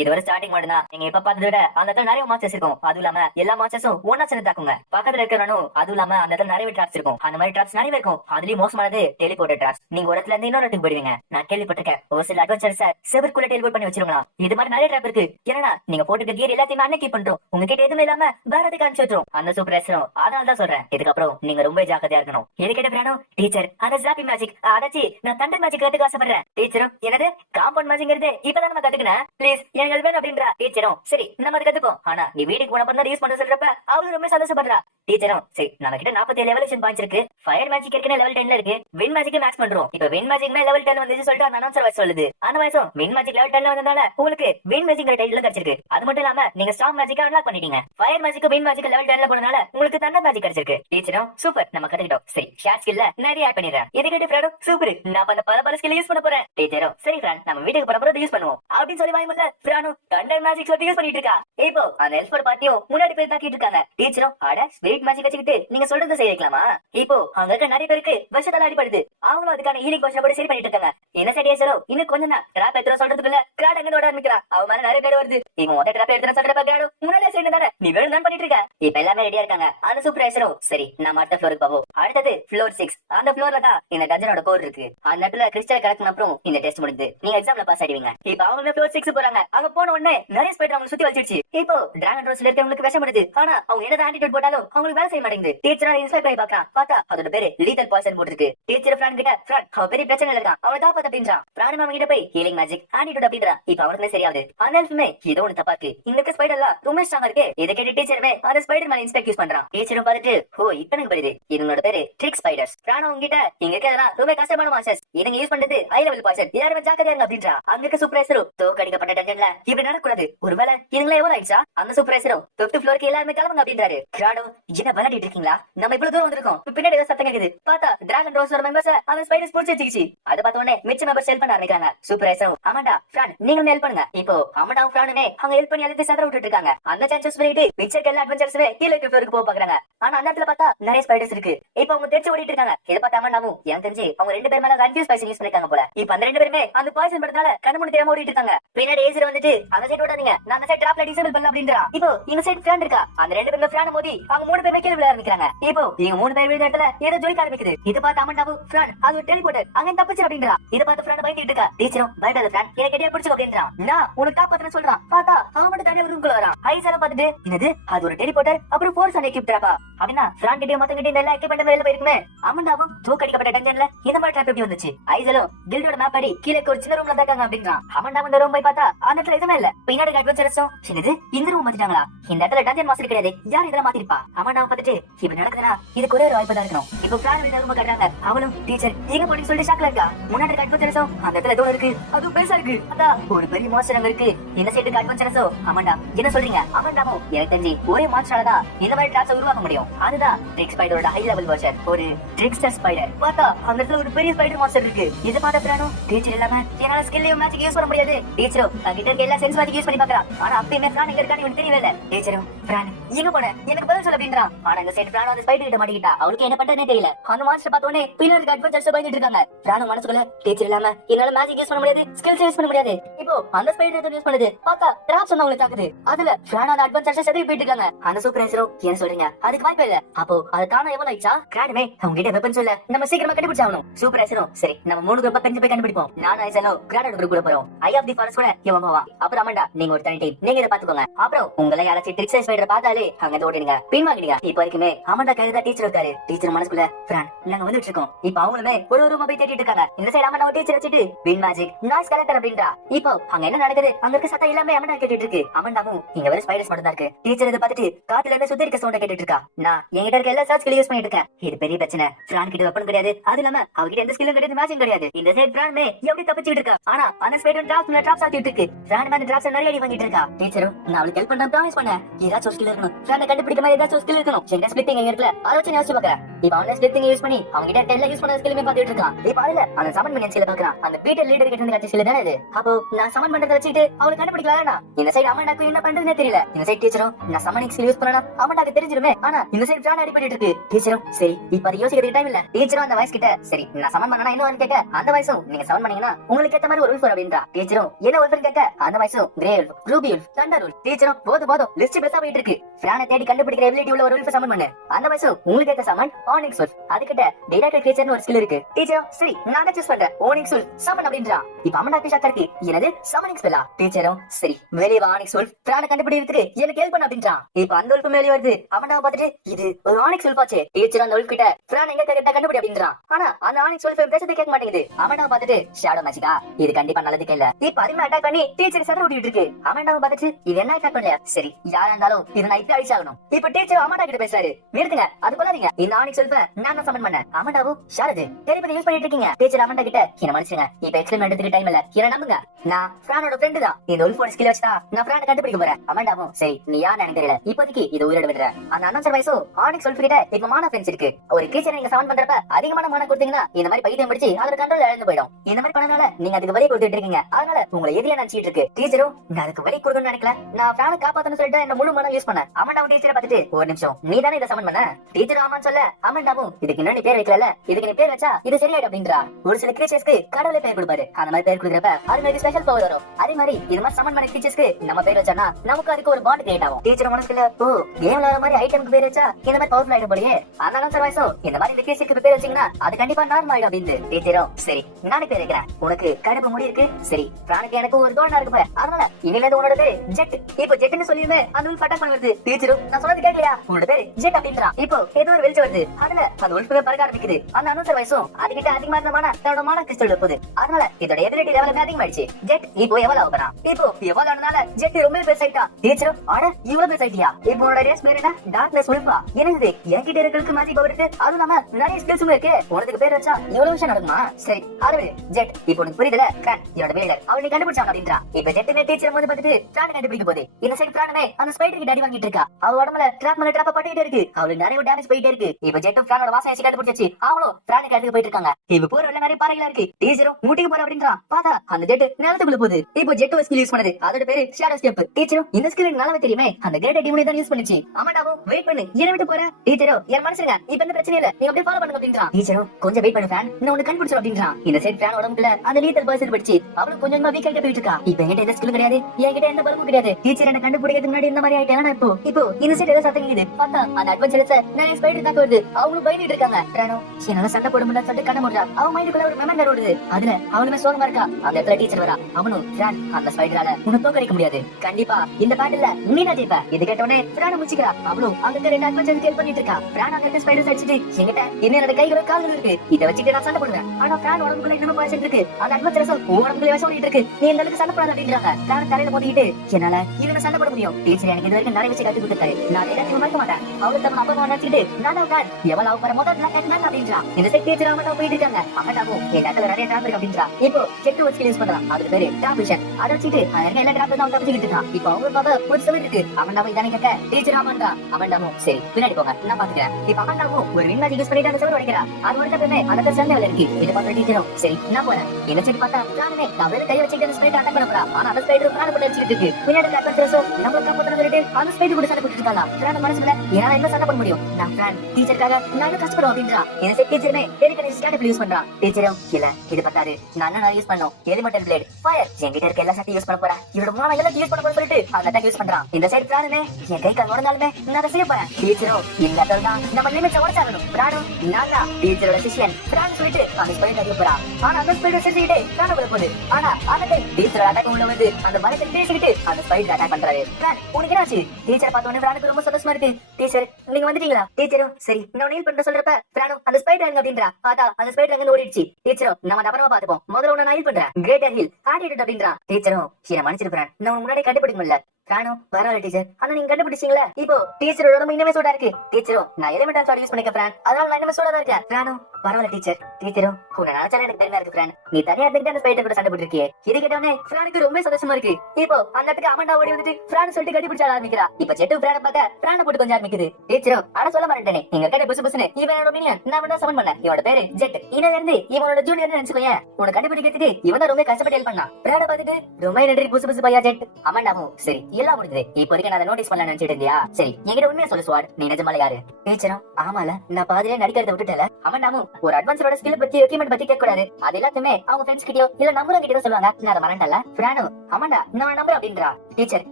இது ஒரு ஸ்டார்டிங் மட்டும் தான். நீங்க இப்ப பார்த்ததை விட அந்த இடத்துல நிறைய மாஸ்டர்ஸ் இருக்கும். அதுவும் இல்லாம எல்லா மாஸ்டர்ஸும் ஒன்னா சேர்ந்து தாக்குங்க. பக்கத்துல இருக்கிறவனும் அதுவும் இல்லாம அந்த இடத்துல நிறைய ட்ராப்ஸ் இருக்கும். அந்த மாதிரி ட்ராப்ஸ் நிறைய இருக்கும். அதுலயும் மோசமானது டெலிபோர்ட் ட்ராப்ஸ். நீங்க ஒரு இடத்துல இருந்து இன்னொரு இடத்துக்கு போயிடுவீங்க. நான் கேள்விப்பட்டிருக்கேன் ஒரு சில அட்வென்ச்சர்ஸ் செவருக்குள்ள டெலிபோர்ட் பண்ணி வச்சிருக்கலாம். இது மாதிரி நிறைய ட்ராப் இருக்கு. ஏன்னா நீங்க போட்டுக்க கியர் எல்லாத்தையுமே அன்னைக்கு பண்றோம். உங்ககிட்ட எதுவுமே இல்லாம வேற எதுக்கு அனுப்பிச்சிடும் அந்த சூப்பர் அதனால தான் சொல்றேன். இதுக்கப்புறம் நீங்க ரொம்ப ஜாக்கிரதையா இருக்கணும். எது கேட்ட பிரானோ டீச்சர் அந்த ஜாப்பி மேஜிக் அதாச்சி நான் தண்டர் மேஜிக் கத்துக்க ஆசைப்படுறேன். டீச்சரும் எனது காம்பவுண்ட் மேஜிக்ங்கிறது இப்பதான் நம்ம கத்துக்கினேன். ப்ளீஸ் எனக்கு வேணும் அப்படின்றா. டீச்சரும் சரி நம்ம அதை கத்துப்போம். ஆனா நீ வீட்டுக்கு போன பண்ண யூஸ் பண்ண சொல்றப்ப அவரு ரொம்ப சந்தோஷப்படுறா. டீச்சரும் சரி நம்ம கிட்ட 47 எவல்யூஷன் பாயிண்ட்ஸ் இருக்கு. ஃபயர் மேஜிக் ஏற்கனவே லெவல் 10ல இருக்கு. விண்ட் மேஜிக் மேக்ஸ் பண்றோம். இப்ப விண்ட் மேஜிக் லெவல் 10 வந்து சொல்லிட்டு அந்த அனௌன்சர் வாய்ஸ் சொல்லுது. அந்த வாய்ஸும் விண்ட் மேஜிக் லெவல் 10ல வந்ததால உங்களுக்கு விண்ட் மேஜிக் டைட்டில் கிடைச்சிருக்கு. அது மட்டும் இல்லாம நீங்க ஸ்ட்ராங் மேஜிக் அன்லாக் பண்ணிட்டீங்க. Fire magic wind magic level 10ல போனதால உங்களுக்கு தண்டர் மேஜிக் கிடைச்சிருக்கு. டீச்சரும் சூப்பர் நம்ம கத்துக்கிட்டோம். சரி ஷேர் ஸ்கில்ல நிறைய ஆட் பண்ணிடுறேன். இது கேட்டு பிரானோ சூப்பர் நான் அந்த பல ஸ்கில் யூஸ் பண்ண போறேன். டீச்சரும் சரி பிரான் நம்ம வீட்டுக்கு போறப்ப யூஸ் பண்ணுவோம் அப்படின்னு சொல்லி வாய்மல்ல பிரானோ தண்டர் மேஜிக் சொல்லி யூஸ் பண்ணிட்டு இருக்கா. இப்போ அந்த எல்ஃபோர்ட் பார்ட்டியும் முன்னாடி போய் தாக்கிட்டு இருக்காங்க. டீச்சரும் அட ஸ்பிரிட் மேஜிக் வச்சுக்கிட்டு நீங்க சொல்றது செய்யலாமா. இப்போ அங்க இருக்க நிறைய பேருக்கு விஷத்தால அடிப்படுது. அவங்களும் அதுக்கான ஹீலிங் போஷன் போட்டு சரி பண்ணிட்டு இருக்காங்க. என்ன சைடியா இன்னும் கொஞ்சம் தான் டிராப் எத்தனை சொல்றதுக்குள்ள கிராட் அங்க ஓட ஆரம்பிக்கிறா. அவ மேல நிறைய பேர் வருது. இவன் மொத்த டிராப் எடுத்து சொல்றப்ப கிராடோ முன்னாடியே சைடு தானே நீ வேணும் தான் பண்ணிட்டு இருக்க. இப்ப எல்லாமே ரெடியா இருக்காங்க. அந்த சூப்பர்வைசரும் சரி நம்ம அடுத்த ஃப்ளோருக்கு போவோம். அடுத்தது ஃப்ளோர் 6. அந்த ஃப்ளோர்ல தான் இந்த டஞ்சனோட கோட் இருக்கு. அந்த இடத்துல கிறிஸ்டல் கலெக்ட் அப்புறம் இந்த டெஸ்ட் முடிஞ்சு நீங்க எக்ஸாம்ல பாஸ் ஆயிடுவீங்க. இப்ப அவங்க ஃப்ளோர் 6 போறாங்க. அங்க போன உடனே நிறைய ஸ்பைடர் அவங்க சுத்தி வச்சிருச்சு. இப்போ டிராகன் ரோஸ்ல இருக்கவங்களுக்கு விஷம் வருது. ஆனா அவங்க என்ன ஆன்டிடோட் போட்டாலும் அவங்களுக்கு வேலை செய்ய மாட்டேங்குது. டீச்சரா இன்ஸ்பெக்ட் பண்ணி பார்க்கறான். பார்த்தா அதோட பேரு லீதல் பாய்சன் போட்டுருக்கு. டீச்சர் ஃப்ரான் கிட்ட ஃப்ரான் அவ பெரிய பிரச்சனை இருக்கான் அவளை காப்பாத்த அப்படின்றான். பிரான் மாமா கிட்ட போய் ஹீலிங் மேஜிக் ஆன்டிடோட் அப்படின்றா. இப்ப அவனுக்கு சரியாவது. ஆனாலுமே ஏதோ ஒன்னு தப்பா இருக்கு. இங்க இருக்க ஸ்பைடர் எல்லாம் ரொம்ப ஸ்ட்ராங்கா இருக்கு. இதை கேட்டு டீச்சருமே அந்த ஸ்பைடர் மேல இன்ஸ்பெக்ட் யூஸ் பண்றான். டீச்சரும் பார்த்துட்டு ஓ இப்ப எனக்கு புரியுது இவங்களோட பேரு ட்ரிக் ஸ்பைடர்ஸ். பிரான் அவங்க கிட்ட இங்க இருக்கிறதெல்லாம் ரொம்ப கஷ்டமான மாஸ்டர்ஸ். இதுங்க யூஸ் பண்றது ஹை லெவல் பாய்சன். யாருமே ஜாக்கிரதையா இருங்க அப்படின்றா. அங்க இருக்க சூப்பர்வைசரும் தோக்கடிக்கப்பட்ட டஞ்சன்ல இப்படி நடக்கூடாது. ஒருவேளை இதுங்களா எவ்வளவு ஆயிடுச்சா. அந்த சூப்பர்வைசரும் 5th ஃப்ளோருக்கு எல்லாருமே கிளம்புங்க அப்படின்றாரு. கிராடோ என்ன விளையாடிட்டு இருக்கீங்களா. நம்ம இவ்வளவு தூரம் வந்திருக்கோம். பின்னாடி ஏதோ சத்தம் கேக்குது. பார்த்தா டிராகன் ரோஸோட மெம்பர்ஸ் அந்த ஸ்பைடர்ஸ் புடிச்சு வச்சிருச்சு. அத பார்த்த உடனே மிச்ச மெம்பர்ஸ் ஹெல்ப் பண்ண ஆரம்பிக்கிறாங்க. சூப்பர்வைசரும் அமண்டா ஃப்ரான் நீங்களும் ஹெல்ப் பண்ணுங்க. இப்போ அமண்டாவும் ஃப்ரானுமே அவங்க ஹெல்ப் பண்ணி அழுத்தி சதற விட்டுட்டு இருக்காங்க. அந்த சான்சஸ் பண்ணிட்டு பிக்சர் எல்லா அட்வென்ச்சர்ஸ்மே கீழ இருக்க ஃப்ளோருக்கு போக பாக்குறாங்க. ஆனா அந்த இடத்துல பார்த்தா நிறைய ஸ்பைடர்ஸ் இருக்கு. இப்போ அவங்க தெரிச்சு ஓடிட்டு இருக்காங்க. இத பார்த்த அமண்டாவும் எனக்கு தெரிஞ்சு அவங்க 2 பேர் மேல கன்ஃபியூஸ் பாய்சன் யூஸ் பண்ணிருக்காங்க போல. இப்போ அந்த 2 பேருமே அந்த பாய்சன் படுறதால கண்ணு மூணு தெரியாம ஓடிட்டு இருக்காங்க. பின்னாடி ஏஜர் வந்துட்டு அந்த சைடு ஓடாதீங்க, நான் அந்த சைடு டிராப்ல டிசேபிள் பண்ணல அப்படின்றா. இப்போ இந்த சைடு ஃப்ரான் இருக்கா, அந்த ரெண்டு பேரும் ஃப்ரான் மோதி அவங்க மூணு பேரும் கீழே விழ ஆரம்பிக்கிறாங்க. இப்போ இவங்க மூணு பேர் விழுந்த இடத்துல ஏதோ ஜொலிக்க ஆரம்பிக்குது. இது பார்த்து அமண்டாவும் ஃப்ரான் அது ஒரு டெலிபோர்ட்டர் அங்க தப்பிச்சு அப்படின்றா. இத பார்த்து ஃப்ரான் பயந்துட்டு இருக்கா. டீச்சரும் பயப்படாத ஃப்ரான், எனக்கு கெட்டியா பிடிச்சு அப்படின்றா. நான் உனக்கு காப்பாத்துறேன்னு சொல்றான். பார்த்தா அவன் மட்டும் தனியா ரூம்குள்ள வரான். ஐசால பார்த்துட்டு என்னது அது ஒரு டெலிபோர்ட்டர் அப்புறம் ஃபோர்ஸ் அண்ட் எக்யூப் ட்ராப்பா அப்படின்னா ஃப்ரான் கிட்டே மொத்தம் கிட்டே இந்த எல்லா எக்யூப்மெண்ட் வெளில போயிருக்குமே. அமண்டாவும் தூக்கடிக்கப்பட்ட டஞ்சன்ல இந்த மாதிரி ட்ராப் எப்படி வந்துச்சு? ஐசலும் கில்டோட மேப் படி கீழே ஒரு சின்ன ரூம்ல தான் இருக்காங்க அப்படின்றான். அமண்டாவும் இந்த ரூம் போய் பார்த்தா அந்த இடத்துல எதுவுமே இல்ல. பின்னாடி அட்வென்ச்சரஸும் என்னது இந்த ரூம் மாத்திட்டாங்களா? இந்த இடத்துல டஞ்சன் மாஸ்டர் கிடையாது, யார் இதெல்லாம் மாத்திருப்பா? அமண்டாவும் பார்த்துட்டு இப்ப நடக்குதுன்னா இதுக்கு ஒரே ஒரு வாய்ப்பு தான் இருக்கணும். இப்போ ஃப்ரான் இந்த ரூம் கட்டுறாங்க. அவளும் டீச்சர் எங்க போறீங்க சொல்லிட்டு ஷாக்ல இருக்கா. முன்னாடி அட்வென்ச்சரஸும் அந்த இடத்துல ஏதோ இருக்கு, அது பெருசா இருக்கு. அதான் ஒரு பெரிய மாஸ்டர் அங்க இருக்கு. இந்த சைடுக்கு அட்வென்ச்சரஸோ அமண்டா என்ன சொல்றீங்க? அமண்டாவும் எனக்கு தெரிஞ்சு ஒரே மாஸ்டரால தான் இந்த மாதிரி ட்ராப்ஸ் உருவாக்க முடியும். அதுதான் ட்ரிக் ஸ்பைடரோட ஹை லெவல் வெர்ஷன், ஒரு ட்ரிக்ஸ்டர் ஸ்பைடர். பார்த்தா அந்த இடத்துல ஒரு பெரிய ஸ்பைடர் மாஸ்டர் இருக்கு. இத பார்த்த ஃப்ரானும் டீச்சர் இல்லாம என்னால ஸ்கில்லையும் மேஜிக் யூஸ் பண்ண முடியாது. டீச்சரும் அங்கிட்ட இருக்க எல்லா சென்ஸ் மேஜிக் யூஸ் பண்ணி பார்க்கறா. ஆனா அப்பயுமே ஃப்ரான் எங்க இருக்கான்னு இவனுக்கு தெரியவே இல்ல. டீச்சரும் ஃப்ரான் எங்க போன எனக்கு பதில் சொல்ல அப்படின்றா. ஆனா இந்த சைடு ஃப்ரான் அந்த ஸ்பைடர் கிட்ட மாட்டிக்கிட்டா. அவளுக்கு என்ன பண்றதுனே தெரியல. அந்த மாஸ்டர் பார்த்த உடனே பின்னாடி அட்வென்ச்சர்ஸ் பயந்துட்டு இருக்காங்க. ஃப்ரானும் மனசுக்குள்ள டீச்சர் இல்லாம என்னால மேஜிக் யூஸ் பண்ண முடியாது, ஸ்கில்ஸ் யூஸ் பண்ண முடியாது. இப்போ அந்த ஸ்பைடர் யூஸ் பண்ணுது. பார்த்தா டிராப்ஸ் வந்து அவங்களை தாக்குது. அதுல ஃப்ரான் அந்த அட்வென்ச்சர்ஸ் செதறி போயிட்டு இருக்காங்க. அந்த சூப்பர்வைசரும் என்ன சொல்றீங்க அதுக்கு வாய்ப்பே இல்ல. அப்போ அது தானா எவ்வளவு ஆயிச்சா? கிராடுமே அவங்க கிட்ட வெப்பன் சொல்ல நம்ம சீக்கிரமா கண்டுபிடிச்சாகணும். சூப்பர்வைசரும் சரி நம்ம மூணு குரூப்பா பிரிஞ்சு போய் கண்டுபிடிப்போம். நான் ஐசனோ கிராடோட குரூப் கூட போறோம். ஐ ஆஃப் தி ஃபாரஸ்ட் கூட இவன் போவான். அப்புறம் அமண்டா நீங்க ஒரு தனி டீம், நீங்க இத பாத்துக்கோங்க. அப்புறம் உங்களை யாராச்சும் ட்ரிக்ஸ் ஸ்பைடர் பார்த்தாலே அங்க ஓடிடுங்க, பின்வாங்கிடுங்க. இப்போ வரைக்குமே அமண்டா கையில தான் டீச்சர் இருக்காரு. டீச்சர் மனசுக்குள்ள ஃப்ரான் நாங்க வந்துட்டு இருக்கோம். இப்போ அவங்களுமே ஒரு ரூமா போய் தேடிட்டு இருக்காங்க. இந்த சைடு அமண்டா டீச்சர் வச்சிட்டு வின் மேஜிக் நாய்ஸ் கலெக்டர் அப்படின்றா. இப்போ அங்க என்ன நடக்குது? அங்க இருக்க சத்தம் எல்லாமே அமண்டா கேட்டுட்டு இருக்கு. அமண்டாவும் இங்க வர ஸ்பைடர்ஸ் மட்டும் தான் இருக்கு. டீச்சர் இத பார்த்துட்டு காட்டுல இருந்து சுத்தி இருக்க சவுண்ட கேட்டுட்டு இருக்கா. நான் என்கிட்ட இருக்க எல்லா சர்ச் யூஸ் பண்ணிட்டு இருக்கேன். இது பெரிய பிரச்சனை. ஃப்ரான் கிட்ட வெப்பன் கிடையாது, அது இல்லாம அவகிட்ட எந்த ஸ்கில்லும் கிடையாது, மேஜிக் கிடையாது. இந்த சைடு ஃப்ரான்மே எப்படி தப்பிச்சிட்டு இருக்கா. ஆனா அந்த ஸ்பைடர் டிராப்ஸ் ஆத்திட்டு இருக்கு. ஃப்ரான் மேல டிராப்ஸ் நிறைய அடி வாங்கிட்டு இருக்கா. டீச்சரும் நான் அவளுக்கு ஹெல்ப் பண்றேன் ப்ராமிஸ் பண்ணேன். ஏதாச்சும் ஒரு ஸ்கில் இருக்கணும், ஃப்ரானை கண்டுபிடிக்க மாதிரி ஏதாச்சும் ஒரு ஸ்கில் இருக்கணும். எங்க ஸ்பிளிட்டிங் எங்க இருக்குல அதை வச்சு யோசிச்சு பாக்குறேன். இப்போ அவன் ஸ்பிளிட்டிங் யூஸ் பண்ணி அவங்க கிட்ட எல்லாம் யூஸ் பண்ண ஸ்கில்லுமே பாத்துட்டு இருக்கான். இப்போ அதுல அந்த சமன் பண்ணி ஸ்கில் பாக்குறான். அந்த பீட்டர் லீடர் கிட்ட இருந்து கட்சி ஸ்கில் தானே இது. அப்போ நான் சமன் பண்றத வச்சிட்டு அவளை கண்டுபிடிக்கலாம்டா. இந்த சைடு அமண்டாக்கு என்ன பண்றதுனே தெரியல. இந்த சைடு டீச்சரும் நான் சமனிங் ஸ்கில் யூஸ் பண்ணனா அமண்டாக்கு தெரிஞ்சிருமே. ஆனா இந்த சைடு ஃப்ரான் அடிபட்டு இருக்கு. டீச்சரும் சரி இப்போ அது யோசிக்கிறதுக்கு டைம் இல்ல. டீச்சரும் அந்த வாய்ஸ் கிட்ட சரி நான் சமன் பண்ணனா என்ன கேட்க அந்த வாய்ஸும் நீங்க சமன் பண்ணீங்கன்னா உங்களுக்கு ஏத்த மாதிரி ஒரு உல்ஃப் அப்படின்றா. டீச்சரும் என்ன உல்ஃப்னு கேட்க அந்த வாய்ஸும் grey wolf, ruby wolf, thunder wolf. டீச்சரும் போதும் லிஸ்ட் பெருசா போயிட்டு இருக்கு. ஃப்ரானை தேடி கண்டுபிடிக்கிற எபிலிட்டி உள்ள ஒரு உல்ஃப் சமன் பண்ணு. அந்த வாய்ஸும் உங்களுக்கு ஏத்த சமன் ஆனிக்ஸ் உல்ஃப், அதுக்கிட்ட டைரக்ட் கிரியேச்சர்னு ஒரு ஸ்கில் இருக்கு. டீச்சரும் சரி நான் அதை சூஸ் பண்றேன் ஆனிக்ஸ் உல்ஃப் சமன் அப்படின்றா. இப்போ அமண்டாக்கு ஷாக் இருக்கு. என்னது சமனிங் ஸ்பெல்லா? டீச்சரும் சரி வெளிய வா ஆனிக்ஸ் உல்ஃப், ஃப்ரானை கண்டுபிடிக்கிறதுக்கு எனக்கு ஹெல்ப் பண்ணு அப்படின்றா. இப்போ அந்த உல்ஃப் மேலே வருது. அமண்டாவை பார்த்துட்டு இது ஒரு ஆனிக்ஸ் உல்ஃப் ஆச்சே. டீச்சர் அந்த உல்ஃப் கிட்ட ஃப்ரான் எங்க கிட்ட கண்டுபிடி அப்படின்றா. ஆனா அந்த ஆனிக்ஸ் உல்ஃப் பேசவே கேட்க மாட்டேங்குது. அமண்டாவை பார்த்துட்டு ஷேடோ மேஜிக்கா இது கண்டிப்பா நல்லதுக்கு இல்ல. இப்போ அதுமே அட்டாக் பண்ணி டீச்சர் சதற ஓடிட்டு இருக்கு. அமண்டாவை பார்த்துட்டு இது என்ன அட்டாக் பண்ணல, சரி யாரா இருந்தாலும் இத நான் இப்படி அழிச்சாகணும். இப்போ டீச்சர் அமண்டா கிட்ட பேசுறாரு. நிறுத்துங்க அது பண்ணாதீங்க, இந்த ஆனிக்ஸ் உல்ஃப் நான் தான் சமன் பண்ணேன். அமண்டாவும் ஷாரது டெலிபதி யூஸ் பண்ணிட்டு இருக்கீங்க. டீச்சர் அமண்டா கிட்ட என்ன மன்னிச்சுங்க, இப்போ எக்ஸ்பிளைன் பண்றதுக்கு டைம் இல்ல, என்ன நம்புங்க. நான் ஃப்ரானோட ஃப்ரெண்ட் தான். இந்த உல்ஃபோட ஸ்கில் வச்சு தான் நான் ஃப்ரானை கண்டுபிடிக்க போறேன். அமண்டாவும் சரி நீ யாருன்னு எனக்கு தெரியல, இப்போதைக்கு இது உயிரோட விடுறேன். அந்த அனௌன்சர் வயசோ ஆனிக்ஸ் உல்ஃப் கிட்ட இப்போ மான ஃப்ரெண்ட்ஸ் இருக்கு. ஒரு கிரியேச்சர் நீங்க சமன் பண்றப்ப அதிகமான மான கொடுத்தீங்கன்னா இந்த மாதிரி பைத்தியம் பிடிச்சு அதோட கண்ட்ரோல் இழந்து போயிடும். இந்த மாதிரி பண்ணனால நீங்க அதுக்கு வலி கொடுத்துட்டு இருக்கீங்க. அதனால உங்களை எதிரியா நினைச்சிட்டு இருக்கு. டீச்சரும் நான் அதுக்கு வலி கொடுக்கணும்னு நினைக்கல, நான் ஃப்ரானை காப்பாத்தணும்னு சொல்லிட்டு என்ன முழு மனம் யூஸ் பண்ணேன். அமண்டாவும் டீச்சரை பார்த்துட்டு ஒரு நிமிஷம் நீ தானே இதை சமன் பண்ண? டீச்சர் ஆமான்னு சொல்ல அமண்டாவும் இதுக்கு என்ன பேர் வைக்கல, இதுக்கு நீ பேர் வச்சா இது சரியாயிடும் அப்படின்றா. ஒரு சில கிரியேச்சர்ஸ்க்கு கடவுளே பேர் கொடுப்பாரு. அந்த மாதிரி பேர் கொடுக்கறப்ப அதுங்களுக்கு ஸ்பெஷல் பவர் வரும். அதே மாதிரி இது மாதிரி சமன் பண்ண கிரியேச்சர்ஸ்க்கு நம்ம பேர் வச்சா நமக்கு அதுக்கு ஒரு பாண்ட் கிரியேட் ஆகும். டீச்சர் மனசுல ஓ கேம்ல வர மாதிரி ஐட்டம்க்கு பேர் வச்சா இந்த மாதிரி பவர்ஃபுல் ஆயிடும் போலயே. அந்த அனௌன்சர் வாய்ஸோ இந்த மாதிரி இந்த கிரியேச்சருக்கு பேர் வச்சீங்கன்னா அது கண்டிப்பா நார்மல் ஆயிடும் அப்படின்னு. டீச்சரும் சரி நானே பேர் வைக்கிறேன். உனக்கு கடுப்பு முடி இருக்கு, சரி ஃப்ரானுக்கு எனக்கு ஒரு தோணா இருக்கு பாரு, அதனால இனிமே உன்னோட பேரு ஜெட். இப்போ ஜெட்னு சொல்லியுமே அந்த உல்ஃப் அட்டாக் பண்ணி வருது. டீச்சரும் நான் சொன்னது கேட்கலையா, உன்னோட பேரு ஜெட் அப்படின்றா. இப்போ ஏதோ ஒரு வெளிச்சம் வருது. அதுல அந்த உல்ஃப் பறக்க ஆரம்பிக்குது. அந்த அனௌன்சர் வாய்ஸும் அதுகிட்ட அதிகமா இருந்தமான தன்னோட மான கிறிஸ்டல் போகுது. அதனால இதோட எபிலிட்டி லெவல் அதிகமாயிடுச்சு. ஜெட் இப்போ எவ்வளவு ஆகுறான்? இப்போ எவ்வளவு ஆனதால ஜெட் ரொம்ப பெருசாயிட்டா. டீச்சரும் அட இவ்வளவு பெருசாயிட்டியா? இப்போ உன்னோட ரேஸ் பேர் என்ன? டார்க்னஸ் உல்ஃபா? என்னது என்கிட்ட இருக்கிறதுக்கு மேஜிக் பவர் இருக்கு, அது இல்லாம நிறைய ஸ்கில்ஸும் இருக்கு. உனக்கு பேர் வச்சா எவ்வளவு விஷயம் நடக்குமா? சரி அது ஜெட் இப்போ உனக்கு புரியுதுல, ஃப்ரான் என்னோட வீலர் அவனை கண்டுபிடிச்சான் அப்படின்றா. இப்போ ஜெட்டுமே டீச்சர் வந்து பார்த்துட்டு ஃப்ரானை கண்டுபிடிக்க போகுது. இந்த சைடு ஃப்ரானுமே அந்த ஸ்பைடர் கிட்ட அடி வாங்கிட்டு இருக்கா. அவ உடம்புல ட்ராப் மேல ட்ராப் பட்டுட்டே இருக்கு. அவளுக்கு நிறைய டேமேஜ் போயிட்டே இருக்கு. இப்போ ஜெட்டும் பிரானோட வாசனை வச்சு கண்டுபிடிச்சி அவங்களும் பிரானுக்கு எடுத்து போயிட்டு இருக்காங்க. இப்ப போற வழியில நிறைய பாறைகளா இருக்கு. டீச்சரும் முட்டிக்கு போற அப்படின்றான். பார்த்தா அந்த ஜெட் நிலத்துக்குள்ள போகுது. இப்போ ஜெட் ஸ்கில் யூஸ் பண்ணது அதோட பேரு ஷேடோ ஸ்டெப். டீச்சரும் இந்த ஸ்கில் நல்லாவே தெரியுமே, அந்த கிரேட் டிமோனி தான் யூஸ் பண்ணிச்சு. அமண்டாவும் வெயிட் பண்ணு, என்ன விட்டு போற. டீச்சரும் என் மனசுங்க இப்ப எந்த பிரச்சனை இல்ல, நீங்க அப்படியே ஃபாலோ பண்ணுங்க அப்படின்றான். டீச்சரும் கொஞ்சம் வெயிட் பண்ணு ஃபேன், நான் உன்னை கண்டுபிடிச்சோம் அப்படின்றான். இந்த செட் ஃபேன் உடம்புல அந்த லீத்தல் பர்சன் படிச்சு அவளும் கொஞ்சமா வீக் ஆயிட்டு போயிட்டு இருக்கா. இப்ப என்கிட்ட எந்த ஸ்கில் கிடையாது, என்கிட்ட எந்த பலமும் கிடையாது. டீச்சர் என்ன கண்டுபிடிக்கிறதுக்கு முன்னாடி இந்த மாதிரி ஆயிட்டேன். இப்போ இந்த செட் ஏதோ சத்தம் கேக்குது. பார்த்தா அந்த அட்வென்ச்சர்ஸ் நிறைய ஸ்பைடர் தாக்க வருது. அவங்களும் பயந்துட்டு இருக்காங்க. பிரானோ என்னால சண்டை போட முடியல சொல்லிட்டு கண்ண மூடுறா. அவன் மைண்டுக்குள்ள ஒரு மெமரி ஓடுது. அதுல அவனுமே சோகமா இருக்கா. அந்த இடத்துல டீச்சர் வரா. அவனும் பிரான் அந்த ஸ்பைடரால உன்னை தோக்கடிக்க முடியாது, கண்டிப்பா இந்த பேட்டில்ல மீனா ஜெயிப்ப. இது கேட்டவனே பிரான முச்சிக்கிறா. அவளும் அங்க ரெண்டு அட்வென்ச்சர்ஸ் ஹெல்ப் பண்ணிட்டு இருக்கா. பிரான் அங்க இருக்க ஸ்பைடர்ஸ் அடிச்சிட்டு என்கிட்ட என்னோட கைகளோட கால்கள் இருக்கு, இதை வச்சுட்டு நான் சண்டை போடுவேன். ஆனா பிரான் உடம்புக்குள்ள இன்னும் பாய்ச்சிட்டு இருக்கு. அந்த அட்வென்ச்சர்ஸ் உடம்புக்குள்ள விஷம் ஓடிட்டு இருக்கு. நீ இந்த அளவுக்கு சண்டை போடாத அப்படின்றாங்க. பிரான் தரையில மோதிக்கிட்டு என்னால இவனை சண்டை போட முடியும். டீச்சர் எனக்கு இது வரைக்கும் நிறைய விஷயம் கத்து கொடுத்தாரு, நான் எல்லாத்தையும் மறக்க மாட்டேன். அவளுக்கு தம்ம அப்பா நினைச்சிட்டு நான் தான் எவ்வளவு அவ முதல் நான் அப்படின்றான். இந்த செட் டீச்சர் அவன் போயிட்டு இருக்காங்க. அவனாவும் என் இடத்துல நிறைய டிராப் இருக்கு அப்படின்றா. இப்போ செட்டு வச்சு யூஸ் பண்றான். அதுக்கு பேரு டிராப் விஷன். அதை வச்சுட்டு எல்லா டிராப் தான் தப்பிச்சுக்கிட்டு இருக்கான். இப்போ அவங்க பாபா ஒரு செவன் இருக்கு. அவனாவும் இதானே கேட்க டீச்சர் அவன்டா. அவனாவும் சரி பின்னாடி போங்க நான் பாத்துக்கிறேன். இப்ப அவனாவும் ஒரு வின் மேஜிக் யூஸ் பண்ணிட்டு அந்த செவன் உடைக்கிறா. அது உடைச்சப்பமே அந்த சண்டை இருக்கு. இதை பார்த்த டீச்சரும் சரி நான் போறேன். இந்த செட் பார்த்தா பிளானே அவரு கையை வச்சுட்டு அந்த ஸ்பைடர் அட்டாக் பண்ண போறா. ஆனா அந்த ஸ்பைடர் பிளான் பண்ணி வச்சுட்டு இருக்கு. பின்னாடி அட்வென்ச்சர்ஸ் நம்மள காப்பாத்தணும் சொல்லிட்டு அந்த ஸ்பைடர் கூட சண்டை போட்டுட்டு இருக்காங்க. பிளான் மனசுல ஏன்னா என்ன சண்டை பண்ண முடியும், நான் பிளான் டீச்சருக்காக நானும் கஷ்டப்படுவோம் அப்படின்றா. இந்த செட் டீச்சருமே டெலிகனஸ் ஸ்டாண்டப் யூஸ் பண்றான். டீச்சரும் இல்ல இது பத்தாது, நான் யூஸ் பண்ணனும் எலிமெண்டல் பிளேட் ஃபயர். என்கிட்ட இருக்க எல்லா சக்தி யூஸ் பண்ண போறேன், இவரோட மூணு எல்லாம் யூஸ் பண்ண போறேன்னு சொல்லிட்டு அந்த அட்டாக் யூஸ் பண்றான். இந்த சைடு பிளானுமே என் கை கால் உடஞ்சாலுமே நான் அதை செய்ய போறேன். டீச்சரும் இல்ல தான் நம்ம லிமிட்ஸ் உடைச்சாகணும். பிரானும் நான் தான் டீச்சரோட சிஷியன் பிரான் சொல்லிட்டு அந்த ஸ்பைடர் அடிக்க போறான். ஆனா அந்த ஸ்பைடர் செஞ்சுக்கிட்டே பிரான உள்ள போகுது. ஆனா அந்த டீச்சரோட அட்டாக் உள்ள வந்து அந்த மரத்தை பேசிக்கிட்டு அந்த ஸ்பைடர் அட்டாக் பண்றாரு. பிரான் உனக்கு என்னாச்சு? டீச்சர் பார்த்த உடனே பிரானுக்கு ரொம்ப சந்தோஷமா இருக்கு. டீச்சர் நீங்க வந்துட்டீங்களா? டீச்சரும் சரி நான் நீல் பண்ற சொல்றப்ப பிரானும் அந்த ஸ்பைடர் எங்க அப்படின்றா. பார்த்தா அந்த ஸ்பைடர் அங்க ஓடிடுச்சு. டீச்சரும் நம்ம அப்புறமா பாத்துப்போம், முதல்ல உன்னை நான் ஹீல் பண்றேன். கிரேட்டர் ஹீல் ஆட்டிட்யூட் அப்படின்றா. டீச்சரும் என்ன மன்னிச்சிரு பிரான், நான் முன்னாடி கண்டுபிடிக்க முடியல. பிரானும் பரவாயில்ல டீச்சர், ஆனா நீங்க கண்டுபிடிச்சீங்களா? இப்போ டீச்சரோட உடம்பு இன்னமே சூடா இருக்கு. டீச்சரும் நான் எலிமெண்டல் சார்ட் யூஸ் பண்ணிக்க பிரான், அதனால நான் இன்னமே சூடா தான் இருக்கேன். பிரானும் பரவாயில்ல டீச்சர். டீச்சரும் உன்னை நினைச்சாலே எனக்கு பெருமையா இருக்கு பிரான், நீ தனியா இருந்துட்டு அந்த ஸ்பைடர் கூட சண்டை போட்டுருக்கியே. இது கேட்டவனே பிரானுக்கு ரொம்ப சந்தோஷமா இருக்கு. இப்போ அந்த இடத்துக்கு அமண்டா ஓடி வந்துட்டு பிரான் சொல்லிட்டு கண்டுபிடிச்ச ஆரம்பிக்கிறா. இப்ப ஜெட்டு பிரான பார்த்த பிரான போட்டு கொஞ்சம் ஆரம்பிக்குது. டீச்சரும் ஆனா சொல்ல மாட்டேனே, நீங்க கேட்ட புசு புசுன்னு இவன் என்னோட மினியன், நான் தான் சமன் பண்ணேன். இவனோட பேரு ஜெட். இன்னும் இருந்து இவனோட ஜூனியர் நினைச்சுக்கோங்க. உனக்கு கண்டுபிடிக்கிறதுக்கு இவன் ரொம்ப கஷ்டப்பட்டு ஹெல்ப் பண்ணா. பிரான பார்த்துட்டு ரொம்ப நன்றி புசு புசு பையா ஜெட். அமண்டாவும் சரி எல்லாம் முடிஞ்சது, இப்போ வரைக்கும் நான் நோட்டீஸ் பண்ணல நினைச்சிட்டு இருந்தியா? சரி என்கிட்ட உண்மையா சொல்லு ஸ்வாட், நீ நிஜமால யாரு? டீச்சரும் ஆமால நான் பாதிலே நடிக்கிறத விட்டுட்டல. அமண்டாவும் ஒரு அட்வான்ஸரோட ஸ்கில் பத்தி எக்யூப்மென்ட் பத்தி கேட்க கூடாது, அது எல்லாத்தையுமே அவங்க ஃப்ரெண்ட்ஸ் கிட்டயோ இல்ல நம்புறவங்க கிட்ட சொல்லுவாங்க, நான் அதை மறந்தல. பிரானு அமண்டா நான் நம்புறேன் அப்படின்றா. டீச்சர்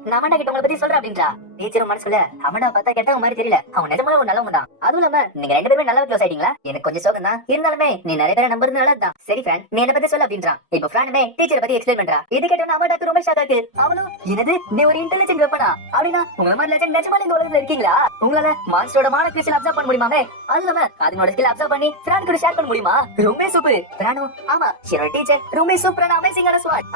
நான் அமண்டா கிட்ட உங்களை பத்தி சொல்றேன் அப்படின்றா. டீச்சர் மனசுல அமண்டா பார்த்தா கெட்டவங்க மாதிரி தெரியல, அவன் நிஜமால ஒரு நல்லவங்க தான். அதுவும் இல்லாம நீங்க ரெண்டு பேருமே நல்லா க்ளோஸ் ஆயிட்டீங்களா? எனக்கு கொஞ்சம் சோகம் தான், இருந்தாலுமே நீ நிறைய பேரை நம்புறது நல்லதுதான். சரி ஃப்ரெண்ட் நீ என்ன பத்தி சொல்ல அப்படின்றா. இப்போ ஃப்ரெண்டுமே டீச்சரை பத்தி எக்ஸ்பிளைன் பண்றா. இது கேட்டவன அமண்டாக்கு ரொம்ப ஷாக் ஆகுது. அவனும் என்னது நீ ஒரு இன்டெலிஜென்ட் வெப்பனா அப்படின்னா உங்கள மாதிரி லெஜெண்ட் நிஜமால இந்த உலகத்துல இருக்கீங்களா? உங்களால மான்ஸ்டரோட மான கிறிஸ்டல் அப்சர்வ் பண்ண முடியுமாமே, அது இல்லாம அதனோட ஸ்கில் அப்சர்வ் பண்ணி ஃப்ரெண்ட் கூட ஷேர் பண்ண முடியுமா? ரொம்ப சூப்பர் பிரானோ. ஆமா என்னோட டீச்சர் ரொம்ப சூப்பரான அமேசிங்கான ஸ்வாட்.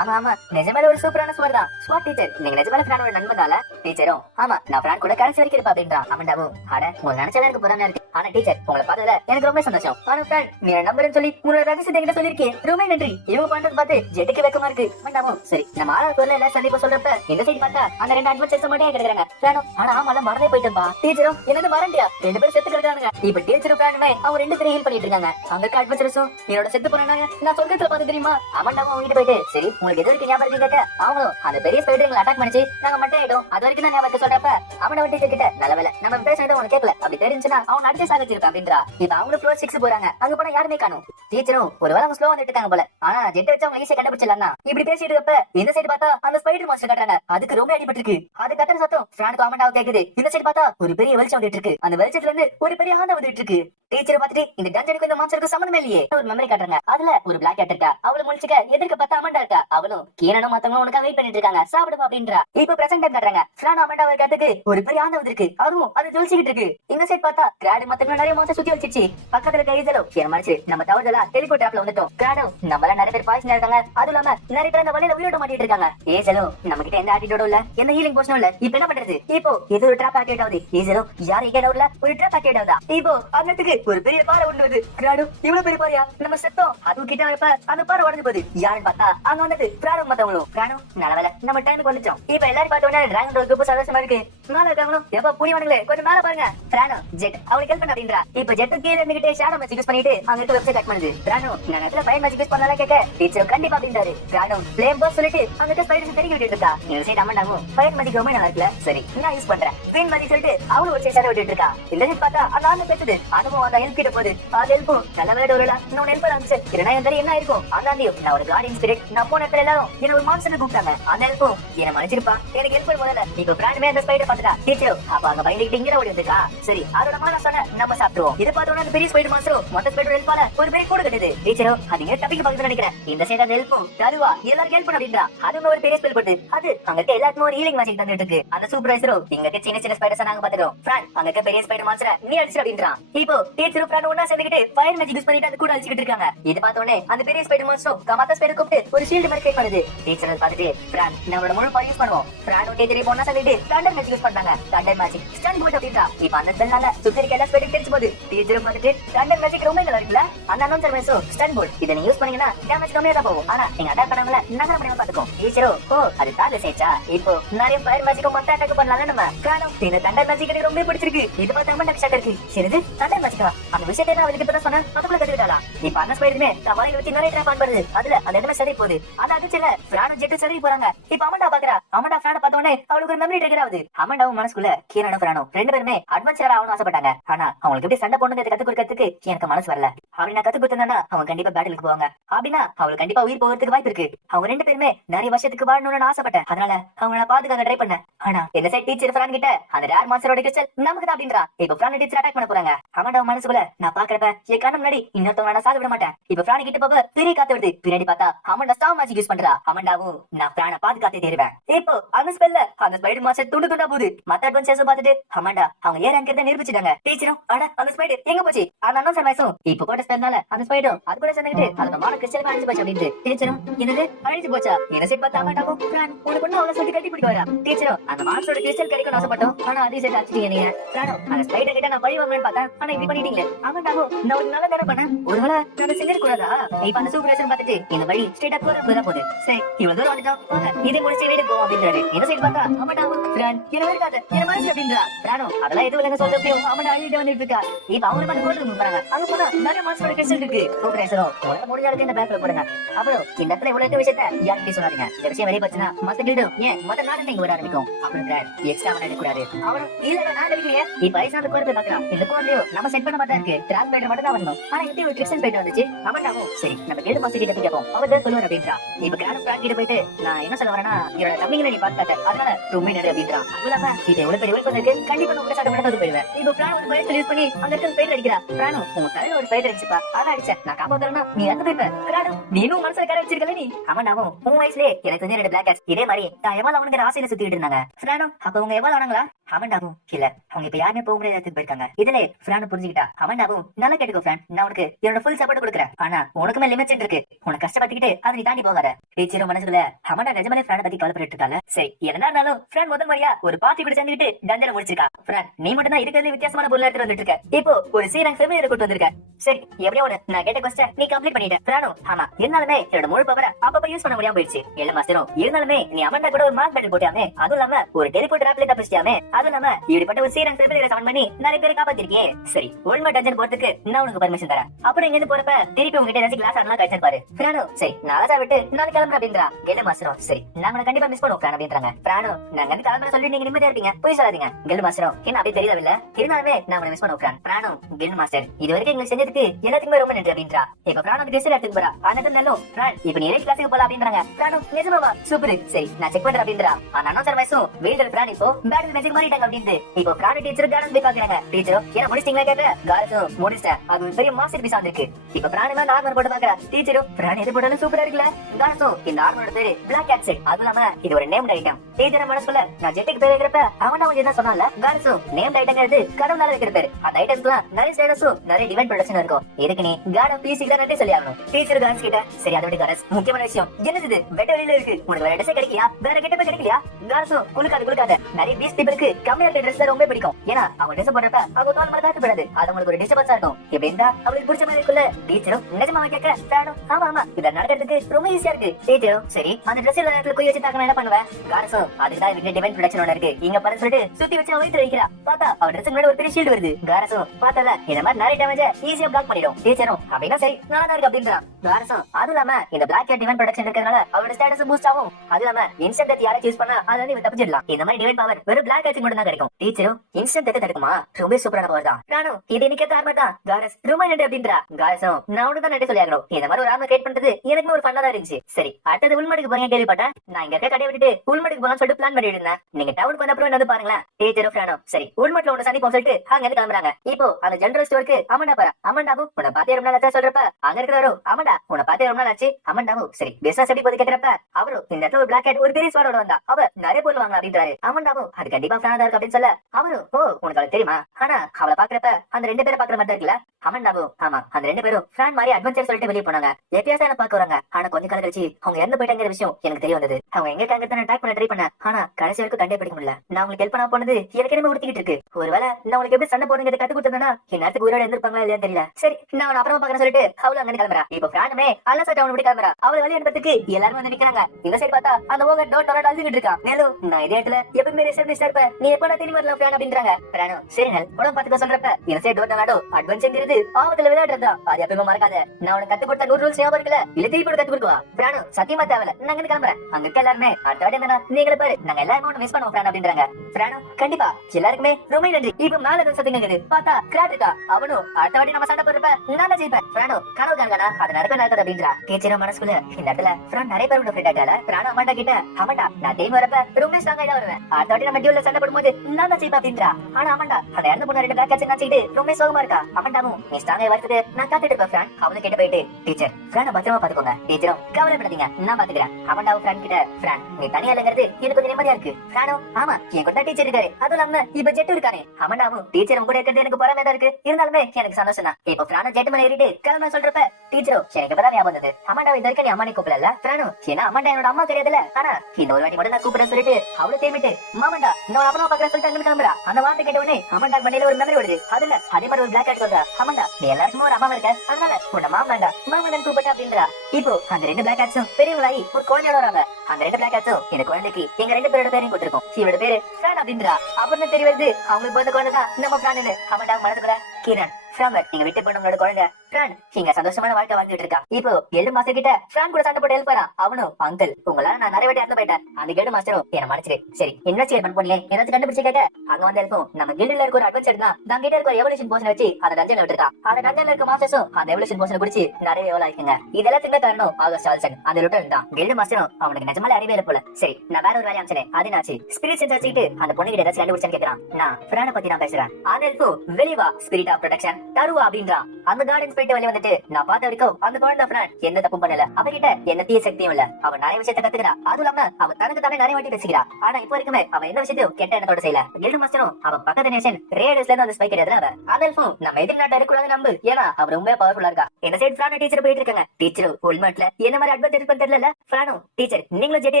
ஆமா ஆமா நிஜமால ஒரு சூப்பரான ஸ்வாட் தான். ஸ்வாட் டீச்சர் நீங்க நிஜமால ஃப்ரெண்டோட நண்பனால? டீச்சரும் ஆமா நான் ஃப்ரெண்ட் கூட கடைசி வரைக்கும் இருப்பா அப்படின்றா. அமண்டாவும் அட உங்க நினைச்சால எனக்கு பொறாமையா இருக்கு, ஆனா டீச்சர் உங்களை பார்த்ததுல எனக்கு ரொம்ப சந்தோஷம். ஆனா ஃப்ரெண்ட் நீ நம்பர்னு சொல்லி உங்களோட ரகசியத்தை என்கிட்ட சொல்லிருக்கேன், ரொம்ப நன்றி. இவங்க பண்றது பார்த்து ஜெட்டுக்கு வெக்கமா இருக்கு. அமண்டாவும் சரி நம்ம ஆளா சொல்ல எல்லாம் சந்திப்பா சொல்றப்ப இந்த சைடு பார்த்தா அந்த ரெண்டு அட்வென்ச்சர்ஸ் மட்டும் கிடைக்கிறாங்க. ஃப்ரெண்டும் ஆனா ஆமால மறந்தே போயிட்டேன்பா. டீச்சரும் என்னது மறந்தியா? ரெண்டு பேரும் செத்து கிடக்குறாங்க. இப்ப டீச்சரும் ஃப்ரெண்டுமே அவங்க ரெண்டு பேரும் ஹீல் பண்ணிட்டு இருக்காங்க. அங்க இருக்க அட்வென்ச்சர்ஸும் என்னோட செத்து போறாங்க நான் சொர்க்கத்துல பார்த்து தெரியுமா? அமண்டாவும் வீட்டு போயிட்டு சரி உங்களுக்கு எது வரைக்கும் ஞாபகம் இருக்கு கேட்க அவங்களும் அந்த பெரிய ஸ்பைடர் எங்களை அட்டாக் பண்ணிச்சு நாங்க மட்டும் ஆயிடும், அது வரைக்கும் நான் ஞாபகம் சொல்றப்ப அவனோட டீச்சர் கிட்ட நல்ல வேலை நம்ம பேசுறது உனக்கு கேட்கல, அப்படி தெரிஞ்சுன்னா அவன் அடிச்சு சாதிச்சிருப்பான் அப்படின்றா. இப்ப அவங்களும் ஃப்ளோர் 6 போறாங்க. அங்க போனா யாருமே காணும். டீச்சரும் ஒருவேளை அவங்க ஸ்லோவா வந்துட்டு இருக்காங்க போல, ஆனா ஜெட் வச்சு அவங்க ஈஸியா கண்டுபிடிச்சலாம். இப்படி பேசிட்டு இருக்கப்ப இந்த சைடு பார்த்தா அந்த ஸ்பைடர் மாஸ்டர் கட்டுறாங்க, அதுக்கு ரொம்ப அடிபட்டு இருக்கு. அது கத்துற சத்தம் ஃப்ரானுக்கு அமண்டாவும் கேக்குது. இந்த சைடு பார்த்தா ஒரு பெரிய வெளிச்சம் வந்துட்டு இருக்கு, அந்த வெளிச்சத்துல இருந்து ஒரு பெரிய ஆண்டா வந்துட்டு இருக்கு. டீச்சரை பார்த்துட்டு இந்த டஞ்சனுக்கு இந்த மாஸ்டருக்கு சம்மந்தமே இல்லையே ஒரு மெமரி காட்டுறாங்க. அதுல ஒரு பிளாக் கேட் இருக்கா, அவளை முடிச்சுக்க எதிர்க்க பார்த்தா அமண்டா இருக்கா. அவளும் கீரனும் மத்தவங்க உனக்கு வெயிட் பண்ணிட்டு இருக்காங்க சாப்பிடுவா அப்படின்றா. இப்ப பிரசன்ட் டைம் காட்டுறாங்க. ஃப்ரான் அமண்டா இருக்கிறதுக்கு ஒரு பெரிய ஆண்டா வந்திருக்கு, அதுவும் அது ஜொலிச்சுக்கிட்டு இருக்கு. இந்த சைடு பார்த்தா கிராடு மத்தவங்க நிறைய மாசம் சுத்தி வச்சிருச்சு. பக்கத்துல கைதலோ ஏன் மனுச்சு நம்ம தவறுதலா டெலிபோர்ட் ஆப்ல வந்துட்டோம். கிராடோ நம்மள நிறைய பேர் பாய்ச்சனா இருக்காங்க, அது இல்லாம நிறைய பேர் அந்த வலையில உயிரோட மாட்டிட்டு இருக்காங்க. ஏசலோ நம்ம கிட்ட எந்த ஆட்டிடியூடும் இல்ல, எந்த ஹீலிங் போஷனும் இல்ல. இப்ப என்ன பண்றது? இப்போ இது ஒரு ட்ராப் ஆக்டிவேட் ஆகுது. ஏசலோ யாரும் இங்க டவுட்ல ஒரு ட்ராப் ஆக்டிவேட் ஆகுதா? இப்போ அங்கத்துக்கு ஒரு பெரிய பாறை ஒண்ணு வருது. கிராடோ இவ்வளவு பெரிய பாறையா? நம்ம செத்தோம். அது கிட்ட வைப்ப அந்த பாறை உடைஞ்சு போகுது. யாருன்னு பார்த்தா அங்க வந்துட்டு கிராடோ மத்தவங்களும். கிராடோ நல்ல வேலை நம்ம டைமுக்கு வந்துட்டோம். இப்ப எல்லாரும் பார்த்தோன்னா டிராகன் ரோல் குரூப் சந்தோஷமா இருக்கு. மேல இருக்காங்களும் எப்ப புரியானுங்களே கொஞ்சம் மேல பாருங்க. பிரானோ ஜெட் அவளுக்கு ஹெல்ப் பண்ண அப்படின்றா. இப்ப ஜெட் கீழ இருந்துகிட்டே ஷேடோ மேஜிக் யூஸ் பண்ணிட்டு அங்க இருக்க வெப்சைட் கட் பண்ணுது. பிரானோ நான் அதுல ஃபயர் மேஜிக் யூஸ் பண்ணலாம் கேக்க டீச்சர் கண்டிப்பா அப்படின்றாரு. பிரானோ ஃப்ளேம் பர்ஸ்ட் சொல்லிட்டு அங்க இருக்க ஸ்பைடர்ஸ் தெரிவி விட்டுட்டு இருக்கா. இந்த சைடு அமண்டாவும் ஃபயர் மேஜிக் ரொம்ப நல்லா இருக்குல, சரி நான் யூஸ் பண்றேன் க்ரீன் மேஜிக் சொல்லிட்டு அவளும் ஒரு சைடு விட்டுட்டு இருக்கா. இந்த சைடு பார்த்தா அந்த ஆளு பேசுது. அதுவும் அந்த ஹெல்ப் கிட்ட போகுது. அது ஹெல்ப்பும் நல்ல வேலை ஒரு இன்னொரு ஹெல்ப் ஆரம்பிச்சு இல்லைன்னா எனக்கு என்ன இருக்கும். அந்த நான் ஒரு கார்டியன் ஸ்பிரிட் நான் போன இடத்துல எல்லாரும் என்ன ஒரு மான்ஸ்டர் கூப்பிட்டாங்க. அந்த ஹெல்ப்பும் என்ன மன்னிச்சிருப்பா எனக்கு ஹெல்ப் பண்ணல. இப்ப பிராண்டுமே அந்த ஸ்பைடர் பார்த்துட்டா. டீச்சர் அப்ப அங்க பயந்துகிட்டு இங்க ஓடி வந்துருக்கா. சரி அதோட நான் சொன்ன நம்ம சாப்பிடுவோம். இதை பார்த்தோன்னா அந்த பெரிய ஸ்பைடர் மாஸ்டரும் மொத்த ஸ்பைடர் ஹெல்ப்பால ஒரு பெரிய கூட கட்டுது. டீச்சரோ அது டப்பிக்கு பார்த்து நினைக்கிறேன். இந்த சைடு அந்த ஹெல்ப்பும் தருவா எல்லாரும் ஹெல்ப் பண்ண அப்படின்றா. அது ஒரு பெரிய ஸ்பெல் படுது. அது அங்க எல்லாருக்கும் ஒரு ஹீலிங் மேஜிக் தந்துட்டு இருக்கு. அந்த சூப்பர்வைசரோ இங்க சின்ன சின்ன ஸ்பைடர்ஸ் நாங்க பாத்துறோம். பிராண்ட் அங்க பெரிய ஸ்பைடர் மாஸ்டர் நீ அடிச்சு அப்படின்றான். இப்போ டீச்சரும் பிராண்ட் ஒண்ணா சேர்ந்துக்கிட்டு ஃபயர் மேஜிக் யூஸ் பண்ணிட்டு அது கூட அடிச்சிட்டு இருக்காங்க. இது பார்த்தோனே அந்த பெரிய ஸ்பைடர் மாஸ்டரும் கமாத்த ஸ்பைடர் கூப்பிட்டு ஒரு ஷீல்ட் மாதிரி கிரியேட் பண்ணுது. டீச்சர் பார்த்துட்டு பிராண்ட் நம்மளோட முழு பவர் யூஸ் பண்ணுவோம். பிராண்ட் டீச்சர் ஒண்ணா சேர்ந்துட்டு தண்டர் மேஜிக் யூஸ் பண்றாங்க. தண்டர் மேஜிக் ஸ்டன் போல்ட் அப்படின்றா. இப்போ அந்த ஸ்பெல்லால சுத்தி இருக்க எல்லா ஸ்பைடர் தெரிச்சு போகுது. டீச்சரும் பார்த்துட்டு தண்டர் மேஜிக் ரொம்ப நல்லா இருக்குல்ல. அந்த அனௌன்சர் மேசோ ஸ்டன் போல்ட் இதை நீ யூஸ் பண்ணீங்கன்னா டேமேஜ் கம்மியா தான் போகும். ஆனா நீங்க அட்டாக் பண்ணவங்கள நகர முடியாம பாத்துக்கோ. டீச்சரோ ஓ அது தாங்க சேச்சா. இப்போ நிறைய ஃபயர் மேஜிக் மொத்த அட்டாக் பண்ணலாம் நம்ம. பிராண்ட் இந்த தண்டர் மேஜிக் எனக்கு ரொம்ப பிடிச்சிருக்கு. இது பார்த்தா நம்ம ஷாக் இருக்கு. சரிது தண்டர் மேஜிக்கா அந்த விஷயத்தை நான் அவளுக்கு இப்பதான் சொன்னேன். அதுக்குள்ள கத்துக்கிட்டாளா. இப்போ அந்த ஸ்பைடர்மே தவறை வச்சு நிறைய ட்ராப் பண்ணுது. அதுல அந்த இடமே சரி போகுது. ஆனா அது சில பிராண்ட் ஜெட் சரி போறாங்க. இப்போ அமண்டா பாக்குறா. அமண்டா பிராண்ட் பார்த்த உடனே அவளுக்கு ஒரு மெமரி ட்ரிகர் ஆகுது. அமண்டாவும் மனசுக்குள்ள கீரனும் பிராண்டும் ரெண்டு பேருமே அட்வென்ச்சரா ஆகணும்னு ஆசைப்பட்டாங்க. ஆனா அவங்களுக்கு எப்படி சண்டை போடணும்னு கத்து கொடுக்கறதுக்கு எனக்கு மனசு வரல. அப்படி நான் கத்து கொடுத்தேன்னா அவங்க கண்டிப்பா பேட்டிலுக்கு போவாங்க. அப்படின்னா அவங்களுக்கு கண்டிப்பா உயிர் போகிறதுக்கு வாய்ப்பு இருக்கு. அவங்க ரெண்டு பேருமே நிறைய வருஷத்துக்கு வாழணும்னு ஆசைப்பட்டேன். அதனால அவங்கள பாதுகாக்க ட்ரை பண்ணேன். ஆனா இந்த சைட் டீச்சர் பிராண்ட் கிட்ட அந்த ரேர் மாஸ்டரோட கிறிஸ்டல் நமக்கு தான் அப்படின்றா. இப்போ பிராண்ட் டீச்சர் அட்டாக் பண்ண போறாங்க. அமண்டாவும் மனசுக்குள்ள நான் பாக்குறப்ப என் கண்ணு முன்னாடி இன்னொருத்தவங்க நான் சாக விட மாட்டேன். இப்போ பிராண்ட் கிட்ட போக பெரிய காத்து வருது. பின்னாடி பார்த்தா அமண்டா ஸ்டார் மேஜிக் யூஸ் பண்றா. அமண்டாவும் நான் பிராண பாதுகாத்தே தேடுவேன். இப்போ அந்த ஸ்பெல்ல அந்த ஸ்பைடர் மாஸ்டர் துண்டு துண்டா போகுது. மத்த அட்வென்ச்சர்ஸ் பார்த்துட்டு அமண்டா அவங்க ஏன் அங்கறத நிரூபிச்சிட்டாங்க. டீச்சரும் அட அந்த ஸ்பைடர் எங்க போச்சு. அந்த அனௌன்சர் மேசம் இப்போ போட்ட ஸ்பெல்னால அந்த ஸ்பைடர் அது கூட சேர்ந்துட்டு அதோட மான கிறிஸ்டல் அழிஞ்சு போச்சு அப்படினு. டீச்சரும் என்னது அழிஞ்சு போச்சா. என்ன செட் பார்த்தா அமண்டாவும் பிராண்ட் உனக்கு ஒண்ணு அவளை சொல்லி கட்டி பிடிக்க வரா. டீச்சரும் அந்த மாஸ்டரோட கிறிஸ்டல் கிடைக்கும் ஆசைப்பட்டோம். ஆனா அதே செட் ஆச்சுட்டீங்க நீங்க. பிராண்ட் அந்த ஸ்பைடர் கிட்ட நான் பழி வாங்கணும்னு பார்த்தா ஆனா இப்படி பண்ணிட்டீங்களே. அமண்டாவும் நான் ஒரு நல்ல தடவை பண்ணேன். ஒருவேளை நான் சிங்கர் கூடாதா. இப்ப அந்த சூப்பர்வைசர் பார்த்துட்டு இந்த வழி ஸ்ட்ரைட்டா போறப்பதான் போகுது. சரி இவ்வளவு தூரம் வந்துட்டோம் இதை முடிச்சு வீடு போவோம் அப்படின்றாரு. இந்த சைடு பார்த்தா அமண்டாவும் பிராண்ட் என்ன இருக்காது என்ன மனசு அப்படின்றா. பிராண்டோ அதெல்லாம் எதுவும் இல்லைன்னு சொல்றப்பையும் அமண்டா அழிட்டு வந்துட்டு இருக்கா. இப்ப அவங்க பார்த்து கோர்ட்டுக்கு போறாங்க. அங்க போனா நிறைய மாஸ்டரோட கிறிஸ்டல் இருக்கு. சூப்பர்வைசரோ உங்களை முடிஞ்ச அளவுக்கு இந்த பேக்ல போடுங்க. அப்புறம் இந்த இடத்துல இவ்வளவு விஷயத்த யாருக்கு சொல்லாதீங்க. இந்த விஷயம் வெளியே போச்சுன்னா மத்த கிட்டும் ஏன் மொத்த நாடு இங்க வர ஆரம்பிக்கும். அப்புறம் பிராண்ட் எக்ஸ்ட்ரா பண்ண கூடாது. அவரும் இல்ல நான் அடிக்கலையே. இப்ப வயசான கோர்ட்டு பாக்குறான். இந்த கோர்ட்லயும் நம்ம செட் பண்ண மாட்டா இருக்கு. டிரான்ஸ் பேட்டர் மட்டும் தான் வரணும். ஆனா இப்படி ஒரு கிறிஸ்டல் பேட்டர் வந்துச்சு. அமண்டாவும் சரி நம்ம கேடு மாஸ்டர் கிட்ட கேட்போம். அவர் தான் சொல்லுவார் அப்படின்றா. இப்ப கிராண்ட் பிராண்ட் கிட்ட போயிட்டு நான் என்ன சொல்ல வரேன்னா என்னோட தம்பிங்களை நீ பார்த்தாட்ட அதனால ரொம்ப நடு அப்படின்றா. அதுலாம இது எவ்வளவு பெரிய உழைப்பு இருக்கு. கண்டிப்பா உங்க சட்டை மட்டும் போயிடுவேன். இப்ப பிராண்ட் ஒரு பயிர் யூஸ் பண்ணி அங்க இருக்க பயிர் அடிக்கிறா. பிராண்ட் உங்க தலையில ஒரு பயிர் அடிச்சுப்பா. அதான் அடிச்சேன் நான் காப்பாத்தறேன்னா நீ அந்த போய்ப்ப. பிராண்ட் நீனும் மனசுல கரை வச்சிருக்கல நீ. அமண்டாவும் உன் வயசுலயே எனக்கு தெரிஞ்ச ரெண்டு பிளாக் ஹேட்ஸ் இதே மாதிரி நான் எவ்வளவு அவனுக்கு ஆசையில சுத்திட்டு இருந்தாங்க. பிராண்ட் அப்ப உங்க எவ்வளவு ஆனாங்களா. அமண்டாவும் இல்ல அவங்க இப்ப யாருமே போக முடியாத இடத்துக்கு போயிருக்காங்க. இதுல பிராண்ட் புரிஞ்சுக்கிட்டா. அமண்டாவும் நல்லா கேட்டுக்கோ பிராண்ட் நான் உனக்கு என்னோட ஃபுல் சப்போர்ட் கொடுக்குறேன். ஆனா உனக்குமே லிமிட்ஸ் இருக்கு. உனக்கு கஷ்டப்பட்டுக்கிட்டு அதை நீ தாண்டி போகாத. டீச்சரும் மனசுக்குள்ள அமண்டா நிஜமாலே பிராண்ட் பத்தி கவலைப்பட்டு இருக்காங்க. சரி என்ன இருந்தாலும் பிராண்ட் முதல் முறையா ஒரு பார்ட்டி கூட சேர்ந்துட்டு டஞ்சனை முடிச்சிருக்கா. பிராண்ட் நீ மட்டும் தான் இருக்கிறதுல வித்தியாசமான பொருள் எடுத்து வந்துட்டு இருக்க. இப்போ ஒரு சீரங் ஃபெமிலியரை கூட்டு வந்திருக்க. சரி எப்படியோ நான் கேட்ட கொஸ்டின் நீ கம்ப்ளீட் பண்ணிட்ட. பிராண்டும் ஆமா இருந்தாலுமே என்னோட முழு பவரை அப்பப்ப யூஸ் பண்ண முடியாம போயிடுச்சு. எல்லா மாஸ்டரும் இருந்தாலுமே நீ அமண்டா கூட ஒரு மார்க் பேட்டில் போட்டியாமே. அதுவும் இல்லாம ஒரு டெலிபோர்ட் ராப்ல தப்பிச்சியாமே. அதுவும் இல்லாம இப்படிப்பட்ட ஒரு சீரங் ஃபெமிலியரை சமன் பண்ணி நிறைய பேரை காப்பாத்திருக்கே. சரி உண்மை டஞ்சன் போறதுக்கு நான் உனக்கு பர்மிஷன் தரேன். அப்புறம் இங்க இருந்து போறப்ப திருப்பி உங்ககிட்ட ஏதாச்சும் கிளாஸ் ஆனா கழிச்சிருப்பாரு. பிராண்டும் சரி நான் விட்டு நான் கிளம்புறேன் அப்படின்றா. கெல்டு மாஸ்டரும் சரி நாங்க கண்டிப்பா மிஸ் பண்ணுவோம் பிராண்ட் அப்படின்றாங்க. பிராண்டும் நாங்க வந்து கிளம்புற சொல்லி நீங்க நிம்மதியா இருப்பீங்க போய் சொல்லாதீங்க. கெல்டு மாஸ்டரும் என்ன அப்படியே தெரியல இருந்தாலுமே நான் மிஸ் பண்ண உட்கான். பிராண்டும் கெல்டு மாஸ்டர் இது வரைக்கும் எங்களுக்கு செஞ்சதுக்கு எல்லாத்துக்குமே ரொம்ப நன்றி அப்படின்றா. இப்ப பிராண்ட் ட்ரெஸ் எடுத்துக்கு போறா. ஆனது நல்லோ பிராண்ட் இப்ப நீ ரேட் கிளாஸுக்கு போலாம் அப்படின்றாங்க. பிராண்டும் நிஜமாவா சூப்பர் சரி நான் செக் பண்றேன் அப்படின்றா. ஆனா அனௌன்சர் வயசும் வெயிட்டர் பிராண்ட் இப்போ பேட்டில் மேஜிக் மாறிட்டாங்க அப்படின்னு. இப்போ பிராண்ட் டீச்சர் கார்டன் போய் பாக்குறாங்க. டீச்சரும் என்ன முடிச்சிட்டீங்களா கேட்ட கார்ஸும் முடிச்சிட்டேன். அது ஒரு பெரிய மாஸ்டர் பீஸ் ஆந்திருக்கு. இப்ப பிராண்ட் தான் ஆர்மர் போட்டு பாக்குறா. டீச்சரும் பிராண்ட் எது போட்டாலும் சூப்பரா இருக்குல்ல. கார்ஸும் இந்த ஆர்மரோட பேரு பிளாக் கேட் செட். அது இல்லாம இது ஒரு நேம்ட் ஐட்டம். டீச்சர் மனசுக்குள்ள நான் ஜெட்டுக்கு பேர் வைக்கிறப்ப அவன் அவன் என்ன சொன்னால கார்ஸும் நேம்ட் ஐட்டங்கிறது கடவுளால வைக்கிற பேரு. அந்த ஐட்டம்ஸ்லாம் நிறைய ஸ்டேட்டஸும் நிறைய டிவைன் ப்ரொடக்ஷன் இருக்கும். இதுக்கு நீ கார்ட் ஆஃப் பீஸ் கிட்ட சொல்லி ஆகணும். டீச்சர் கார்ஸ் கிட்ட சரி அதோட கார்ஸ் முக்கியமான விஷயம் என்னது வெட்ட வெளியில இருக்கு. உனக்கு வேற ட்ரெஸ் கிடைக்கலையா வேற கிட்ட போய் கிடைக்கலையா. கார்ஸும் குளுக்காது நிறைய பீஸ் பீப்பிளுக்கு கம்மியா இருக்க ட்ரெஸ் ரொம்ப பிடிக்கும். ஏன்னா அவங்க ட்ரெஸ் போடுறப்ப அவங்க தோல் மாதிரி காட்டப்படாது. அது அவங்களுக்கு ஒரு டிஸ்டர்பன்ஸா இருக்கும். இப்படி இருந்தா அவங்களுக்கு பிடிச்ச மாதிரி இருக்குல்ல. டீச்சரும் நிஜமா கேட்க பிரானும் ஆமா ஆமா இத நடக்கிறதுக்கு ரொம்ப ஈஸியா இருக்கு. டீச்சரும் சரி அந்த ட்ரெஸ் நேரத்துல போய் வச்சு தாக்க என்ன பண்ணுவேன். காரசும் அதுதான் இவங்க டிவைன் ப்ரொடக்ஷன் ஒன்று இருக்கு. இங்க பாரு சொல்லிட்டு சுத்தி வச்சு வயிற்று வைக்கிறா. பார்த்தா அவ ட்ரெஸ் முன்னாடி ஒரு பெரிய ஷீல்டு வருது. காரசும் பார்த்தல இந்த மாதிரி நிறைய டேமேஜ் ஈஸியா பிளாக் பண்ணிடும். டீச்சரும் அப்படின்னா சரி நல்லா தான் இருக்கு அப்படின்றான். காரசும் அது இல்லாம இந்த பிளாக் கேட் டிவைன் ப்ரொடக்ஷன் இருக்கிறதுனால அவரோட ஸ்டேட்டஸ் பூஸ்ட் ஆகும். அது இல்லாம இன்ஸ்டன்ட் டெத் யாரை சூஸ் பண்ணா அதுல இருந்து இவன் தப்பிச்சிடலாம். இந்த மாதிரி டிவைன் பவர் வெறும் பிளாக் கேட்சிங் மட்டும் தான் கிடைக்கும். டீச்சரும் இன்ஸ்டன்ட் டெத் தடுக்குமா ரொம்ப சூப்பரான பவர் தான். நானும் இது நிக்க காரணம் தான். காரஸ் ரொம்ப நன்றி அப்படின்றா. காரசும் நான் ஒன்று தான் நன்றி சொல்லியாகணும். இந்த மாதிரி ஒரு ஆர்மர் கிரியேட் பண்றது எனக்கு ஒரு ஃபன்னா தான் இருந்துச்சு. சரி அடுத்தது உள்மடுக்கு போறீங்க கேள்விப்பட்டேன். நான் இங்க இருக்க கடையை விட்டுட்டு உள்மடுக்கு போகலாம்னு சொல்லிட்டு பிளான் பண்ணிட்டு இருந்தேன். நீங்க டவுனுக்கு வந்த அப்புறம் வந்து பாருங்களேன். டீச்சரும் ஃப்ரானும் சரி உள்மட்ல ஒன்று சந்திப்போம் சொல்லிட்டு அங்க இருந்து கிளம்புறாங்க. இப்போ அந்த ஜெனரல் ஸ்டோருக்கு அமண்டா போறா. அமண்டாவும் உன்னை பார்த்தே ரொம்ப நாள் ஆச்சா சொல்றப்ப அங்க இருக்கிறவரும் அமண்டா உன்னை பார்த்தே ரொம்ப நாள் ஆச்சு. அமண்டாவும் சரி பிசினஸ் எப்படி போது கேட்கிறப்ப அவரும் இந்த இடத்துல ஒரு பிளாக் கேட் ஒரு பெரிய ஸ்வாடோட வந்தா அவ நிறைய பொருள் வாங்கலாம் அப்படின்றாரு. அமண்டாவும் அது கண்டிப்பா ஃப்ரானா இருக்கு அப்படின்னு சொல்ல அவரும் ஓ உனக்கு அவளுக்கு தெரியுமா. ஆனா அவளை பாக்குறப்ப அந்த ரெண்டு பேரை பாக்குற மாதிரி இருக்குல்ல. அமண்டாவும் ஆமா அந்த ரெண்டு பேரும் ஃப்ரான் மாதிரி அட்வென்ச்சர் சொல்லிட்டு வெளியே போனாங்க. எப்பயாவது என்ன பாக்க வராங்க. ஆனா கொஞ்ச காலம் கழிச்சு அவங்க இறந்து போயிட்டாங்கிற விஷயம் எனக்கு தெரிய வந்தது. அவங்க எங்க இருக்காங்க அட்டாக் பண்ண ட்ரை பண்ண ஆனா கடைசி வரைக்கும் கண்டே பிடிக்க முடியல. நான் உங்களுக்கு ஹெல்ப் பண்ண போனது எனக்கு என்ன உடுத்திக்கிட்டு இருக்கு. ஒருவேளை நான் உங்களுக்கு எப்படி சண்டை போடுங்கிறத கத்து கொடுத்தேன்னா நேரத்துக்கு உயிரோட இருந்திருப்பாங்களா இல்லையா தெரியல. சரி நான் அப்புறமா பாக்குறேன் சொல்லிட்டு அவளும் அங்க கிளம்புறா. இப்போ ஃப்ரானுமே அல்ல சட்டை அவனு கிளம்புறா. அவளை வெளியே அனுப்பறதுக்கு எல்லாரும் வந்து நிக்கிறாங்க. இந்த சைடு பார்த்தா அந்த ஓகர் டோர் டோர் அழுதுகிட்டு இருக்கா. மேலும் நான் இதே இடத்துல எப்பவுமே ரிசப்ஷனிஸ்டா இருப்பேன். நீ எப்ப நான் திரும்பி வரலாம் ஃப்ரான் அப்படின்றாங்க. ஃப்ரானோ சரி நல் உடம்பு பாத்துக்க சொல்றப்ப இந்த சைடு டோர் டோனாடோ அட்வென்ச்சர்ங்கிறது ஆபத்துல விளையாடுறதா. அது எப்பவுமே மறக்காத. நான் உனக்கு கத்து கொடுத்த 100 ரூல்ஸ் ஞாபகம் இருக்குல்ல. இல்ல திருப்பி கத்து கொடுக்குவா. ஃப்ரானோ சத்தியமா தேவையில்ல நான் அங்க கிளம்புறேன். அங்க இருக்க எல்லாருமே அடுத்த வாட்டி என்ன நீங்களே பாரு நாங்க எல்லாரும் ஒன்று மிஸ் பண்ணுவோம் ஃப்ரான் அப்படின்றாங்க. ஃப்ரானோ கண்டிப்பா எல்லாருக்குமே ரொம்ப நன்றி. இப்போ மேல சத்தியங்க பார்த்தா கிராட் இருக்கா. அவனும் அடுத்த வாட்டி நம்ம சண்டை போடுறப்ப நான் ஜெயிப்பேன். ஃப்ரானோ கனவு காண்கனா அது நடக்குது அப்படின்றா. டீச்சரும் மனசுக்குள்ள இந்த இடத்துல ஃப்ரான் நிறைய பேரோட ஃப்ரெண்ட் ஆயிட்டால. ஃப்ரானோ அம்மாட்ட கிட்ட அம்மாடா நான் தேன் வரப்ப ரொம்ப ஸ்ட்ராங்கா தான் வருவேன். அடுத்த வாட்டி நம்ம டியூல சண்டை போடும்போது நான் ஜெயிப்பேன் அப்படின்றா. ஆனா அம்மாடா அந்த இறந்து போன ரெண்டு பேக் கேட்ச் நினைச்சிட்டு ரொம்ப சோகமா இருக்கா. அம்மாடாவும் நீ ஸ்ட்ராங்கா வரது நான் காத்துட்டு இருப்பேன் ஃப்ரான். அவனு கிட்ட போயிட்டு டீச்சர் ஃப்ரானை பத்திரமா பாத்துக்கோங்க. டீச்சரும் கவலைப்படாதீங்க நான் பாத்துக்கிறேன். அம்மாடாவும் ஃப்ரான் கிட்ட ஃப்ரான் நீ தனியா இல்லங்கிறது எனக்கு கொஞ்சம் நிம்மதியா இருக்கு. ஃப்ரானோ ஆமா என் கூட டீச்சர் இருக்காரு. அதுவும் இல்லாம இப்ப ஜெட்டு இருக்கானே. அம்மாடாவும் டீச்சரும் கூட இருக்கிறது எனக்கு பொறாமையா தான் இருக்கு. இருந்தாலுமே எனக்கு சந்தோஷம் தான். இப்போ ஃப்ரானோ ஜெட் மேல ஏறிட்டு கிளம்ப சொல்றப்ப டீச்சரும் எனக்கு இப்பதான் ஞாபகம் வந்தது. அம்மாடாவை இது வரைக்கும் நீ அம்மானே கூப்பிடல ஃப்ரானோ. ஏன்னா அம்மாடா என்னோட அம்மா கிடையாதுல. ஆனா இந்த ஒரு வாட்டி மட்டும் நான் கூப்பிட சொல்லிட்டு அவளை தேமிட்டு மாமண்டா நான் அப்புறமா பாக்குற சொல்லிட்டு அங்க கிளம்புறா. அந்த வார்த்தை கேட்ட உடனே அம்மாண்டா மண்டையில ஒரு மெமரி வருது. அதுல அதே மாதிரி ஒரு பிளாக் கேட் சொல்றா. அம்மாண்டா நீ எல்லாருக்கும் ஒரு அம்மா இருக்க அதனால உன்ன மாமண்டா மாமன் கூப்பிட்டா அப்படின்றா. இப்போ அந்த ரெண்டு பிளாக் கேட்ஸும் பெரியவங்களாகி ஒரு குழந்தையோட வராங்க. அந்த ரெண்டு பிளாக் கேட்ஸும் இந்த குழந்தைக்கு எங்க ரெண்டு பேரோட பேரையும் கொடுத்திருக்கோம். இவரோட பேரு ஃப்ரான் அப்படின்றா. அப்புறம் தெரிய வருது அவங்களுக்கு பிறந்த குழந்தை தான் நம்ம ஃப்ரான் இல்ல. அம்மாண்டா மனசுக்குள்ள கிரண் ஃப்ரான் நீங்க விட்டு போனவங்களோட குழந்தை ஃப்ரான் இங்க சந்தோஷமான வாழ்க்கை வாழ்ந்துட்டு இருக்கா. இப்போ 7 மாசம் கிட்ட ஃப்ரான் கூட சண்டை போட்டு ஹெல்ப் அவனும் அங்கிள் உங்களால நான் நிறைய வாட்டி இறந்து போயிட்டேன். அந்த 7 மாஸ்டரும் என்ன மன்னிச்சிரு. சரி இன்வெஸ்டிகேட் பண்ணி ஏதாச்சும் கண்டுபிடிச்சு கேட்க அங்க வந்து ஹெல்ப்பும் நம்ம கில்டுல இருக்க ஒரு அட்வென்ச்சர் தான். நம்ம கிட்ட இருக்க ஒரு எவல்யூஷன் போஷன் வச்சு அந்த டஞ்சன்ல விட்டுருக்கா. அந்த டஞ்சன்ல இருக்க மாஸ்டர்ஸும் அந்த எவல்யூஷன் போஷனை குடிச்சு நிறைய எவ்வளவு ஆயிக்குங்க. இதெல்லாம் திங்க காரணம் ஆகஸ்ட் ஆல்சன் அந்த லுட்டன் தான். கில்டு மாஸ்டரும் அவனுக்கு நிஜமால அறிவே இல்ல போல. சரி நான் வேற ஒரு வேலையை அமைச்சேன். அது நாச்சு ஸ்பிரிட் சென்ஸ் வச்சுக்கிட்டு அந்த பொண்ணு கிட்ட ஏதாச்சும் கண்டுபிடிச்சான்னு கேட்கறான். நான் ஃப்ரானை பத்தி நான் பேசுறேன். அந்த ஹெல்ப்பும் வெளிவா ஸ்பிரிட் ஆஃப் ப்ரொடெக்ஷன் தருவா அப்படின்றா. அந்த கார்டன் போயிட்டு வெளியே வந்துட்டு நான் பார்த்த வரைக்கும் அந்த குழந்தை ஃப்ரான் எந்த தப்பும் பண்ணல. அவகிட்ட என்ன தீய சக்தியும் இல்ல. அவன் நிறைய விஷயத்தை கத்துக்கிறா. அதுவும் இல்லாம அவன் தனக்கு தானே நிறைய வாட்டி பேசுகிறா. ஆனா இப்போ வரைக்குமே அவன் எந்த விஷயத்தையும் கெட்ட எண்ணத்தோட செய்யல. கில்டு மாஸ்டரும் அவன் பக்கத்து நேஷன் ரேடர்ஸ்ல இருந்து அந்த ஸ்பை கிடையாது. அவன் அதெல்ஃபும் நம்ம எதிர் நாட்டை இருக்கக்கூடாது நம்பு. ஏன்னா அவர் ரொம்ப பவர்ஃபுல்லா இருக்கா. இந்த சைடு ஃப்ரானோ டீச்சர் போயிட்டு இருக்காங்க. டீச்சரும் உள்மட்ல என்ன மாதிரி அட்வென்ச்சர் பண்ண தெரியல. ஃப்ரானோ டீச்சர் நீங்களும் ஜெட்டி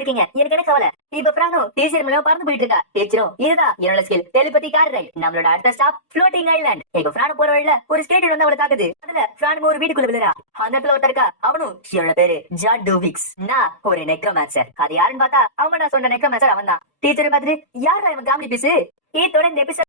இருக்கீங்க எனக்கு என்ன கவலை. இப்ப ஃப்ரானோ டீச்சர் மூலமா பறந்து போயிட்டு இருக்கா. டீச்சரும் இதுதான் என்னோட ஸ்கில் டெலிபதி கார் ரைட். நம்மளோட அடுத்த ஸ்டாப் ஃப்ளோட்டிங் ஐலாண்ட். இப்ப ஃப்ரானோ போற வழியில ஒரு ஸ்கேட் வந்து அவளை தாக்குது. அதுல ஃப்ரானோ ஒரு வீட்டுக்குள்ள விழுறா. அந்த இடத்துல ஒருத்தர் இருக்கா. அவனும் இவனோட பேரு ஜான் டூவிக்ஸ். நான் ஒரு நெக்ரோமான்சர். அது யாருன்னு பார்த்தா அவன் நான் சொன்ன நெக்ரோமான்சர் அவன் தான். டீச்சரை பார்த்துட்டு யாரா இவன் காமெடி பீஸ். தொடர்ந்து எபிசோட்